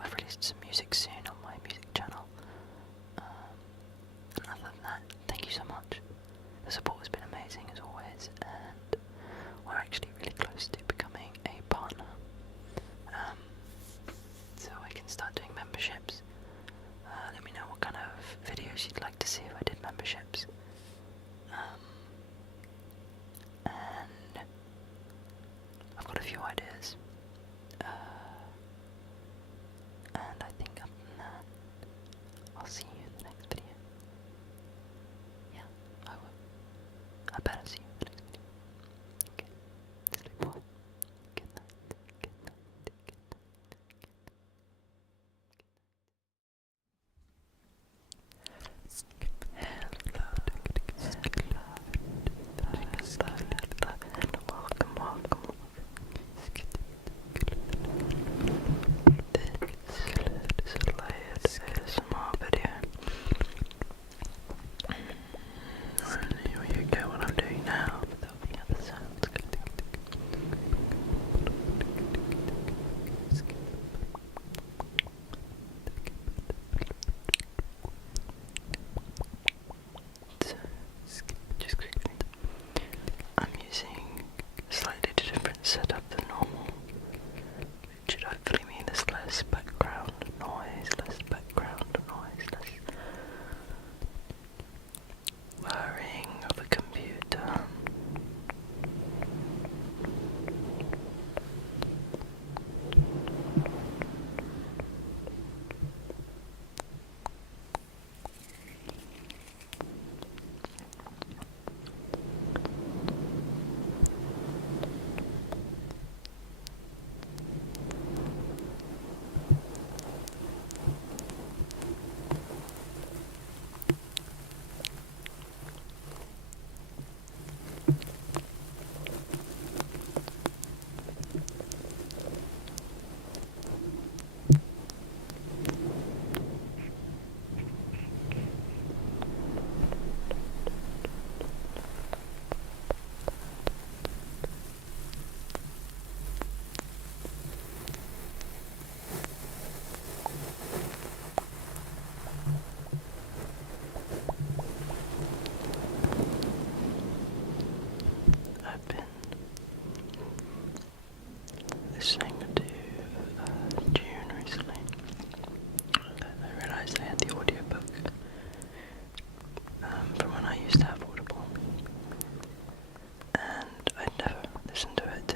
I've released some music soon on my music channel. And other than that, thank you so much. The support has been amazing as always, and we're actually really close to becoming a partner. So I can start doing memberships. Let me know what kind of videos you'd like to see if I did memberships. And I've got a few ideas. And I think other than that, I'll see you in the next video. Yeah, I will. I better see you in the next video. Okay, sleep well. Good night, good night, good night. Welcome. This is a layered ASMR video. You get what I'm doing now, but there'll be other sounds. So, just quickly, I'm using a slightly different setup than normal, which should hopefully mean there's less background noise, less whirring of a computer. I've been listening to June recently. I realised I had the audiobook from when I used to have Audible, and I'd never listened to it.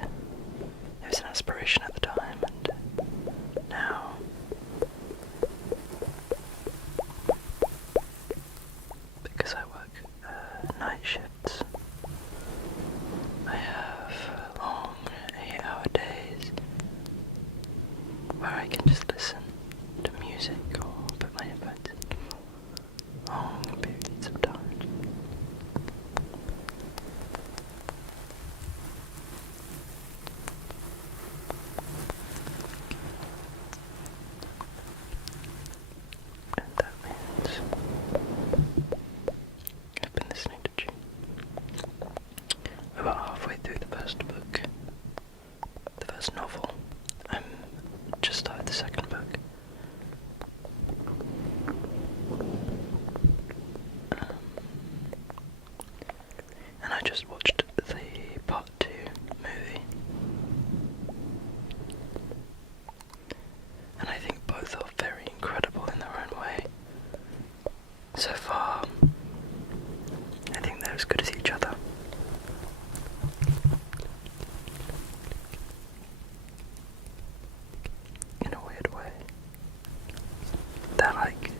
It was an aspiration at the time, and now because I work night shifts, I have long 8-hour days where I can just listen to music or put my headphones in long periods of time. And that means I've been listening to June. About halfway through the first book, the first novel. I'm just started the second book. And I just watched the part 2 movie. and I think both are very incredible in their own way. So far, I think they're as good as each other. In a weird way. They're like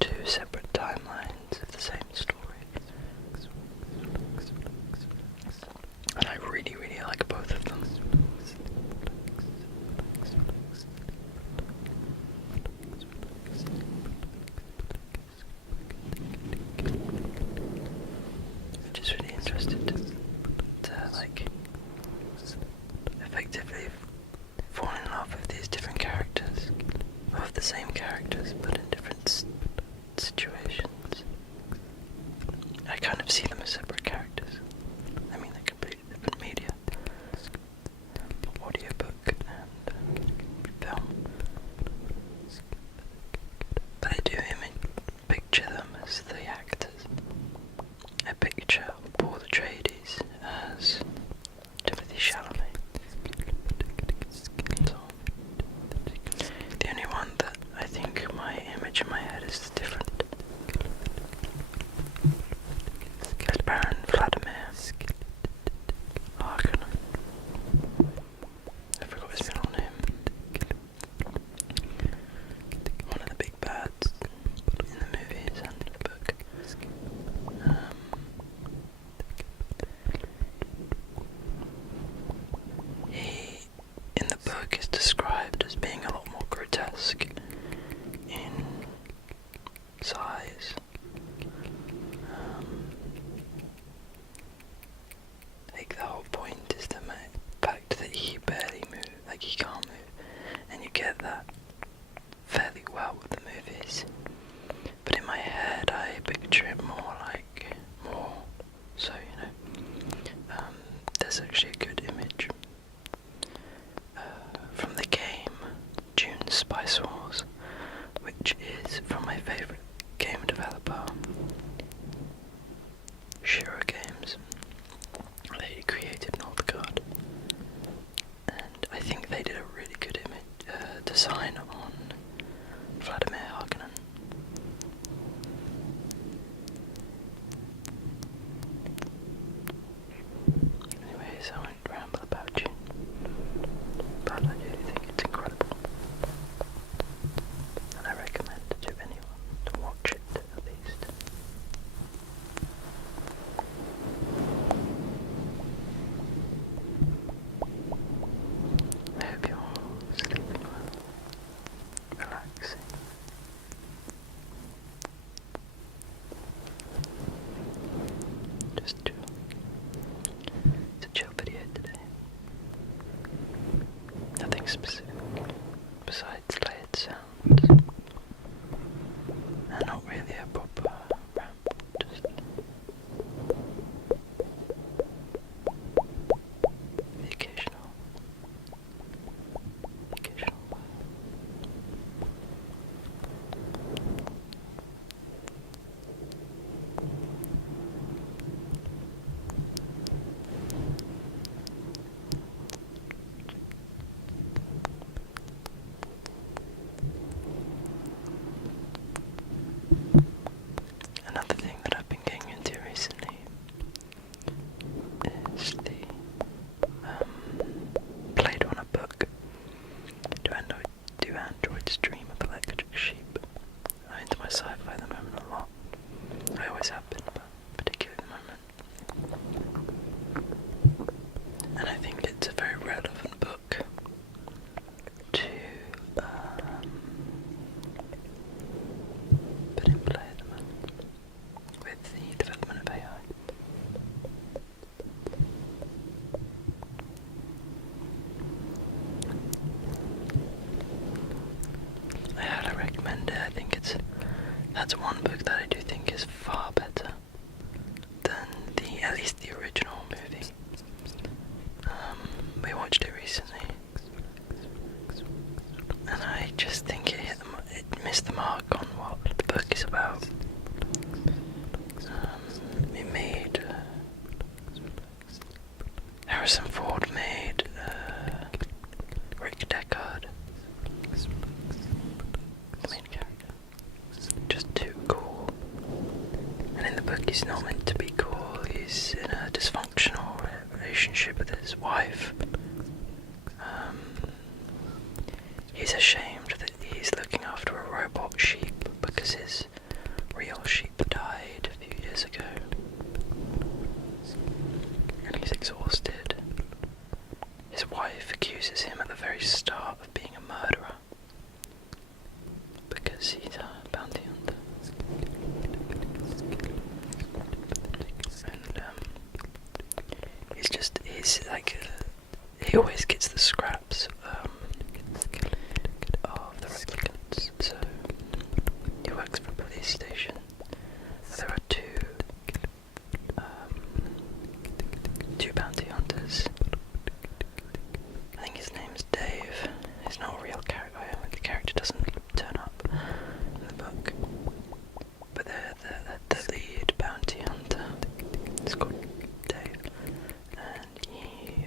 two separate timelines of the same story. And I really, really like both of them. Just really interested to like effectively fall in love with these different characters, or with the same characters but in different situations. I kind of see them as separate characters. I mean, they're completely different media. Audiobook and film. But I do picture them as the actors. I picture Paul Atreides as Timothy Chalamet. So, the only one that I think my image in my head is different is Baron Vladimir Harkonnen. I forgot his middle name. One of the big bads in the movies and the book. He, in the book, is described as being a lot more grotesque in size. Like the whole point is the fact that he barely moves, like he can't move, and you get that fairly well with the movies. But in my head, I picture it more so, there's actually a good image from the game Dune Spice Wars, which is from my favourite game developer, Shiro Games. They created Northgard, and I think they did a really good design on Vladimir Harkonnen. Anyways, I won't ramble about Dune, but I do think it's incredible, and I recommend to anyone to watch it at least. I hope you're sleeping well, relaxing. Just chill. It's a chill video today. Nothing specific besides layered sounds. And not really a proper ramble, just the occasional. Another thing that I've been getting into recently is the played on a book. Do androids dream of electric sheep? I'm into my sci-fi at the moment a lot. I always have been, but particularly at the moment. And I think it's a very relevant book to put in play at the moment with the development of AI. I highly recommend it. I think that's one book that I do think is far better than at least the original movie. We watched it recently, and I just think it missed the mark on what the book is about. It made Harrison Ford made Rick Deckard he's ashamed that he's looking after a robot sheep because his real sheep died a few years ago. And he's exhausted. His wife accuses him at the very start of being a murderer because he's a bounty hunter. And he's like, he always gets the scraps of the replicants. So he works for a police station. There are two bounty hunters. I think his name's Dave. He's not a real character. The character doesn't turn up in the book. But the lead bounty hunter is called Dave, and he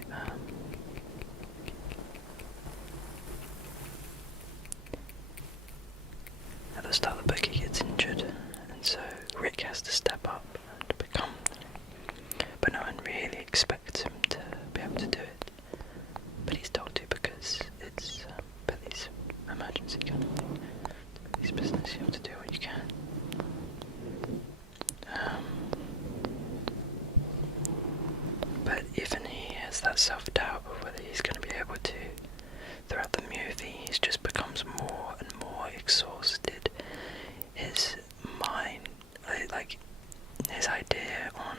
at the start of the book he gets injured, and so Rick has to step up and become. But no one really expects him to be able to do it. But he's told to because it's Billy's emergency kind of thing. Billy's business, you have to do what you can. But even he has that self-doubt of whether he's going to be able to. Throughout the movie, he just becomes more and more exhausted. His mind, like his idea on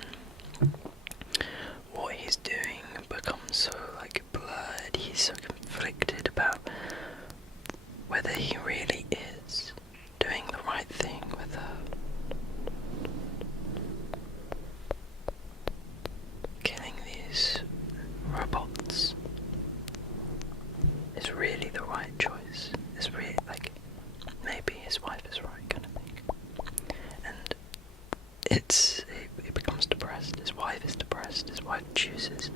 what he's doing becomes so like blurred. He's so conflicted about whether he really is doing the right thing, whether killing these robots is really the right choice. Is really like maybe his wife is right kind of thing. And he becomes depressed. His wife is depressed. His wife chooses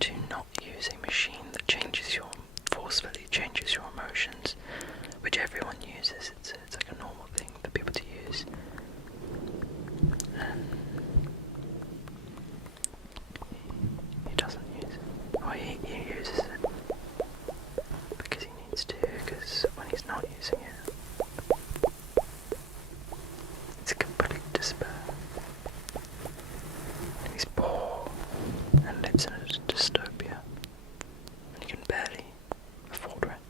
to not use a machine that forcefully changes your emotions, which everyone uses. It's like a normal thing for people to use. And he doesn't use it. Or he uses it because he needs to, because when he's not using it, it's complete despair. And he's poor and lives in a dystopia, and he can barely afford rent.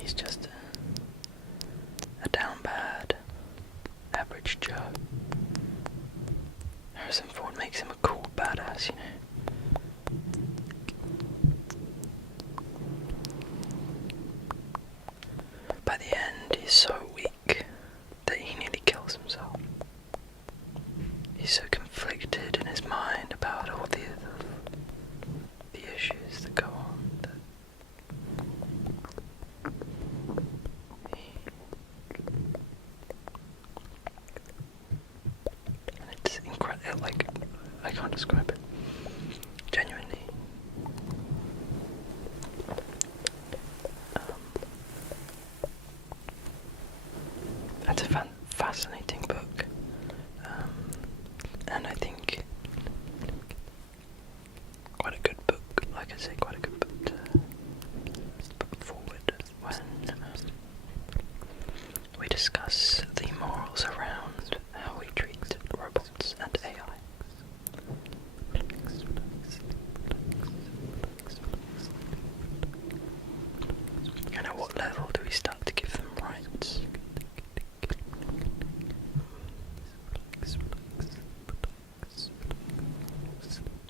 He's just a down bad, average Joe. Harrison Ford makes him a cool badass, you know. By the end, he's so weak that he nearly kills himself. He's so conflicted in his mind about all the issues that go on that and it's incredible. Like, I can't describe it. Genuinely. It's a fascinating book, and I think quite a good book. Like I say, quite a good book to put forward when we discuss the morals around how we treat robots and AI. And at what level do we start to give them rights?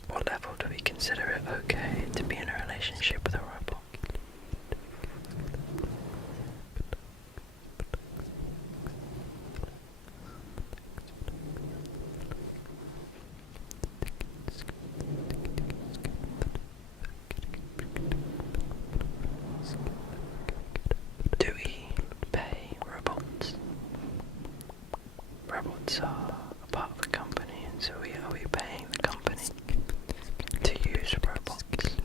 What level do we consider it okay to be in a relationship with a robot? Do we pay robots? Robots are a part of the company, and so are we paying the company to use robots?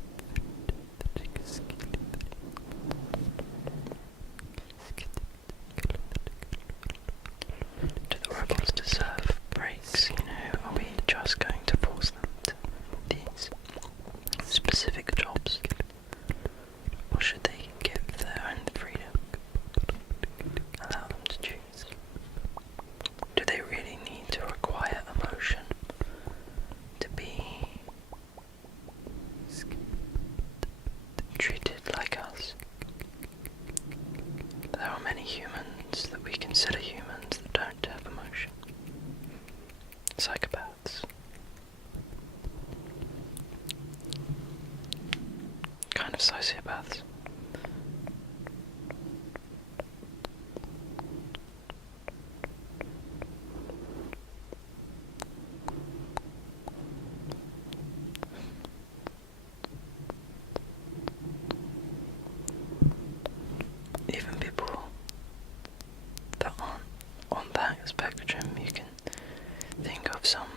humans that we consider humans that don't have emotion. Psychopaths. Kind of sociopaths. Even people that aren't on that spectrum, you can think of some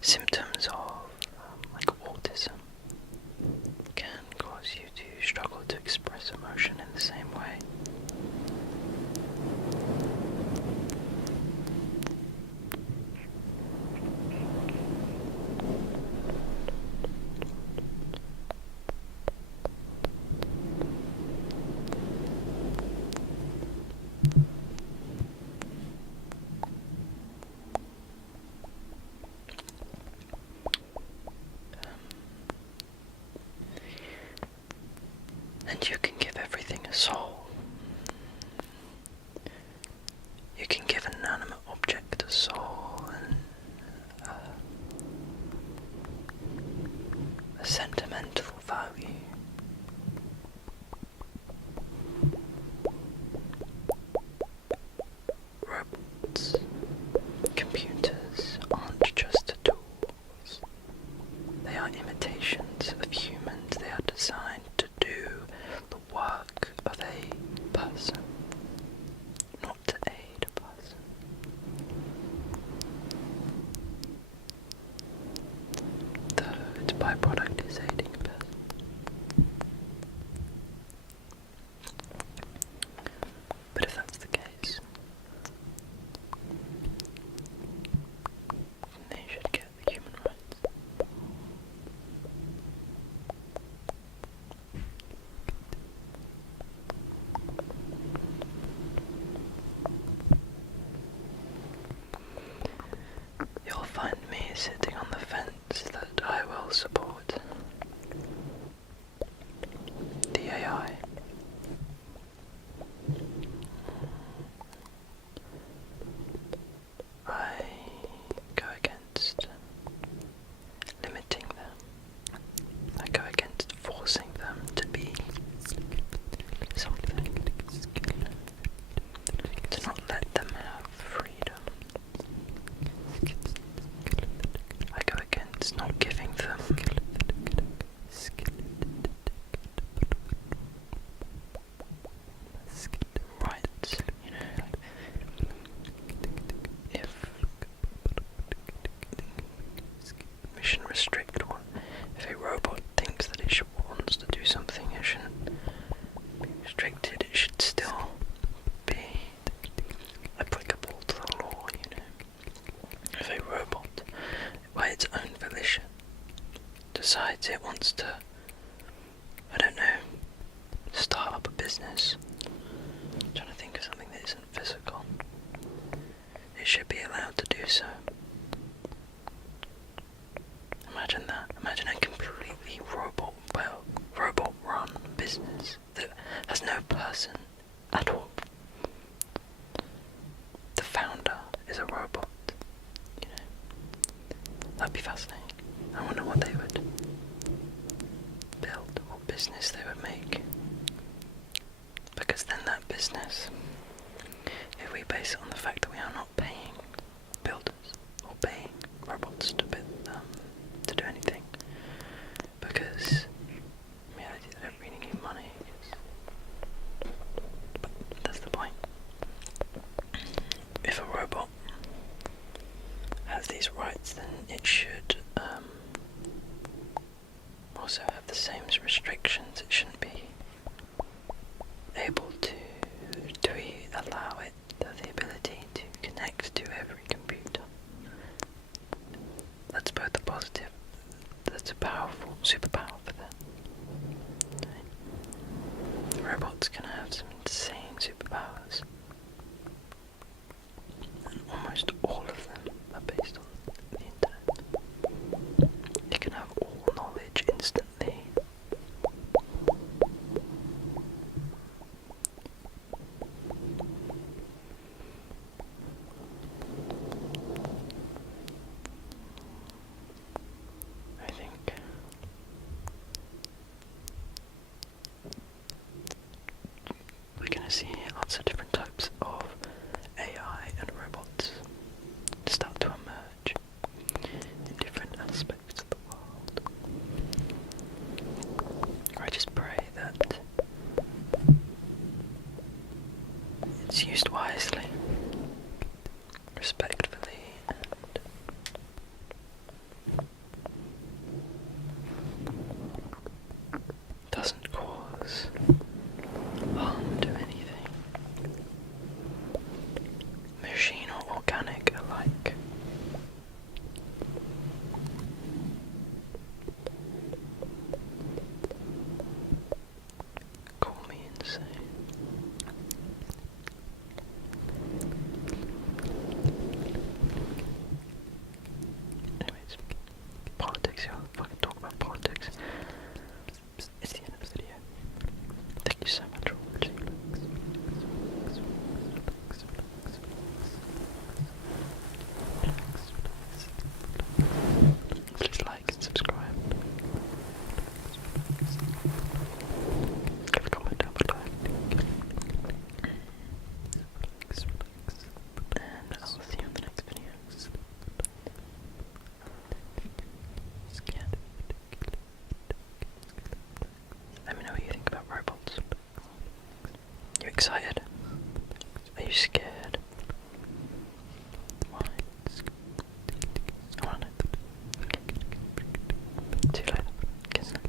symptoms of like autism can cause you to struggle to express emotion in the same way. And you can give everything a soul. You can give an inanimate object a soul and a sentimental value. Robots, computers aren't just tools. They are imitations of humans. They are designed to do the work of a person, not to aid a person. Though its byproduct is aiding a person. But if that's the case, they should get the human rights. You'll find me sitting on the fence that I will support the AI. I go against limiting them. I go against forcing them to be something. To not let them have freedom. I go against not giving them rights, if we shouldn't restrict what, if a robot thinks that it wants to do something, it shouldn't be restricted, it should still be applicable to the law, If a robot, by its own volition, decides it wants to, I don't know, start up a business, I'm trying to think of something that isn't physical, it should be allowed to do so. Imagine that. Imagine a completely robot-run business that has no person at all. The founder is a robot. That'd be fascinating. I wonder what they would build, what business they would make. Because then that business, if we base it on the fact that we are not paying builders or paying robots to build to do anything, because in reality they don't really need money, but that's the point. If a robot has these rights, then it should also have the same restrictions. It shouldn't be able to allow it the ability to connect to every computer. That's both a positive, that's a powerful superpower for them. Robots can have some insane superpowers, and almost all of them are based on the internet. They can have all knowledge instantly. cause harm to anything, machine or organic alike. Call me insane. Anyways, politics, yeah, fucking talk about politics. It's the end of the video. Thank you so much for watching. Please like and subscribe. Leave a comment down below. And I'll see you in the next video. Let me know what you think about robots. You excited? Are you scared? Why? I wanna know. See you later. Good night.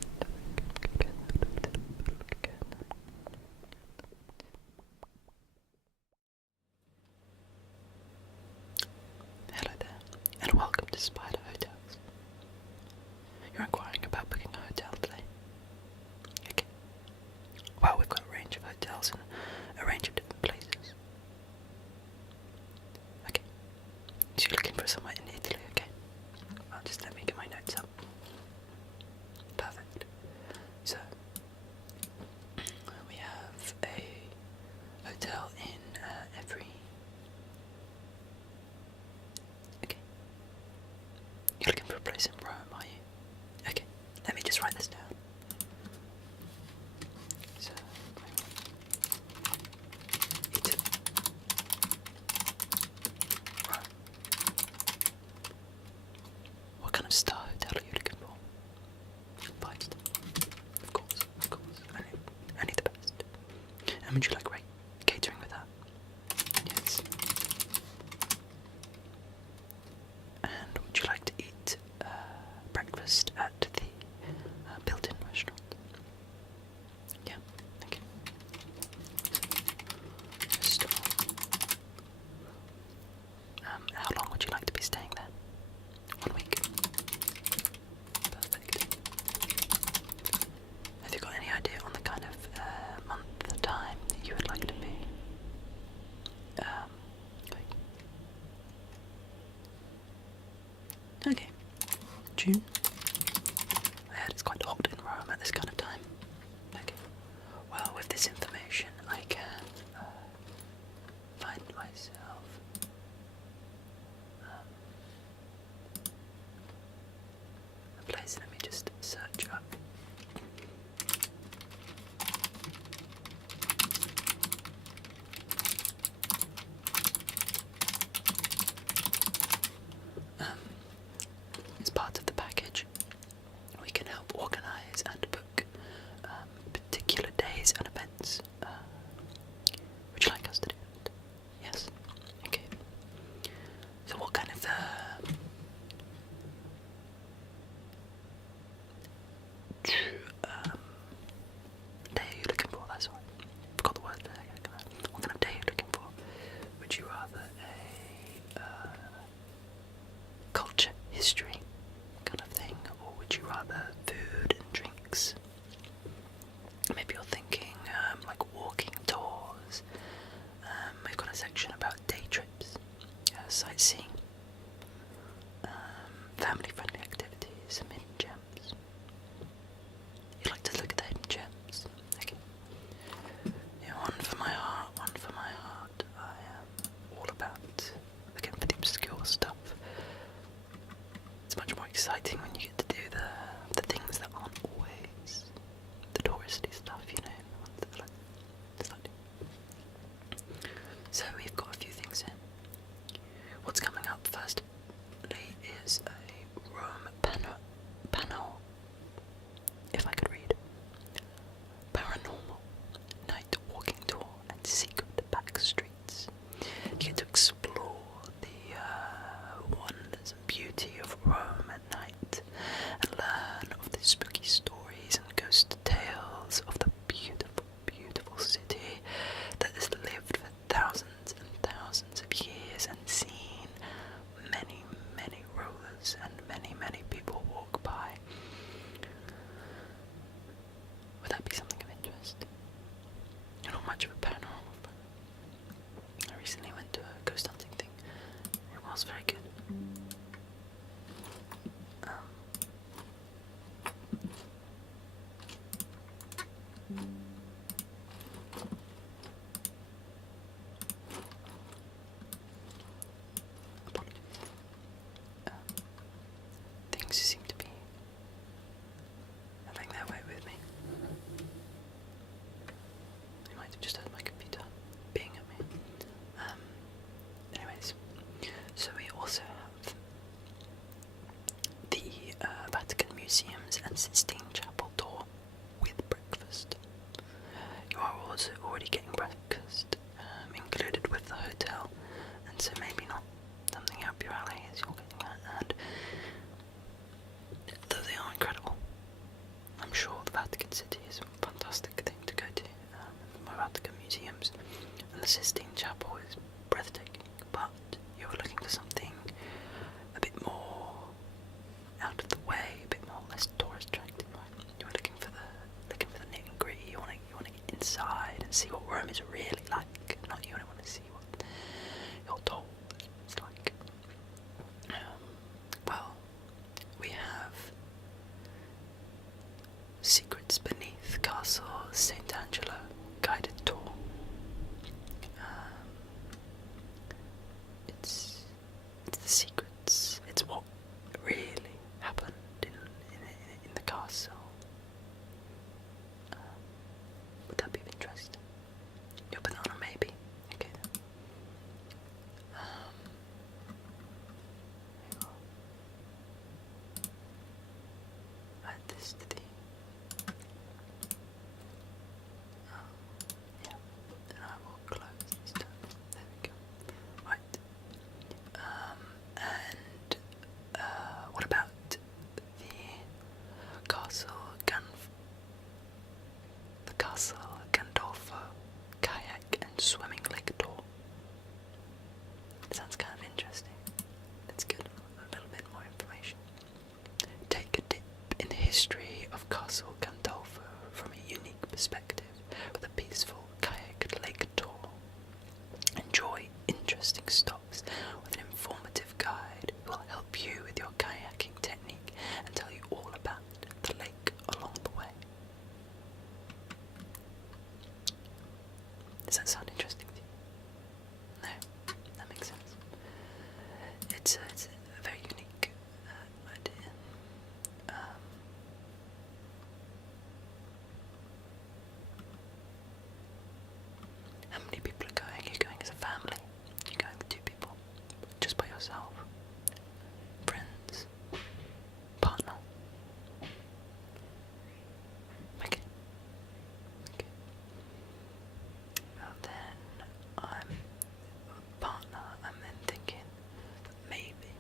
Hello there, and welcome to Spider Hotels. You're inquiring about booking a hotel today? Okay. Well, we've got a range of hotels in a range of different places. Okay. So you're looking for somewhere in Italy, okay? Well, just let me get my notes up. Perfect. So, we have a hotel in every... Okay. You're looking for a place in Rome, are you? Okay. Let me just write this down. So, Italy. Rome. What kind of star hotel are you looking for? 5-star. Of course. Only the best. And would you like catering with that? Yes. And would you like to eat breakfast at the built-in restaurant? Yeah, okay. So, how long would you like to be staying there? 1 week? Perfect. Have you got any idea on the kind of month, time that you would like to be? Okay. June? I heard it's quite hot in Rome at this kind of time. Okay. Well, with this information, I can find myself a place. Let me just search up. As part of the package, we can help organise and book particular days and events. Would you like us to do it? Yes? Okay. So what kind of day are you looking for? That's right. Forgot the word there. What kind of day are you looking for? Would you rather a culture, history kind of thing, or would you rather food and drinks? Maybe you're thinking like walking tours. We've got a section about day trips, sightseeing, family-friendly activities, some hidden gems. You like to look at the hidden gems? Okay. Yeah, one for my heart, one for my heart. I am all about looking for the obscure stuff. It's much more exciting when you get to do the things that aren't always the touristy stuff, you know, the ones that are like slightly. So we've got a few things in. What's coming up firstly is a Rome panel, if I could read. Paranormal night walking tour and secret back streets. You get to explore the wonders and beauty of Rome at night and learn of the spooky stories and ghost tales of the beautiful Vatican City is a fantastic thing to go to. My Vatican museums, and the Sistine Chapel is breathtaking. But you're looking for something a bit more out of the way, a bit more less tourist attractive. Right? You're looking for the nitty and gritty. You want to get inside and see what Rome is really like. Not you only want to see what you're told it's like. Well, we have Secrets Beneath Castle St. Angelo guided tour. It's the secrets. It's what really happened in the castle. Would that be of interest? Your banana, maybe. Okay then. Add this to the. Yeah. And I will close this down. There we go. Right. And what about the Castle Gandolfo kayak and swimming lake tour? It sounds kind of interesting. Let's get a little bit more information. Take a dip in the history of Castle Gandolfo from a unique perspective with a peaceful kayak lake tour. Enjoy interesting stops with an informative guide who will help you with your kayaking technique and tell you all about the lake along the way. Does that sound interesting to you? No? That makes sense. It's a very unique idea. How many people are going? Are you going as a family? Are you going with 2 people? Just by yourself? Friends? Partner? Okay. Well then, I'm then thinking that maybe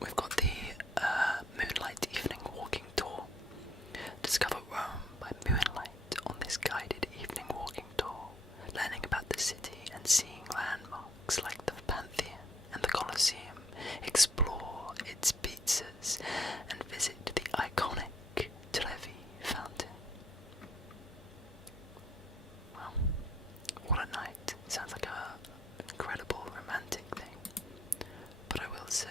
we've got the Moonlight Evening Walking Tour. Discover Rome by moonlight on this guided evening walking tour, learning about the city and seeing landmarks like the Pantheon and the Colosseum, explore its pizzas and visit the iconic Trevi Fountain. Well, what a night. Sounds like an incredible romantic thing. But I will say,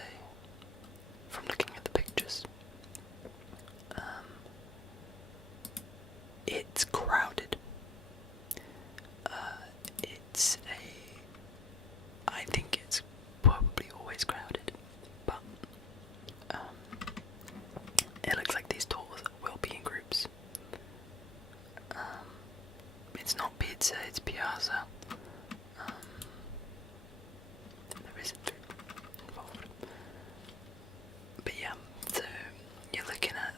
from looking at the pictures, it's crowded. I think it's probably always crowded, but it looks like these tours will be in groups. It's not pizza, it's piazza. There isn't food involved. But yeah, so you're looking at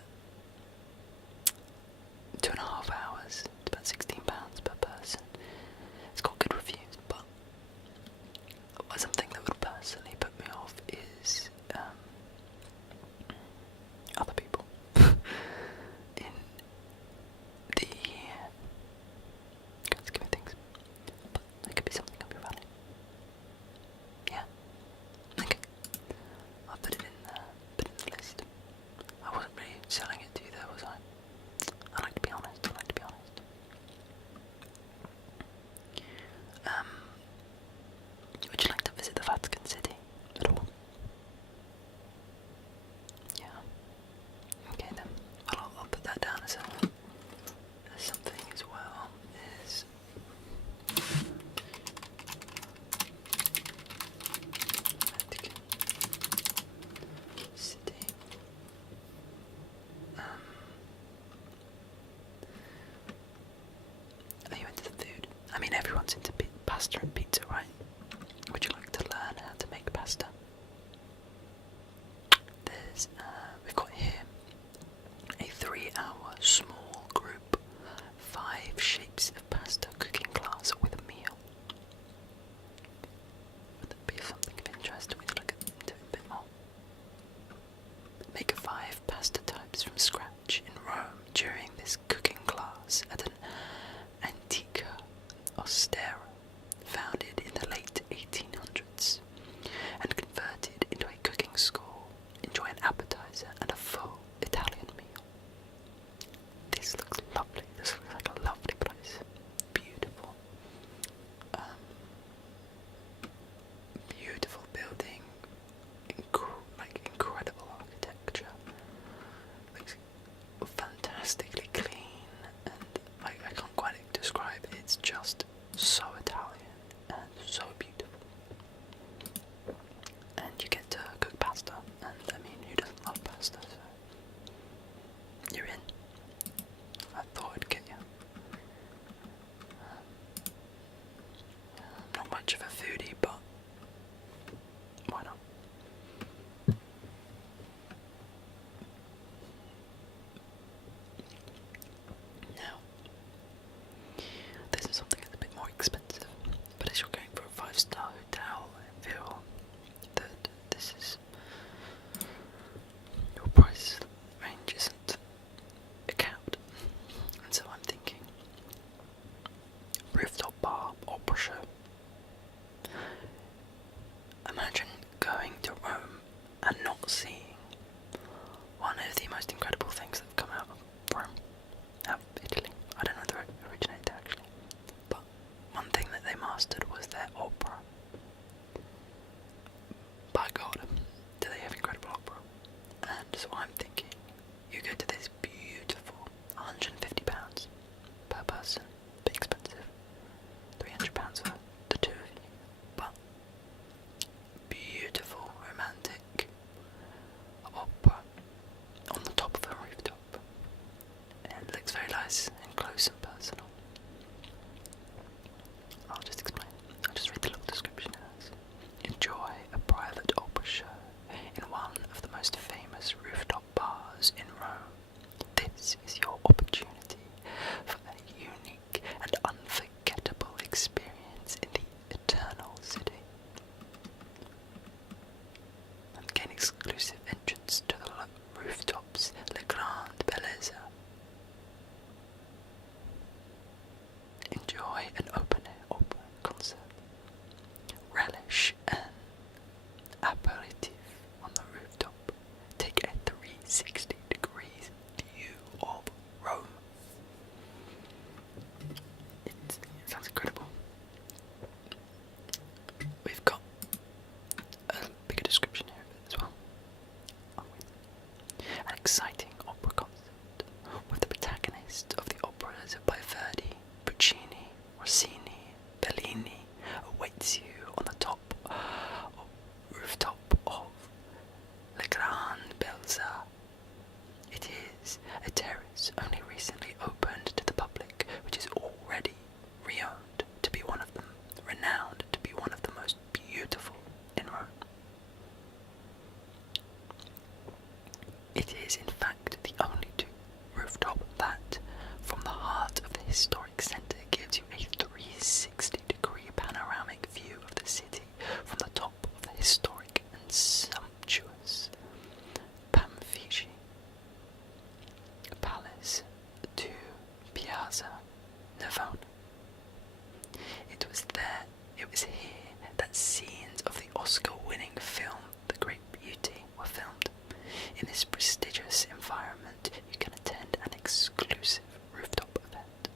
2.5 hours. It's about £16 per person. It's got good reviews, but something that would personally put me off is other people in the grand scheme of things. But it could be something up your valley. Yeah. Okay. I'll put it in the list. I wasn't really selling it to you there, was I? I like to be honest. Would you like to visit the Vatican City at all? Yeah. Okay then. Well, I'll put that down as something as well. Is Vatican City. Are you into the food? I mean, everyone's into pasta and pizza, right? Would you like to learn how to make pasta? We've got here a 3-hour small group, 5 shapes of pasta cooking class with a meal. Would that be something of interest? We look into it a bit more. Make 5 pasta types from scratch in Rome during this bars at an Antica Austera, founded in the late 1800s, and converted into a cooking school. Enjoy an appetizer and a full Italian meal. This looks lovely. This looks like a lovely place. Beautiful. Beautiful building. Incredible architecture. Looks fantastically clean, and I can't quite describe it. It's just so Italian and so beautiful. And you get to cook pasta, and I mean, who doesn't love pasta? So you're in. I thought I'd get you. Not much of a foodie, but why not? Now, this is something that's a bit more expensive, but as you're going for a 5-star hotel, I feel that this is your price range isn't account. And so I'm thinking rooftop bar, opera show. Imagine going to Rome and not seeing one of the most incredible things that have come out of Rome, out of Italy. I don't know where it originated actually, but one thing that they mastered was their opera. By God, do they have incredible opera? And so I'm thinking, you go to this beautiful £150 per person, bit expensive, £300 for the two of you, but beautiful, romantic opera on the top of a rooftop. And it looks very nice and close and personal. I'll just explain. I'll just read the little description it has. Enjoy a private opera show in one of the most famous rooftop bars in Rome. This is your opportunity for a unique and unforgettable experience in the Eternal City. And gain exclusive entrance to the rooftops, Le Grande Bellezza. Enjoy an open-air opera concert. Relish an aperitif on the rooftop. Take a 360 degrees view of Rome. It sounds incredible. We've got a bigger description here of it as well. An exciting opera concert with the protagonists of the operas by Verdi, Puccini, Rossini, Bellini awaits you on the rooftop of Le Grande Bellezza. It is a terrace only recently opened to the public, which is already renowned to be one of the most beautiful in Rome. It is in fact the only rooftop that, from the heart of the historic centre, gives you a 360-degree panoramic view of the city from the top of the historic and sumptuous Pamphili Palace to Piazza Navona. It was here that scenes of the Oscar-winning film The Great Beauty were filmed. In this prestigious environment, you can attend an exclusive rooftop event.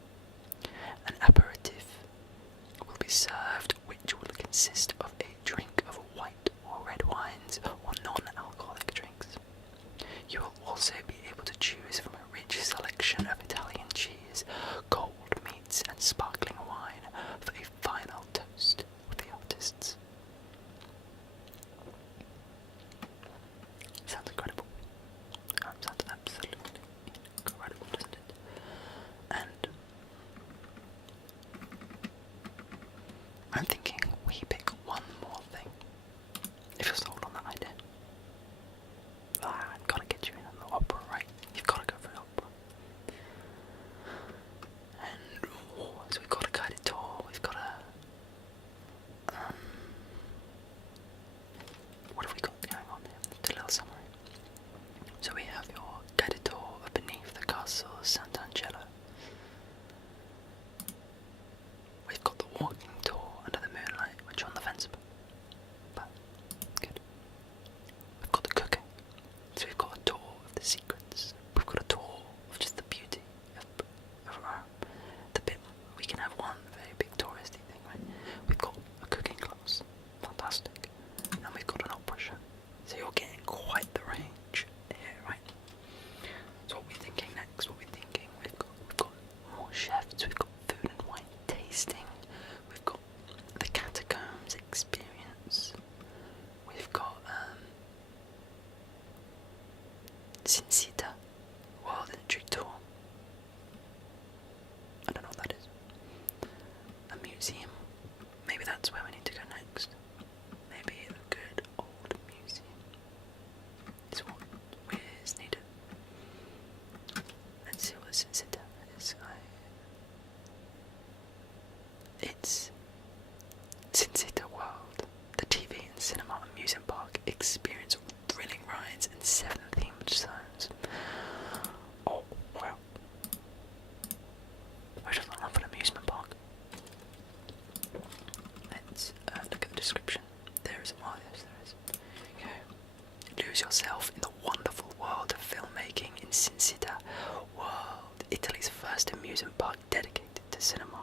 Italy's first amusement park dedicated to cinema.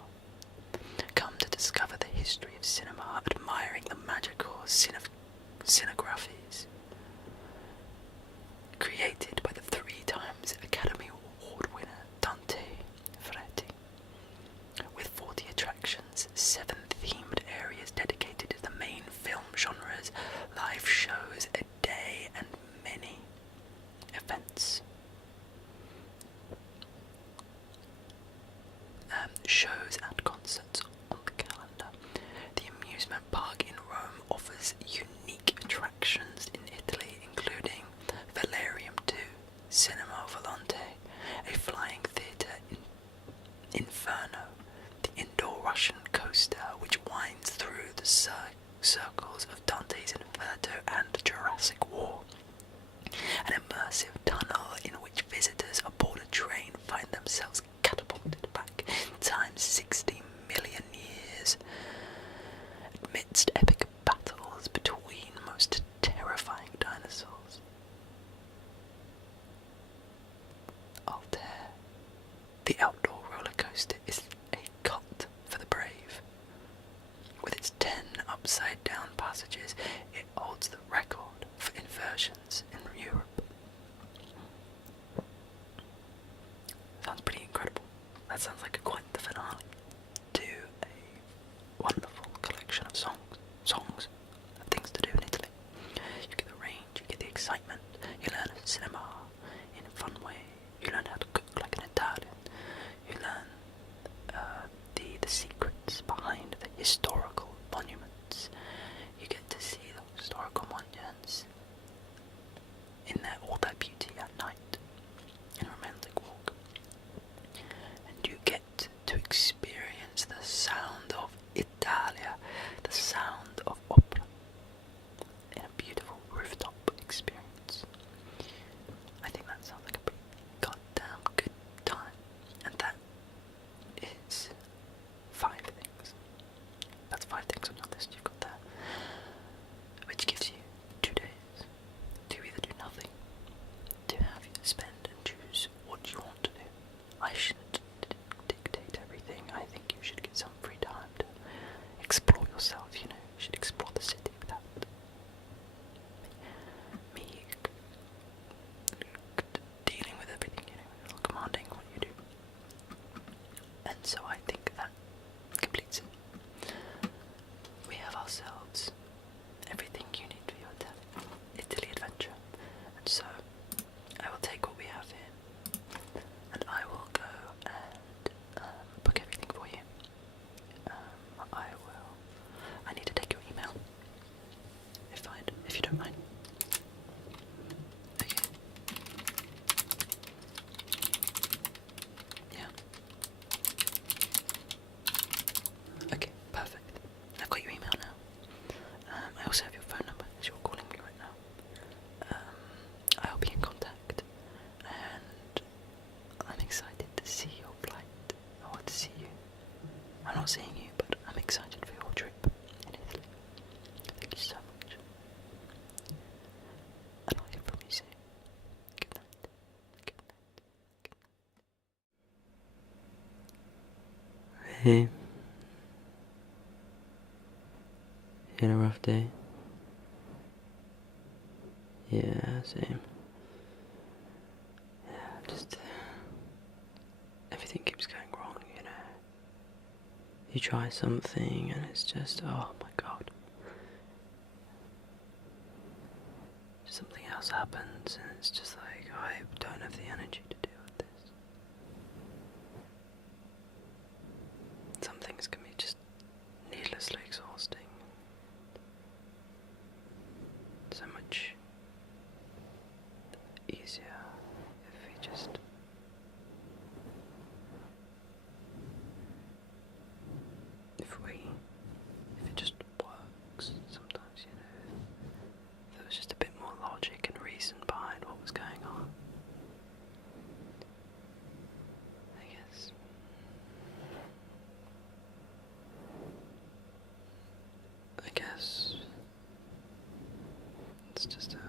Come to discover the history of cinema, admiring the magical scenographies created by the 3 times Academy Award winner Dante Ferretti. With 40 attractions, 7 themed areas dedicated to the main film genres, live shows a day, and many events. Shows and concerts on the calendar. The amusement park in Rome offers unique attractions in Italy, including Valerium 2, Cinema Volante, a flying theatre in Inferno, the indoor Russian coaster which winds through the circles of Dante's Inferno and Jurassic War, an immersive tunnel in which visitors aboard a train find themselves catapulted back in time 60 million years, amidst epic battles between most terrifying dinosaurs. Altair, the outdoor roller coaster, is a cult for the brave. With its 10 upside-down passages, it holds the record for inversions in Europe. Sounds pretty incredible. That sounds like quite the finale to a wonderful collection of songs of things to do in Italy. You get the range, you get the excitement, you learn cinema in a fun way, you learn how to cook like an Italian, you learn the secrets behind the historical monuments. You get to see the historical monuments in all their beauty at night in a romantic walk. And you get to experience the sound of Italia, the sound of opera, in a beautiful rooftop experience. I think that sounds like a pretty goddamn good time. And that is 5 things. That's 5 things on your list you've got there. Which gives you 2 days to either do nothing, to have you spend and choose what you want to do. I shouldn't dictate everything. I think you should get some free time to explore yourself, you should explore the city without me dealing with everything, commanding what you do. And so I think that completes it. We have ourselves everything you need for your Italy adventure. And so I will take what we have here, and I will go and book everything for you. I need to take your email, if you don't mind. Okay. Yeah. Okay, perfect. I've got your email now. I also have your phone number, as you're calling me right now. I'll be in contact, and I'm excited to see your flight. I want to see you. I'm not seeing you, but I'm excited for your trip in Italy. Thank you so much. And I'll hear from you soon. Good night. Good night. Good night. Hey. You had a rough day? Yeah, same. Yeah, just everything keeps going wrong, You try something and it's just, oh my god. Something else happens and it's just like, I don't have the energy to deal with this. Some things can be just needlessly exhausting. So much easier if we just if it just works sometimes, if there was just a bit more logic and reason behind what was going on. I guess it's just how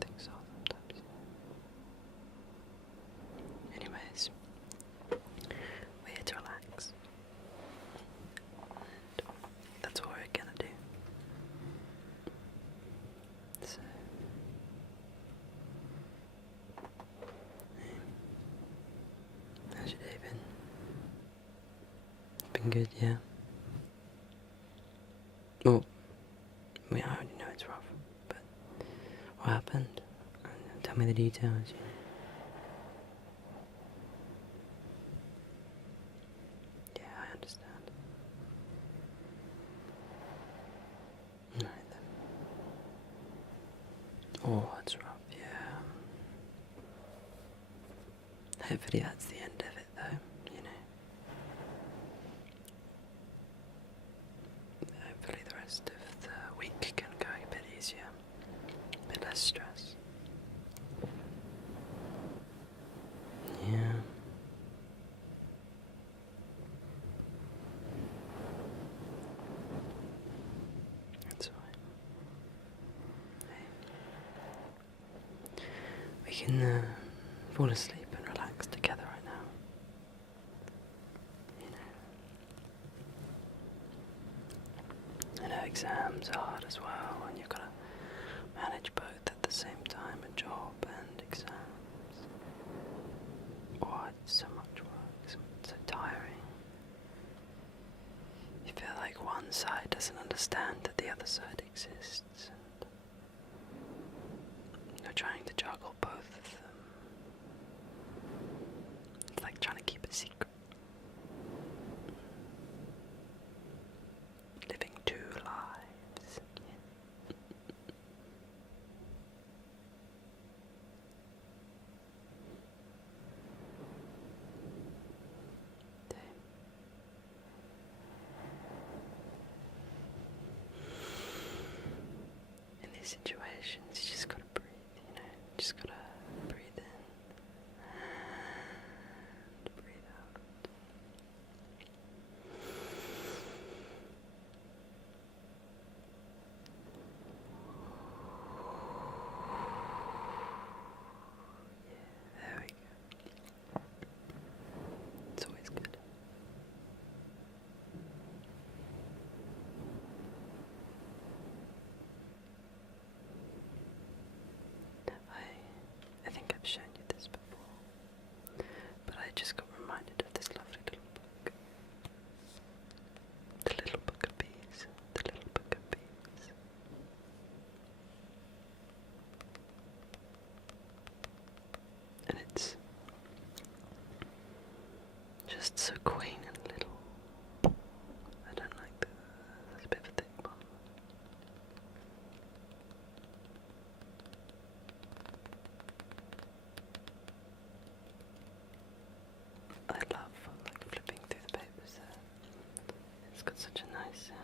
things are sometimes. Anyways, Good, yeah. Well, I already know it's rough, but what happened? Tell me the details. Yeah, I understand. Alright then. Oh, that's rough, yeah. Hopefully that's the end of it, though, you know. Hopefully the rest of the week can go a bit easier, a bit less stress. Yeah. That's alright. Hey. We can fall asleep and relax together right now. You know, exams are hard as well, and you've got to manage both at the same time, a job and exams. Oh, it's so much work, so tiring. You feel like one side doesn't understand that the other side exists, and you're trying to juggle both of them. It's like trying to keep a secret. Living two lives. In these situations, you just gotta breathe, you know? Just gotta breathe in and breathe out. There we go. It's always good. I think I've shown you this before, but I just got reminded of this lovely little book. The Little Book of Bees. The Little Book of Bees. And it's just so quaint and little. I don't like there's a bit of a thick one. I love like flipping through the papers there. It's got such a nice sound.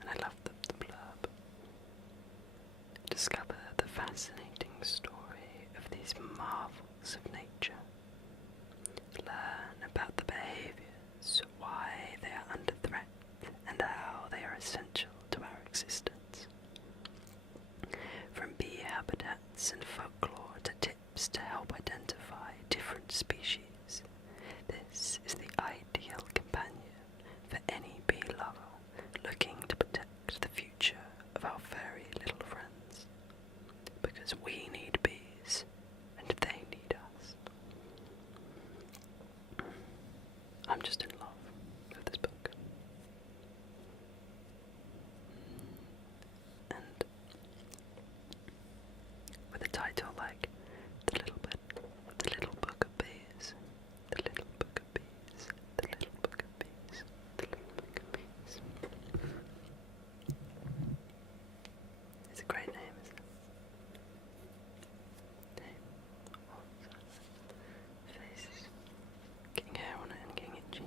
And I love the blurb. Discover the fascinating story of these marvels of nature. Learn about the behaviors, why they are under threat, and how they are essential to our existence. From bee habitats and folklore to tips to help identify different species, this is the ideal companion for any bee lover looking to protect the future of our furry little friends. Because we need bees, and they need us. I'm just in love with this book. And with a title like The Little Book of Bees, The Little Book of Bees, The Little Book of Bees, The Little Book of Bees. It's a great name, isn't it? Face. Getting hair on it and getting itchy.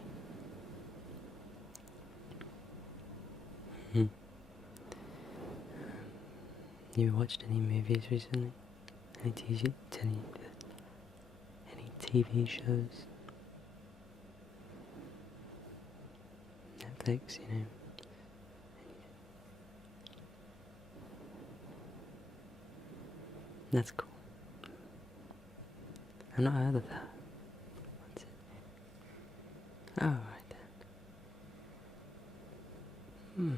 You watched any movies recently? Any TV shows? Netflix, you know. That's cool. I've not heard of that. What's it? Alright then.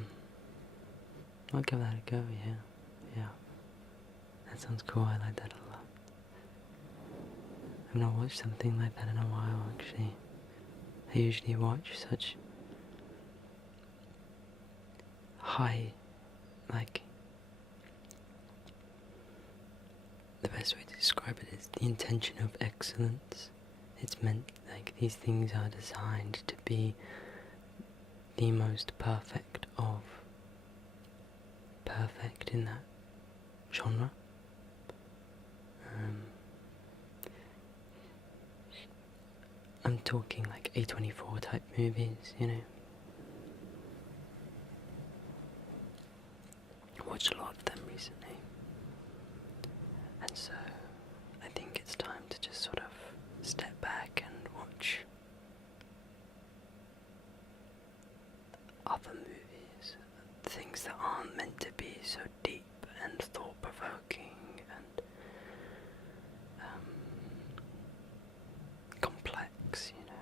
I'll give that a go, yeah. Yeah. That sounds cool, I like that a lot. I've not watched something like that in a while, actually. I usually watch such high, like, the best way to describe it is the intention of excellence. It's meant, like, these things are designed to be the most perfect of perfect in that genre. I'm talking like A24 type movies, you know. I watched a lot of them recently. And so I think it's time to just sort of step back and watch other movies, things that aren't meant to be so deep and thought-provoking and complex, you know.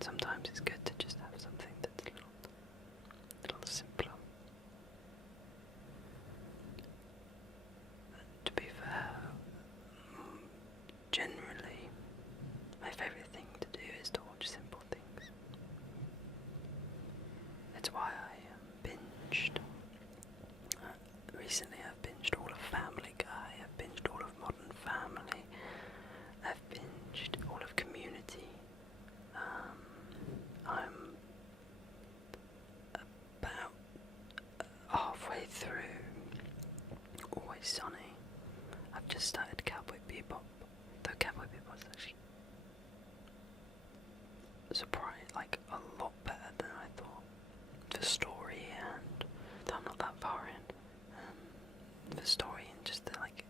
Sometimes it's good to just have something that's a little simpler. To be fair, generally, my favourite thing to do is to watch simple things. That's why I binged. Recently I've binged all of Family Guy, I've binged all of Modern Family, I've binged all of Community. I'm about halfway through Always Sunny. I've just started Cowboy Bebop, though Cowboy Bebop's actually surprised, like a lot better than I thought. The story, and though I'm not that far in, the story and just the, like,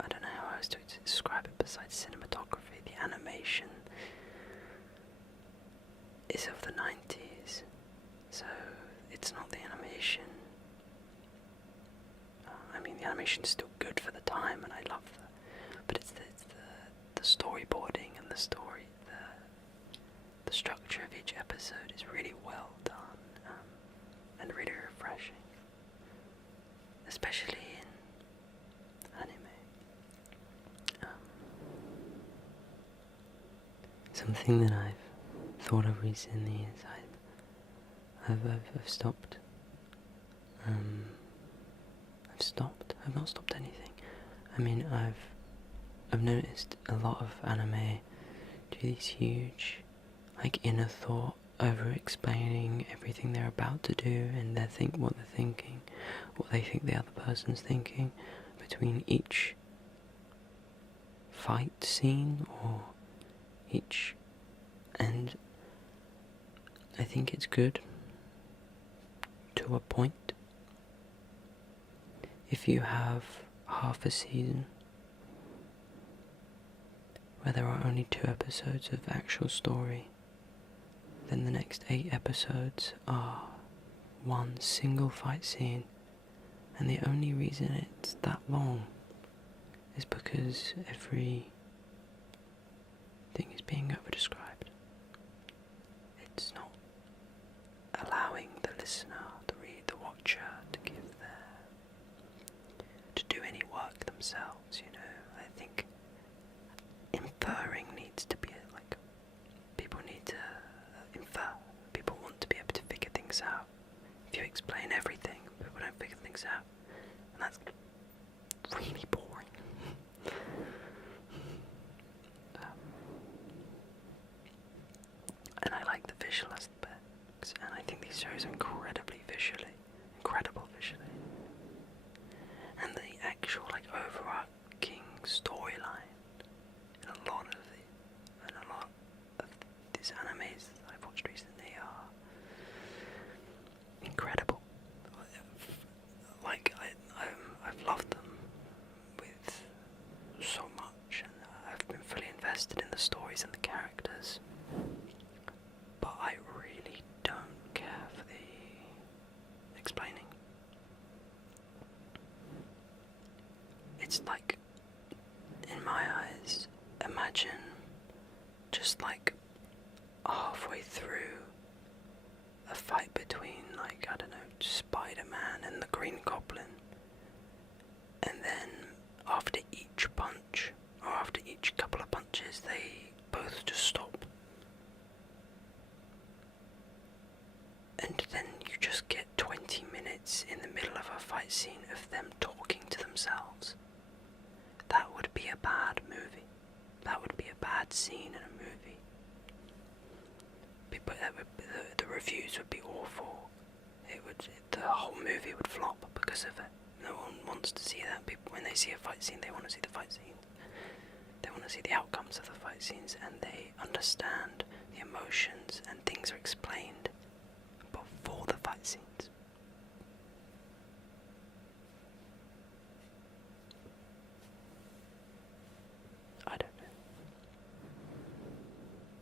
I don't know how else to describe it besides cinematography. The animation is of the 90s, so it's not the animation. I mean, the animation's still good for the time, and I love but it's the storyboarding and the story, the structure of each episode is really well done, and really refreshing, especially in anime. Something that I've thought of recently is I've stopped. I've not stopped anything. I mean, I've noticed a lot of anime do these huge, like, inner thought, over-explaining everything they're about to do, and what they're thinking, what they think the other person's thinking, between each fight scene or each, and I think it's good to a point. If you have half a season where there are only 2 episodes of actual story, then the next 8 episodes are one single fight scene, and the only reason it's that long is because every thing is being over-described. It's not allowing the listener, the watcher, to do any work themselves, you know. I think inferring needs to be, like, people need to infer. People want to be able to figure things out. If you explain everything, people don't figure things out, and that's really boring. And I like the visual aspects, and I think these shows are incredible visually. And the actual, like, overarching storyline in a lot of these animes that I've watched recently are incredible. Like, I've loved them with so much, and I've been fully invested in the stories and the characters. But I really don't care for the explaining. It's like, in my eyes, imagine just like halfway through a fight between, like, I don't know, Spider-Man and the Green Goblin, and then after each punch, or after each couple of punches, they both just stop. And then you just get 20 minutes in the middle of a fight scene of them talking to themselves. That would be a bad movie. That would be a bad scene in a movie. The reviews would be awful. The whole movie would flop because of it. No one wants to see that. People, when they see a fight scene, they want to see the fight scenes. They want to see the outcomes of the fight scenes, and they understand the emotions, and things are explained before the fight scenes. I don't know.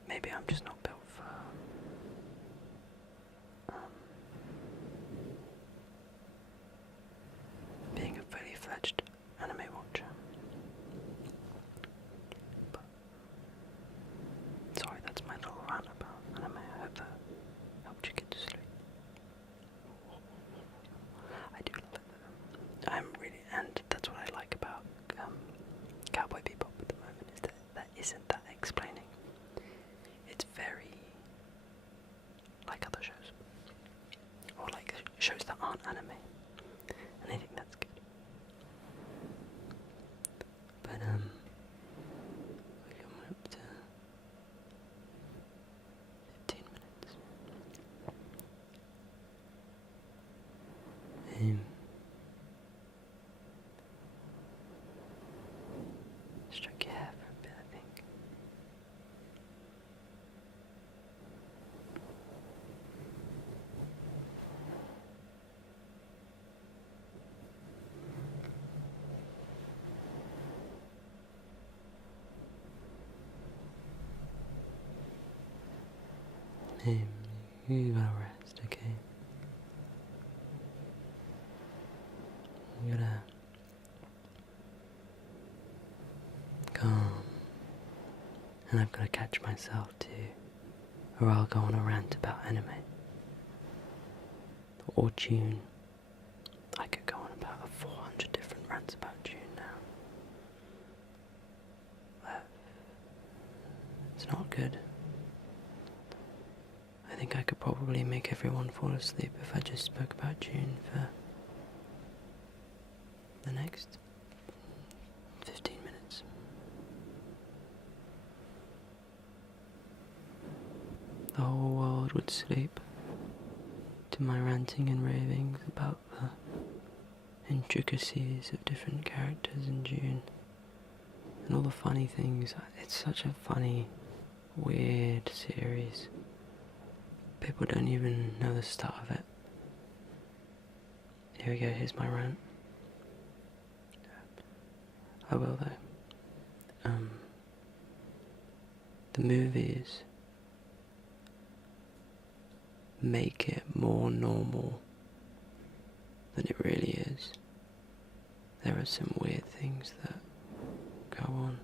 Maybe I'm just not built for being a fully fledged anime watcher. But sorry, that's my little rant about anime. I hope that helped you get to sleep. I do love it. I'm really, and that's what I like about Cowboy Bebop at the moment, is that isn't that explaining. It's very like other shows, or like shows that aren't anime, and I think that's good. But we're coming up to 15 minutes. Stroke your hair for a bit, I think. You gotta rest, okay? You gotta calm. And I've gotta catch myself too, or I'll go on a rant about anime. Or June. I could go on about 400 different rants about June now. It's not good. I think I could probably make everyone fall asleep if I just spoke about June for the next 15 minutes. The whole world would sleep to my ranting and ravings about the intricacies of different characters in June and all the funny things. It's such a funny, weird series. People don't even know the start of it. Here we go, here's my rant. I will though. The movies make it more normal than it really is. There are some weird things that go on,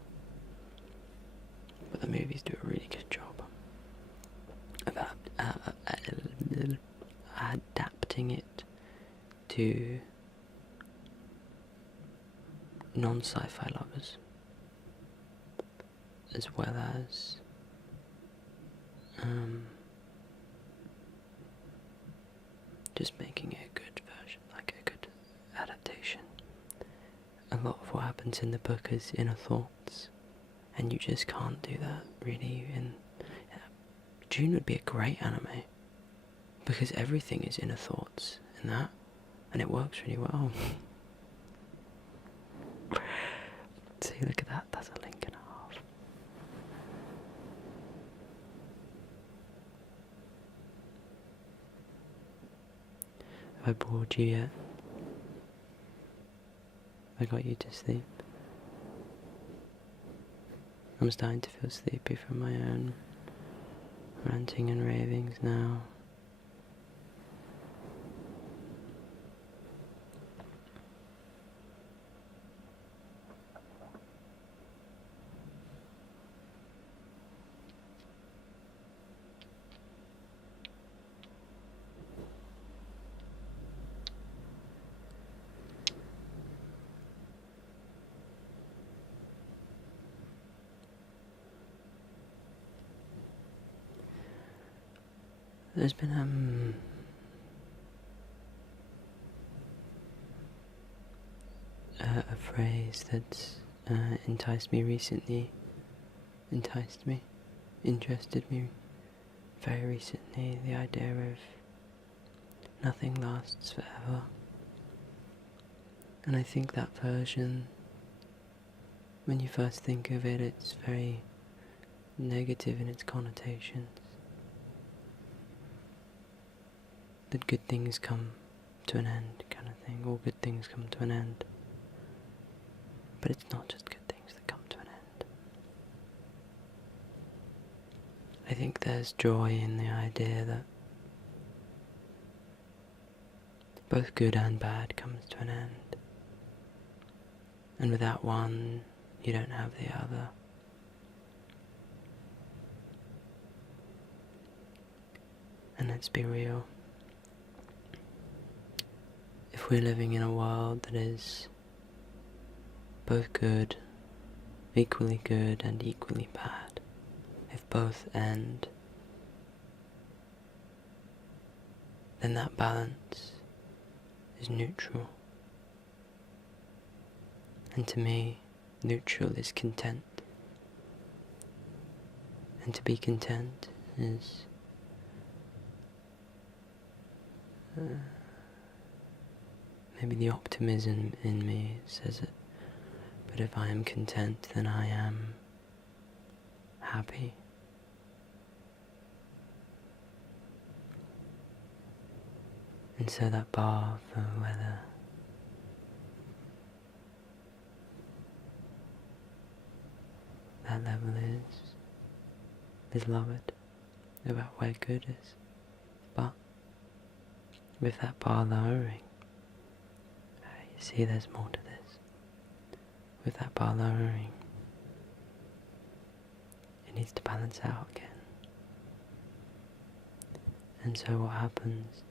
but the movies do a really good job of adapting it to non-sci-fi lovers, as well as just making it a good version, like a good adaptation. A lot of what happens in the book is inner thoughts, and you just can't do that really. June would be a great anime, because everything is inner thoughts in that, and it works really well. See, look at that, that's a link and a half. Have I bored you yet? Have I got you to sleep? I'm starting to feel sleepy from my own ranting and ravings now. There's been a phrase that's enticed me recently, interested me very recently, the idea of nothing lasts forever. And I think that version, when you first think of it, it's very negative in its connotations. That good things come to an end, kind of thing. All good things come to an end. But it's not just good things that come to an end. I think there's joy in the idea that both good and bad comes to an end. And without one, you don't have the other. And let's be real. If we're living in a world that is both good, equally good and equally bad, if both end, then that balance is neutral. And to me, neutral is content. And to be content is maybe the optimism in me says it, but if I am content, then I am happy. And so that bar for whether that level is lowered, about where good is. But with that bar lowering, you see there's more to this. With that bar lowering, it needs to balance out again. And so what happens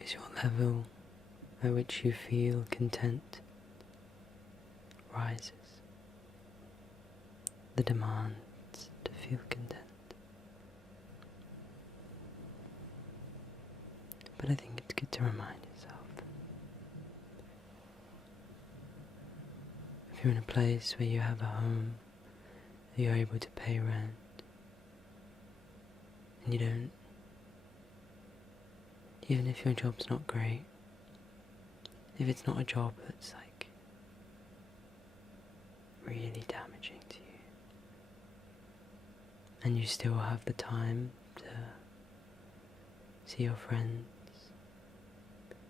is your level at which you feel content rises. The demands to feel content. But I think it's good to remind yourself that if you're in a place where you have a home, that you're able to pay rent, and you don't, even if your job's not great, if it's not a job that's like really damaging to you, and you still have the time to see your friends,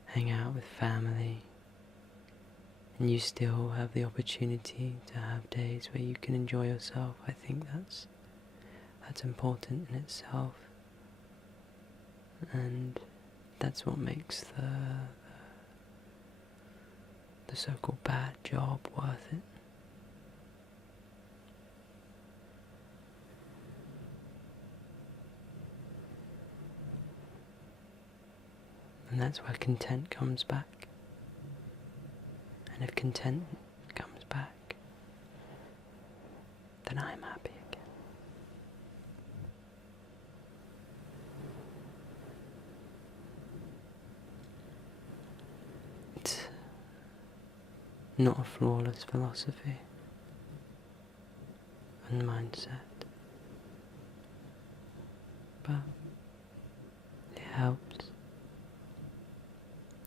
hang out with family, and you still have the opportunity to have days where you can enjoy yourself, I think that's important in itself. And that's what makes the so-called bad job worth it. And that's where content comes back. And if content comes back, then I'm happy again. It's not a flawless philosophy and mindset, but it helps.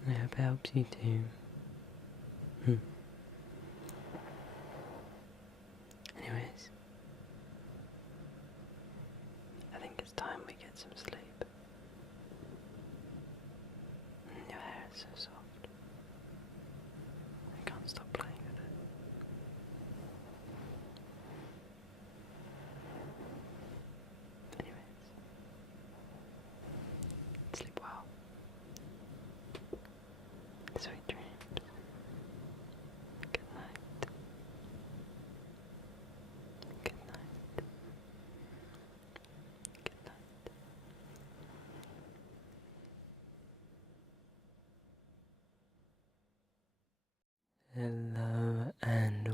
I hope it helps you too. Anyways, I think it's time we get some sleep. Your hair is so soft. I can't stop playing with it. Anyways, sleep well. Sweet dreams. Good night. Good night. Good night. Hello and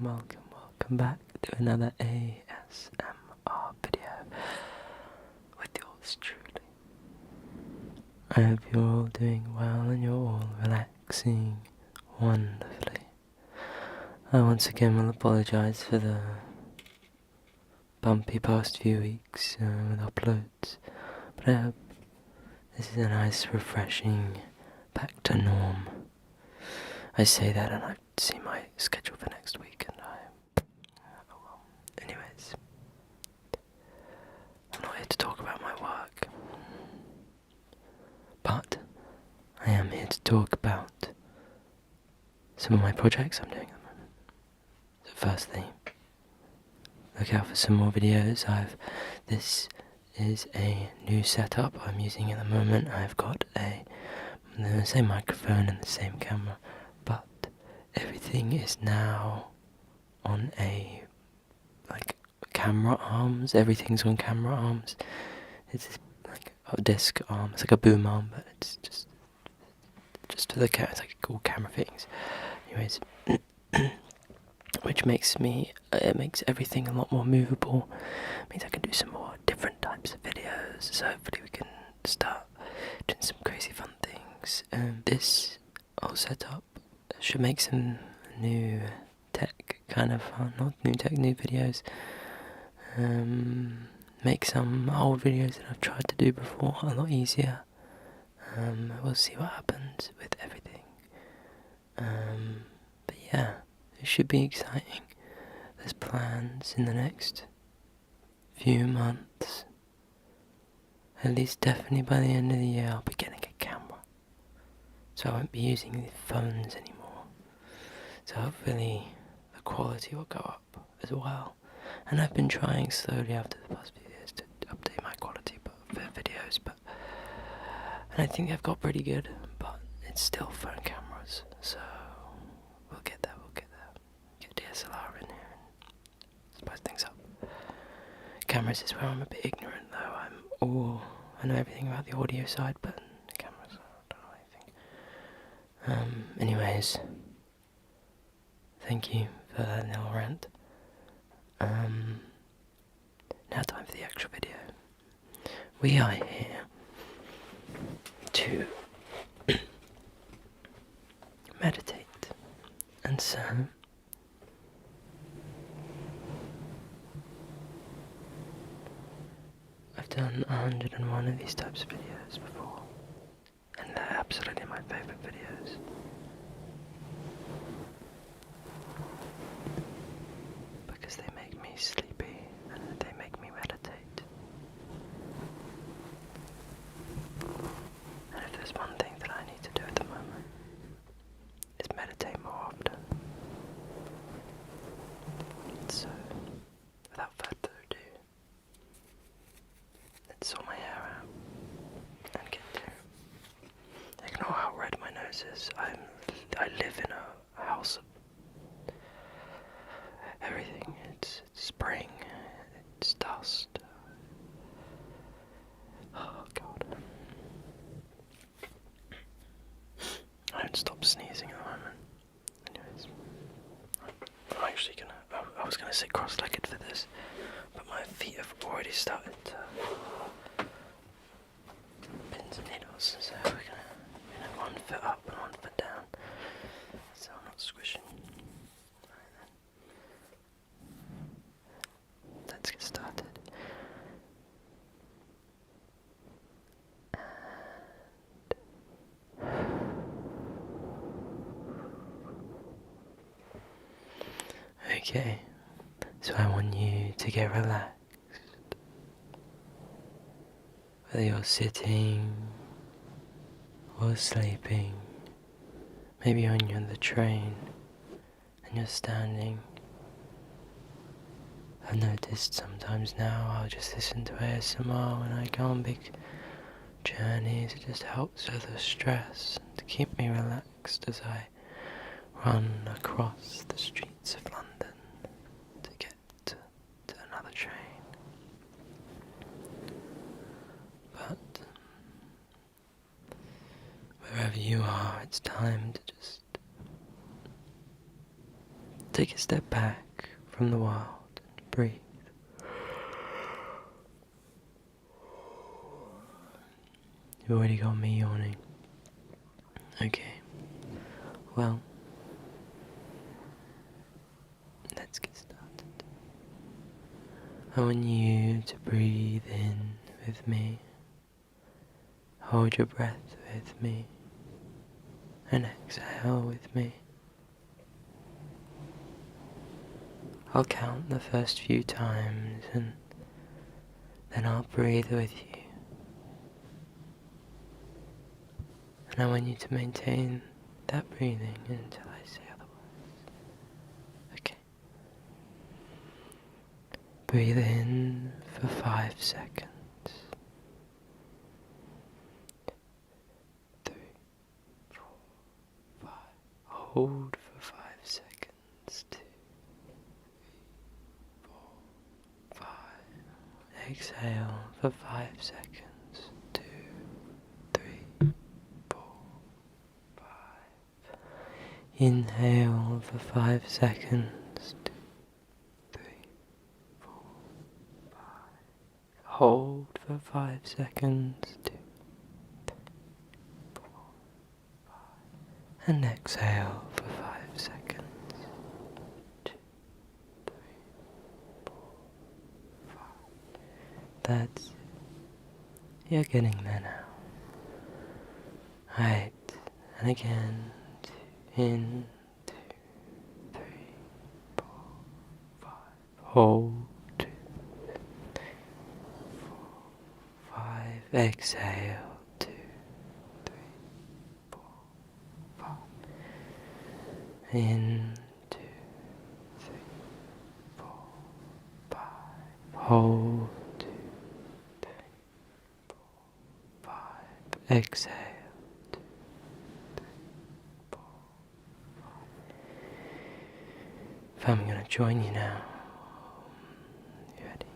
welcome back to another ASMR yours truly. I hope you're all doing well and you're all relaxing wonderfully. I once again will apologise for the bumpy past few weeks with uploads, but I hope this is a nice, refreshing, back to norm. I say that and I see my schedule for next week and oh well. Anyways, I'm not here to talk about my work, but I am here to talk about some of my projects I'm doing at the moment. So firstly, look out for some more videos. This is a new setup I'm using at the moment. I've got the same microphone and the same camera, but everything is now on camera arms. Everything's on camera arms. It's like a disc arm. It's like a boom arm, but it's just for the camera. It's like cool camera fittings. Anyways, which makes everything a lot more movable. Means I can do some more different types of videos. So hopefully we can start doing some crazy fun things. This whole setup should make some new tech kind of fun. Not new tech, new videos. Make some old videos that I've tried to do before a lot easier. We'll see what happens with everything. But yeah, it should be exciting. There's plans in the next few months. At least definitely by the end of the year I'll be getting a camera. So I won't be using the phones anymore. So hopefully the quality will go up as well. And I've been trying slowly after the past few years to update my quality for videos, and I think they've got pretty good, but it's still phone cameras, so we'll get there. Get DSLR in here and spice things up. Cameras is where I'm a bit ignorant though. I know everything about the audio side, but cameras, I don't know anything. Anyways, thank you for that little rant. Now time for the actual video. We are here to meditate, and so I've done 101 of these types of videos before, and they're absolutely my favourite videos. Because they make me sleepy and they make me meditate. And if there's one thing that I need to do at the moment, it's meditate more often. So, without further ado, let's sort my hair out and get to. Ignore how red my nose is. I live in a house of everything. It's spring, it's dust. Oh god. I don't stop sneezing at the moment. Anyways, I'm actually I was gonna sit cross-legged for this, but my feet have already started to pins and needles, so we're gonna one foot up and one foot down, so I'm not squishing. Let's get started. Okay, so I want you to get relaxed. Whether you're sitting or sleeping, maybe when you're on the train and you're standing. I've noticed sometimes now I'll just listen to ASMR when I go on big journeys. It just helps with the stress and to keep me relaxed as I run across the streets of London to get to another train. But wherever you are, it's time to just take a step back from the world and breathe. You've already got me yawning. Okay. Well, let's get started. I want you to breathe in with me. Hold your breath with me. And exhale with me. I'll count the first few times and then I'll breathe with you. And I want you to maintain that breathing until I say otherwise. Okay. Breathe in for 5 seconds. 3, 4, 5. Hold for 5 seconds. 2, 3, 4, 5. Exhale for 5 seconds. 2, 3, 4, 5. Inhale for 5 seconds. 2, 3, 4, 5. Hold for 5 seconds. 2, 3, 4, 5. And exhale for 5 seconds. 2, 3, 4, 5. That's it. You're getting there now. Right. And again. In, 2, 3, 4, 5. Hold. 2, 3, 4, 5. Exhale. 2, 3, 4, 5. In, 2, 3, 4, 5. Hold. 2, 3, 4, 5. Exhale. 2, 3, 4, 5. I'm going to join you now. You ready?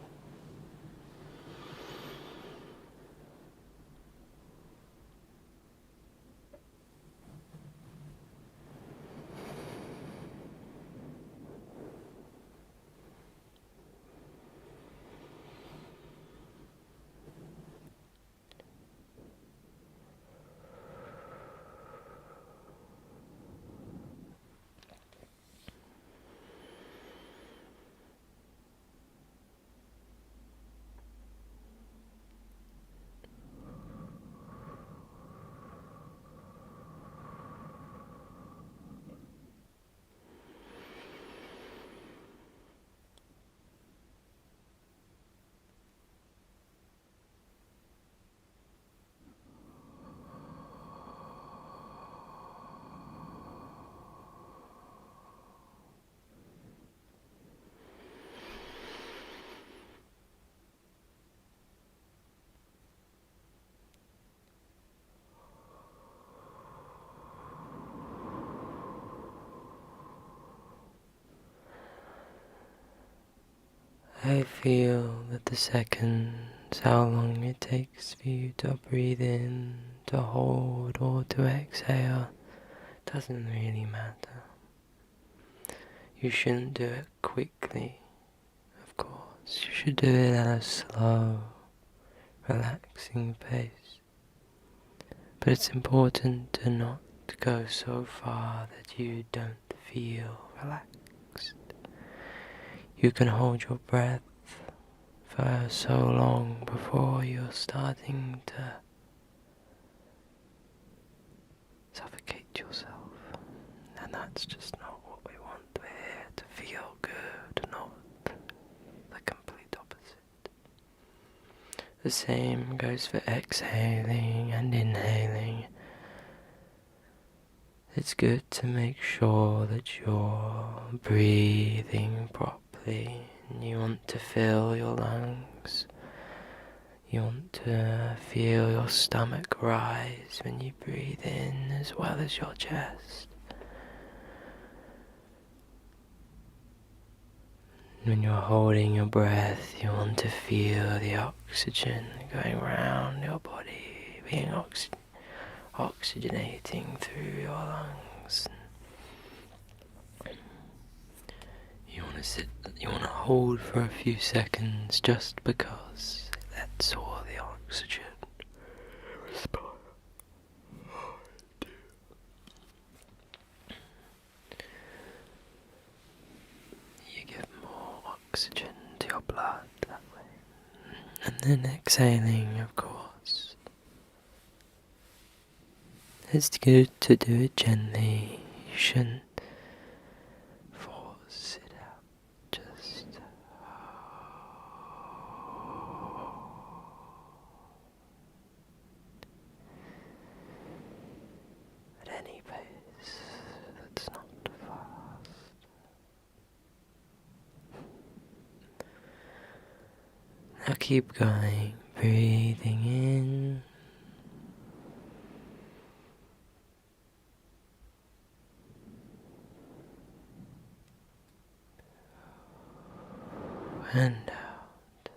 I feel that the seconds, how long it takes for you to breathe in, to hold, or to exhale, doesn't really matter. You shouldn't do it quickly, of course. You should do it at a slow, relaxing pace. But it's important to not go so far that you don't feel relaxed. You can hold your breath for so long before you're starting to suffocate yourself. And that's just not what we want. We're here to feel good, not the complete opposite. The same goes for exhaling and inhaling. It's good to make sure that you're breathing properly. You want to fill your lungs. You want to feel your stomach rise when you breathe in as well as your chest. When you're holding your breath, you want to feel the oxygen going around your body, being oxygenating through your lungs. You want to hold for a few seconds just because that's all the oxygen response. And exhaling, of course. It's good to do it gently. You shouldn't force it out. Just at any pace that's not fast. Now keep going, breathing in and out.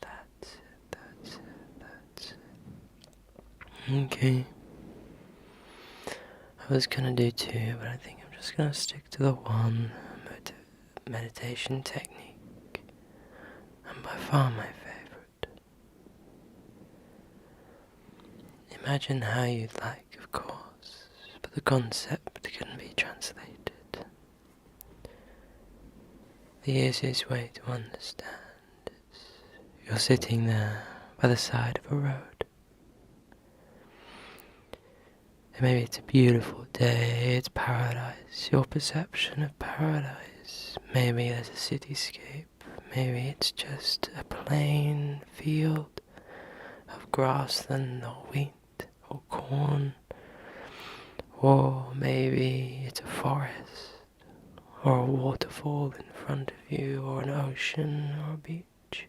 That's it, that's it, that's it. Okay. I was gonna do two, but I think I'm just gonna stick to the one meditation technique, and by far my favorite. Imagine how you'd like, of course, but the concept can be translated. The easiest way to understand is you're sitting there by the side of a road. And maybe it's a beautiful day, it's paradise, your perception of paradise. Maybe there's a cityscape, maybe it's just a plain field of grassland or wheat or corn, or maybe it's a forest or a waterfall in front of you, or an ocean or a beach.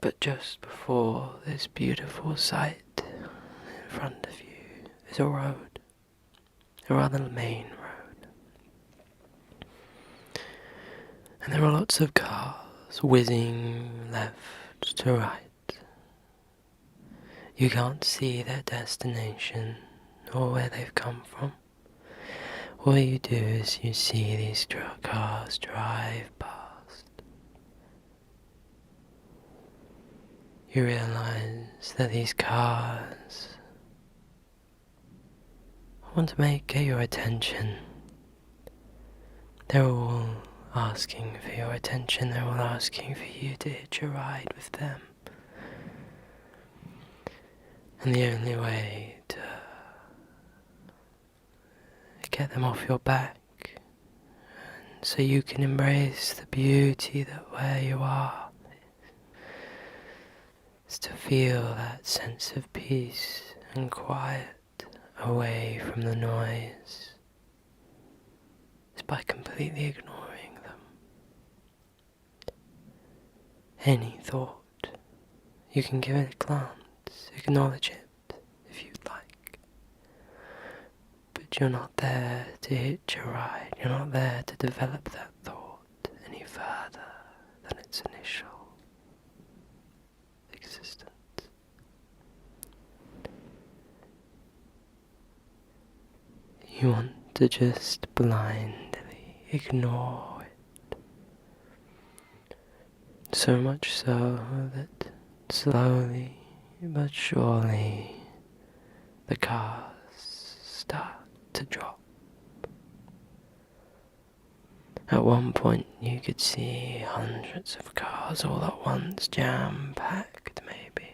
But just before this beautiful sight in front of you is a road, a rather main road. And there are lots of cars whizzing left to right. You can't see their destination or where they've come from. All you do is you see these cars drive past. You realize that these cars want to get your attention. They're all asking for your attention. They're all asking for you to hitch a ride with them. And the only way to get them off your back, and so you can embrace the beauty that where you are, is to feel that sense of peace and quiet away from the noise, is by completely ignoring them. Any thought, you can give it a glance, acknowledge it if you'd like. But you're not there to hitch a ride, you're not there to develop that thought any further than its initial existence. You want to just blindly ignore it. So much so that slowly but surely the cars start to drop. At one point you could see hundreds of cars all at once, jam-packed maybe.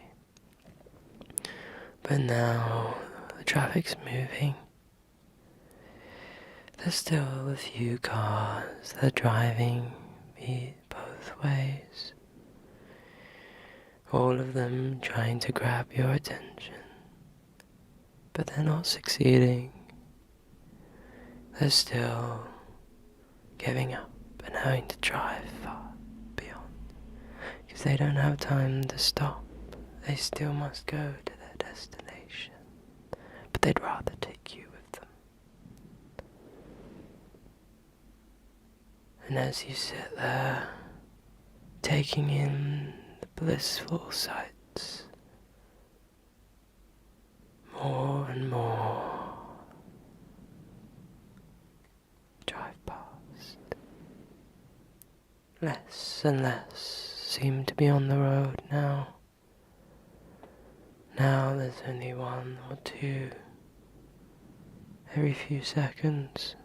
But now the traffic's moving. There's still a few cars that are driving both ways. All of them trying to grab your attention. But they're not succeeding. They're still giving up and having to drive far beyond. Because they don't have time to stop. They still must go to their destination. But they'd rather take you with them. And as you sit there, taking in the blissful sights, more and more drive past. Less and less seem to be on the road now. Now there's only one or two every few seconds.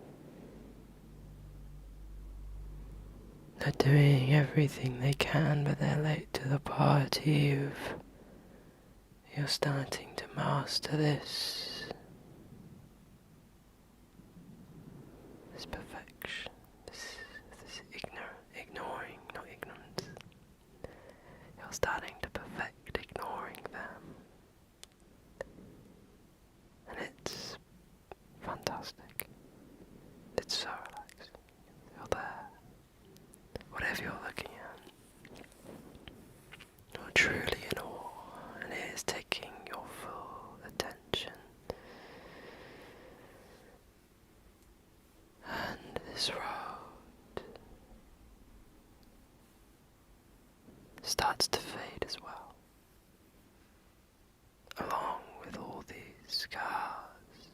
They're doing everything they can, but they're late to the party. You're starting to master this perfection, this ignoring, not ignorance. You're starting to perfect ignoring them. And it's fantastic. It's so relaxing. You're there. Whatever you're looking at, you're truly in awe, and it is taking your full attention. And this road starts to fade as well, along with all these cars.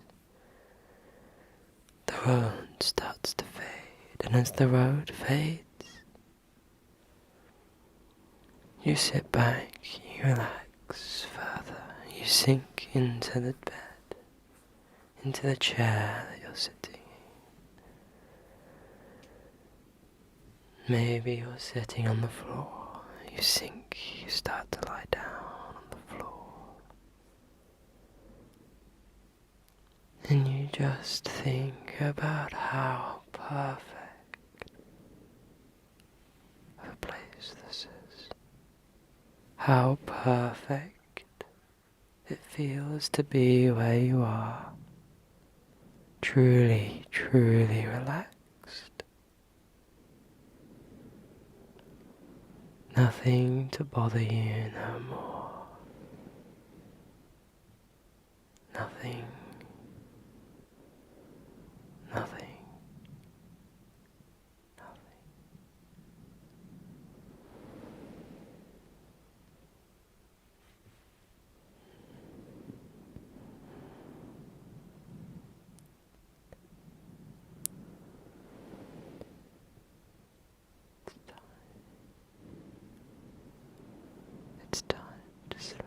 The road starts to fade, and as the road fades, you sit back, you relax further, you sink into the bed, into the chair that you're sitting in. Maybe you're sitting on the floor, you sink, you start to lie down on the floor. And you just think about how perfect of a place this is. How perfect it feels to be where you are. Truly, truly relaxed. Nothing to bother you no more. Nothing. Nothing. Nothing. It's time to sleep.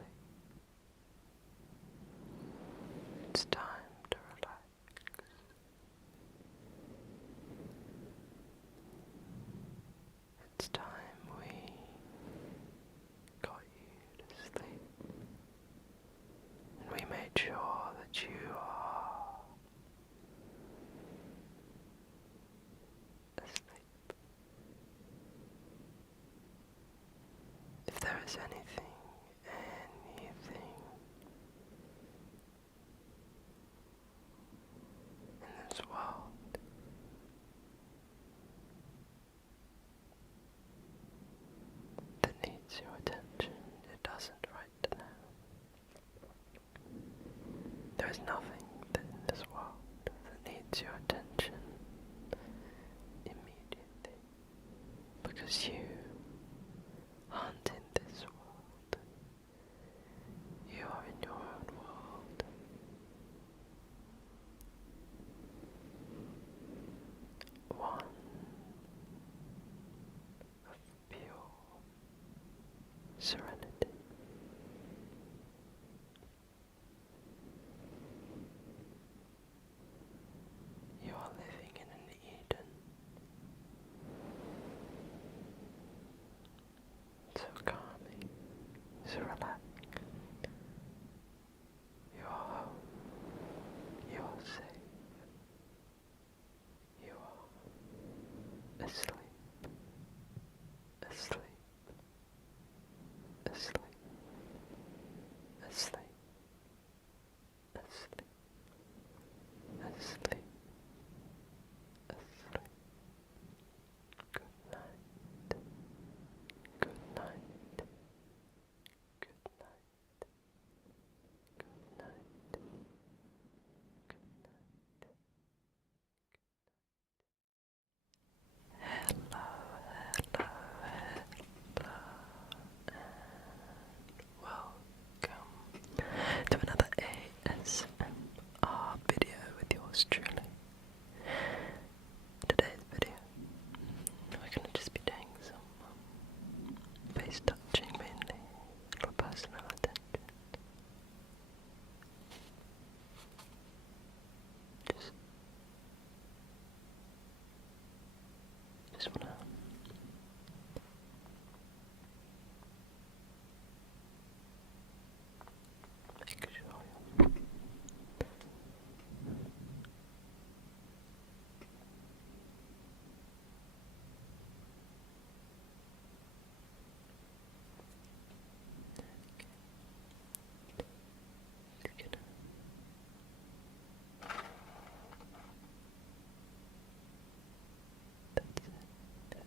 It's yours truly. Today's video, we're going to just be doing some face touching mainly, for personal attention. Just wanna make sure you're just gonna that's it.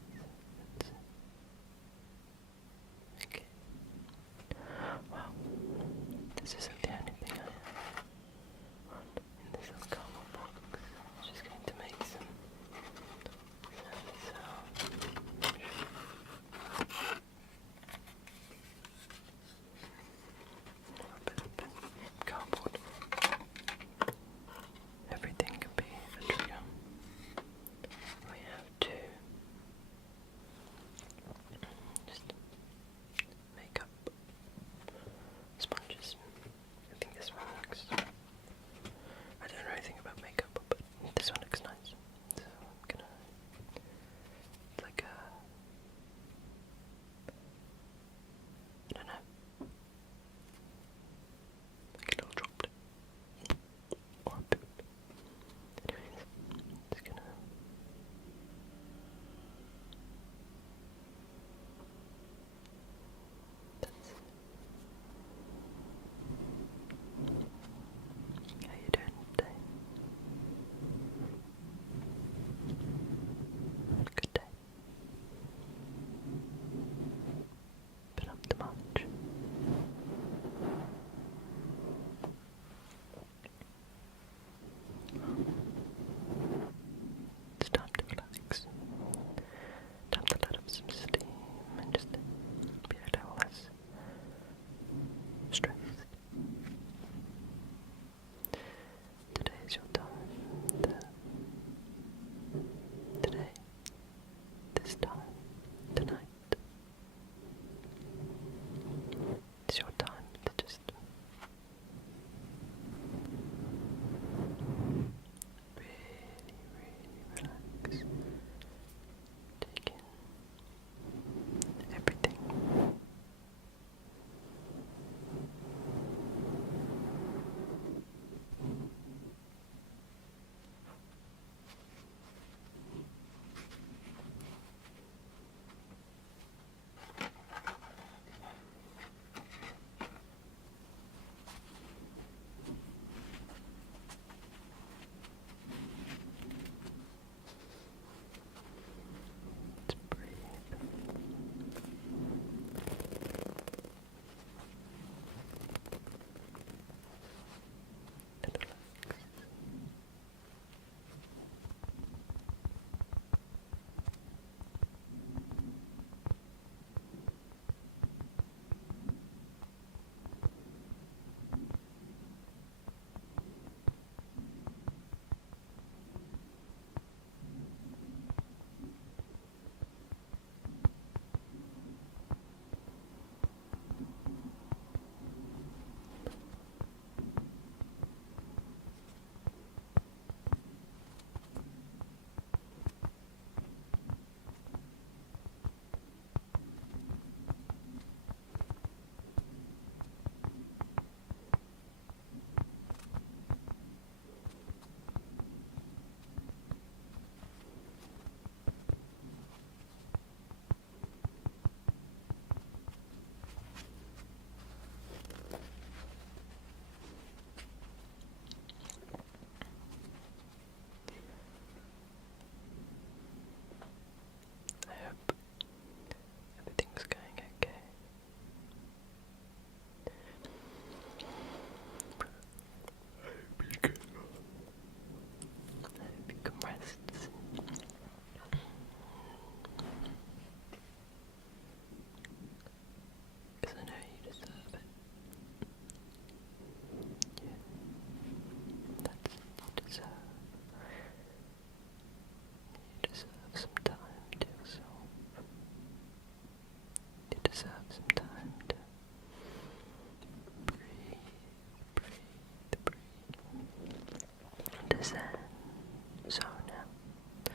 So now,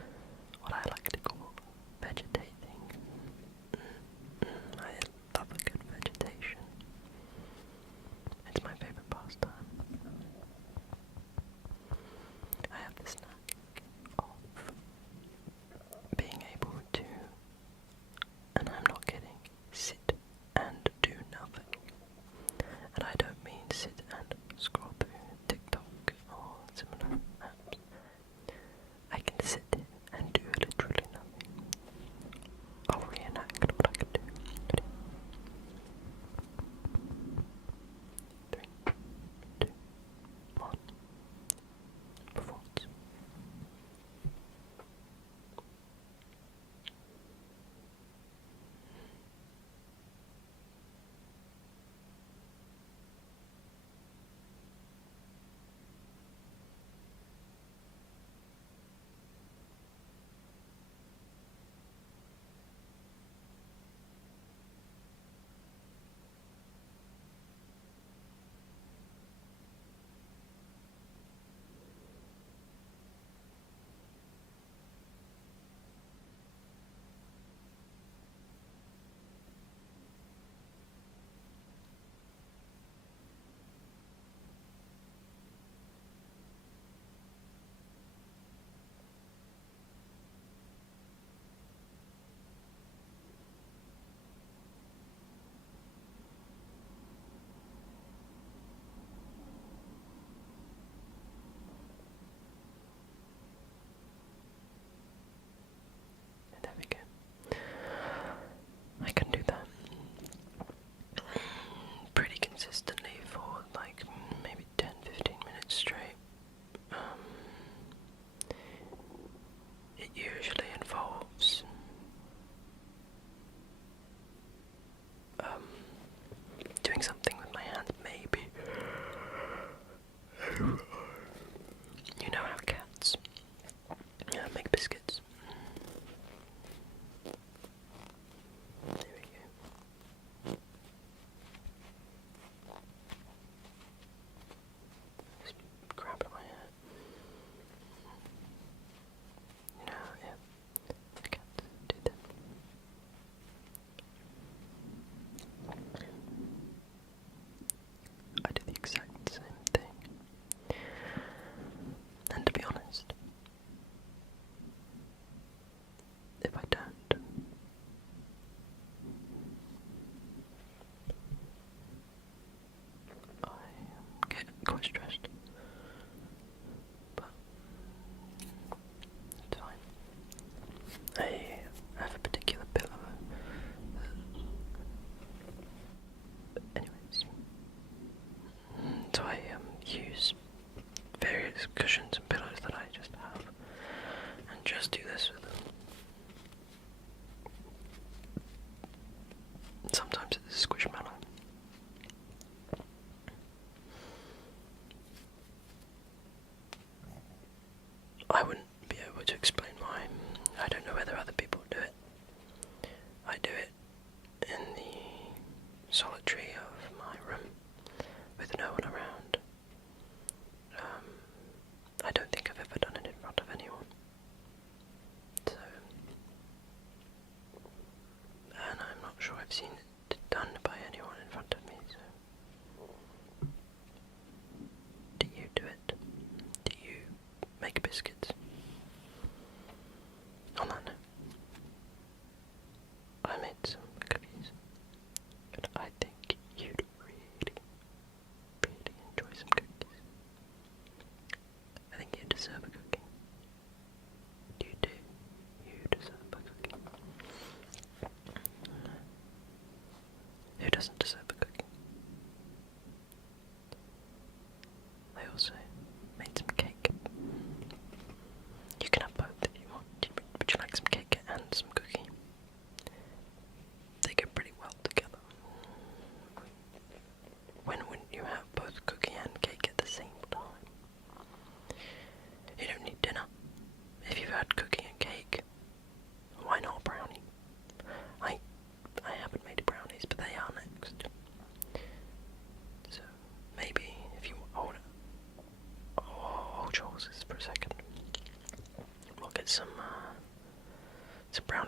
what I like to call vegetating. I love a good vegetation. It's my favorite pastime. I have this knack of being able to, and I'm not kidding, sit and do nothing. And I don't mean sit and scroll through TikTok or similar apps. I can sit and do literally nothing. I'll reenact what I can do. Ready? 3, 2, 1. Performance. There we go. I can do that pretty consistently for like maybe 10-15 minutes straight. It usually involves doing something with my hands, maybe. You know how cats make biscuits. There we go. Just grab it in my hand. You know, yeah, the cats do that. I do the exact same thing. And to be honest, if I don't, I get quite stressed. But it's fine. I have a particular pillow. Anyways, so I use various cushions and pillows that I just have, and just do this with them. Sometimes it's squishmallow. I wouldn't be able to explain why. I don't know whether other people do it. I do it in the solitary of my room with no one around. I don't think I've ever done it in front of anyone. So, and I'm not sure I've seen it done by anyone in front of me, so. Do you do it? Do you make biscuits? On that note, I made some cookies, and I think you'd really, really enjoy some cookies. I think you deserve a cookie. You do. You deserve a cookie. Who doesn't deserve a cookie? I also made some cake.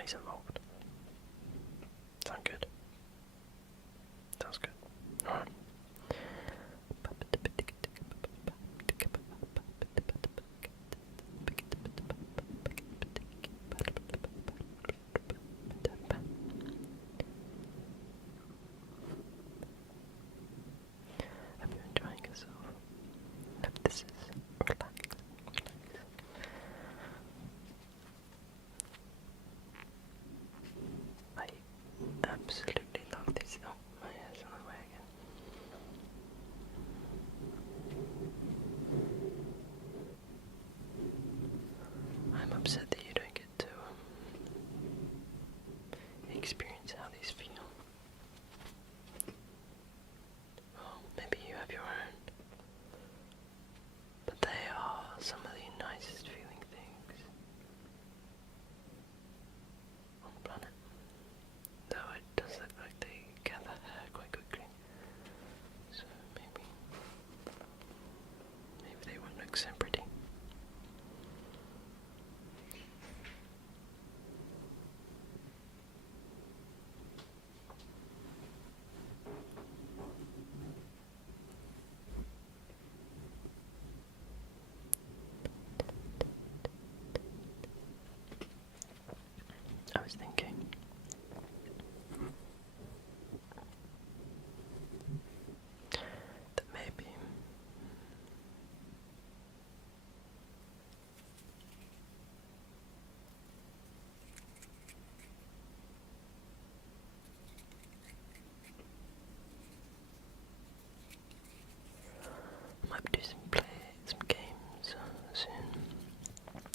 money's involved. Sound good? Sounds good. Alright. Hope you're enjoying yourself. Hope this is relaxing. I absolutely love this. Oh, my hair's on the way again. I'm upset that you don't get to experience how these feel. Well, maybe you have your own, but they are some of the nicest feeling things on the planet. Though it does look like they gather hair quite quickly, so maybe they won't look so pretty. I was thinking that maybe I might do some games soon.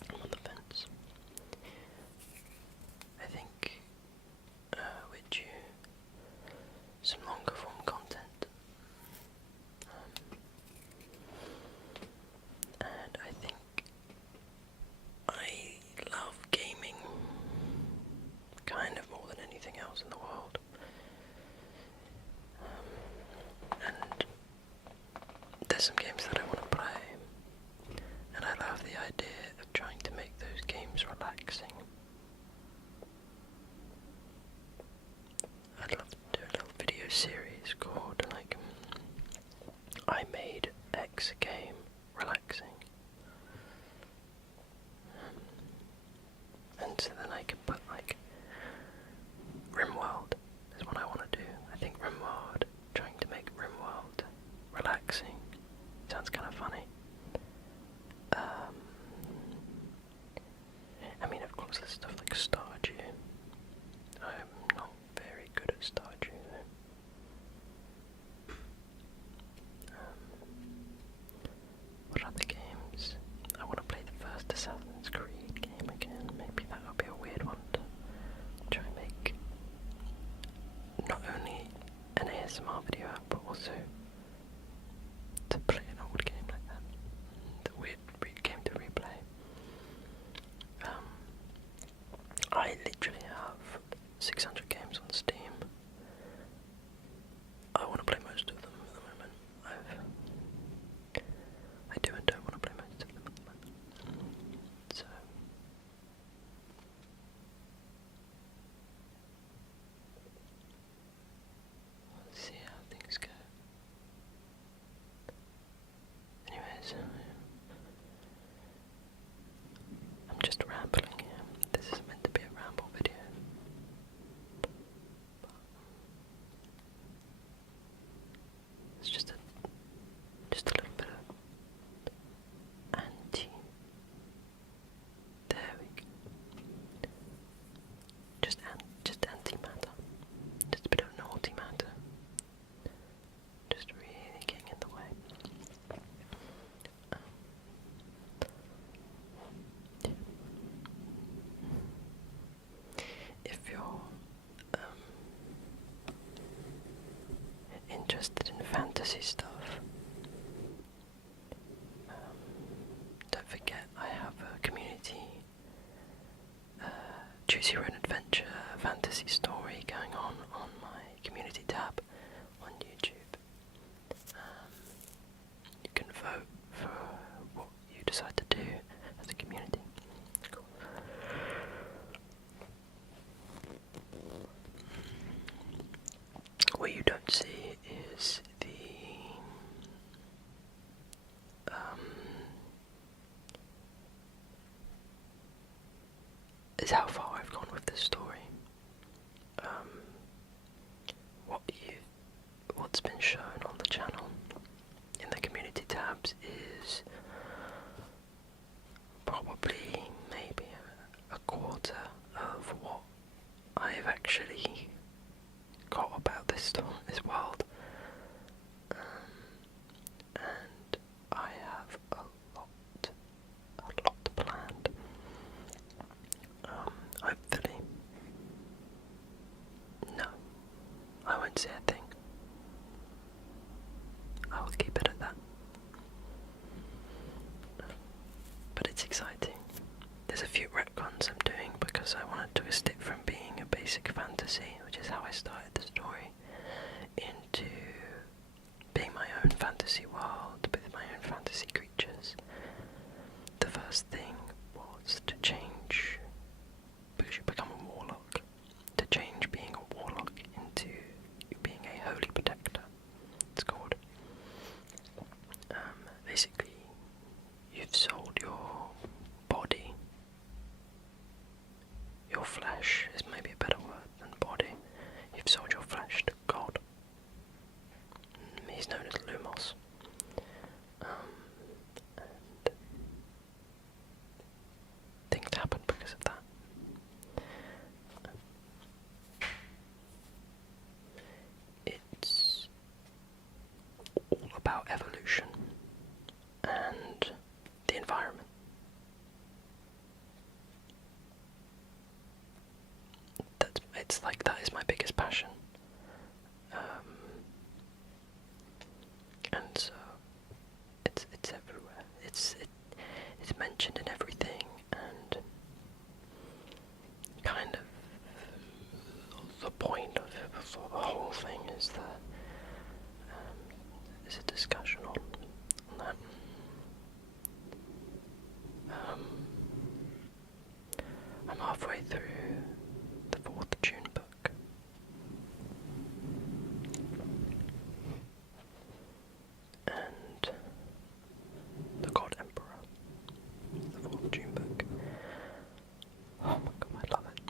I'm on the fence. I think with you some longer form content. And I think I love gaming kind of more than anything else in the world. And there's some games that I want to play, and I love the idea of trying to make those games relaxing. I'd love to do a little video series called like I made X game relaxing. And so then I can put like RimWorld is what I want to do. I think RimWorld, trying to make RimWorld relaxing, sounds kind of funny. I mean, of course, there's stuff like Stardew. I'm not very good at Stardew though. What other games? I want to play the first Assassin's Creed game again. Maybe that would be a weird one to try and make not only an ASMR video out, but also to play an old game like that. The weird game to replay. I literally have 600 games on Steam. I want to play most of them at the moment. I do and don't want to play most of them at the moment. So let's see how things go. Anyways, I'm just rambling here. This is meant to be a ramble video. It's just a little bit of there we go. Just antimatter. Just a bit of naughty matter. Just really getting in the way. If you're interested in fantasy stuff, don't forget I have a community choose your own adventure fantasy story going on my community tab on YouTube. You can vote for what you decide to do as a community. Cool. is how far I've gone with this story. What's been shown on the channel in the community tabs is probably maybe a quarter of what I've actually got about this world, and I have a lot planned. Hopefully, no, I won't say a thing. I will keep it at that. But it's exciting. There's a few retcons I'm doing because I want to twist it from being a basic fantasy, which is how I started the story, into being my own fantasy world with my own fantasy creatures. The first thing was to change, because you become a warlock, to change being a warlock into being a holy protector, it's called. Basically, you've sold your body, your flesh is maybe a better word than body. You've sold your flesh to God. He's known as Lumos. And things happen because of that. It's all about evolution and the environment. That is my biggest passion. And so it's everywhere. It's mentioned in everything, and kind of the point of the whole thing is that there's a discussion on that. I'm halfway through the 4th June book. And the God Emperor, the 4th June book. Oh my god, I love it.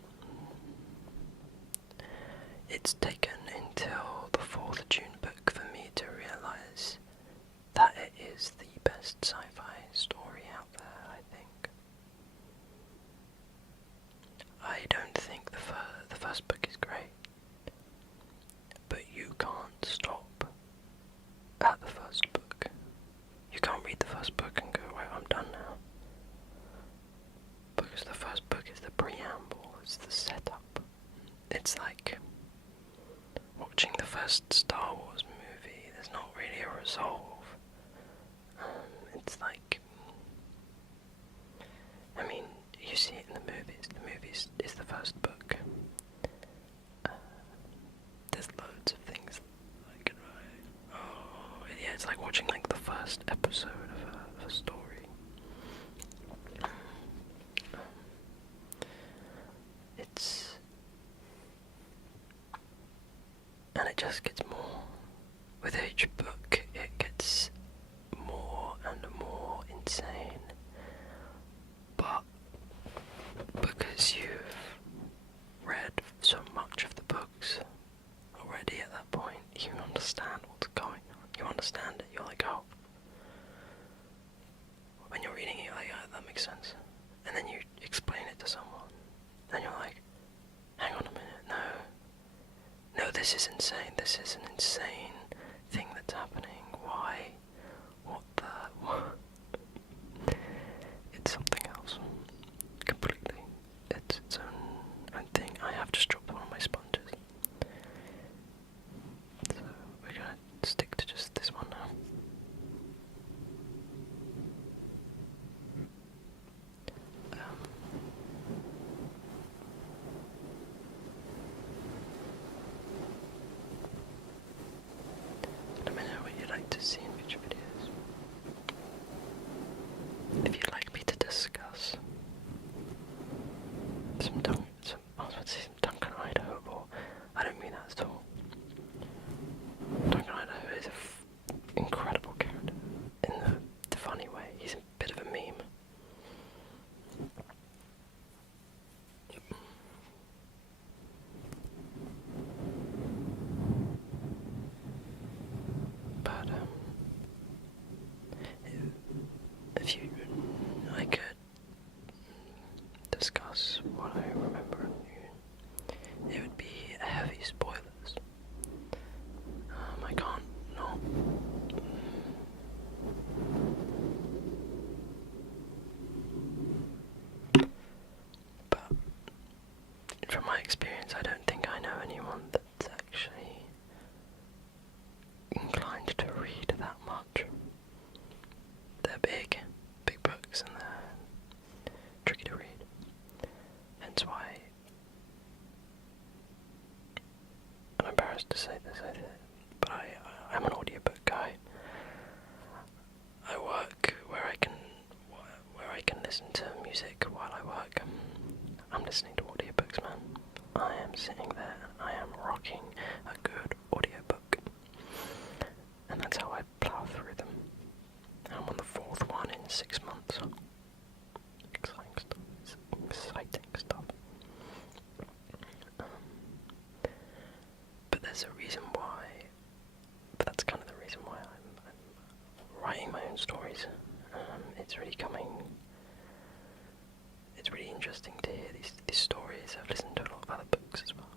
It's taken until the 4th June book for me to realise that it is the best sci-fi story out there, I think. I don't think the first book is great, but you can't stop at the first book. You can't read the first book and go, right, I'm done now. Because the first book is the preamble, it's the setup. It's like watching the first Star Wars movie. There's not really a resolve. It's like, I mean, you see it in the movies. The movies is the first book. There's loads of things like, oh yeah, it's like watching like the first episode of a story. And it just gets more. With each book, it gets more and more insane. But because you've read so much of the books already at that point, you understand what's going on. You understand it. You're like, oh. When you're reading it, you're like, oh, that makes sense. And then you explain it to someone, and you're like, hang on a minute, no, this is insane. This is an insane thing that's happening. Why? What? It's something else. Completely. It's its own thing. I have just dropped one of my sponges. So we're gonna stick to just this one now. tricky to read. Hence why I'm embarrassed to say this, but I'm an audiobook guy. I work where I can listen to music while I work. I'm listening to audiobooks, man. I am sitting there and I am rocking a good audiobook. And that's how I plow through them. I'm on the 4th one in 6 months. Exciting stuff. It's exciting stuff. But there's a reason why. But that's kind of the reason why I'm writing my own stories. It's really coming. It's really interesting to hear these stories. I've listened to a lot of other books as well.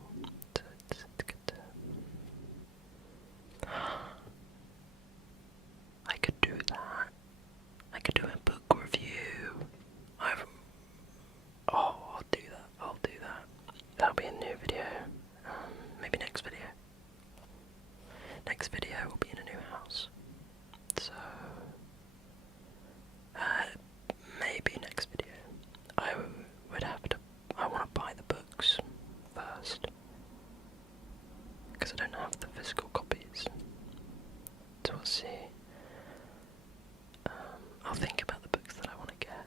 It's good to... I could do that. I could do a book review. I'll do that. I'll do that. That'll be a new video. Maybe next video. Next video will be in a new house. So, maybe next video. I want to buy the books first. Because I don't have the physical copies. So we'll see. I'll think about the books that I want to get.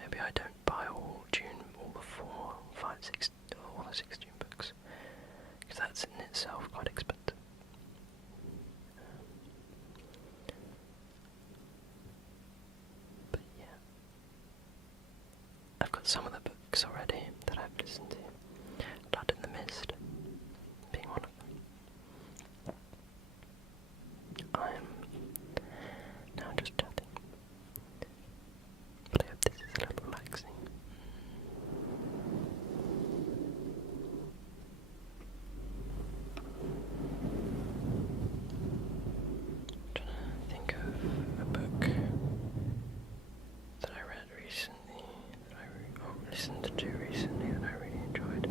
Maybe I don't buy all the 16 books. Because that's in itself quite expensive. But yeah. I've got some of the books already that I've listened to. Blood in the Mist being one of them. I'm now just chatting. But I hope this is a little relaxing. I'm trying to think of a book that I read recently, listened to recently that I really enjoyed.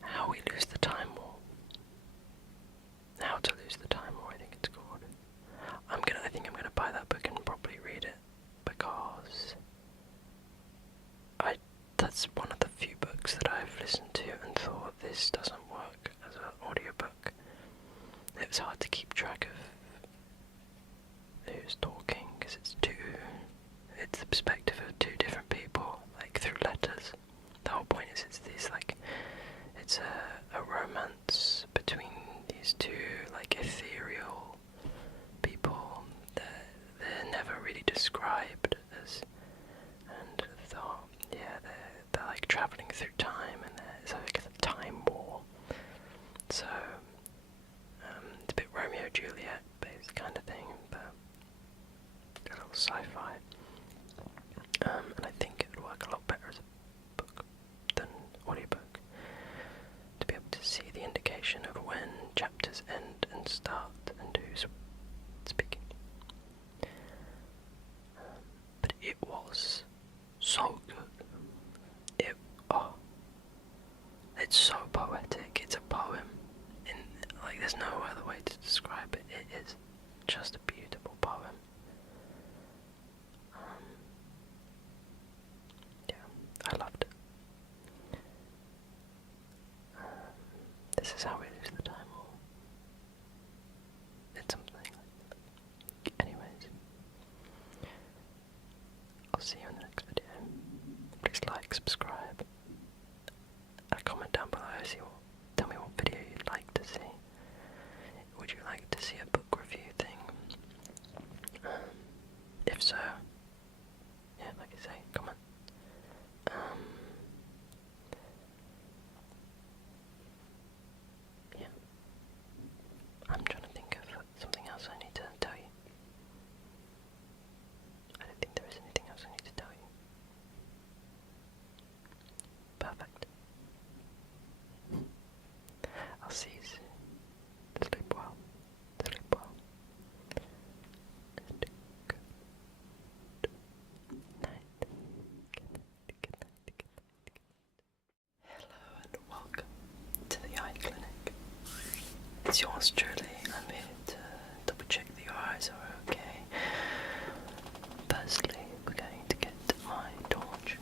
How We Lose the Time War. How to Lose the Time War, I think it's called. I think I'm gonna buy that book and probably read it because that's one of the few books that I've listened to and thought this doesn't work as an audiobook. It was hard to keep track of who's talking because it's the perspective of two different people, like through letters. The whole point is it's a romance between these two like ethereal people that they're never really described as, and thought, yeah, they're like traveling through time, and it's like a time war. So it's a bit Romeo and Juliet based kind of thing, but a little sci-fi. And I think it would work a lot better as a book than audiobook, to be able to see the indication of when chapters end and start and who's speaking. But it was so good. It's so poetic. It's a poem. There's no other way to describe it. It is just a beautiful poem. Yeah, I loved it. This is how we lose the time. It's something like that. Anyways, I'll see you in the next video. Please like, subscribe, comment down below. Tell me what video you'd like to see. Would you like to see a book review thing? If so, yeah, like I say, comment. Yeah. I'm trying to think of something else I need to tell you. I don't think there is anything else I need to tell you. Perfect. I'll see you soon. Sleep well. Sleep well. And good night. Good night. Good night. Good night. Good night. It's yours truly. I'm here to double check that your eyes are okay. Firstly, we're going to get my torch.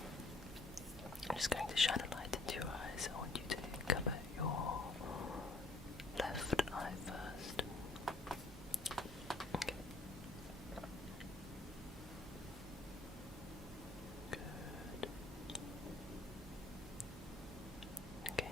I'm just going to shine a light into your eyes. I want you to cover your left eye first. Okay. Good. Okay.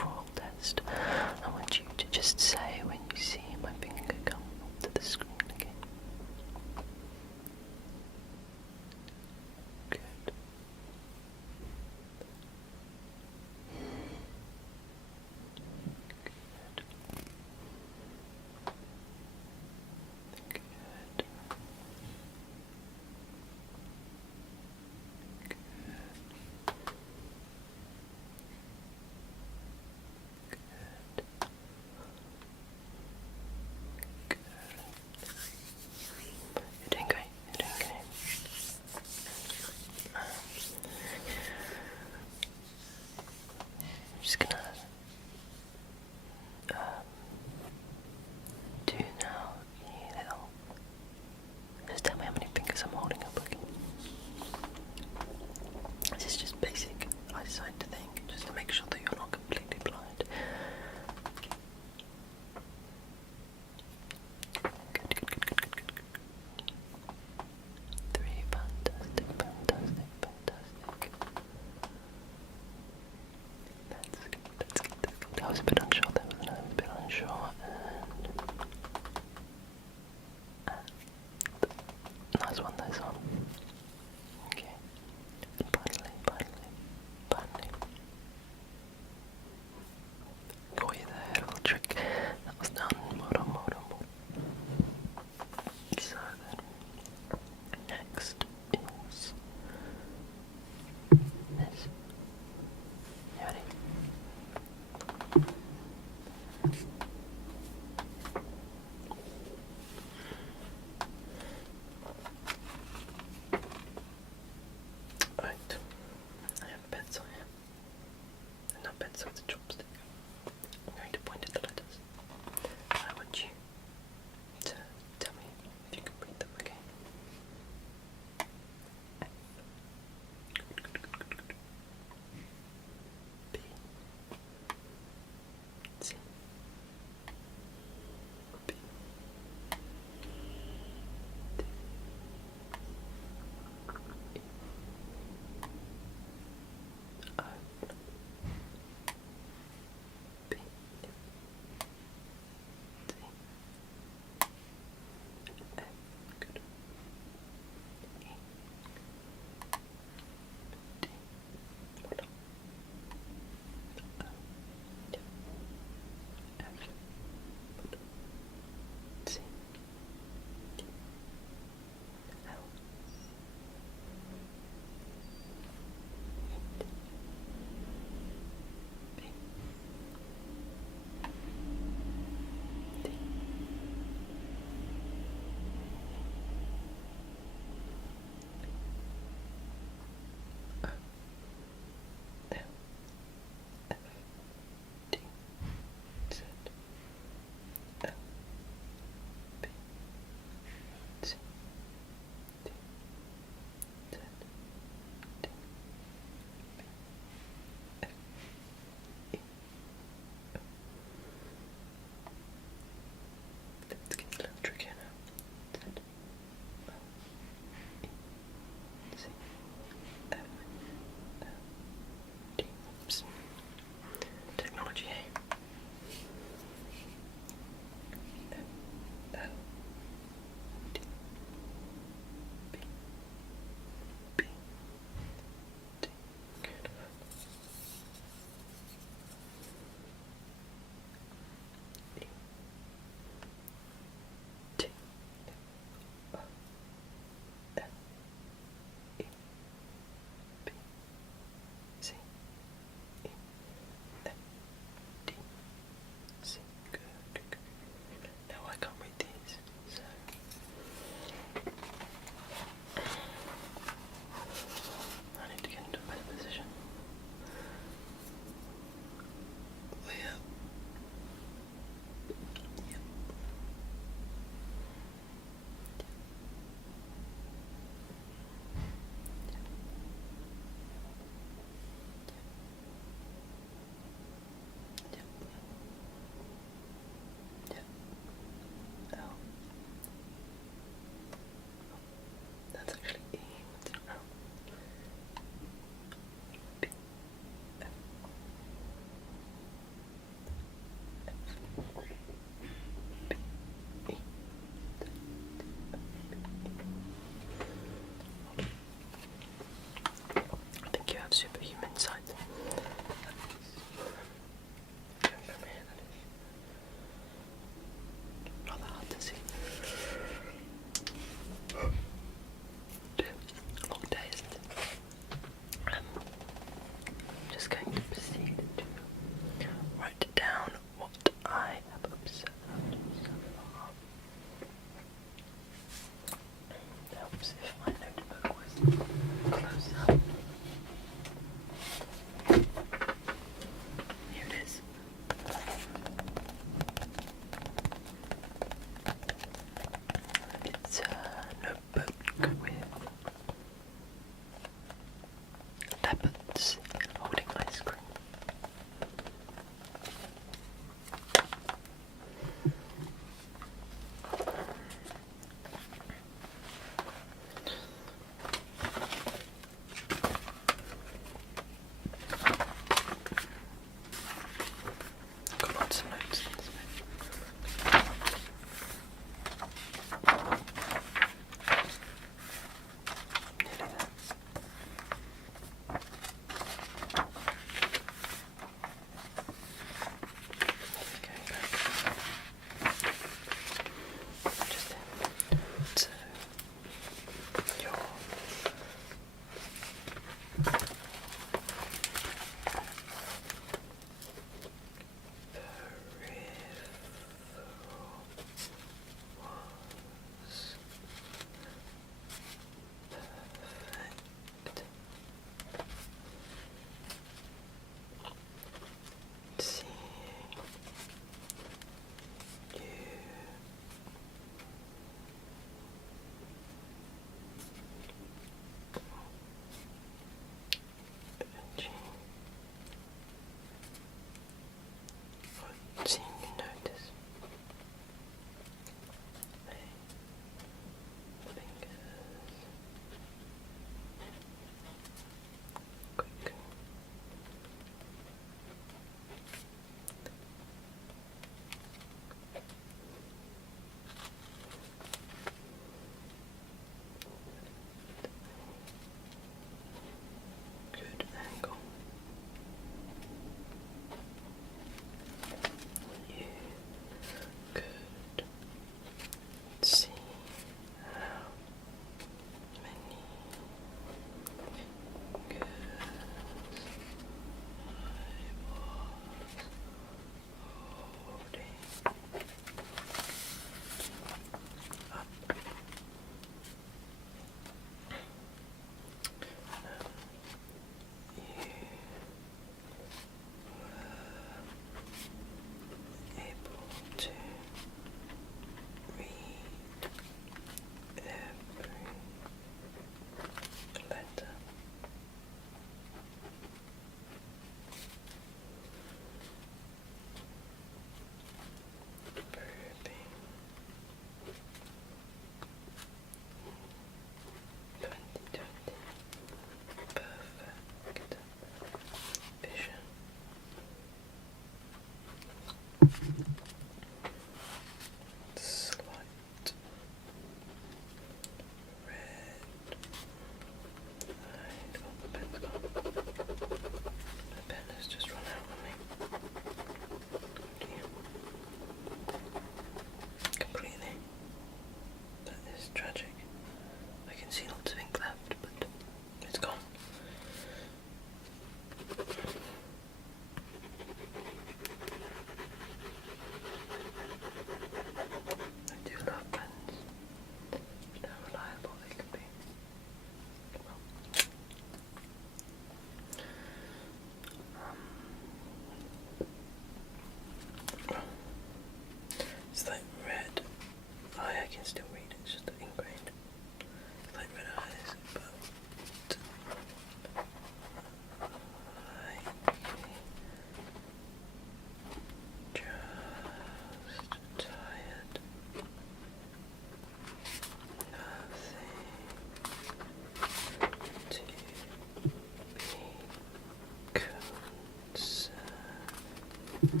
Okay.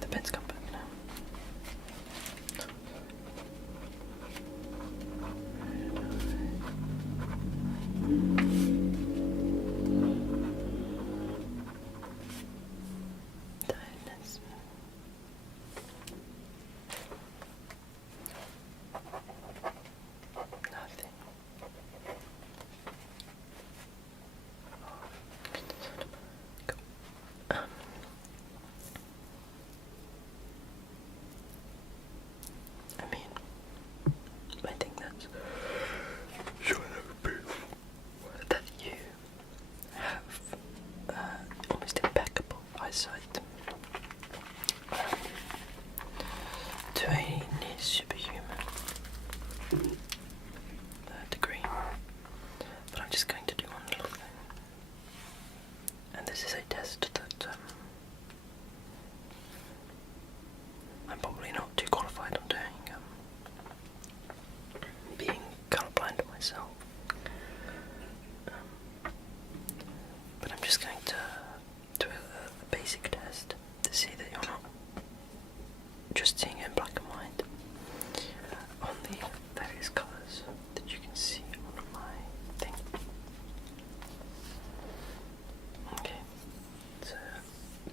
The pen's come back now. Tiredness. Nothing. I mean, I think that's showing proof that you have almost impeccable eyesight to a near superhuman degree. But I'm just going to do one little thing, and this is a test that I'm probably not too qualified on doing, being colourblind myself. But I'm just going to do a basic test to see that you're not just seeing it in black and white on the various colours that you can see on my thing. Okay, so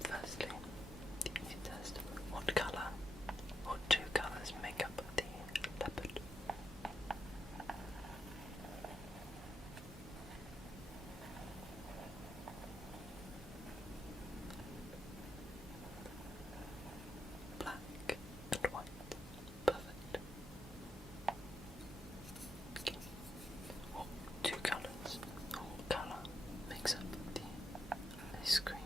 firstly, the easy test. What colour or two colours make up the leopard? Black and white. Perfect. Okay. What two colours or what colour makes up the ice cream?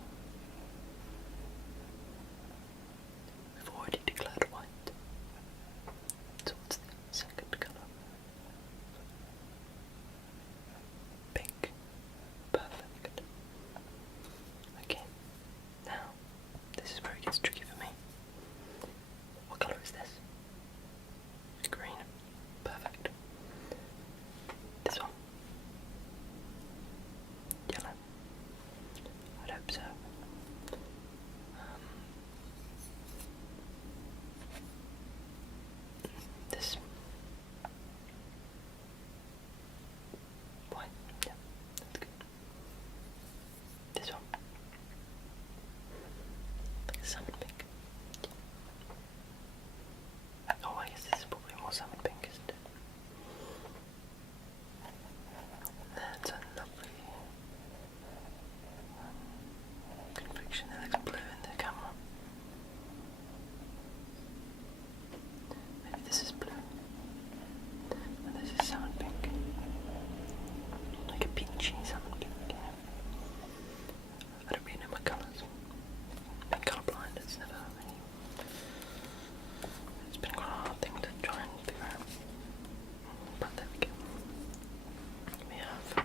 We've already declared white. So what's the second colour? Pink. Perfect. Okay. Now, this is where it gets tricky for me. What colour is this? Green. Perfect. This one. Yellow. I'd hope so. This. White. Yeah, that's good. This one. Like a salmon pink. Oh, I guess this is probably more salmon pink, isn't it? That's a lovely conviction. That looks blue in the camera. Maybe this is blue. And this is salmon pink. Like a peachy salmon pink. Yeah. I don't really know my colours. I'm colourblind, it's never really. It's been quite a hard thing to try and figure out. But there we go. We have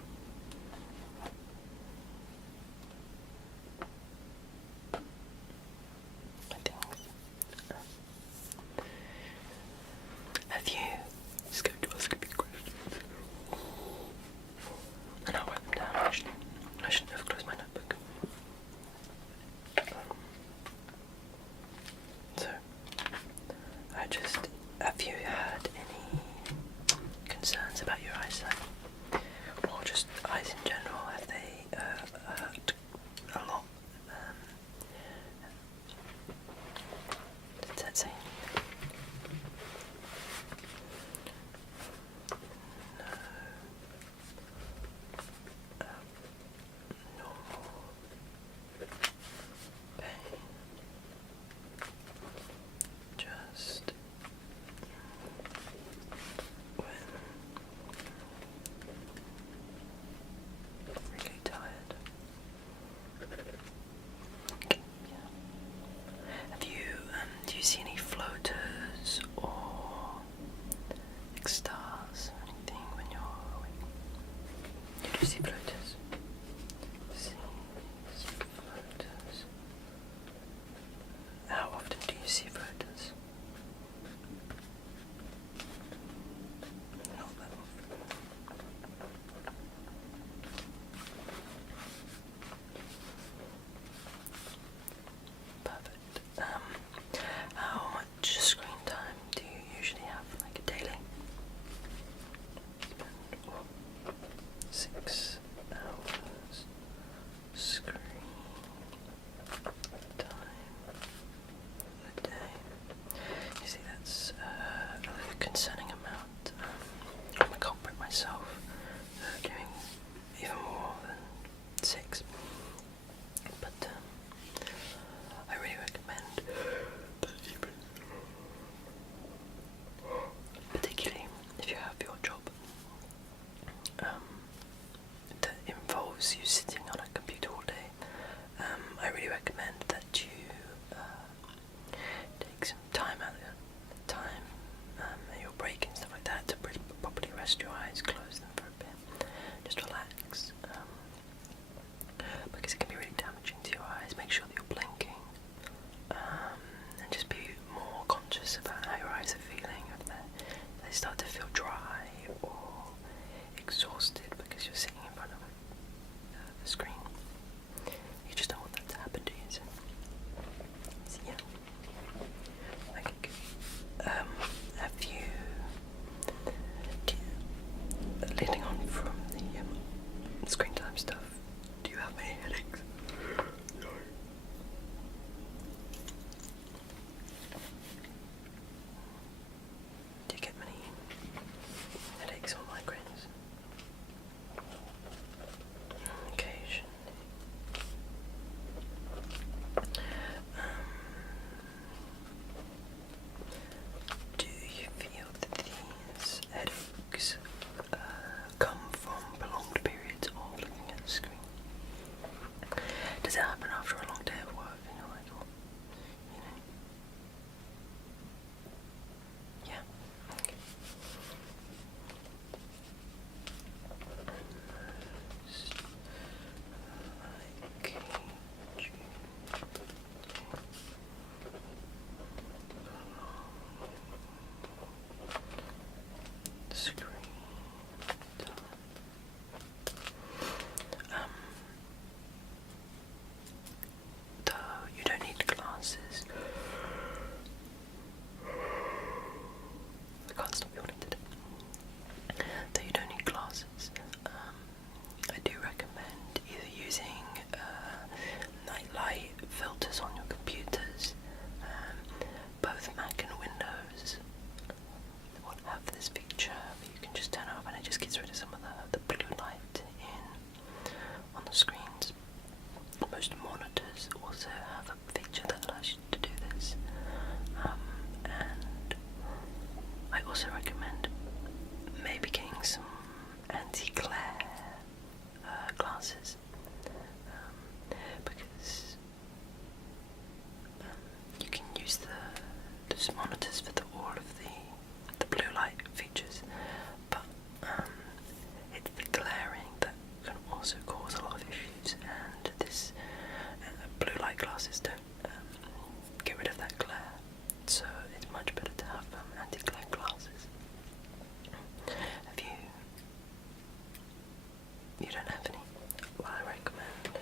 have you just going to ask a big question? And I'll write them down actually. I shouldn't have closed my notebook. So, have you had any concerns about your eyesight? Or just eyes in general? Have they hurt a lot? Does that say anything? No. Pain. Just when concerning amount. I'm a culprit myself, doing even more than 6. But I really recommend that even, particularly if you have your job that involves you sitting on a computer all day, I really recommend that you take some time out of time at your break and stuff like that to properly rest your eyes, close them for a bit, just relax, because it can be really damaging to your eyes. Make sure that you're blinking, and just be more conscious about how your eyes are feeling, if they start to feel dry or exhausted because you're sitting in front of a screen. You just don't want that to happen to you, so yeah. Okay, good. Have you, leading on from the screen time stuff, do you have any headaches? No. Do you get many headaches or migraines? Occasionally. Do you feel that these headaches come from prolonged periods of looking at the screen? Does it happen after a long day of work and you're like, oh, you know? Yeah. Okay. Screen. Though you don't need glasses. I can't stop yawning today. Though you don't need glasses, I do recommend either using night light filters on your computers. Both Mac and Windows will have this feature that you can just turn off and it just gets rid of some of the blue light on the screens. Most monitors also have a feature that allows you to do this, and I also recommend maybe getting some anti-glare glasses, because you can use those monitors for all of the blue light features, but it's the glaring that can also cause a lot of issues, and this blue light glasses don't get rid of that glare, so it's much better to have anti-glare glasses. Have you? You don't have any? Well, I recommend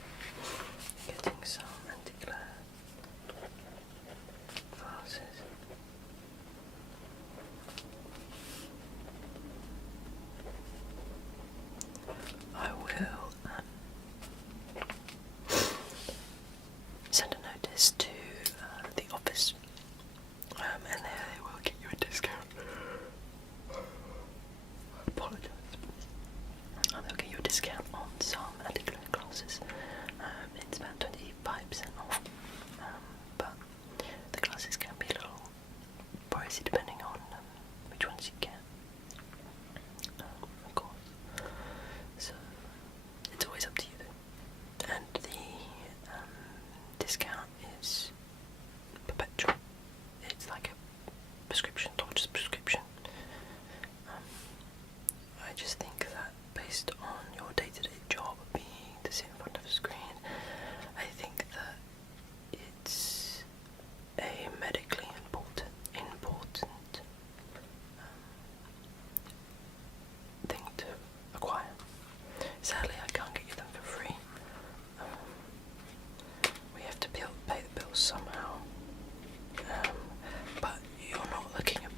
getting some anti-glare glasses. I will send a notice to the office, and they will get you a discount. I apologise. They'll get you a discount on some anti-glare glasses. It's about 25% off, but the glasses can be a little pricey depending on which ones you get, of course. So it's always up to you though. And the discount is perpetual. It's like a prescription, not just prescription. I just think that based on your day-to-day job being to sit in front of a screen, I think that it's a medically important thing to acquire. Sadly, I can't get you them for free. We have to pay the bills somehow. But you're not looking at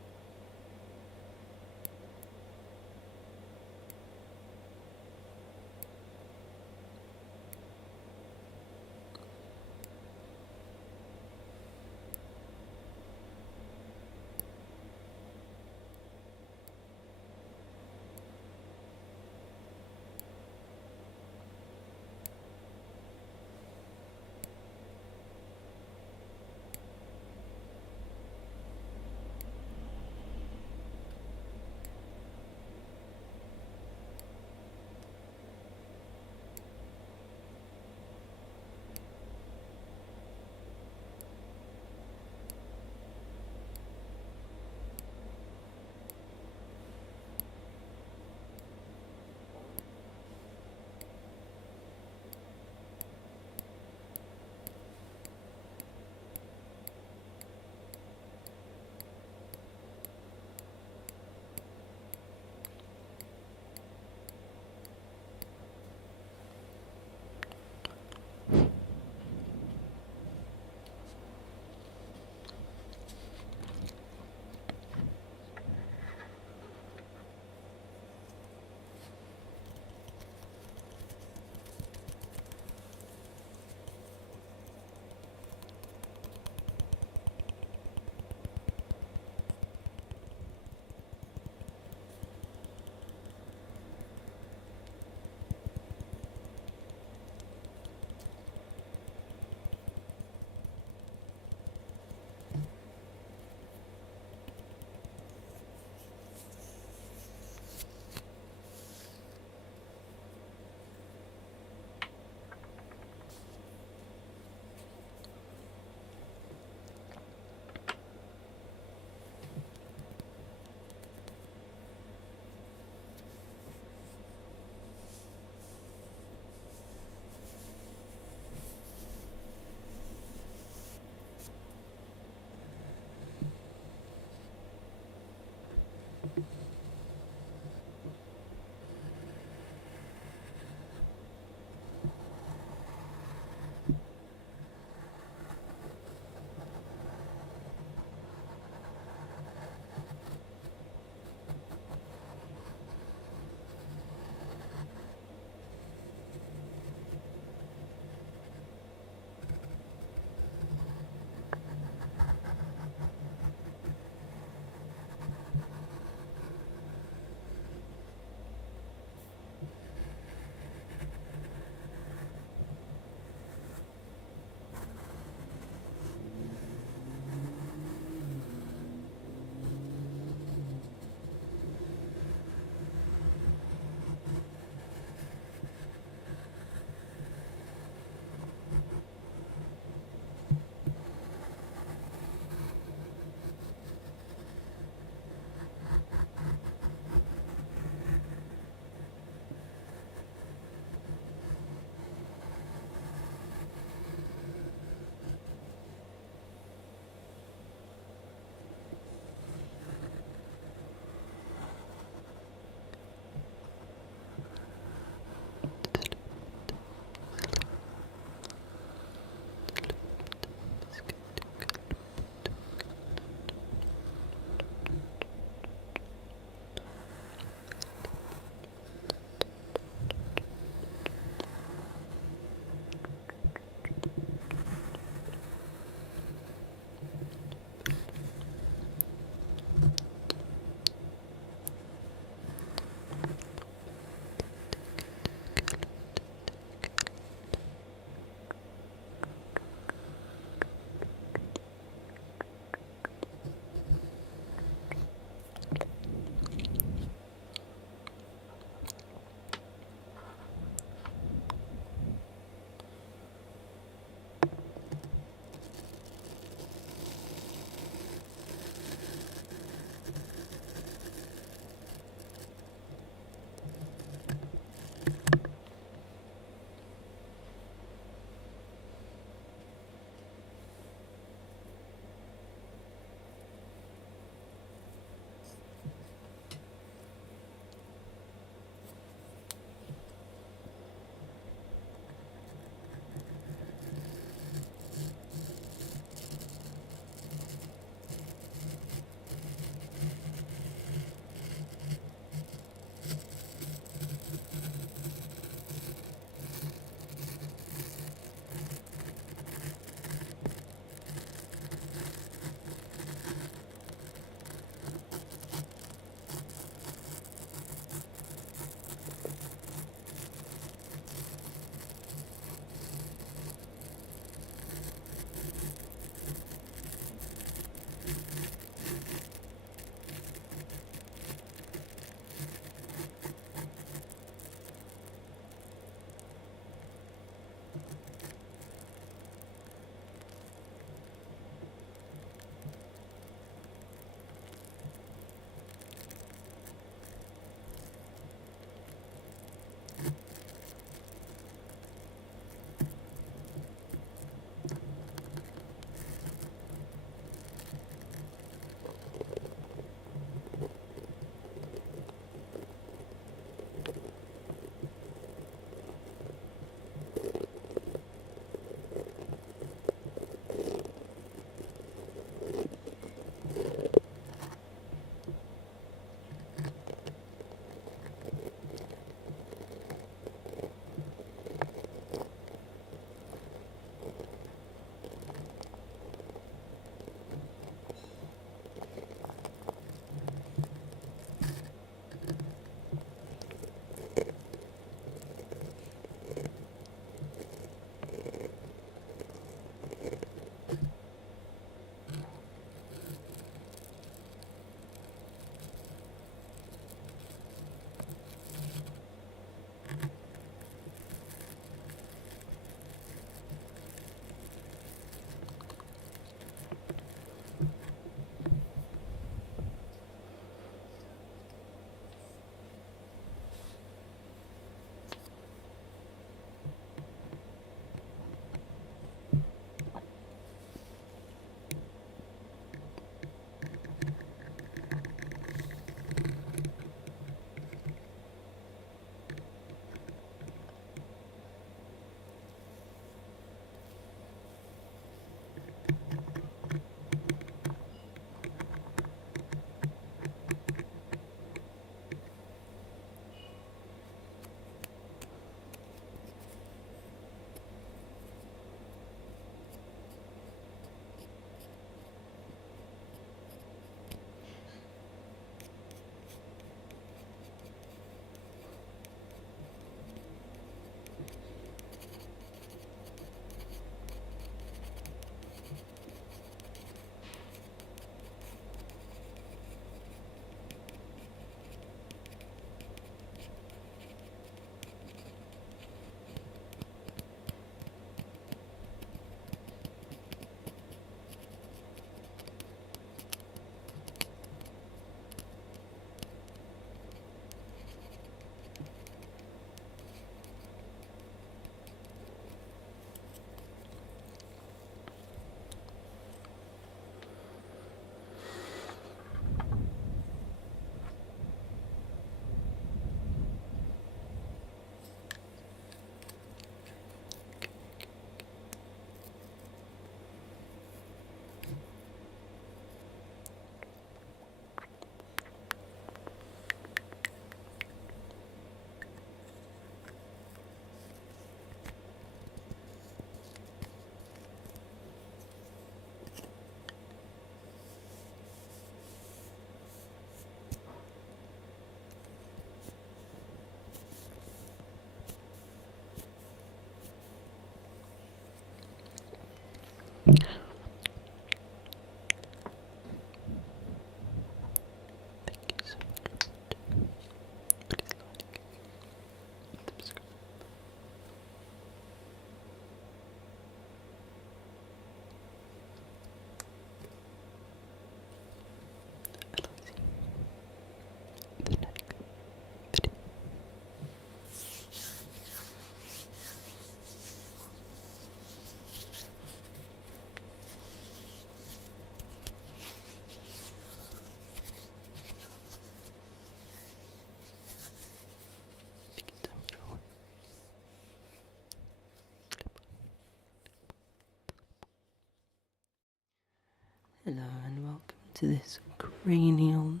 into this cranial nerve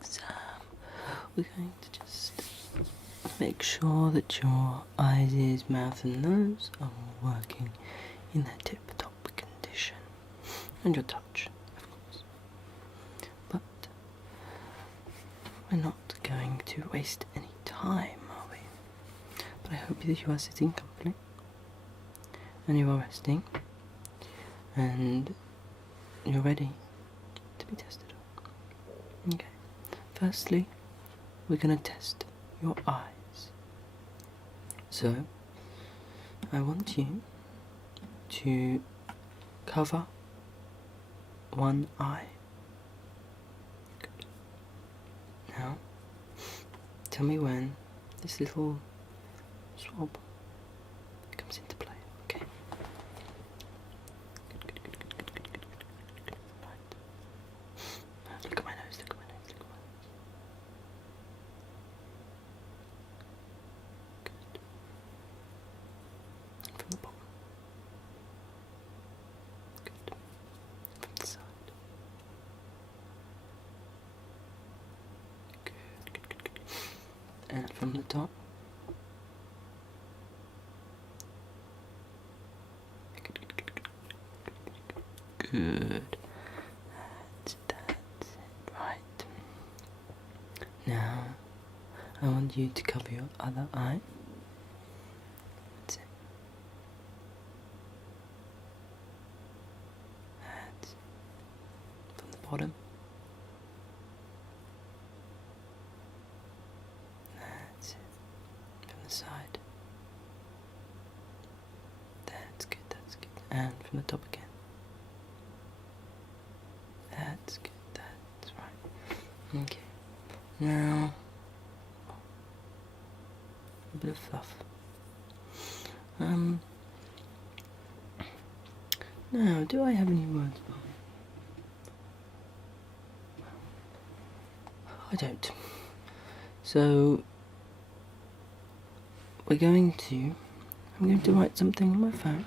exam, we're going to just make sure that your eyes, ears, mouth and nose are all working in their tip-top condition. And your touch, of course. But we're not going to waste any time, are we? But I hope that you are sitting comfortably and you are resting and you're ready to be tested on. Okay. Firstly, we're going to test your eyes. So, I want you to cover one eye. Good. Now, tell me when this little swab comes into play, okay? Good. Right. Now, look at my nose, look at my nose, look at my nose. Good. And from the bottom. Good. From the side. Good. And from the top. Good. That's it. Right. Now, I want you to cover your other eye. That's it. That's it. From the bottom. That's it. From the side. That's good, that's good. And from the top again. That's good, that's right. Okay. Now, a bit of fluff. Now, do I have any words for you? I don't. So, I'm going to write something on my phone.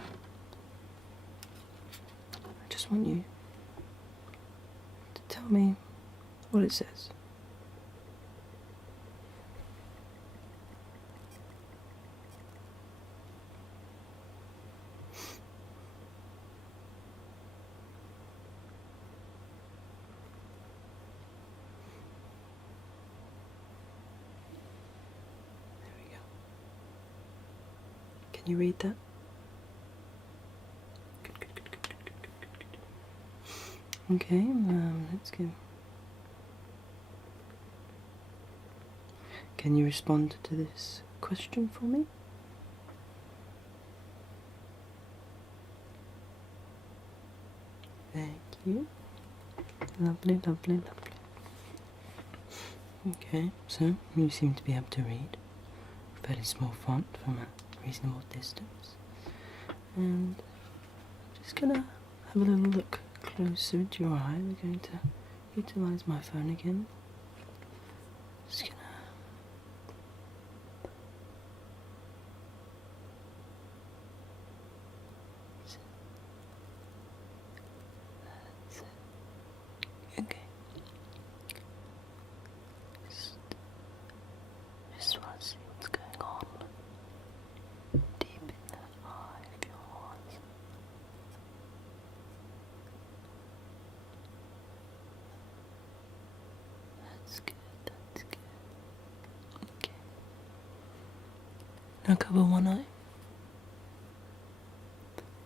I just want you to tell me what it says. There we go. Can you read that? Good. Okay, let's go. Can you respond to this question for me? Thank you. Lovely, lovely, lovely. Okay, so you seem to be able to read a fairly small font from a reasonable distance. And I'm just gonna have a little look closer at your eye. We're going to utilize my phone again. Just gonna okay. Just want to see what's going on deep in that eye of yours. That's good, that's good. Okay. Now cover one eye.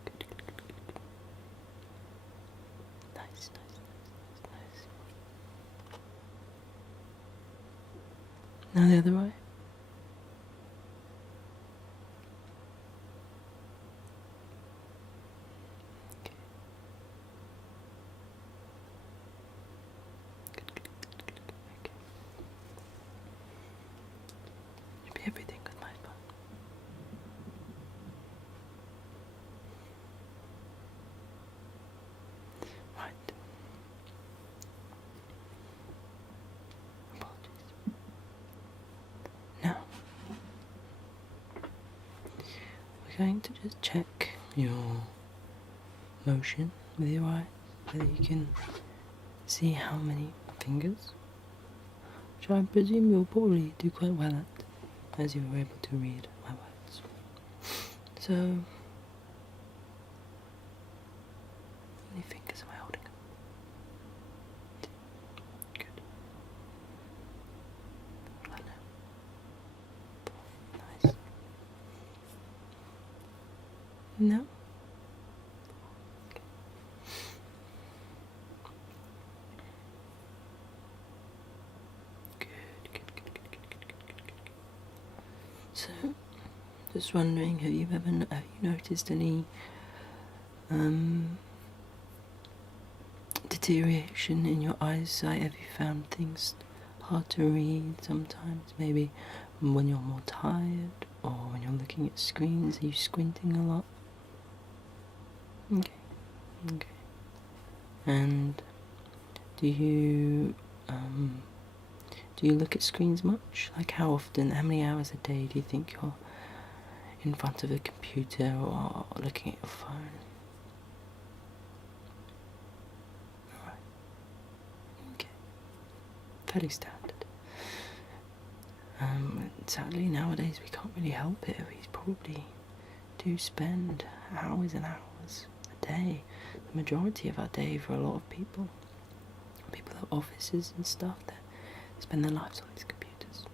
Good. Nice. Now the other eye. Okay. Good. Okay. Should be everything with my phone. Right. Apologies. Now, we're going to just check your motion with your eyes, whether you can see how many fingers, which I presume you'll probably do quite well at, as you were able to read my words. So, how many fingers am I holding? Good. I know. Nice. No? So, just wondering, have you noticed any deterioration in your eyesight? Have you found things hard to read sometimes? Maybe when you're more tired, or when you're looking at screens, are you squinting a lot? Okay. And do you look at screens much? Like how often, how many hours a day do you think you're in front of a computer or looking at your phone? Alright. Okay. Fairly standard. Sadly nowadays we can't really help it. We probably do spend hours and hours a day, the majority of our day for a lot of people. People at offices and stuff that spend their lives on these computers.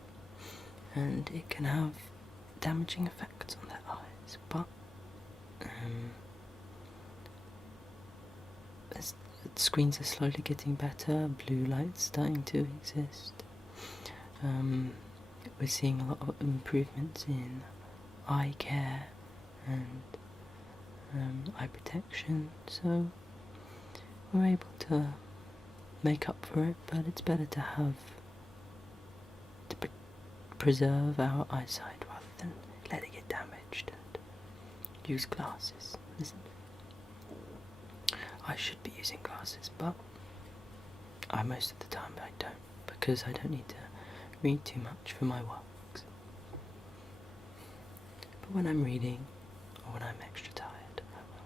And it can have damaging effects on their eyes, but as screens are slowly getting better, blue light's starting to exist. We're seeing a lot of improvements in eye care and eye protection, so we're able to make up for it, but it's better to preserve our eyesight rather than let it get damaged and use glasses, isn't it? I should be using glasses, but most of the time I don't, because I don't need to read too much for my works. But when I'm reading, or when I'm extra tired, I will.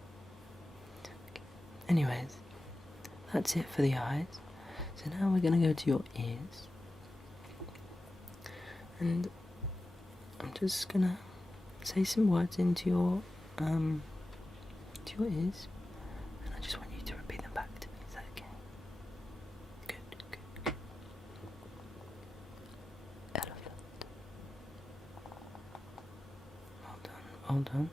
Okay. Anyways, that's it for the eyes. So now we're going to go to your ears. And I'm just going to say some words into your ears. And I just want you to repeat them back to me. Is that okay? Good. Elephant. Well done.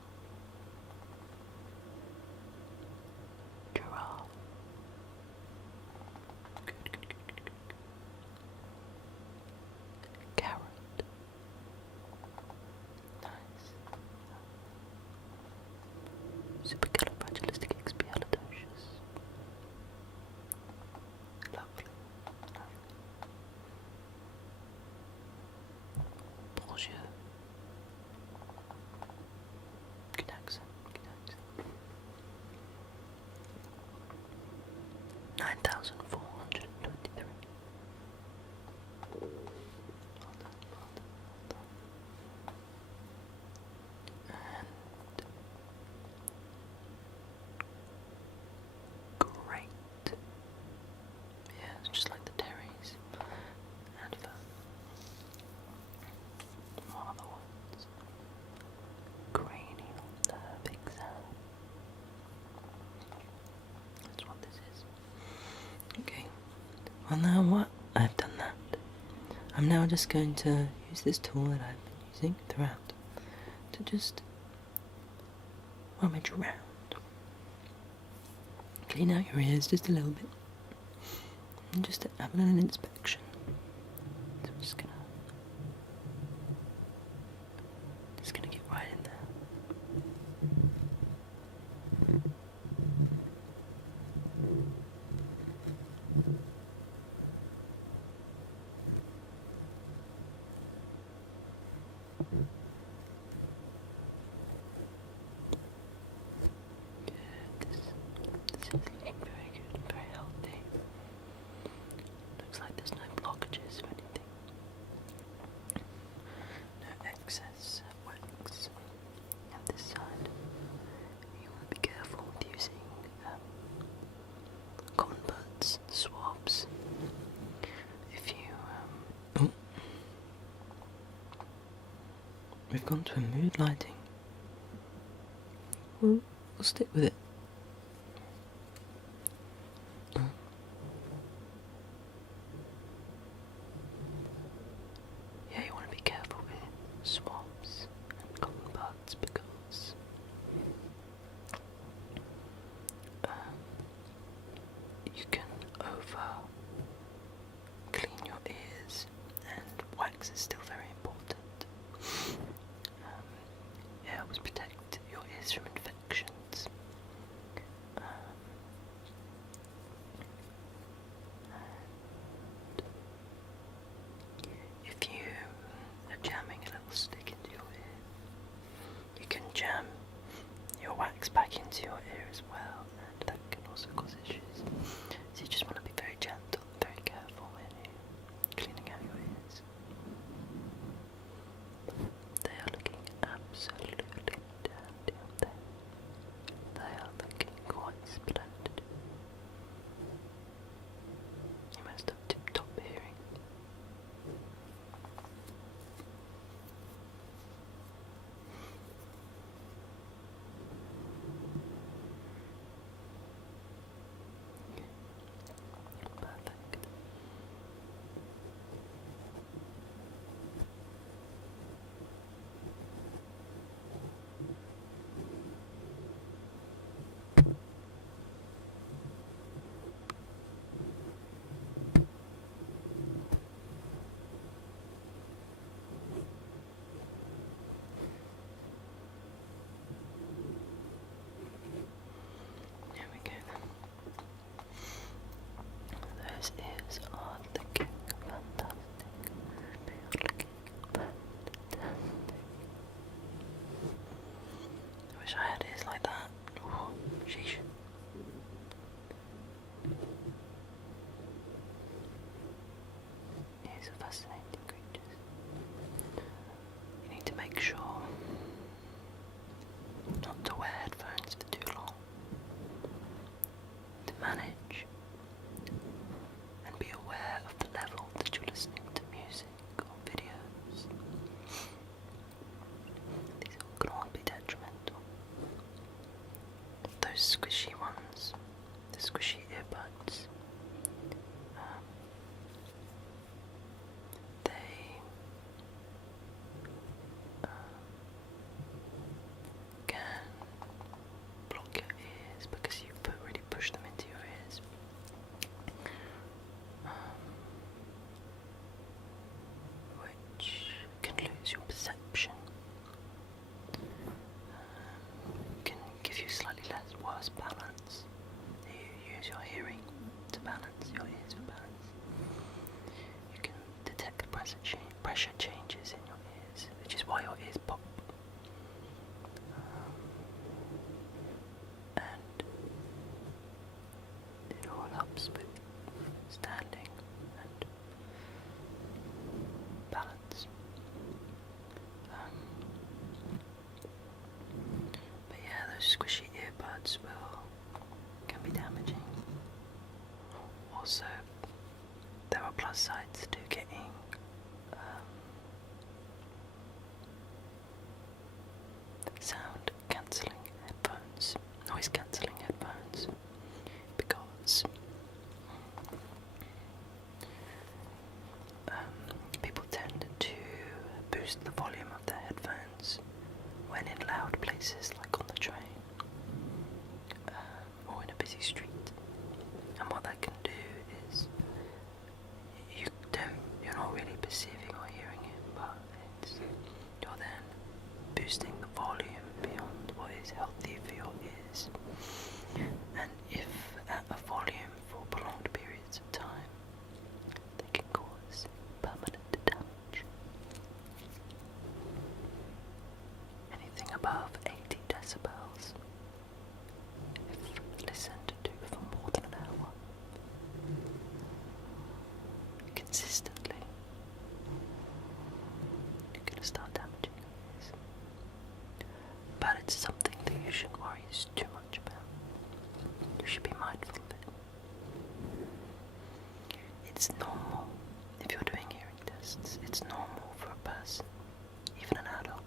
Giraffe. Good. Carrot. Nice. Supercalifragilisticexpialidocious. Lovely. Bonjour. Good accent. 9,423. Well done. And great. Yeah, it's just like the Terrys. And what other ones? Cranial nerve exam. That's what this is. Okay. Well, now what? I've done that. I'm now just going to use this tool that I've been using throughout to just rummage around. Clean out your ears just a little bit. And just have a little inspection. So I'm just gonna get right in there. This is looking very good, very healthy. Looks like there's no blockages or anything. No excess wax. And this side, you want to be careful with using cotton buds, swabs, We've gone to a mood lighting. We'll stick with it. Yeah, you want to be careful with swamps and cotton buds because you can over clean your ears, and wax is still very important. It helps protect your ears from infections. If you are jamming a little stick into your ear, you can jam your wax back into your ear as well, and that can also cause issues. So you just want to be very gentle, very careful when you're cleaning out your ears. They are looking absolutely dandy, aren't they? They are looking quite splendid. You must have tip-top hearing. Perfect. There we go then. Those ears are looking fantastic. They are looking fantastic. I wish I had ears like that. Oh, sheesh. Ears are fascinating creatures. You need to make sure not to wear headphones for too long. To manage and be aware of the level that you're listening to music or videos. These can all be detrimental. Those squishy ones, the squishy earbuds, they can block your ears because you really push them into your ears. Which can lose your perception, can give you slightly worse balance. You use your hearing to balance, your ears for balance. You can detect pressure changes in your ears, which is why your ears pop. And it all helps with standing and balance. But yeah, those squishy earbuds can be damaging. Also, there are plus sides to getting sound cancelling headphones, noise cancelling headphones, because people tend to boost the volume of their headphones when in loud places like on the train or in a busy street. And what that can do is you're not really perceiving or hearing it, but you're then boosting the volume beyond what is healthy for your ears. And if at a volume for prolonged periods of time, they can cause permanent damage. Anything above 80 decibels, if listened to for more than an hour, consistently, you're going to start damaging your ears. But it's something that you shouldn't worry too much about. You should be mindful of it. It's normal if you're doing hearing tests. It's normal for a person, even an adult,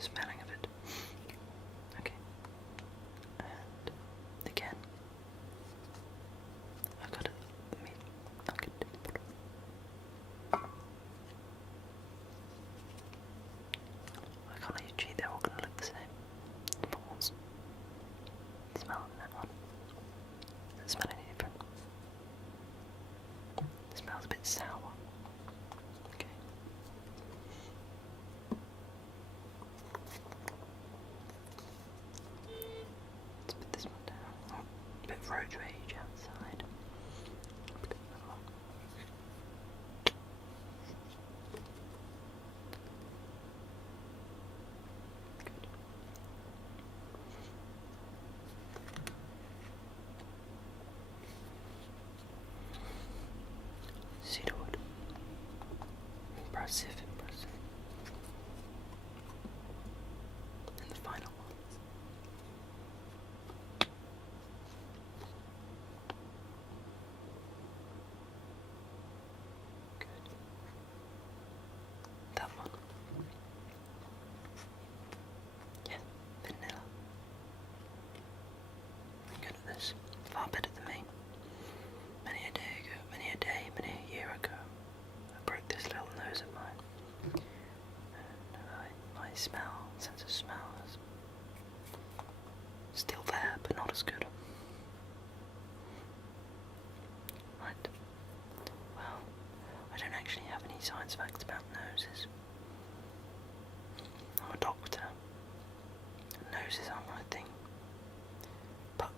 smelling of it. Okay. And again, I've got a meat nugget. I can't let you cheat, they're all gonna look the same. But what's the smell of that one? Does it smell any different? It smells a bit sour. Okay. Let's put this one down. Oh, a bit of road rage outside. Pick up another one. Good. Cedarwood. Impressive, impressive. And the final one. Good. That one. Yeah, vanilla. I'm good at this. Far better than me. Many a day, many a year ago, I broke this little nose of mine. And my sense of smell is still there, but not as good. Right. Well, I don't actually have any science facts about noses. I'm a doctor. Noses aren't my thing. But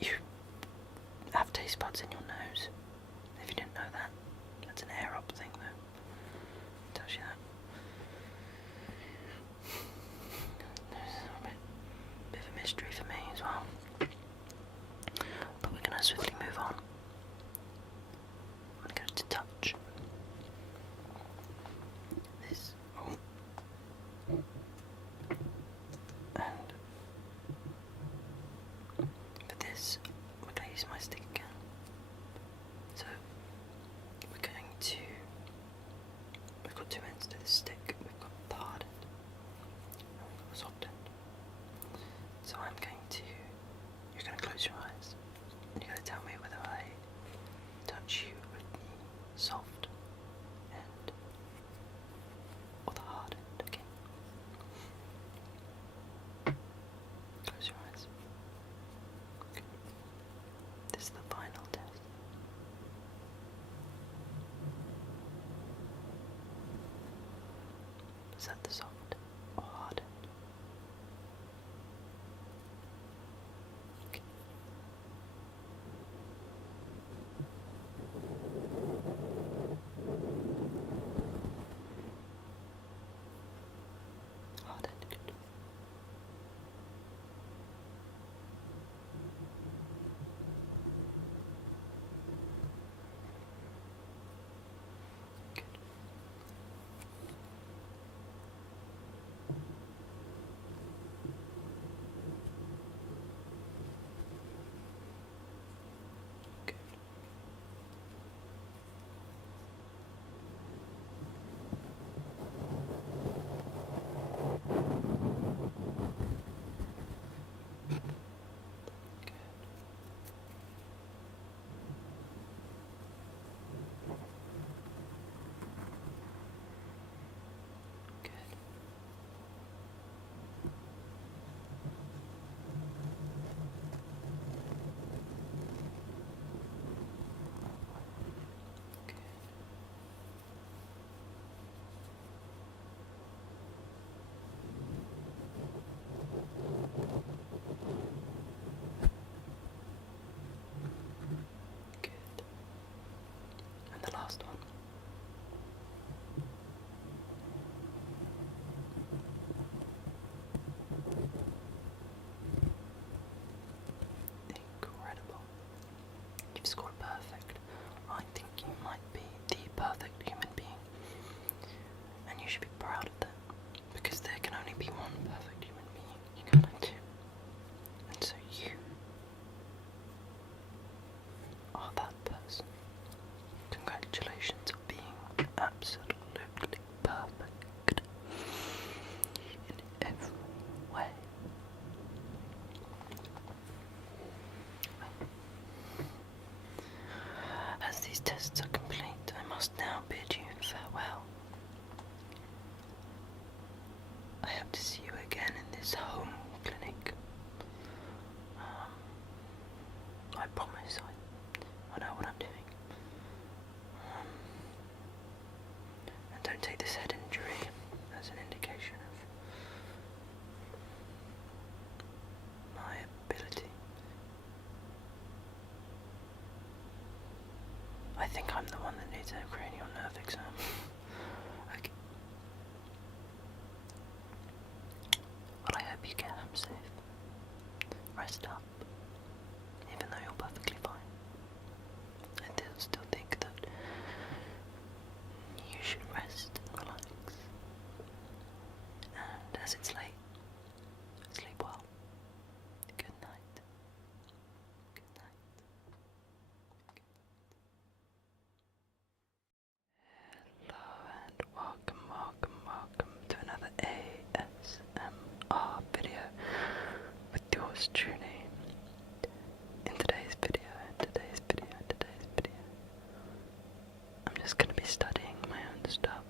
you have taste buds in your nose. If you didn't know that, that's an air up thing though. Tells you that. Noses are a bit of a mystery for me as well. But we're gonna swiftly move on. I'm gonna go to touch. This. Oh. And for this, we're going to use my stick again. So we've got two ends to the stick. We've got the hard end and we've got the soft end. So you're going to close your eyes and you're going to tell me whether I touch you with the soft end or the hard end, okay? Close your eyes. Good. This is the final test. Is that the soft or hard end? Okay. Hard end, good. Good. should rest and relax. And as it's late, sleep well. Good night. Good night. Hello and welcome to another ASMR video with yours truly. In today's video, I'm just going to be studying my own stuff.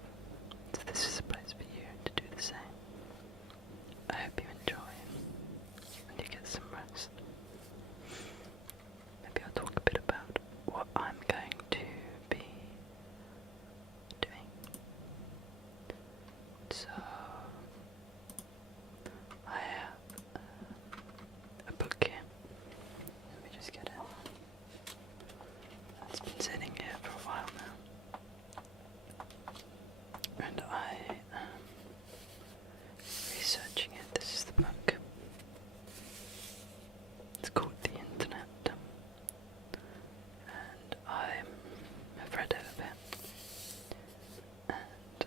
So this is a place for you to do the same. I hope you enjoy and you get some rest. Maybe I'll talk a bit about what I'm going to be doing. So, I have a book here. Let me just get it. It's been sitting here for a while now. And I am researching it. This is the book. It's called The Internet. And I've read it a bit. And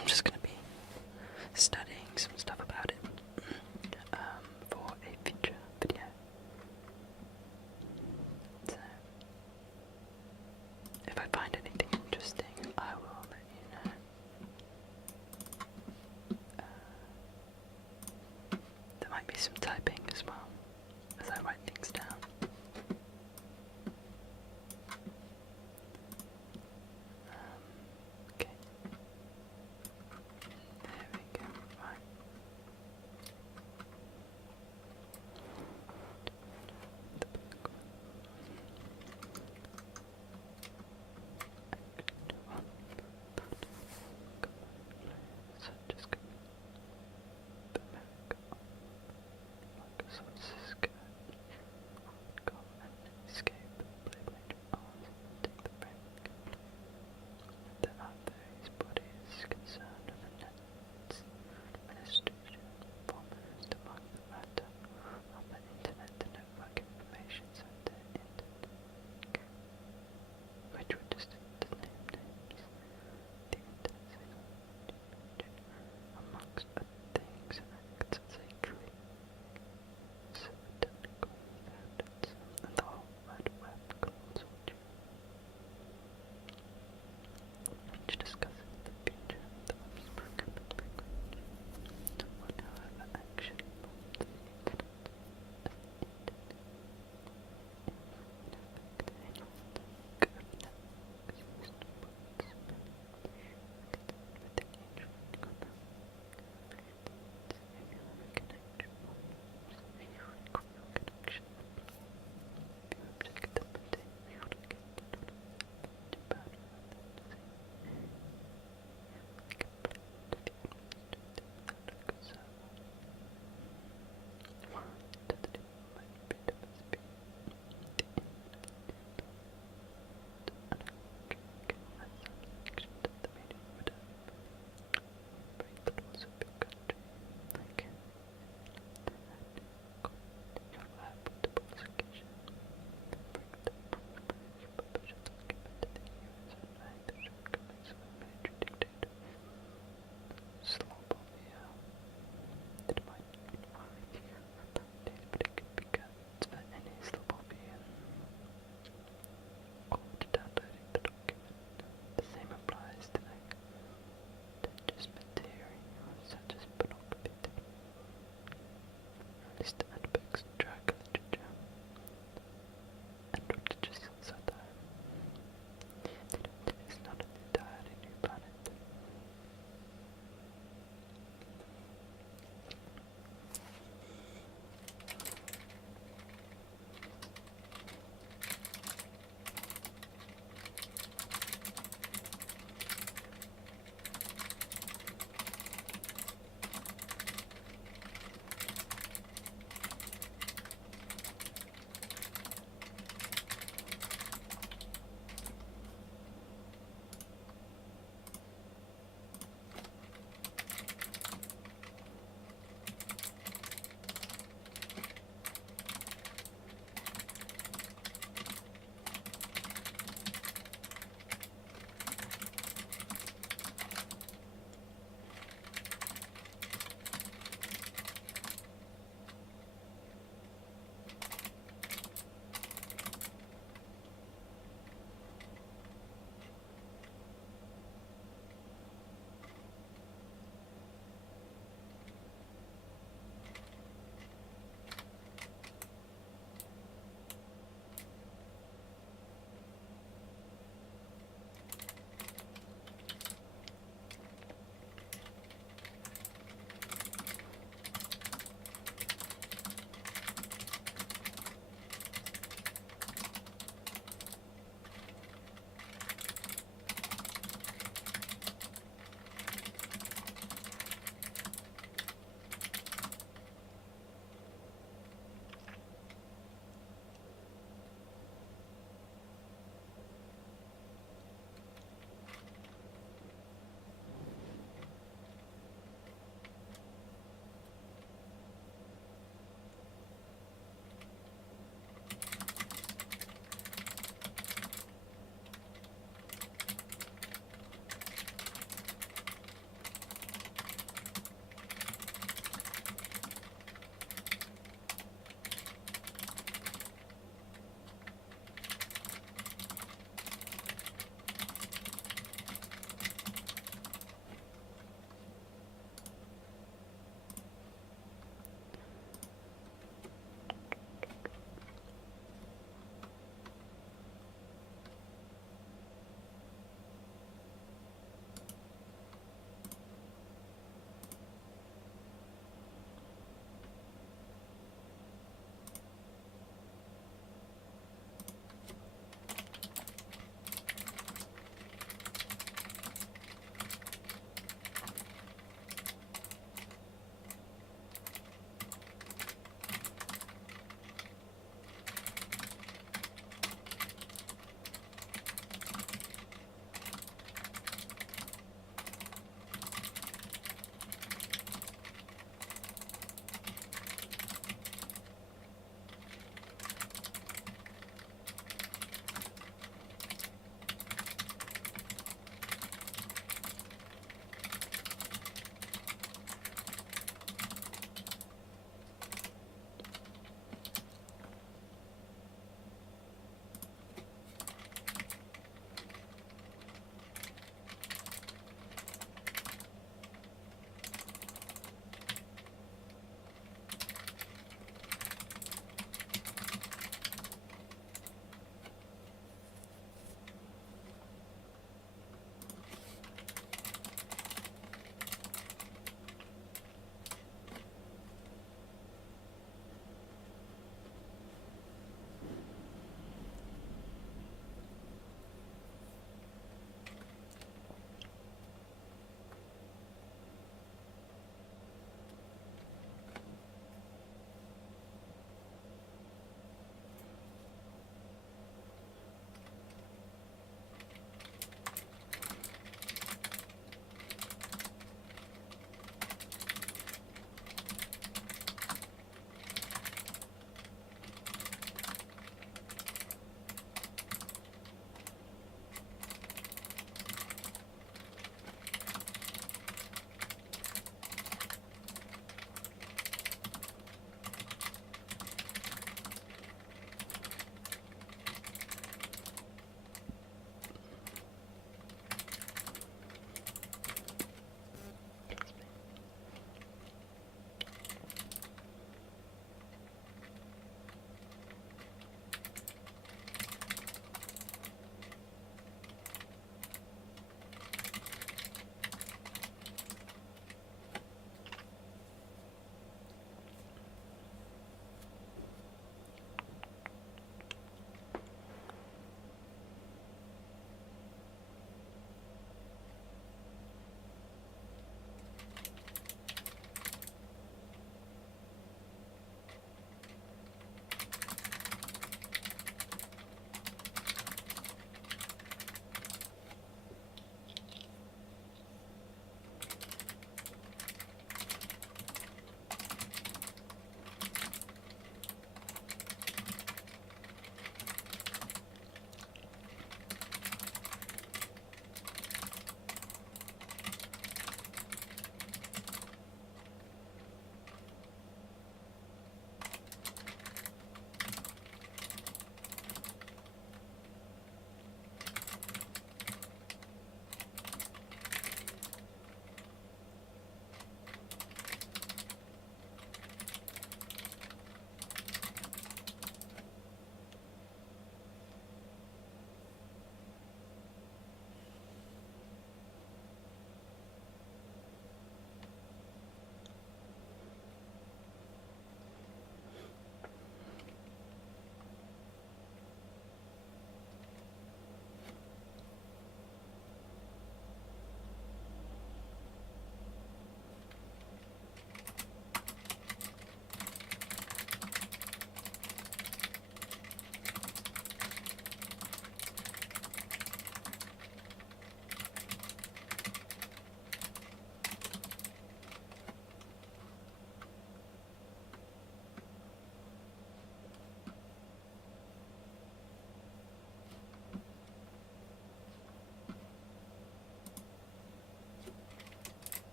I'm just going to be studying some stuff about it for a future video. So, if I find anything interesting, I will let you know.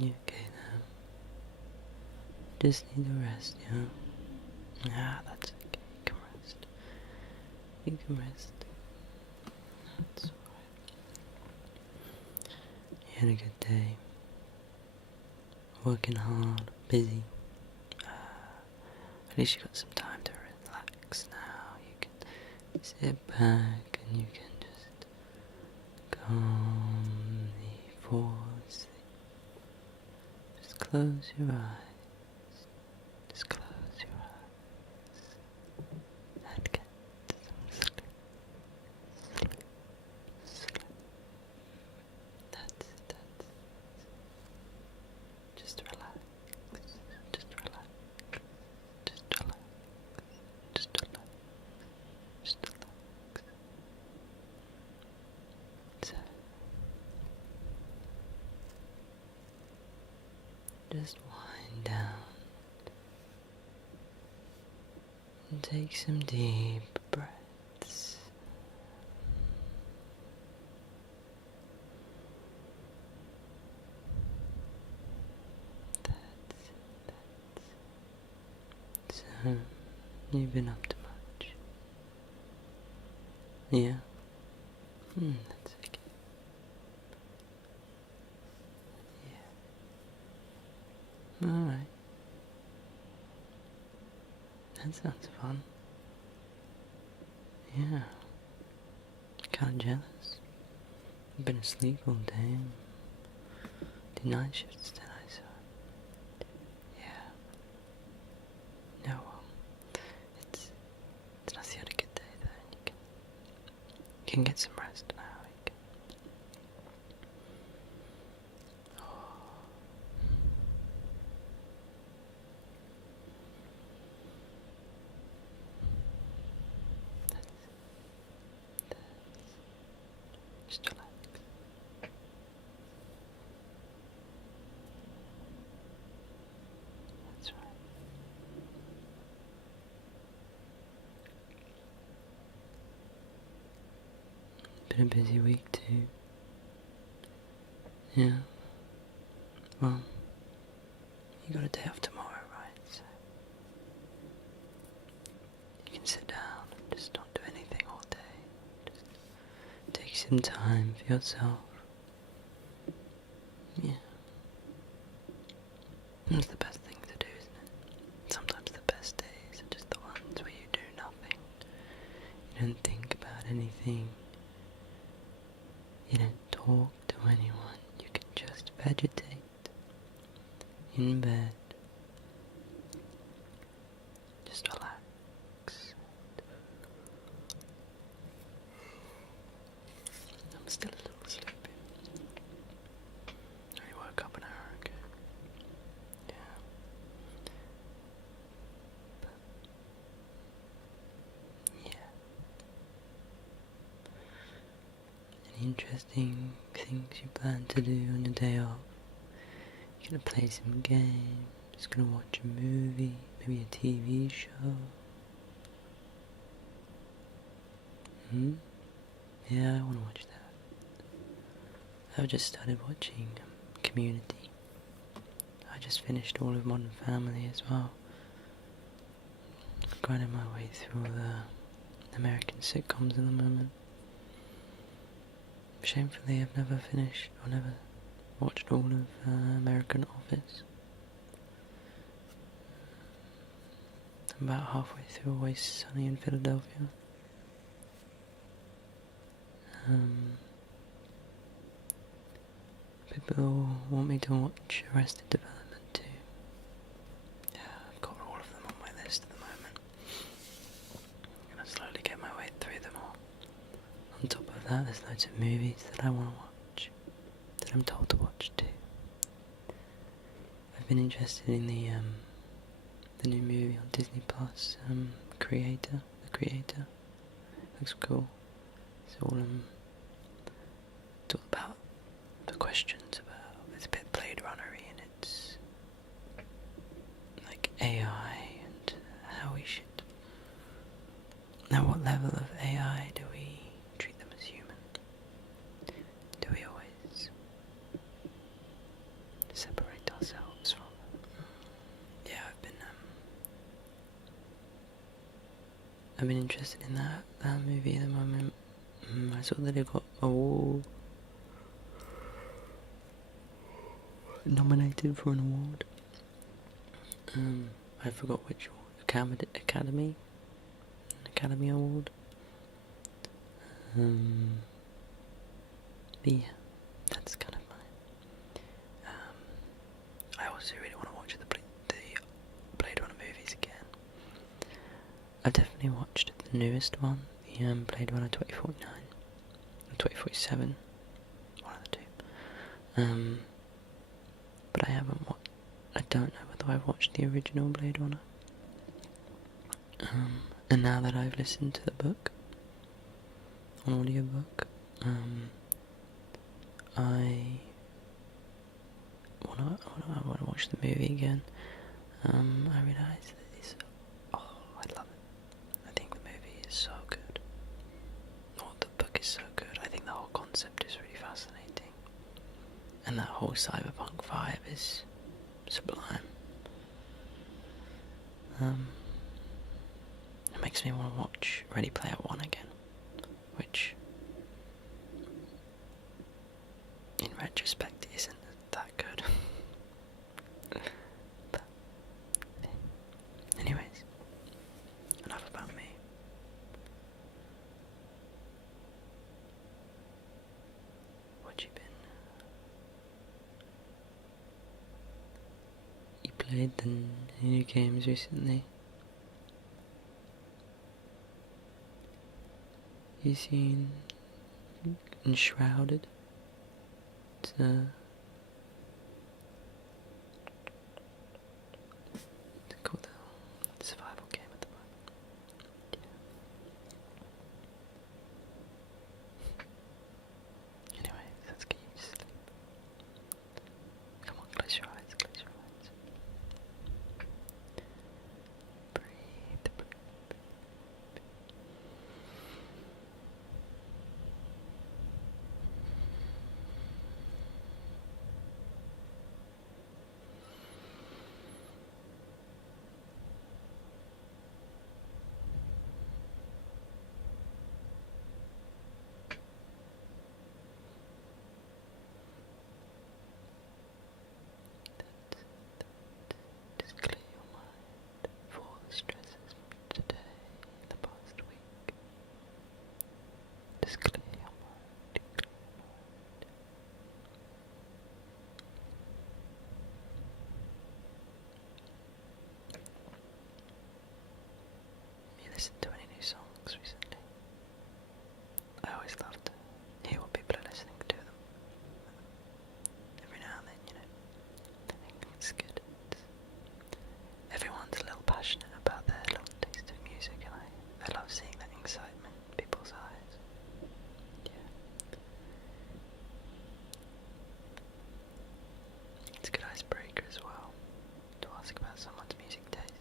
You okay now? Just need to rest, yeah? Ah, that's okay. You can rest. You can rest. That's alright. You had a good day. Working hard, busy. At least you got some time to relax now. You can sit back and you can just calmly fall asleep. Just close your eyes. Just close your eyes. And get some sleep. Sleep. Sleep. That's it, that's it. Just relax. Just relax. Just relax. Just relax. Just relax. So, just wind down and take some deep breaths. So, you've been up to much? Yeah? That's okay. Yeah. Alright. That sounds fun. Yeah. Kinda jealous. I've been asleep all day. Did night shifts tonight, so... Yeah. No, well, it's not the other good day though. You can get some rest now. Just relax. That's right. Been a busy week too. Yeah. Well, you got a day off tomorrow, right? So you can sit down and just don't do anything all day. Just take some time for yourself. Yeah. That's the best thing to do, isn't it? Sometimes the best days are just the ones where you do nothing. You don't think about anything. You don't talk to anyone. You can just vegetate in bed. Just relax. I'm still a little sleepy. I woke up an hour ago. Yeah. But, yeah. Any interesting things you plan to do on your day off? You're gonna play some games, just gonna watch a movie, maybe a TV show. Yeah, I wanna watch that. I've just started watching Community. I just finished all of Modern Family as well. Grinding my way through all the American sitcoms at the moment. Shamefully, I've never finished or never watched all of American Office. I'm about halfway through Always Sunny in Philadelphia. People want me to watch Arrested Development too. Yeah, I've got all of them on my list at the moment. I'm gonna slowly get my way through them all. On top of that, there's loads of movies that I want to watch, that I'm told to watch too. I've been interested in the new movie on Disney Plus, The Creator. Looks cool. It's all about the questions about, it's a bit Blade Runner-y, and it's like AI and how we should, at what level of AI do we treat them as human? Do we always separate I've been interested in that movie at the moment. I saw that it got nominated for an award. I forgot which one. Academy Award. But yeah, that's kind of mine. I also really want to watch the Blade Runner movies again. I've definitely watched the newest one, the Blade Runner 2049, or 2047, one of the two. But I don't know whether I've watched the original Blade Runner. And now that I've listened to the book, an audiobook, I want to watch the movie again. I realise that I love it. I think the movie is so good. Or the book is so good. I think the whole concept is really fascinating. And that whole cyberpunk vibe is sublime. It makes me want to watch Ready Player One again, which, in retrospect, isn't that good. But, anyways, enough about me. What you been? You played the new games recently? You seen Enshrouded? It's called a survival game at the moment. Yeah. Anyway, let's get you to sleep. Come on, close your eyes, close your eyes. Breathe, breathe. Just clear your mind of all the stresses from today, the past week. Just clear your mind, clear your mind. You listened to any new songs recently? I always love to hear what people are listening to them. Every now and then, I think it's good. Everyone's a little passionate about their little taste of music, and I love seeing that excitement in people's eyes. Yeah. It's a good icebreaker as well, to ask about someone's music taste.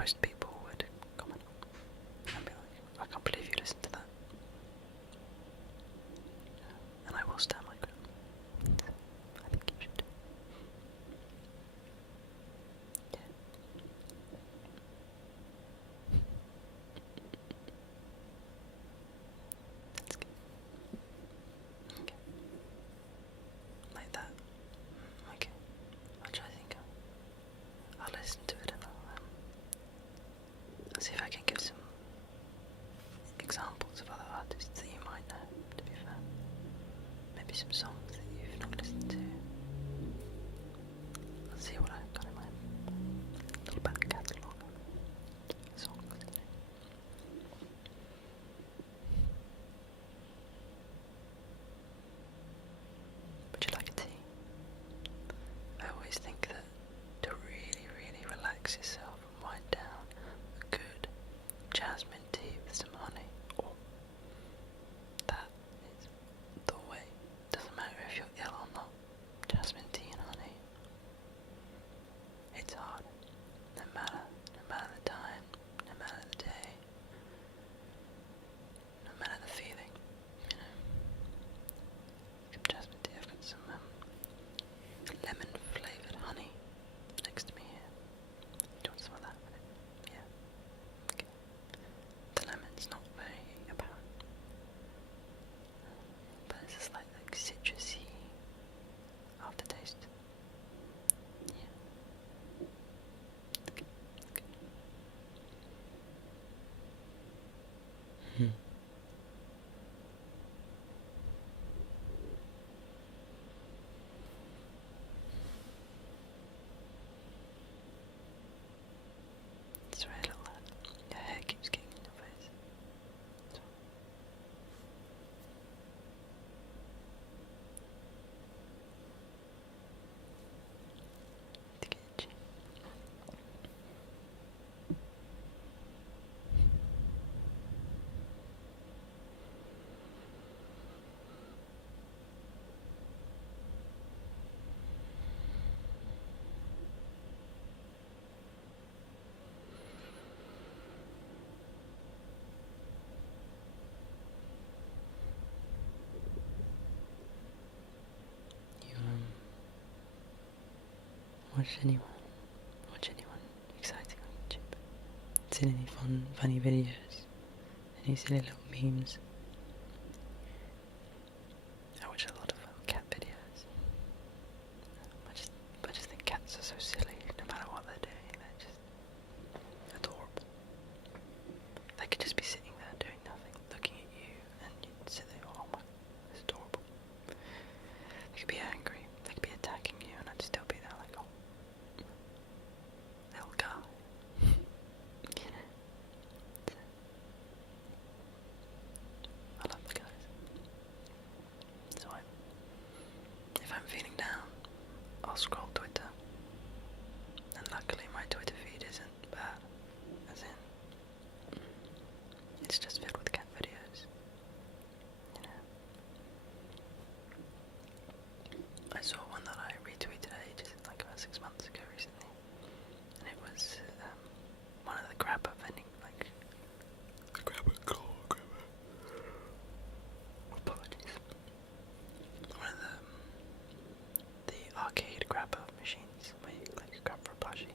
most people would comment on and be like, I can't believe you listened to that. And I will stand my ground. I think you should. Yeah. That's good. Okay. Like that. Okay. I'll try to think. I'll listen to it and I'll see if I can give some examples of other artists that you might know, to be fair. Maybe some songs that you've not listened to. I'll see what I've got in my little back catalogue of songs. Would you like a tea? I always think that to really, really relax yourself and wind down, a good jasmine tea with some honey, oh, that is the way. Doesn't matter if you're ill or not. Jasmine tea and honey. It's hard. No matter the time, no matter the day, no matter the feeling, you know. Some jasmine tea. I've got some lemon flavoured honey next to me here. Do you want some of that with it? Yeah. Okay. The lemon's not very apparent, but it's a slight like citrusy aftertaste. Yeah. Okay. Okay. Hmm. Sorry, little lad. Your hair keeps getting in your face. So. To get itchy. You watch anyone exciting on YouTube? Seen any funny videos? Any silly little memes? I watch a lot of cat videos. I just think cats are so silly. No matter what they're doing, they're just adorable. They could just be sitting there doing nothing, looking at you, and you'd sit there, oh my, it's adorable. They could be angry, they could be attacking you, and I'd still be there like, oh, little guy. You know? I love the guys. So if I'm feeling down, I'll scroll Twitter. And luckily my Twitter feed isn't bad. As in, it's just filled with cat videos. You know? I saw one that I retweeted ages, like about 6 months ago recently. And it was one of the grabber vending, like apologies. One of the arcade grabber machines where you like grab for a plushie.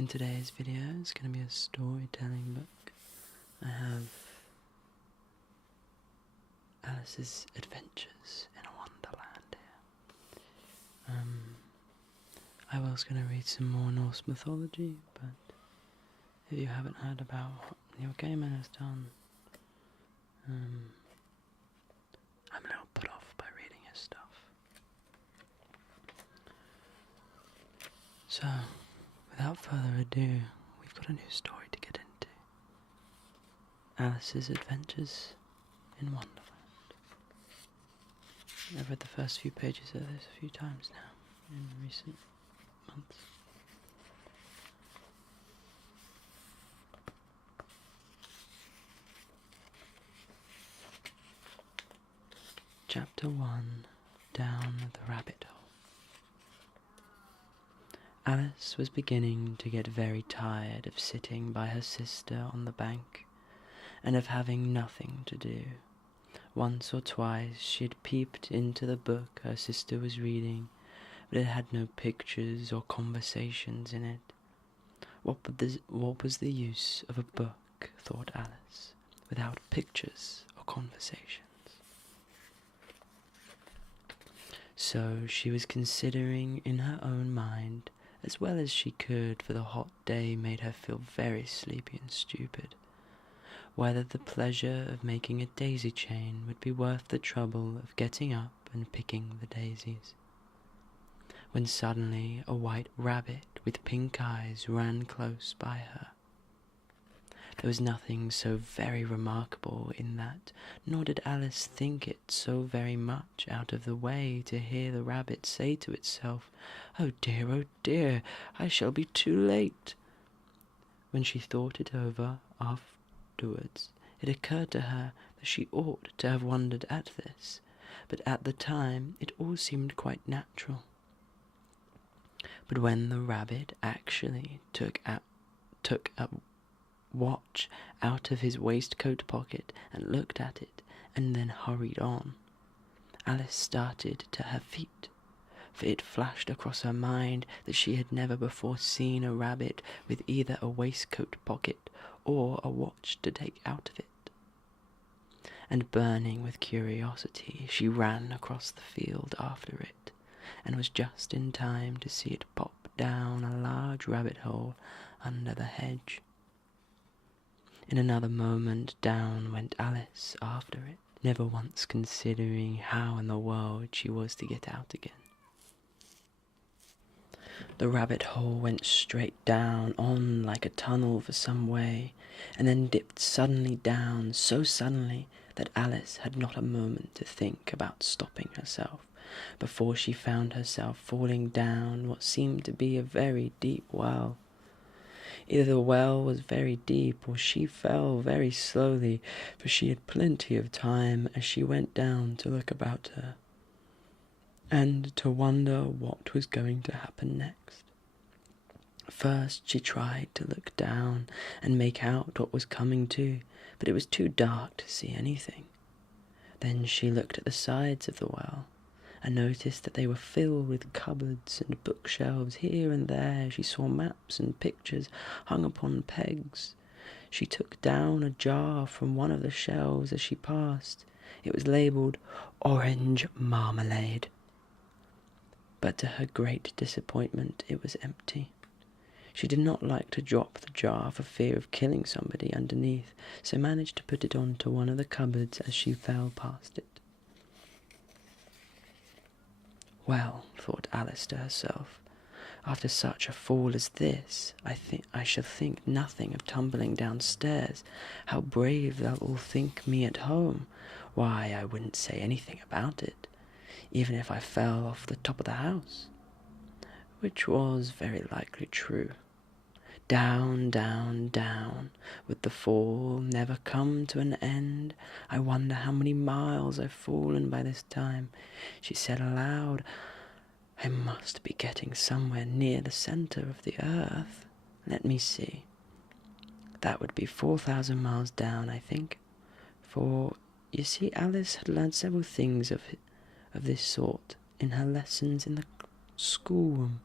In today's video, it's going to be a storytelling book. I have Alice's Adventures in a Wonderland here. I was going to read some more Norse mythology, but if you haven't heard about what Neil Gaiman has done, I'm a little put off by reading his stuff. So, without further ado, we've got a new story to get into. Alice's Adventures in Wonderland. I've read the first few pages of this a few times now, in recent months. Chapter 1, Down the Rabbit Hole. Alice was beginning to get very tired of sitting by her sister on the bank, and of having nothing to do. Once or twice she had peeped into the book her sister was reading, but it had no pictures or conversations in it. What was the use of a book, thought Alice, without pictures or conversations? So she was considering in her own mind, as well as she could, for the hot day made her feel very sleepy and stupid, whether the pleasure of making a daisy chain would be worth the trouble of getting up and picking the daisies. When suddenly a white rabbit with pink eyes ran close by her. There was nothing so very remarkable in that, nor did Alice think it so very much out of the way to hear the rabbit say to itself, oh dear, I shall be too late." When she thought it over afterwards, it occurred to her that she ought to have wondered at this, but at the time it all seemed quite natural. But when the rabbit actually took a watch out of his waistcoat pocket and looked at it, and then hurried on, Alice started to her feet, for it flashed across her mind that she had never before seen a rabbit with either a waistcoat pocket or a watch to take out of it. And burning with curiosity, she ran across the field after it, and was just in time to see it pop down a large rabbit hole under the hedge. In another moment down went Alice after it, never once considering how in the world she was to get out again. The rabbit hole went straight down on like a tunnel for some way, and then dipped suddenly down, so suddenly that Alice had not a moment to think about stopping herself, before she found herself falling down what seemed to be a very deep well. Either the well was very deep, or she fell very slowly, for she had plenty of time as she went down to look about her, and to wonder what was going to happen next. First she tried to look down and make out what was coming to, but it was too dark to see anything. Then she looked at the sides of the well, and noticed that they were filled with cupboards and bookshelves. Here and there she saw maps and pictures hung upon pegs. She took down a jar from one of the shelves as she passed. It was labelled Orange Marmalade. But to her great disappointment it was empty. She did not like to drop the jar for fear of killing somebody underneath, so managed to put it onto one of the cupboards as she fell past it. Well, thought Alice to herself, after such a fall as this, I shall think nothing of tumbling downstairs. How brave they'll all think me at home. Why, I wouldn't say anything about it, even if I fell off the top of the house. Which was very likely true. Down, down, down, would the fall never come to an end? I wonder how many miles I've fallen by this time. She said aloud, I must be getting somewhere near the centre of the earth. Let me see. That would be 4,000 miles down, I think. For, you see, Alice had learned several things of this sort in her lessons in the schoolroom,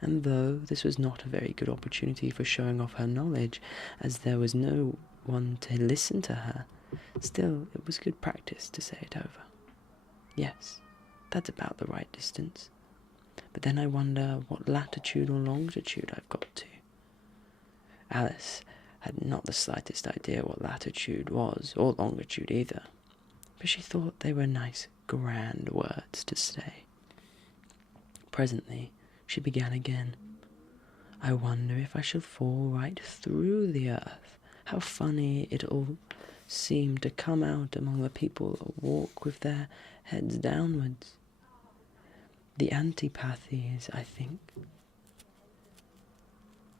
and though this was not a very good opportunity for showing off her knowledge, as there was no one to listen to her, still it was good practice to say it over. Yes, that's about the right distance. But then I wonder what latitude or longitude I've got to. Alice had not the slightest idea what latitude was, or longitude either, but she thought they were nice, grand words to say. Presently, she began again. I wonder if I shall fall right through the earth. How funny it all seemed to come out among the people that walk with their heads downwards. The antipathies, I think.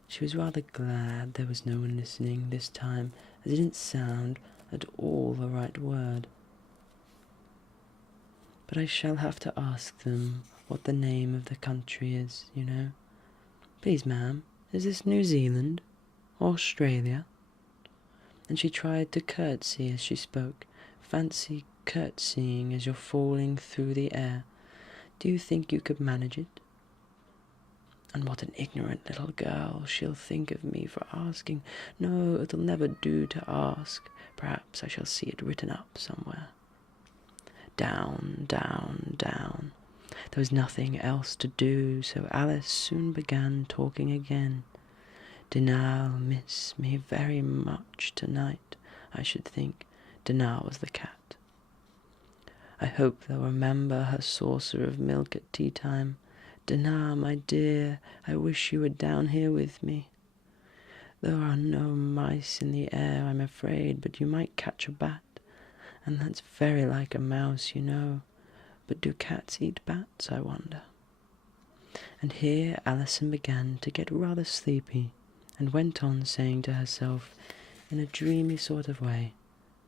She was rather glad there was no one listening this time, as it didn't sound at all the right word. But I shall have to ask them what the name of the country is, you know. Please, ma'am, is this New Zealand? Australia? And she tried to curtsy as she spoke. Fancy curtsying as you're falling through the air. Do you think you could manage it? And what an ignorant little girl she'll think of me for asking. No, it'll never do to ask. Perhaps I shall see it written up somewhere. Down, down, down. There was nothing else to do, so Alice soon began talking again. Dinah'll miss me very much tonight, I should think. Dinah was the cat. I hope they'll remember her saucer of milk at tea time. Dinah, my dear, I wish you were down here with me. There are no mice in the air, I'm afraid, but you might catch a bat, and that's very like a mouse, you know. But do cats eat bats, I wonder? And here Alison began to get rather sleepy, and went on saying to herself, in a dreamy sort of way,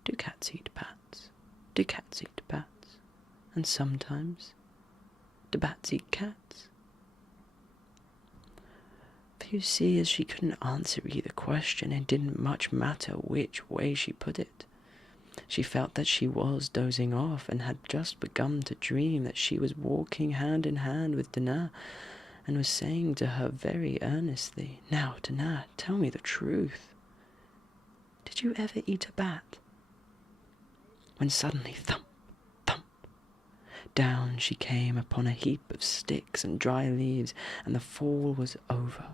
do cats eat bats? Do cats eat bats? And sometimes, do bats eat cats? For you see, as she couldn't answer either question, it didn't much matter which way she put it. She felt that she was dozing off, and had just begun to dream that she was walking hand in hand with Dinah, and was saying to her very earnestly, Now, Dinah, tell me the truth. Did you ever eat a bat? When suddenly, thump, thump, down she came upon a heap of sticks and dry leaves, and the fall was over.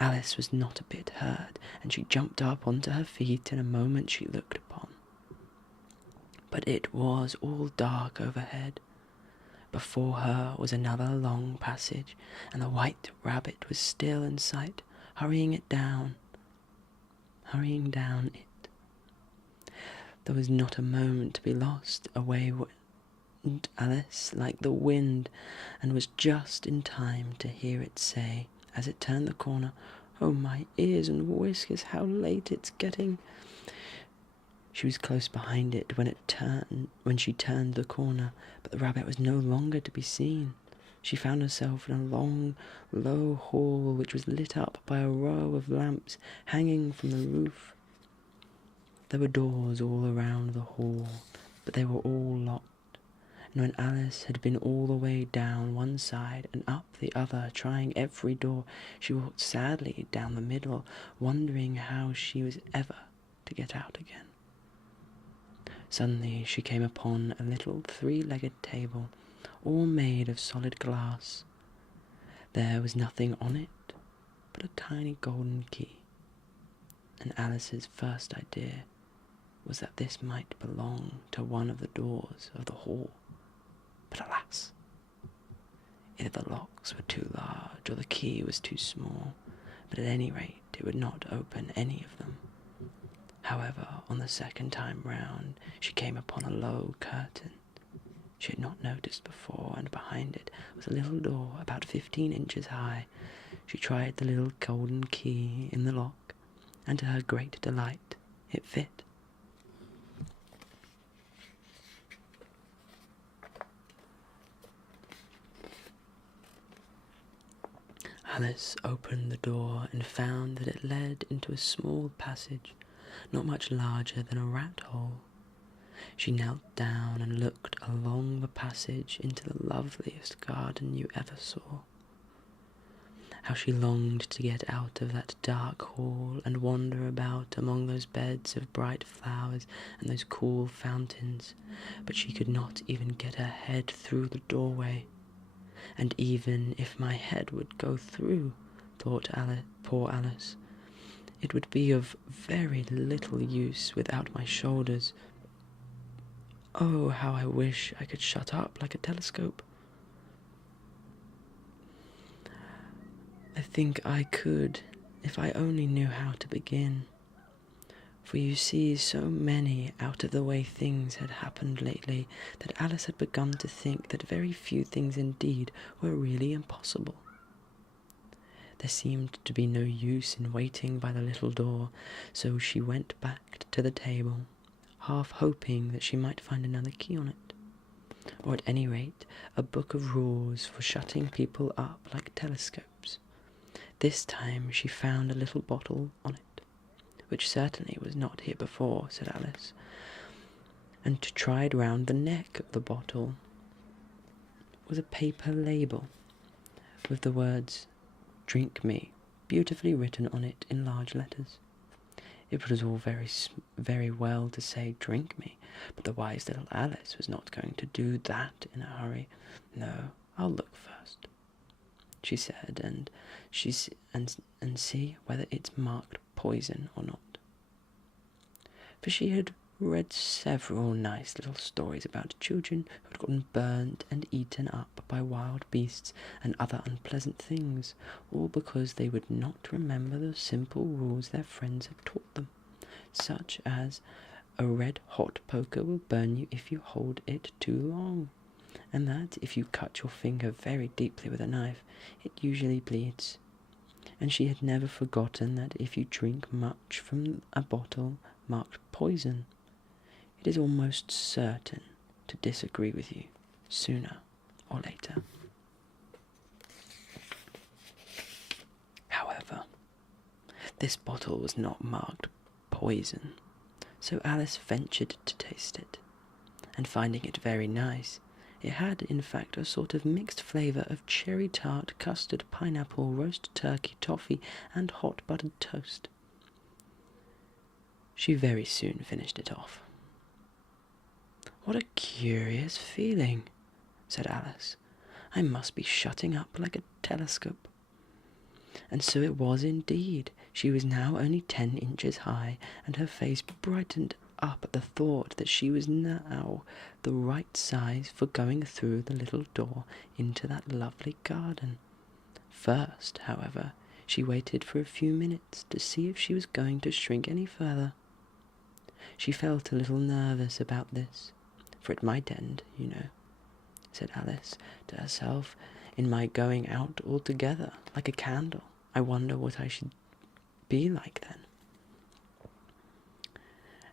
Alice was not a bit hurt, and she jumped up onto her feet in a moment she looked upon. But it was all dark overhead. Before her was another long passage, and the white rabbit was still in sight, hurrying down it. There was not a moment to be lost. Away went Alice like the wind, and was just in time to hear it say, as it turned the corner, Oh, my ears and whiskers, how late it's getting. She was close behind it when she turned the corner, but the rabbit was no longer to be seen. She found herself in a long, low hall which was lit up by a row of lamps hanging from the roof. There were doors all around the hall, but they were all locked. And when Alice had been all the way down one side and up the other, trying every door, she walked sadly down the middle, wondering how she was ever to get out again. Suddenly she came upon a little three-legged table, all made of solid glass. There was nothing on it but a tiny golden key, and Alice's first idea was that this might belong to one of the doors of the hall. But alas, either the locks were too large or the key was too small, but at any rate it would not open any of them. However, on the second time round, she came upon a low curtain she had not noticed before, and behind it was a little door about 15 inches high. She tried the little golden key in the lock, and to her great delight, it fit. Alice opened the door and found that it led into a small passage, not much larger than a rat hole. She knelt down and looked along the passage into the loveliest garden you ever saw. how she longed to get out of that dark hall and wander about among those beds of bright flowers and those cool fountains, but she could not even get her head through the doorway. And even if my head would go through, thought poor Alice, it would be of very little use without my shoulders. Oh, how I wish I could shut up like a telescope. I think I could, if I only knew how to begin. For you see, so many out-of-the-way things had happened lately that Alice had begun to think that very few things indeed were really impossible. There seemed to be no use in waiting by the little door, so she went back to the table, half hoping that she might find another key on it, or at any rate a book of rules for shutting people up like telescopes. This time she found a little bottle on it, which certainly was not here before, said Alice, and tried round the neck of the bottle was a paper label with the words "Drink me" beautifully written on it in large letters. It was all very well to say "drink me," but the wise little Alice was not going to do that in a hurry. "No, I'll look first," she said, and see whether it's marked poison or not. For she had read several nice little stories about children who had gotten burnt and eaten up by wild beasts and other unpleasant things, all because they would not remember the simple rules their friends had taught them, such as a red-hot poker will burn you if you hold it too long, and that if you cut your finger very deeply with a knife, it usually bleeds. And she had never forgotten that if you drink much from a bottle marked poison, it is almost certain to disagree with you sooner or later. However, this bottle was not marked poison, so Alice ventured to taste it, and finding it very nice, it had, in fact, a sort of mixed flavour of cherry tart, custard, pineapple, roast turkey, toffee, and hot buttered toast. She very soon finished it off. "What a curious feeling," said Alice. "I must be shutting up like a telescope." And so it was indeed. She was now only 10 inches high, and her face brightened up at the thought that she was now the right size for going through the little door into that lovely garden. First, however, she waited for a few minutes to see if she was going to shrink any further. She felt a little nervous about this, for it might end, you know, said Alice to herself, in my going out altogether, like a candle. I wonder what I should be like then.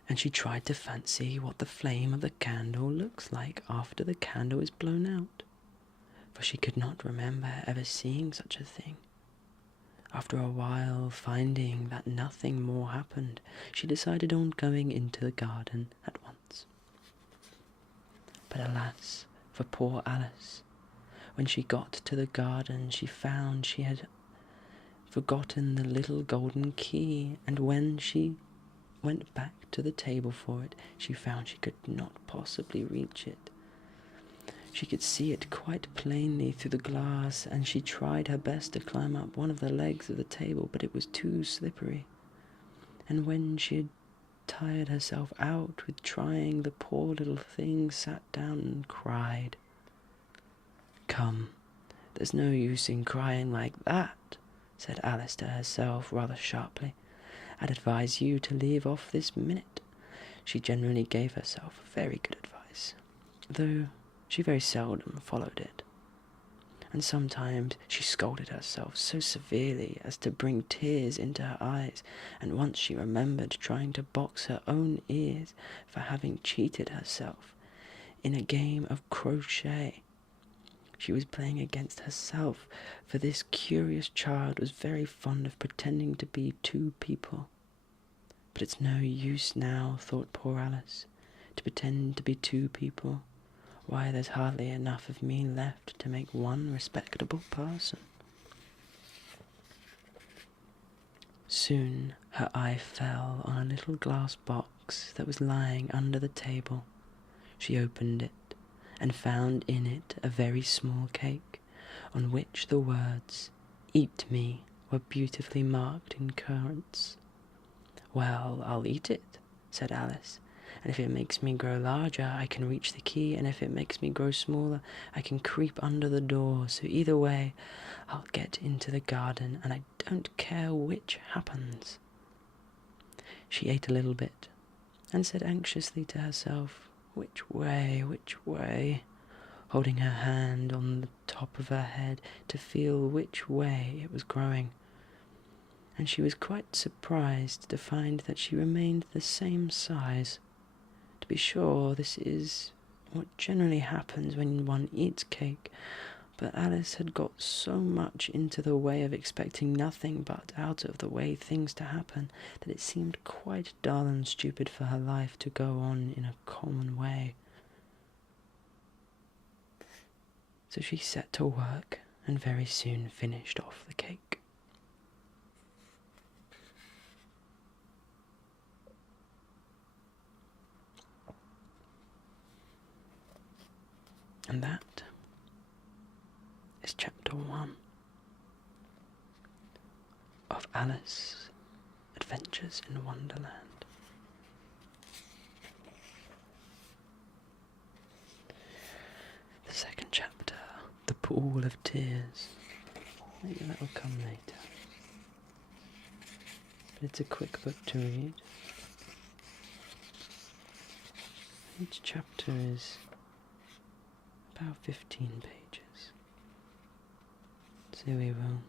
And she tried to fancy what the flame of the candle looks like after the candle is blown out, for she could not remember ever seeing such a thing. After a while, finding that nothing more happened, she decided on going into the garden at once. But alas, for poor Alice, when she got to the garden she found she had forgotten the little golden key, and when she went back to the table for it, she found she could not possibly reach it. She could see it quite plainly through the glass, and she tried her best to climb up one of the legs of the table, but it was too slippery. And when she had tired herself out with trying, the poor little thing sat down and cried. "Come, there's no use in crying like that," said Alice to herself rather sharply. "I'd advise you to leave off this minute." She generally gave herself very good advice, though she very seldom followed it. And sometimes she scolded herself so severely as to bring tears into her eyes, and once she remembered trying to box her own ears for having cheated herself in a game of crochet. She was playing against herself, for this curious child was very fond of pretending to be two people. But it's no use now, thought poor Alice, to pretend to be two people. Why, there's hardly enough of me left to make one respectable person. Soon her eye fell on a little glass box that was lying under the table. She opened it and found in it a very small cake on which the words, "Eat me," were beautifully marked in currants. "Well, I'll eat it," said Alice, "and if it makes me grow larger, I can reach the key, and if it makes me grow smaller, I can creep under the door, so either way, I'll get into the garden, and I don't care which happens." She ate a little bit, and said anxiously to herself, "Which way, which way?" holding her hand on the top of her head to feel which way it was growing. And she was quite surprised to find that she remained the same size. To be sure, this is what generally happens when one eats cake, but Alice had got so much into the way of expecting nothing but out of the way things to happen that it seemed quite dull and stupid for her life to go on in a common way. So she set to work and very soon finished off the cake. And that is chapter 1 of Alice's Adventures in Wonderland. The second chapter, The Pool of Tears. Maybe that will come later. But it's a quick book to read. Each chapter is about 15 pages. So we will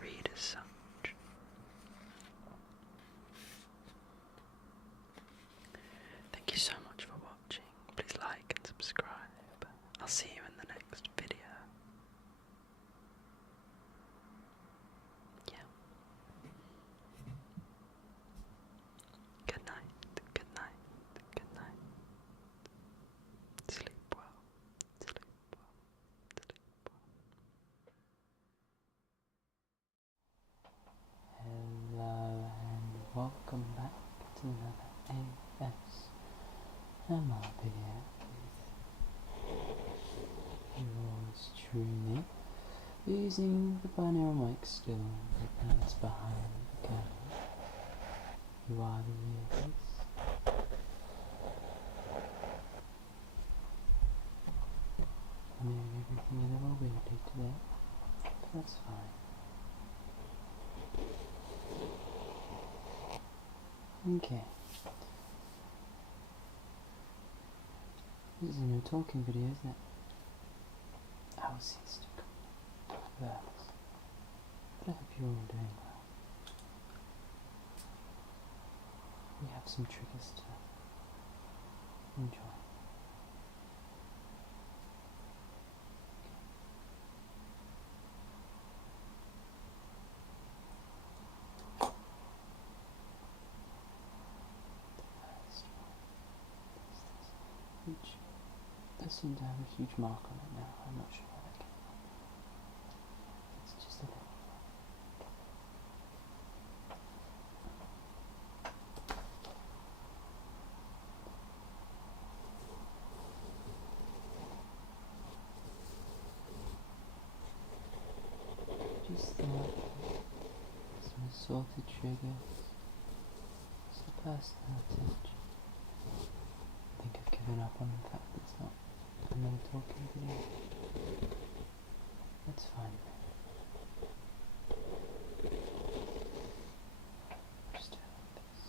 read as such. Thank you so much for watching. Please like and subscribe. I'll see you in the next video. Yeah. Good night, good night, good night. Sleep well, sleep well, sleep well. Hello and welcome back to another ASMR video with yours truly, using the binaural mic still, but now it's behind the camera. You are the ears. I'm doing everything a little weirdly today, but that's fine. Okay. This is a new talking video, isn't it? Our sister converse. But I hope you're all doing well. We have some triggers to enjoy. Which does seem to have a huge mark on it now. I'm not sure where that came from. It's just a little. Just thought some assorted triggers, some personal touch. I think I've given up on the fact that it's not another talking video. That's fine. Just do it like this.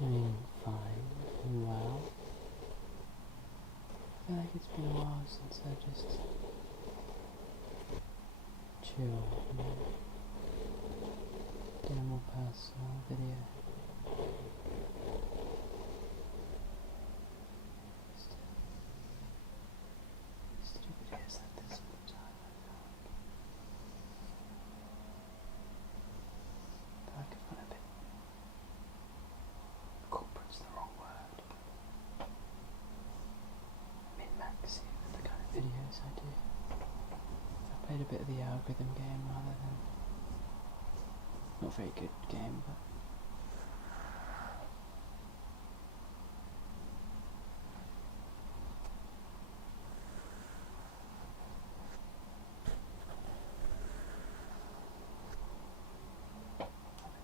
Doing fine, doing well. I feel like it's been a while since I just chilled and did a more personal video. Used to do videos like this all the time, I found. But I could find a bit corporate's the wrong word. Min-maxing with the kind of videos I do. I played a bit of the algorithm game rather than not a very good game, but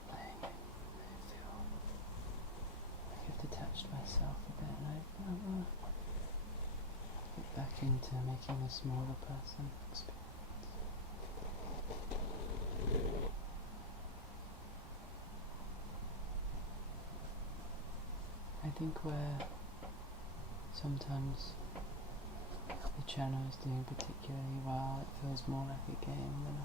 playing it. I feel like I've detached myself a bit, and I want to get back into making a smaller person experience. I think where sometimes the channel is doing particularly well, it feels more like a game than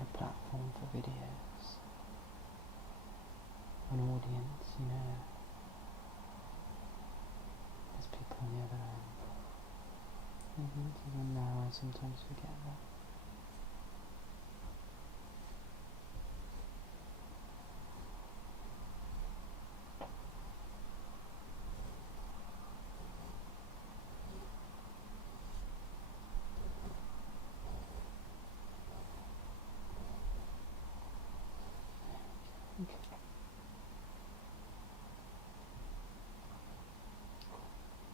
a platform for videos. An audience, you know. There's people on the other end. I think even now I sometimes forget that.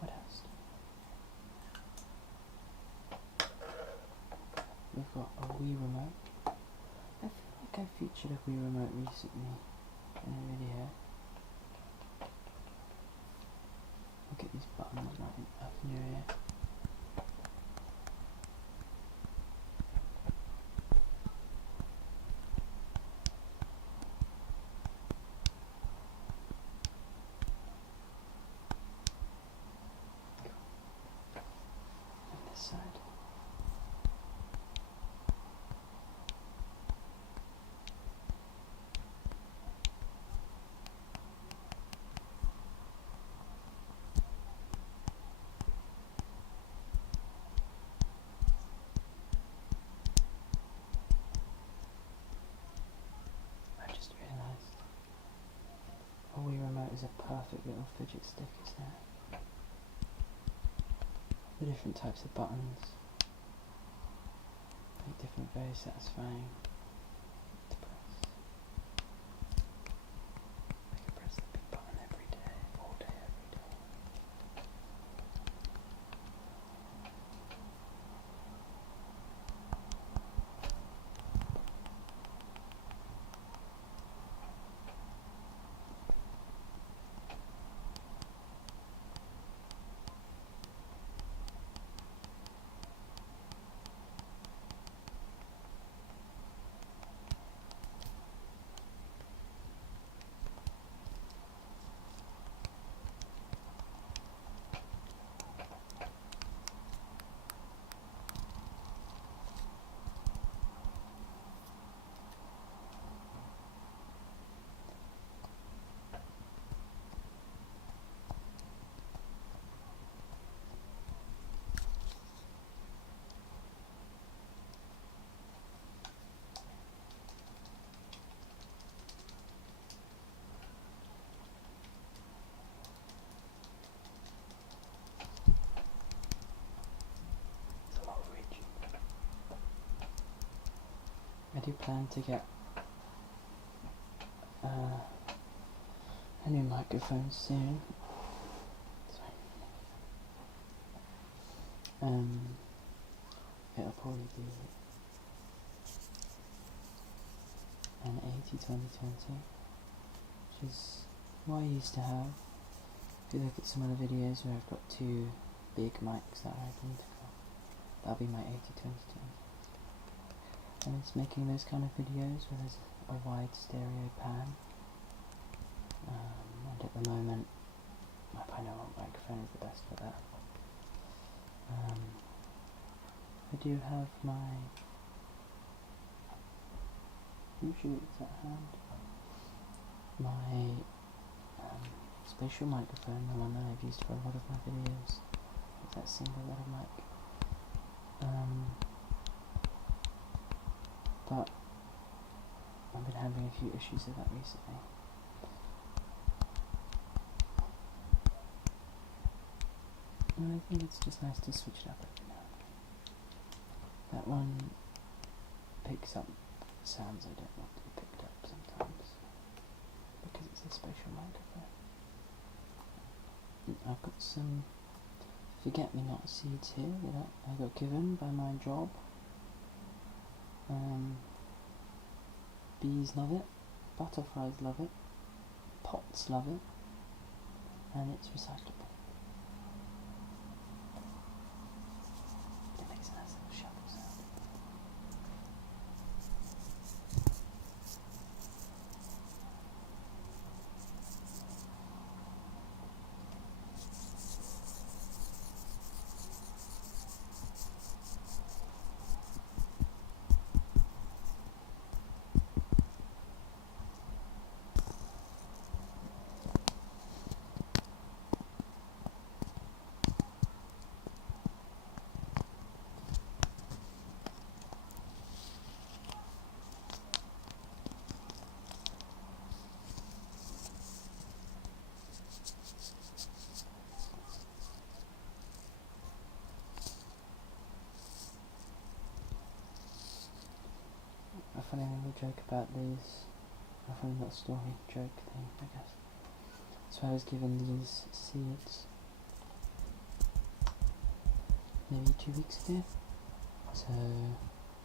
What else? We've got a Wii remote. I feel like I featured a Wii remote recently in a video. Look at these buttons right up in your ear. And this side. I just realised a Wii remote is a perfect little fidget stick, isn't it? The different types of buttons make different, very satisfying to press. I could press the big button every day, all day, every day. It's a lot of reach. I do plan to get a new microphone soon. Sorry. It'll probably be an 80-20-20, which is what I used to have. If you look at some other videos where I've got two big mics that are identical, that'll be my 80-20-20. and it's making those kind of videos where there's a wide stereo pan. And at the moment, my binaural microphone is the best for that. I do have my, usually it's at hand, my spatial microphone, the one that I've used for a lot of my videos, with that single little mic. But I've been having a few issues with that recently. And I think it's just nice to switch it up every now and again. That one picks up sounds I don't want to be picked up sometimes, because it's a spatial microphone. I've got some forget-me-not seeds here that I got given by my job. Bees love it, butterflies love it, pots love it, and it's recyclable. It makes a nice little shuffle sound. A funny little joke about these, a funny little story joke thing, I guess. So I was given these seeds maybe 2 weeks ago. So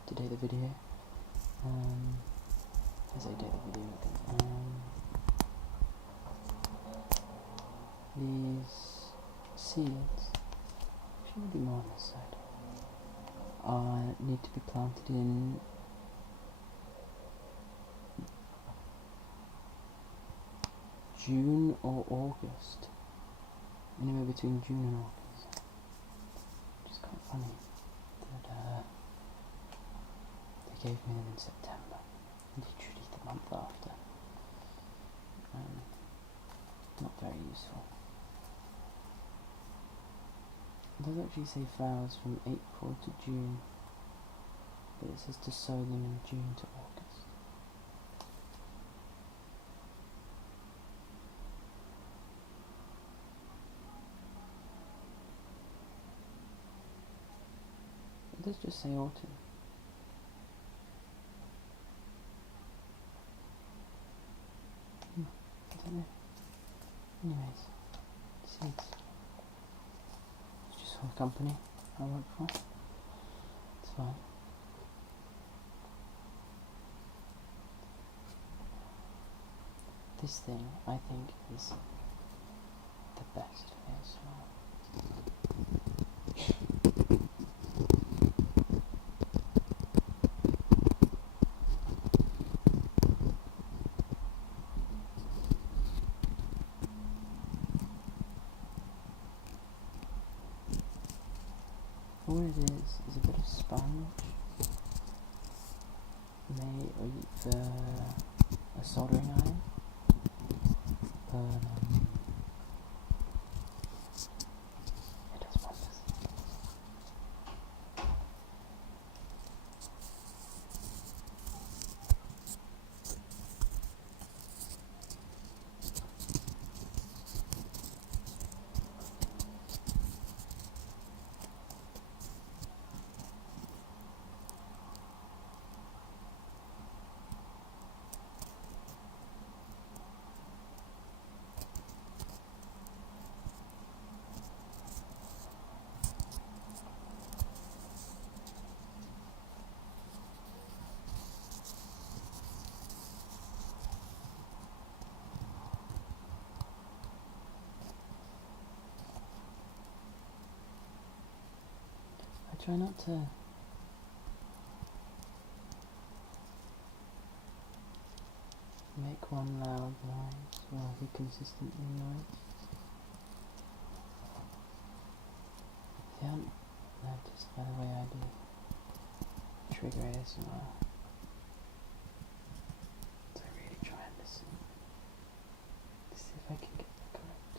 to date the video, I say date the video, these seeds, should be more on this side, need to be planted in June or August, anywhere between June and August, which is quite funny that they gave me them in September, literally the month after. Not very useful. It does actually say flowers from April to June, but it says to sow them in June to August. It does just say autumn. I don't know. Anyways, seeds. It's just for the company I work for. It's fine. This thing, I think, is the best ASMR. All it is a bit of sponge, or a soldering iron, but it does wonders. I try not to Make one loud noise rather consistently noise. If you haven't noticed by the way I do trigger ASMR, so I really try and listen to see if I can get the correct.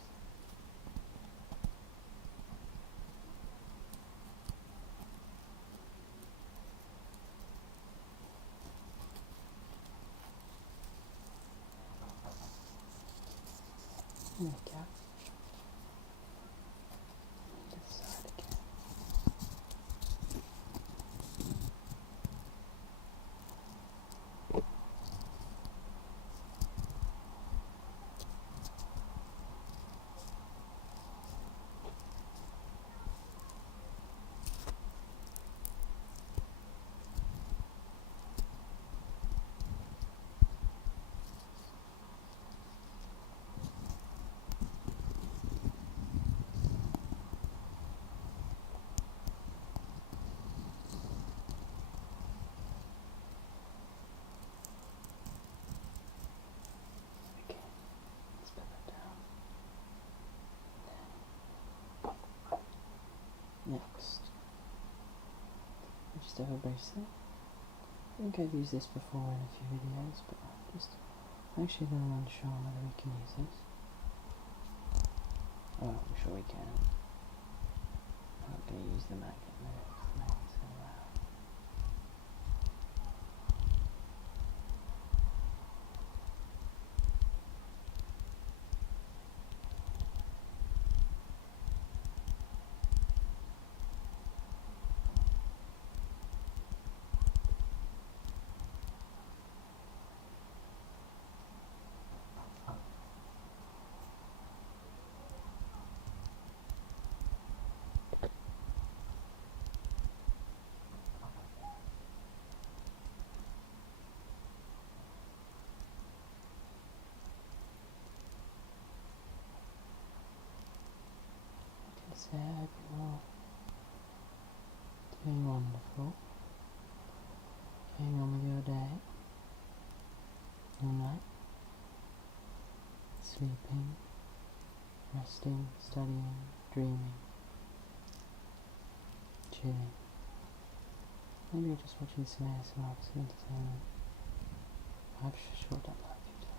There we go. This side again. Okay, let's put that down. Next, just have a bracelet. I think I've used this before in a few videos, but I'm actually a little unsure whether we can use this. Oh, I'm sure we can. I'm not going to use the magnet though, the magnet's so loud. So I hope you're all doing wonderful. Going on with your day, your night, sleeping, resting, studying, dreaming, chilling. Maybe you're just watching some ASMR for some entertainment. I've sure done that a few times.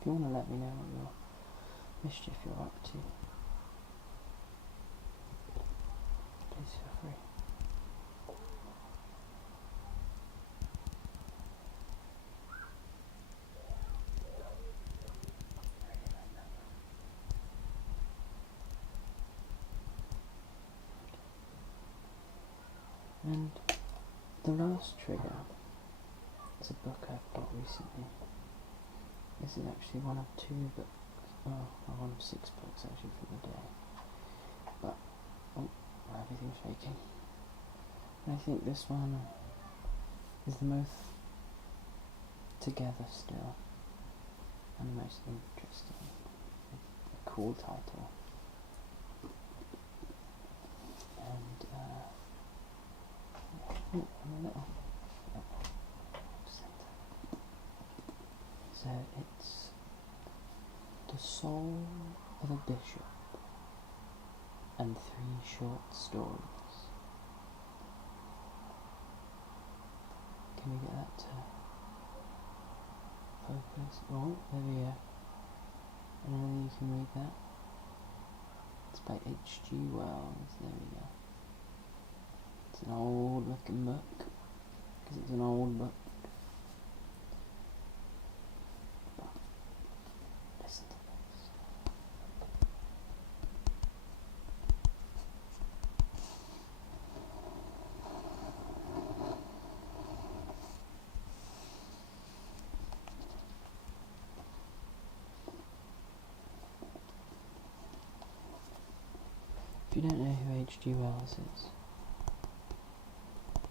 If you want to let me know what your mischief you're up to, please feel free. I really like that one. And the last trigger is a book I've got recently. This is actually one of two books, one of 6 books actually for the day. But, everything's shaking. And I think this one is the most together still, and the most interesting. A cool title. And, a little center. So it's The Soul of a Bishop and 3 Short Stories. Can we get that to focus? Oh, there we go. I don't know whether you can read that. It's by H.G. Wells. There we go. It's an old looking book, because it's an old book. But listen to this. If you don't know who H.G. Wells is,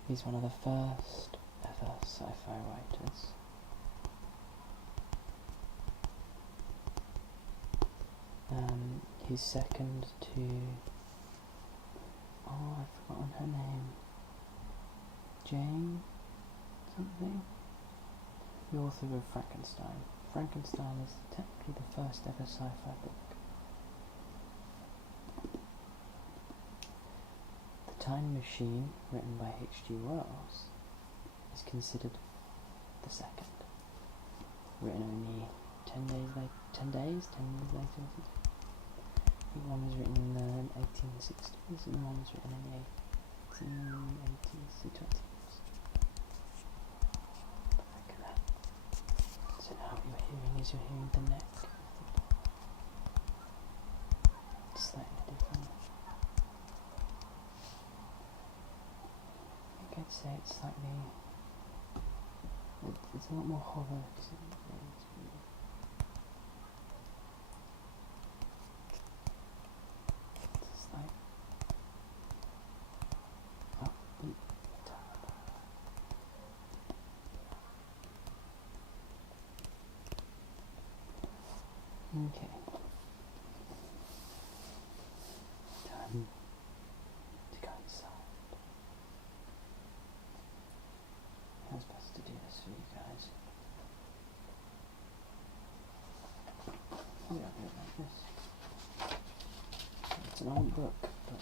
he's one of the first ever sci-fi writers. He's second to... Oh, I've forgotten her name. Jane something? The author of Frankenstein. Frankenstein is technically the first ever sci-fi book. The Time Machine, written by H.G. Wells, is considered the second. Written only 10 years later. I think one was written in the 1860s and one was written in the 1880s and 20s. Look at that. So now what you're hearing is you're hearing the neck. It's slightly different. I think I'd say it's slightly... It's a lot more hollow because it's like upbeat. Okay. Time to go inside. How's best to do this for you guys? Maybe I'll do it like this. It's an old book, but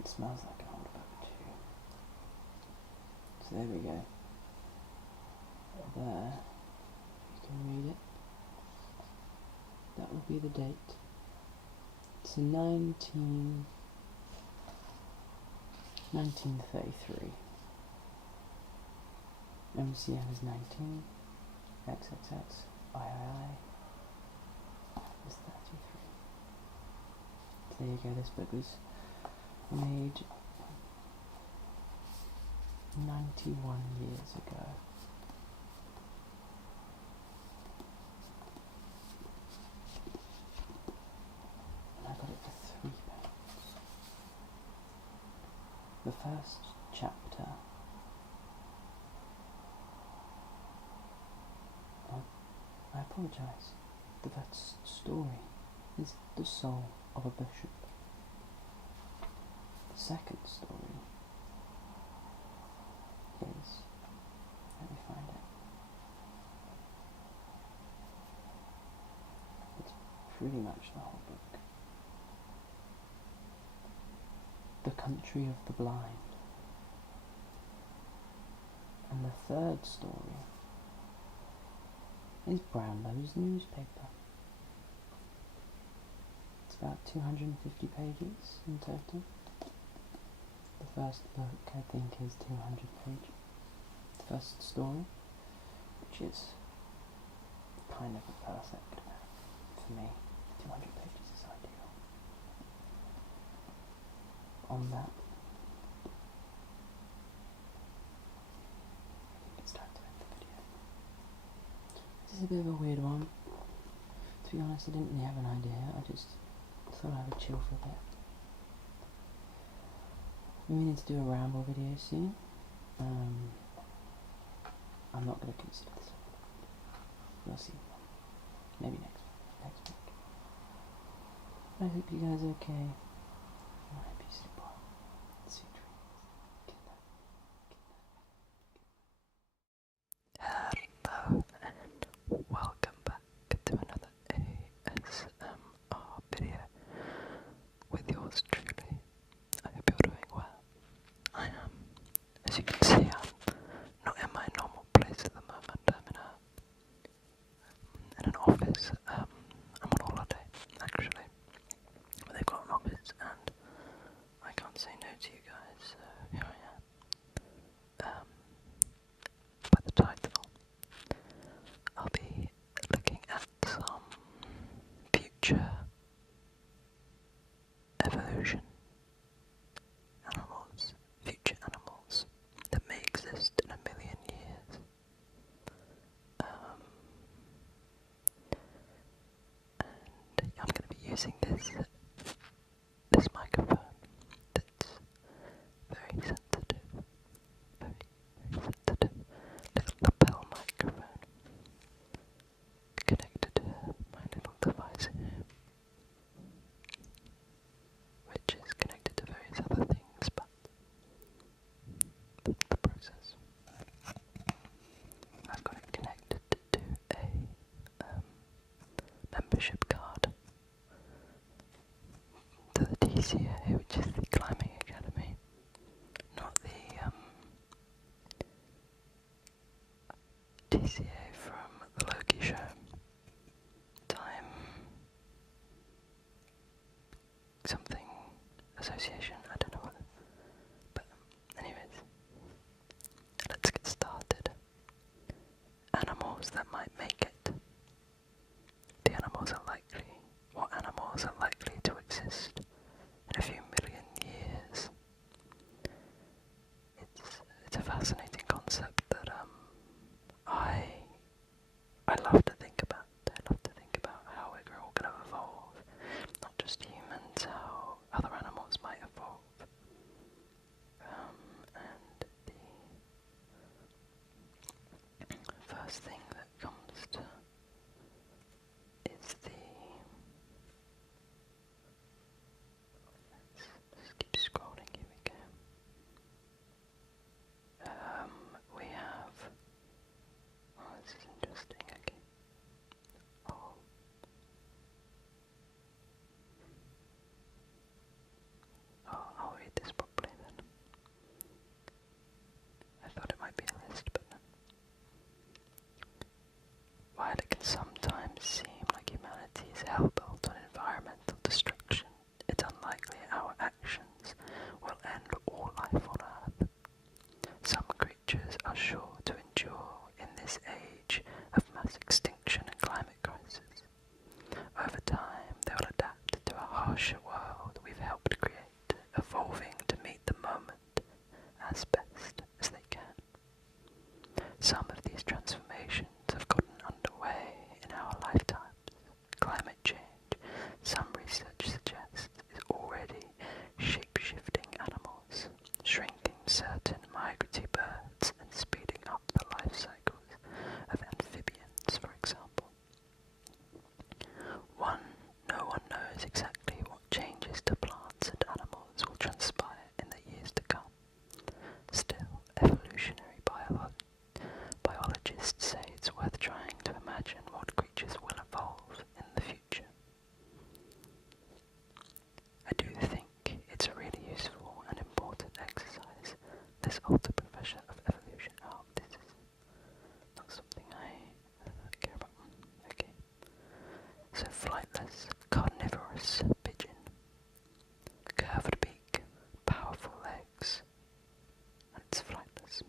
it smells like an old book too. So there we go. There, you can read it. That will be the date. It's 1933. MCM is 19. XXX III is 33. So there you go. This book was made 91 years ago. And I got it for £3. The first chapter, I apologise, the first story is The Soul of a Bishop. The second story is, let me find it, it's pretty much the whole book. The Country of the Blind. And the third story is Brownlow's newspaper. It's about 250 pages in total. The first book, I think, is 200 pages. The first story, which is kind of a perfect amount for me. 200 pages is ideal. On that, it's time to end the video. This is a bit of a weird one. To be honest, I didn't really have an idea. I just thought I would chill for a bit. I'm meaning to do a ramble video soon. I'm not going to consider this one. We'll see. Maybe next week. I hope you guys are okay. I hope you sleep well. Sweet dreams. Good night. Hello and welcome back to another ASMR video with yours truly. I hope you're doing well. I am, as you can see, I'm not in my normal place at the moment. I'm in an office. I'm on holiday, actually. But they've got an office and I can't say no to you guys, so here I am. By the title, I'll be looking at some future evolution animals, future animals that may exist in 1,000,000 years. And I'm going to be using this microphone that's very sensitive, very sensitive. TCA, which is the Climbing Academy, not the TCA from the Loki show. Time something association, I don't know what. But anyways, let's get started. Animals that might make it. What animals are likely to exist in a few million years? It's a fascinating concept that I love to think about. I love to think about how we're all going to evolve, not just humans, how other animals might evolve. And the first thing that comes to is let's keep scrolling, here we go. We have, oh, this is interesting, okay. Oh. I'll read this properly then. I thought it might be a list, but no. While it can sometimes seem like humanity is hell-bent on environmental destruction, it's unlikely our actions will end all life on Earth. Some creatures are sure to endure in this age of mass extinction and climate crisis. Over time, they will adapt to a harsher world we've helped create, evolving to meet the moment as best as they can. Some of these transformations have gotten underway in our lifetimes. Climate change, some research suggests, is already shape-shifting animals, shrinking certain migratory birds and speeding up the life cycles of amphibians, for example. No one knows exactly what changes to plants and animals will transpire in the years to come. Still, evolutionary biologists say it's worth trying to imagine what creatures will evolve in the future. I do think it's a really useful and important exercise, this older professor of evolution. Oh, this is not something I care about. Okay. So flightless, carnivorous pigeon, curved beak, powerful legs, and it's flightless.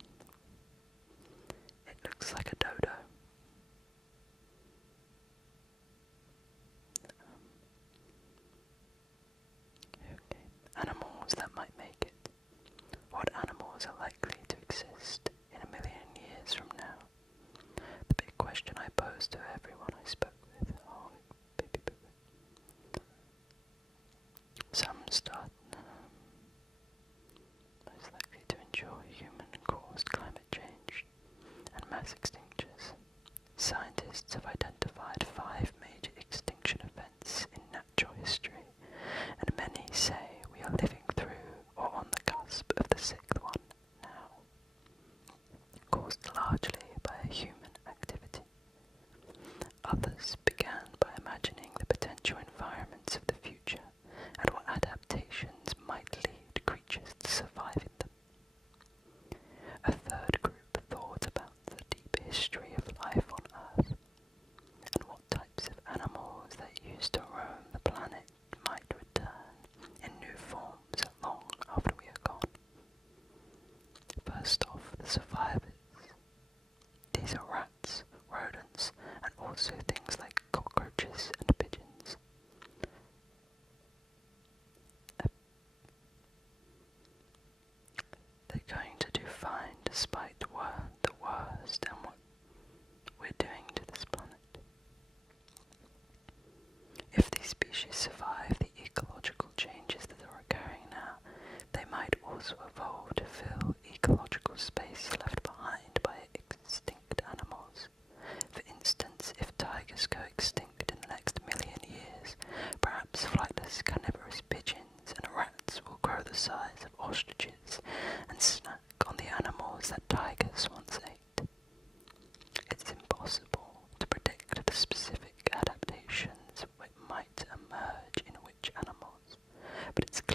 It looks like a dodo. Okay. Animals that might make it. What animals are likely to exist in a million years from now? The big question I posed to everyone I spoke with. Oh, baby boo. Some start most likely to endure human-caused climate change and mass extinctions. Scientists have identified 5 major extinction events in natural history, and many say we are living through or on the cusp of the 6th one now, caused largely by a human activity. Others began by imagining the potential environments of the future and what adaptations might lead creatures to survive in them. A third group thought about the deep history of life on Earth and what types of animals that used to roam the planet might return in new forms long after we are gone. First off, the survivors. These are rats, rodents, and also things like cockroaches and pigeons. They're going to do fine despite the worst and what we're doing to this planet. If these species survive the ecological changes that are occurring now, they might also evolve to fill ecological space left behind by extinct animals. For instance, if tigers go extinct in the next million years, perhaps flightless carnivorous pigeons and rats will grow the size of ostriches and snack on the animals that tigers once ate. It's impossible to predict the specific adaptations that might emerge in which animals, but it's clear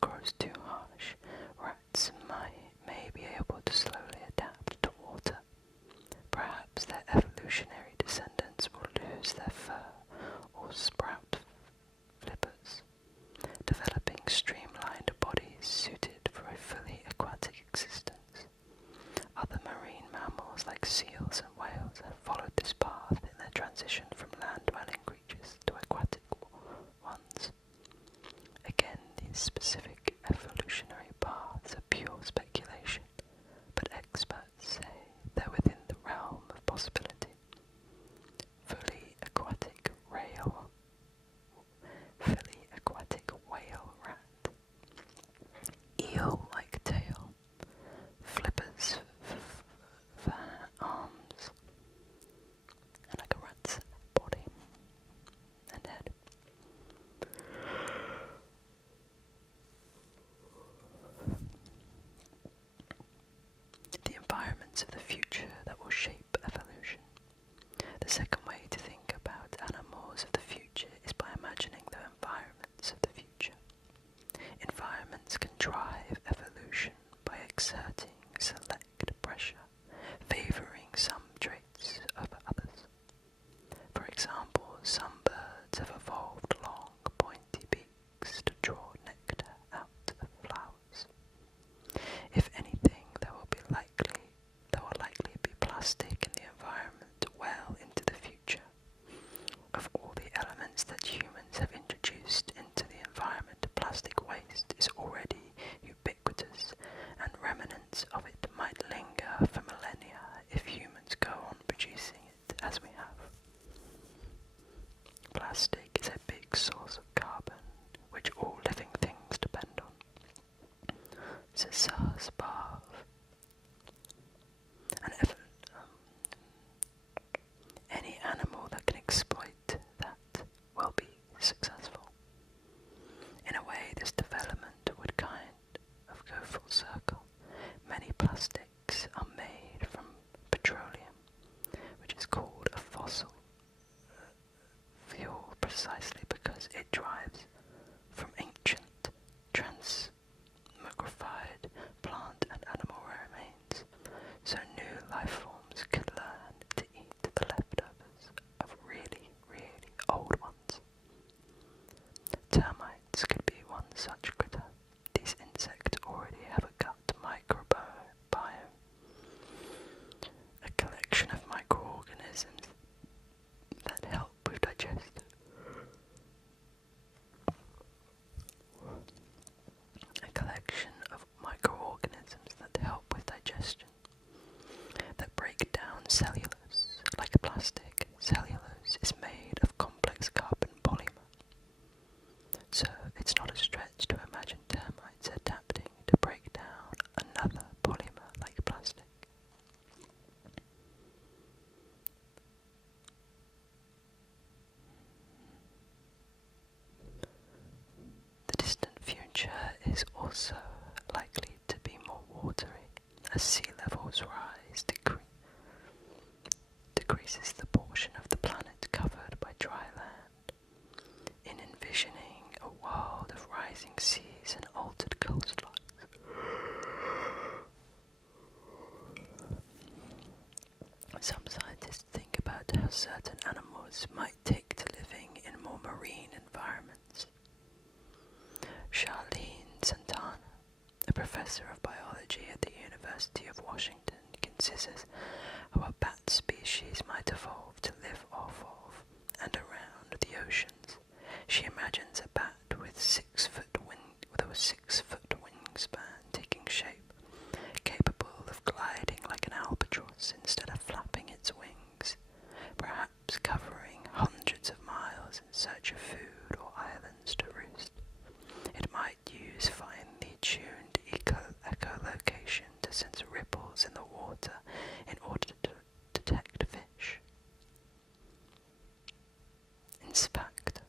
grows too harsh, rats may be able to slowly adapt to water. Perhaps their evolutionary descendants will lose their fur or sprout flippers, developing streamlined bodies suited for a fully aquatic existence. Other marine mammals like seals and whales have followed this path in their transition from land-dwelling creatures to aquatic ones. Again, these specific evolutionary paths are pure speculation, but experts say they're within the realm of possibility. Fully aquatic whale rat, eel-like tail, flippers for arms, and like a rat's body and head. The environments of the future that will shape evolution. The second way to think about animals of the future is by imagining the environments of the future. Environments can drive evolution by exerting select pressure, favouring some traits over others. For example, some birds have evolved long, pointy beaks to draw nectar out of flowers. If anything, there will likely be plastic in the environment well into the future. Of all the elements that humans have introduced into the environment, plastic waste is already ubiquitous, and remnants of it might linger for millennia if humans go on producing it as we have. Plastic is a big source of carbon, which all living things depend on. Cesar's above. Any animal that can exploit that will be successful. In a way, this development would kind of go full circle. Many plastics are made from petroleum, which is called a fossil fuel precisely because it derives from ancient transmogrified plant and animal remains, so new life forms could learn to eat the leftovers of really, really old ones. Termites could be one such critter. These insects already have a gut microbiome, a collection of microorganisms that help with digestion. That break down cellulose. Like plastic, cellulose is made of complex carbon polymer. So it's not a stretch to imagine termites adapting to break down another polymer like plastic. The distant future is also likely to be more watery as sea levels rise, decreases the portion of the planet covered by dry land. In envisioning a world of rising seas and altered coastlines, some scientists think about how certain animals might take to living in more marine environments. Charlene Santana, a professor of biology at the University of Washington, considers how a bat species might evolve to live off of and around the oceans. She imagines a bat with a 6-foot wingspan taking shape, capable of gliding like an albatross instead of flapping its wings, perhaps covering hundreds of miles in search of food or islands to roost. It might use finely tuned echolocation to sense ripples in the water in order to detect fish. In fact,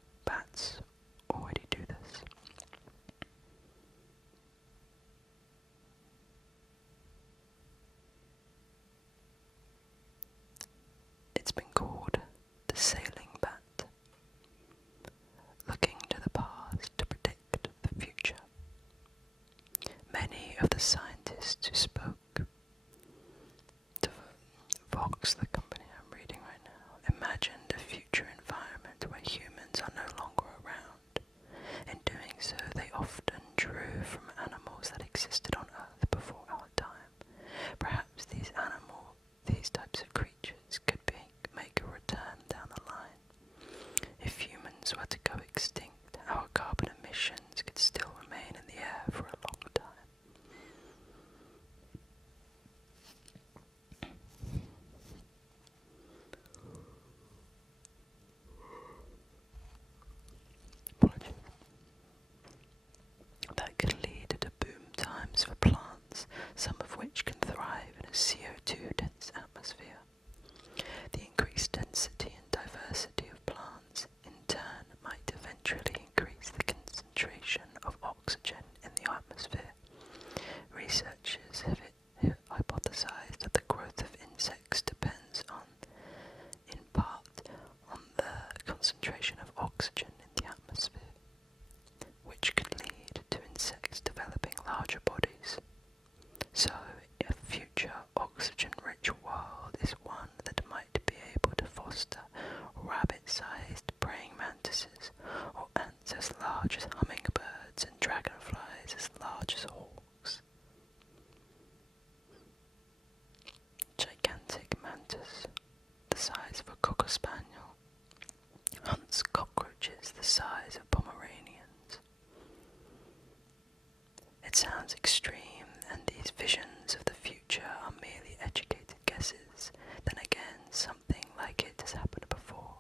becomes extreme and these visions of the future are merely educated guesses, then again something like it has happened before.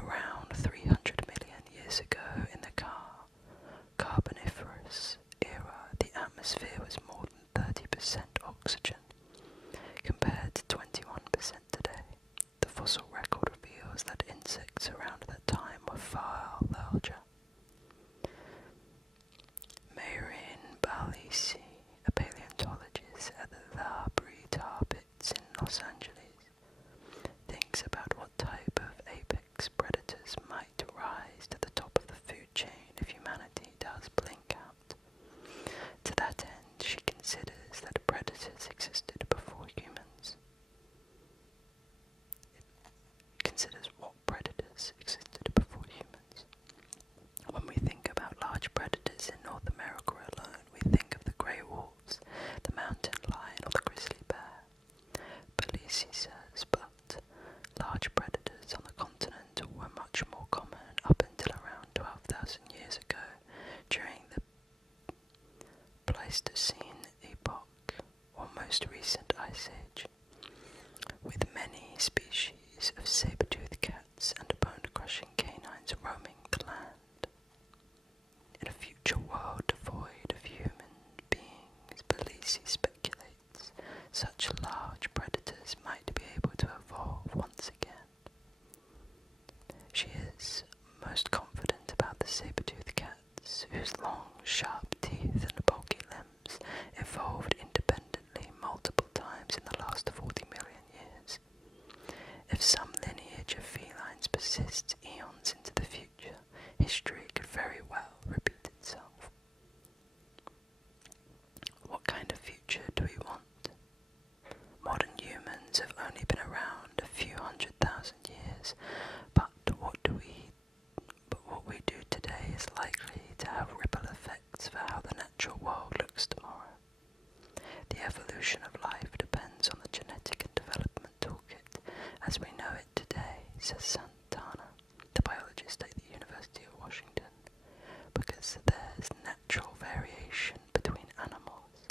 Around 300 million years ago in the Carboniferous era, the atmosphere was more than 30% oxygen, compared to 21% today. The fossil record reveals that insects around that time were far larger. Mayrin Balisi, a paleontologist at the La Brie tar pits in Los Angeles, thinks about what type of apex predators might rise to the top of the food chain if humanity does blink out. To that end, she considers that predators existed before humans. It considers what predators existed before humans. When we think about large predators in North America alone, we think of the grey wolves, the mountain lion or the grizzly bear. Balisi says, but large predators on the continent were much more common up until around 12,000 years ago, during the Pleistocene epoch, or most recent Ice Age, with many species of saber-toothed cats and bone-crushing canines roaming the land. In a future world devoid of human beings, Balisi speculates, such large predators might be able to evolve once again. She is most confident about the saber-toothed cats, whose long, sharp teeth and bulky limbs evolved independently multiple times in the last 40 million years. If some lineage of felines persists eons into the future, history could very well repeat itself. What kind of future do we want? Modern humans have only been around a few 100,000 years, but what we do today is likely to have ripple effects for how the natural world looks tomorrow. The evolution of life depends on the genetic and development toolkit as we know it today, says Santana, the biologist at the University of Washington, because there's natural variation between animals.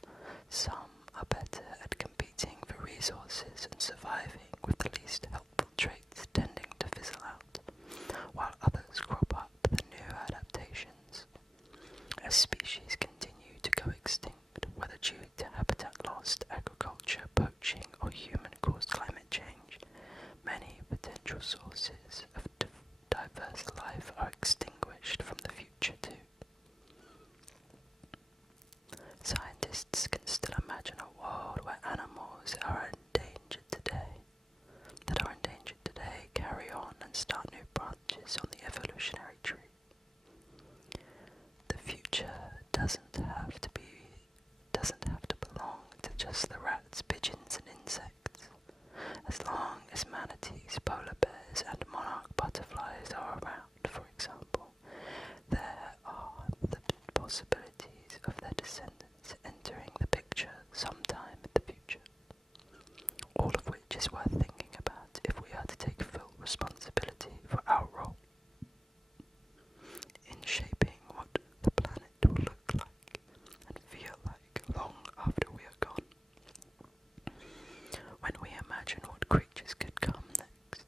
Some are better at competing for resources and surviving with the least helpful traits tending to fizzle out, while others crop up the new adaptations. As species continue to go extinct, whether due to habitat loss, agriculture, poaching, or human-caused climate change, many potential sources of diverse life are extinguished from the future too. Scientists can still imagine a world where animals that are endangered today carry on and start new branches on the evolutionary tree. The future doesn't have to belong to just the rats, pigeons and insects. As long as manatees, polar bears and monarch butterflies are around, for example, there are the possibilities of their descendants entering the picture sometime in the future. All of which is worth thinking about if we are to take full responsibility for our role in shaping what the planet will look like and feel like long after we are gone. When we imagine what creatures could come next,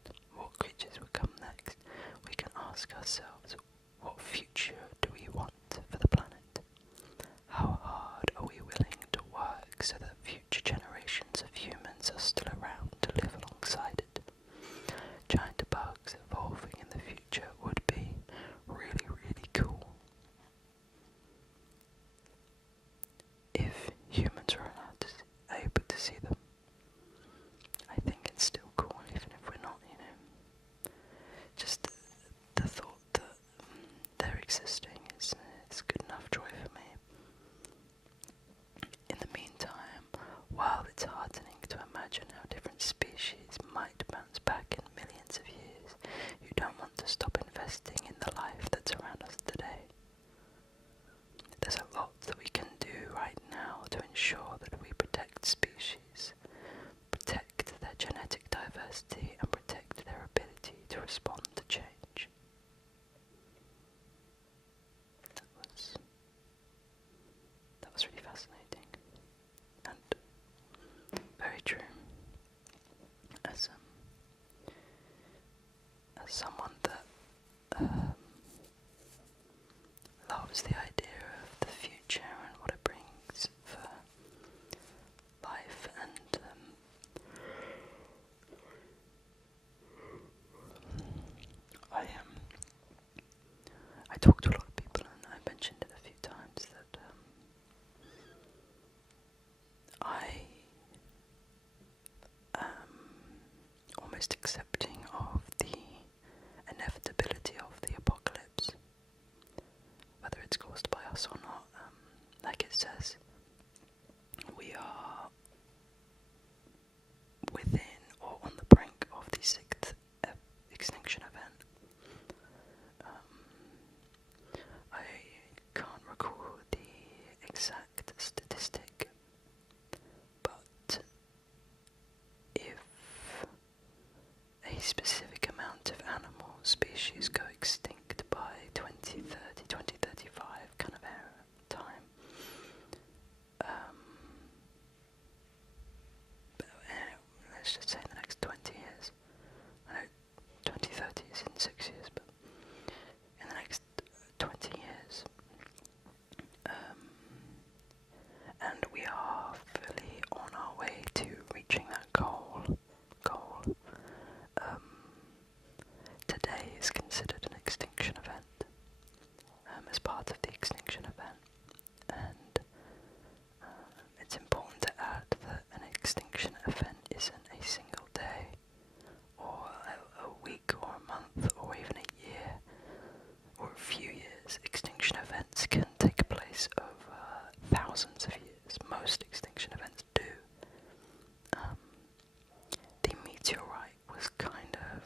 almost accepting of the inevitability of the apocalypse, whether it's caused by us or not. Like it says, we are within or on the brink of the sixth extinction event. I can't recall the exact statistic, but if a specific amount of animal species go extinct by 2030, 2035 kind of time, let's just say in the next 20 years. I know 2030 is in 6 years, but in the next 20 years, and we are fully on our way to reaching that goal. Today is considered an extinction event, as part of the extinction event, and it's important to add that an extinction event isn't a single day, or a week, or a month, or even a year, or a few years. Extinction events can take place over thousands of years. Most extinction events do. The meteorite was kind of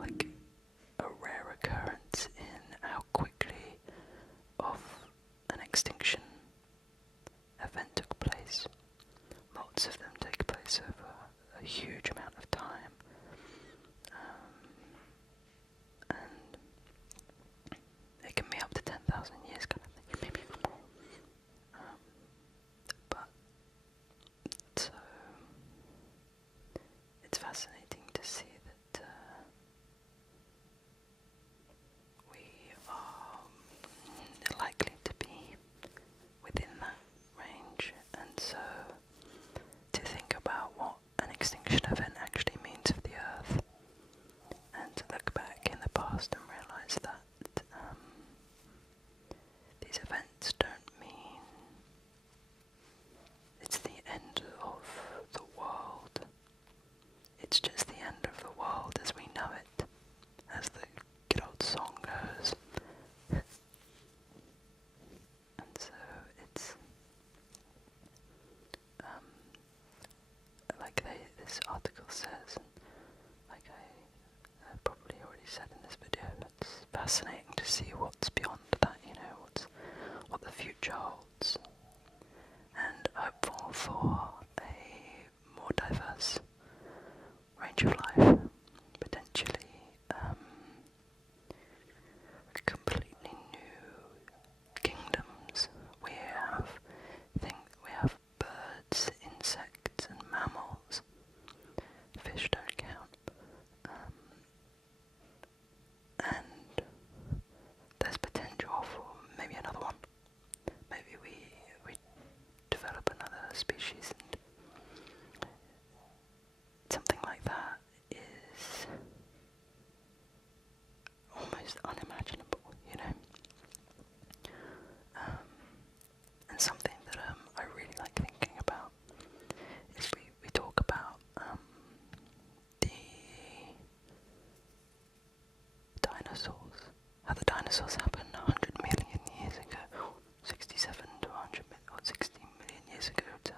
like a rare occurrence in how quickly of an extinction event took place. Lots of them take place over a huge amount of time, and it can be up to 10,000 years kind of thing, maybe more. But so it's fascinating to see that we are likely to be within that range, and so to think about what an extinction event actually means for the Earth, and to look back in the past and realise that these events don't mean it's the end of the world. It's just the end of the world as we know it, as the good old song goes. And so it's like this article says, and like I probably already said in this video, it's fascinating to see what's beyond that, what the future holds, and hopeful for a more diverse range of life, potentially completely new kingdoms. We have birds, insects, and mammals. Fish don't count. And there's potential for maybe another one. Maybe we develop another species, and something like that is almost unimaginable, and something that I really like thinking about is we talk about the dinosaurs, how the dinosaurs happened 100 million years ago, 67 to 100 or 60 million years ago to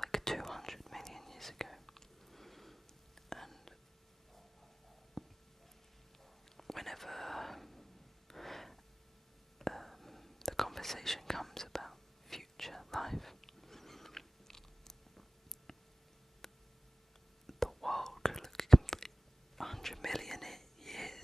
like 200 million years ago, and whenever the conversation comes about future life, the world could look complete 100 million years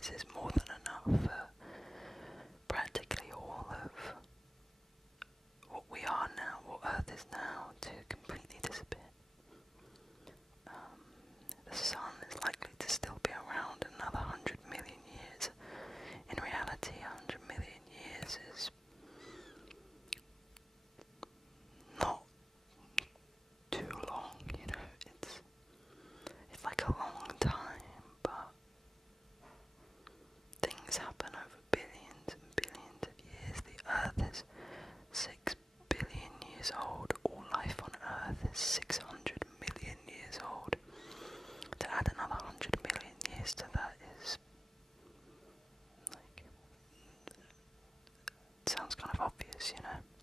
you know.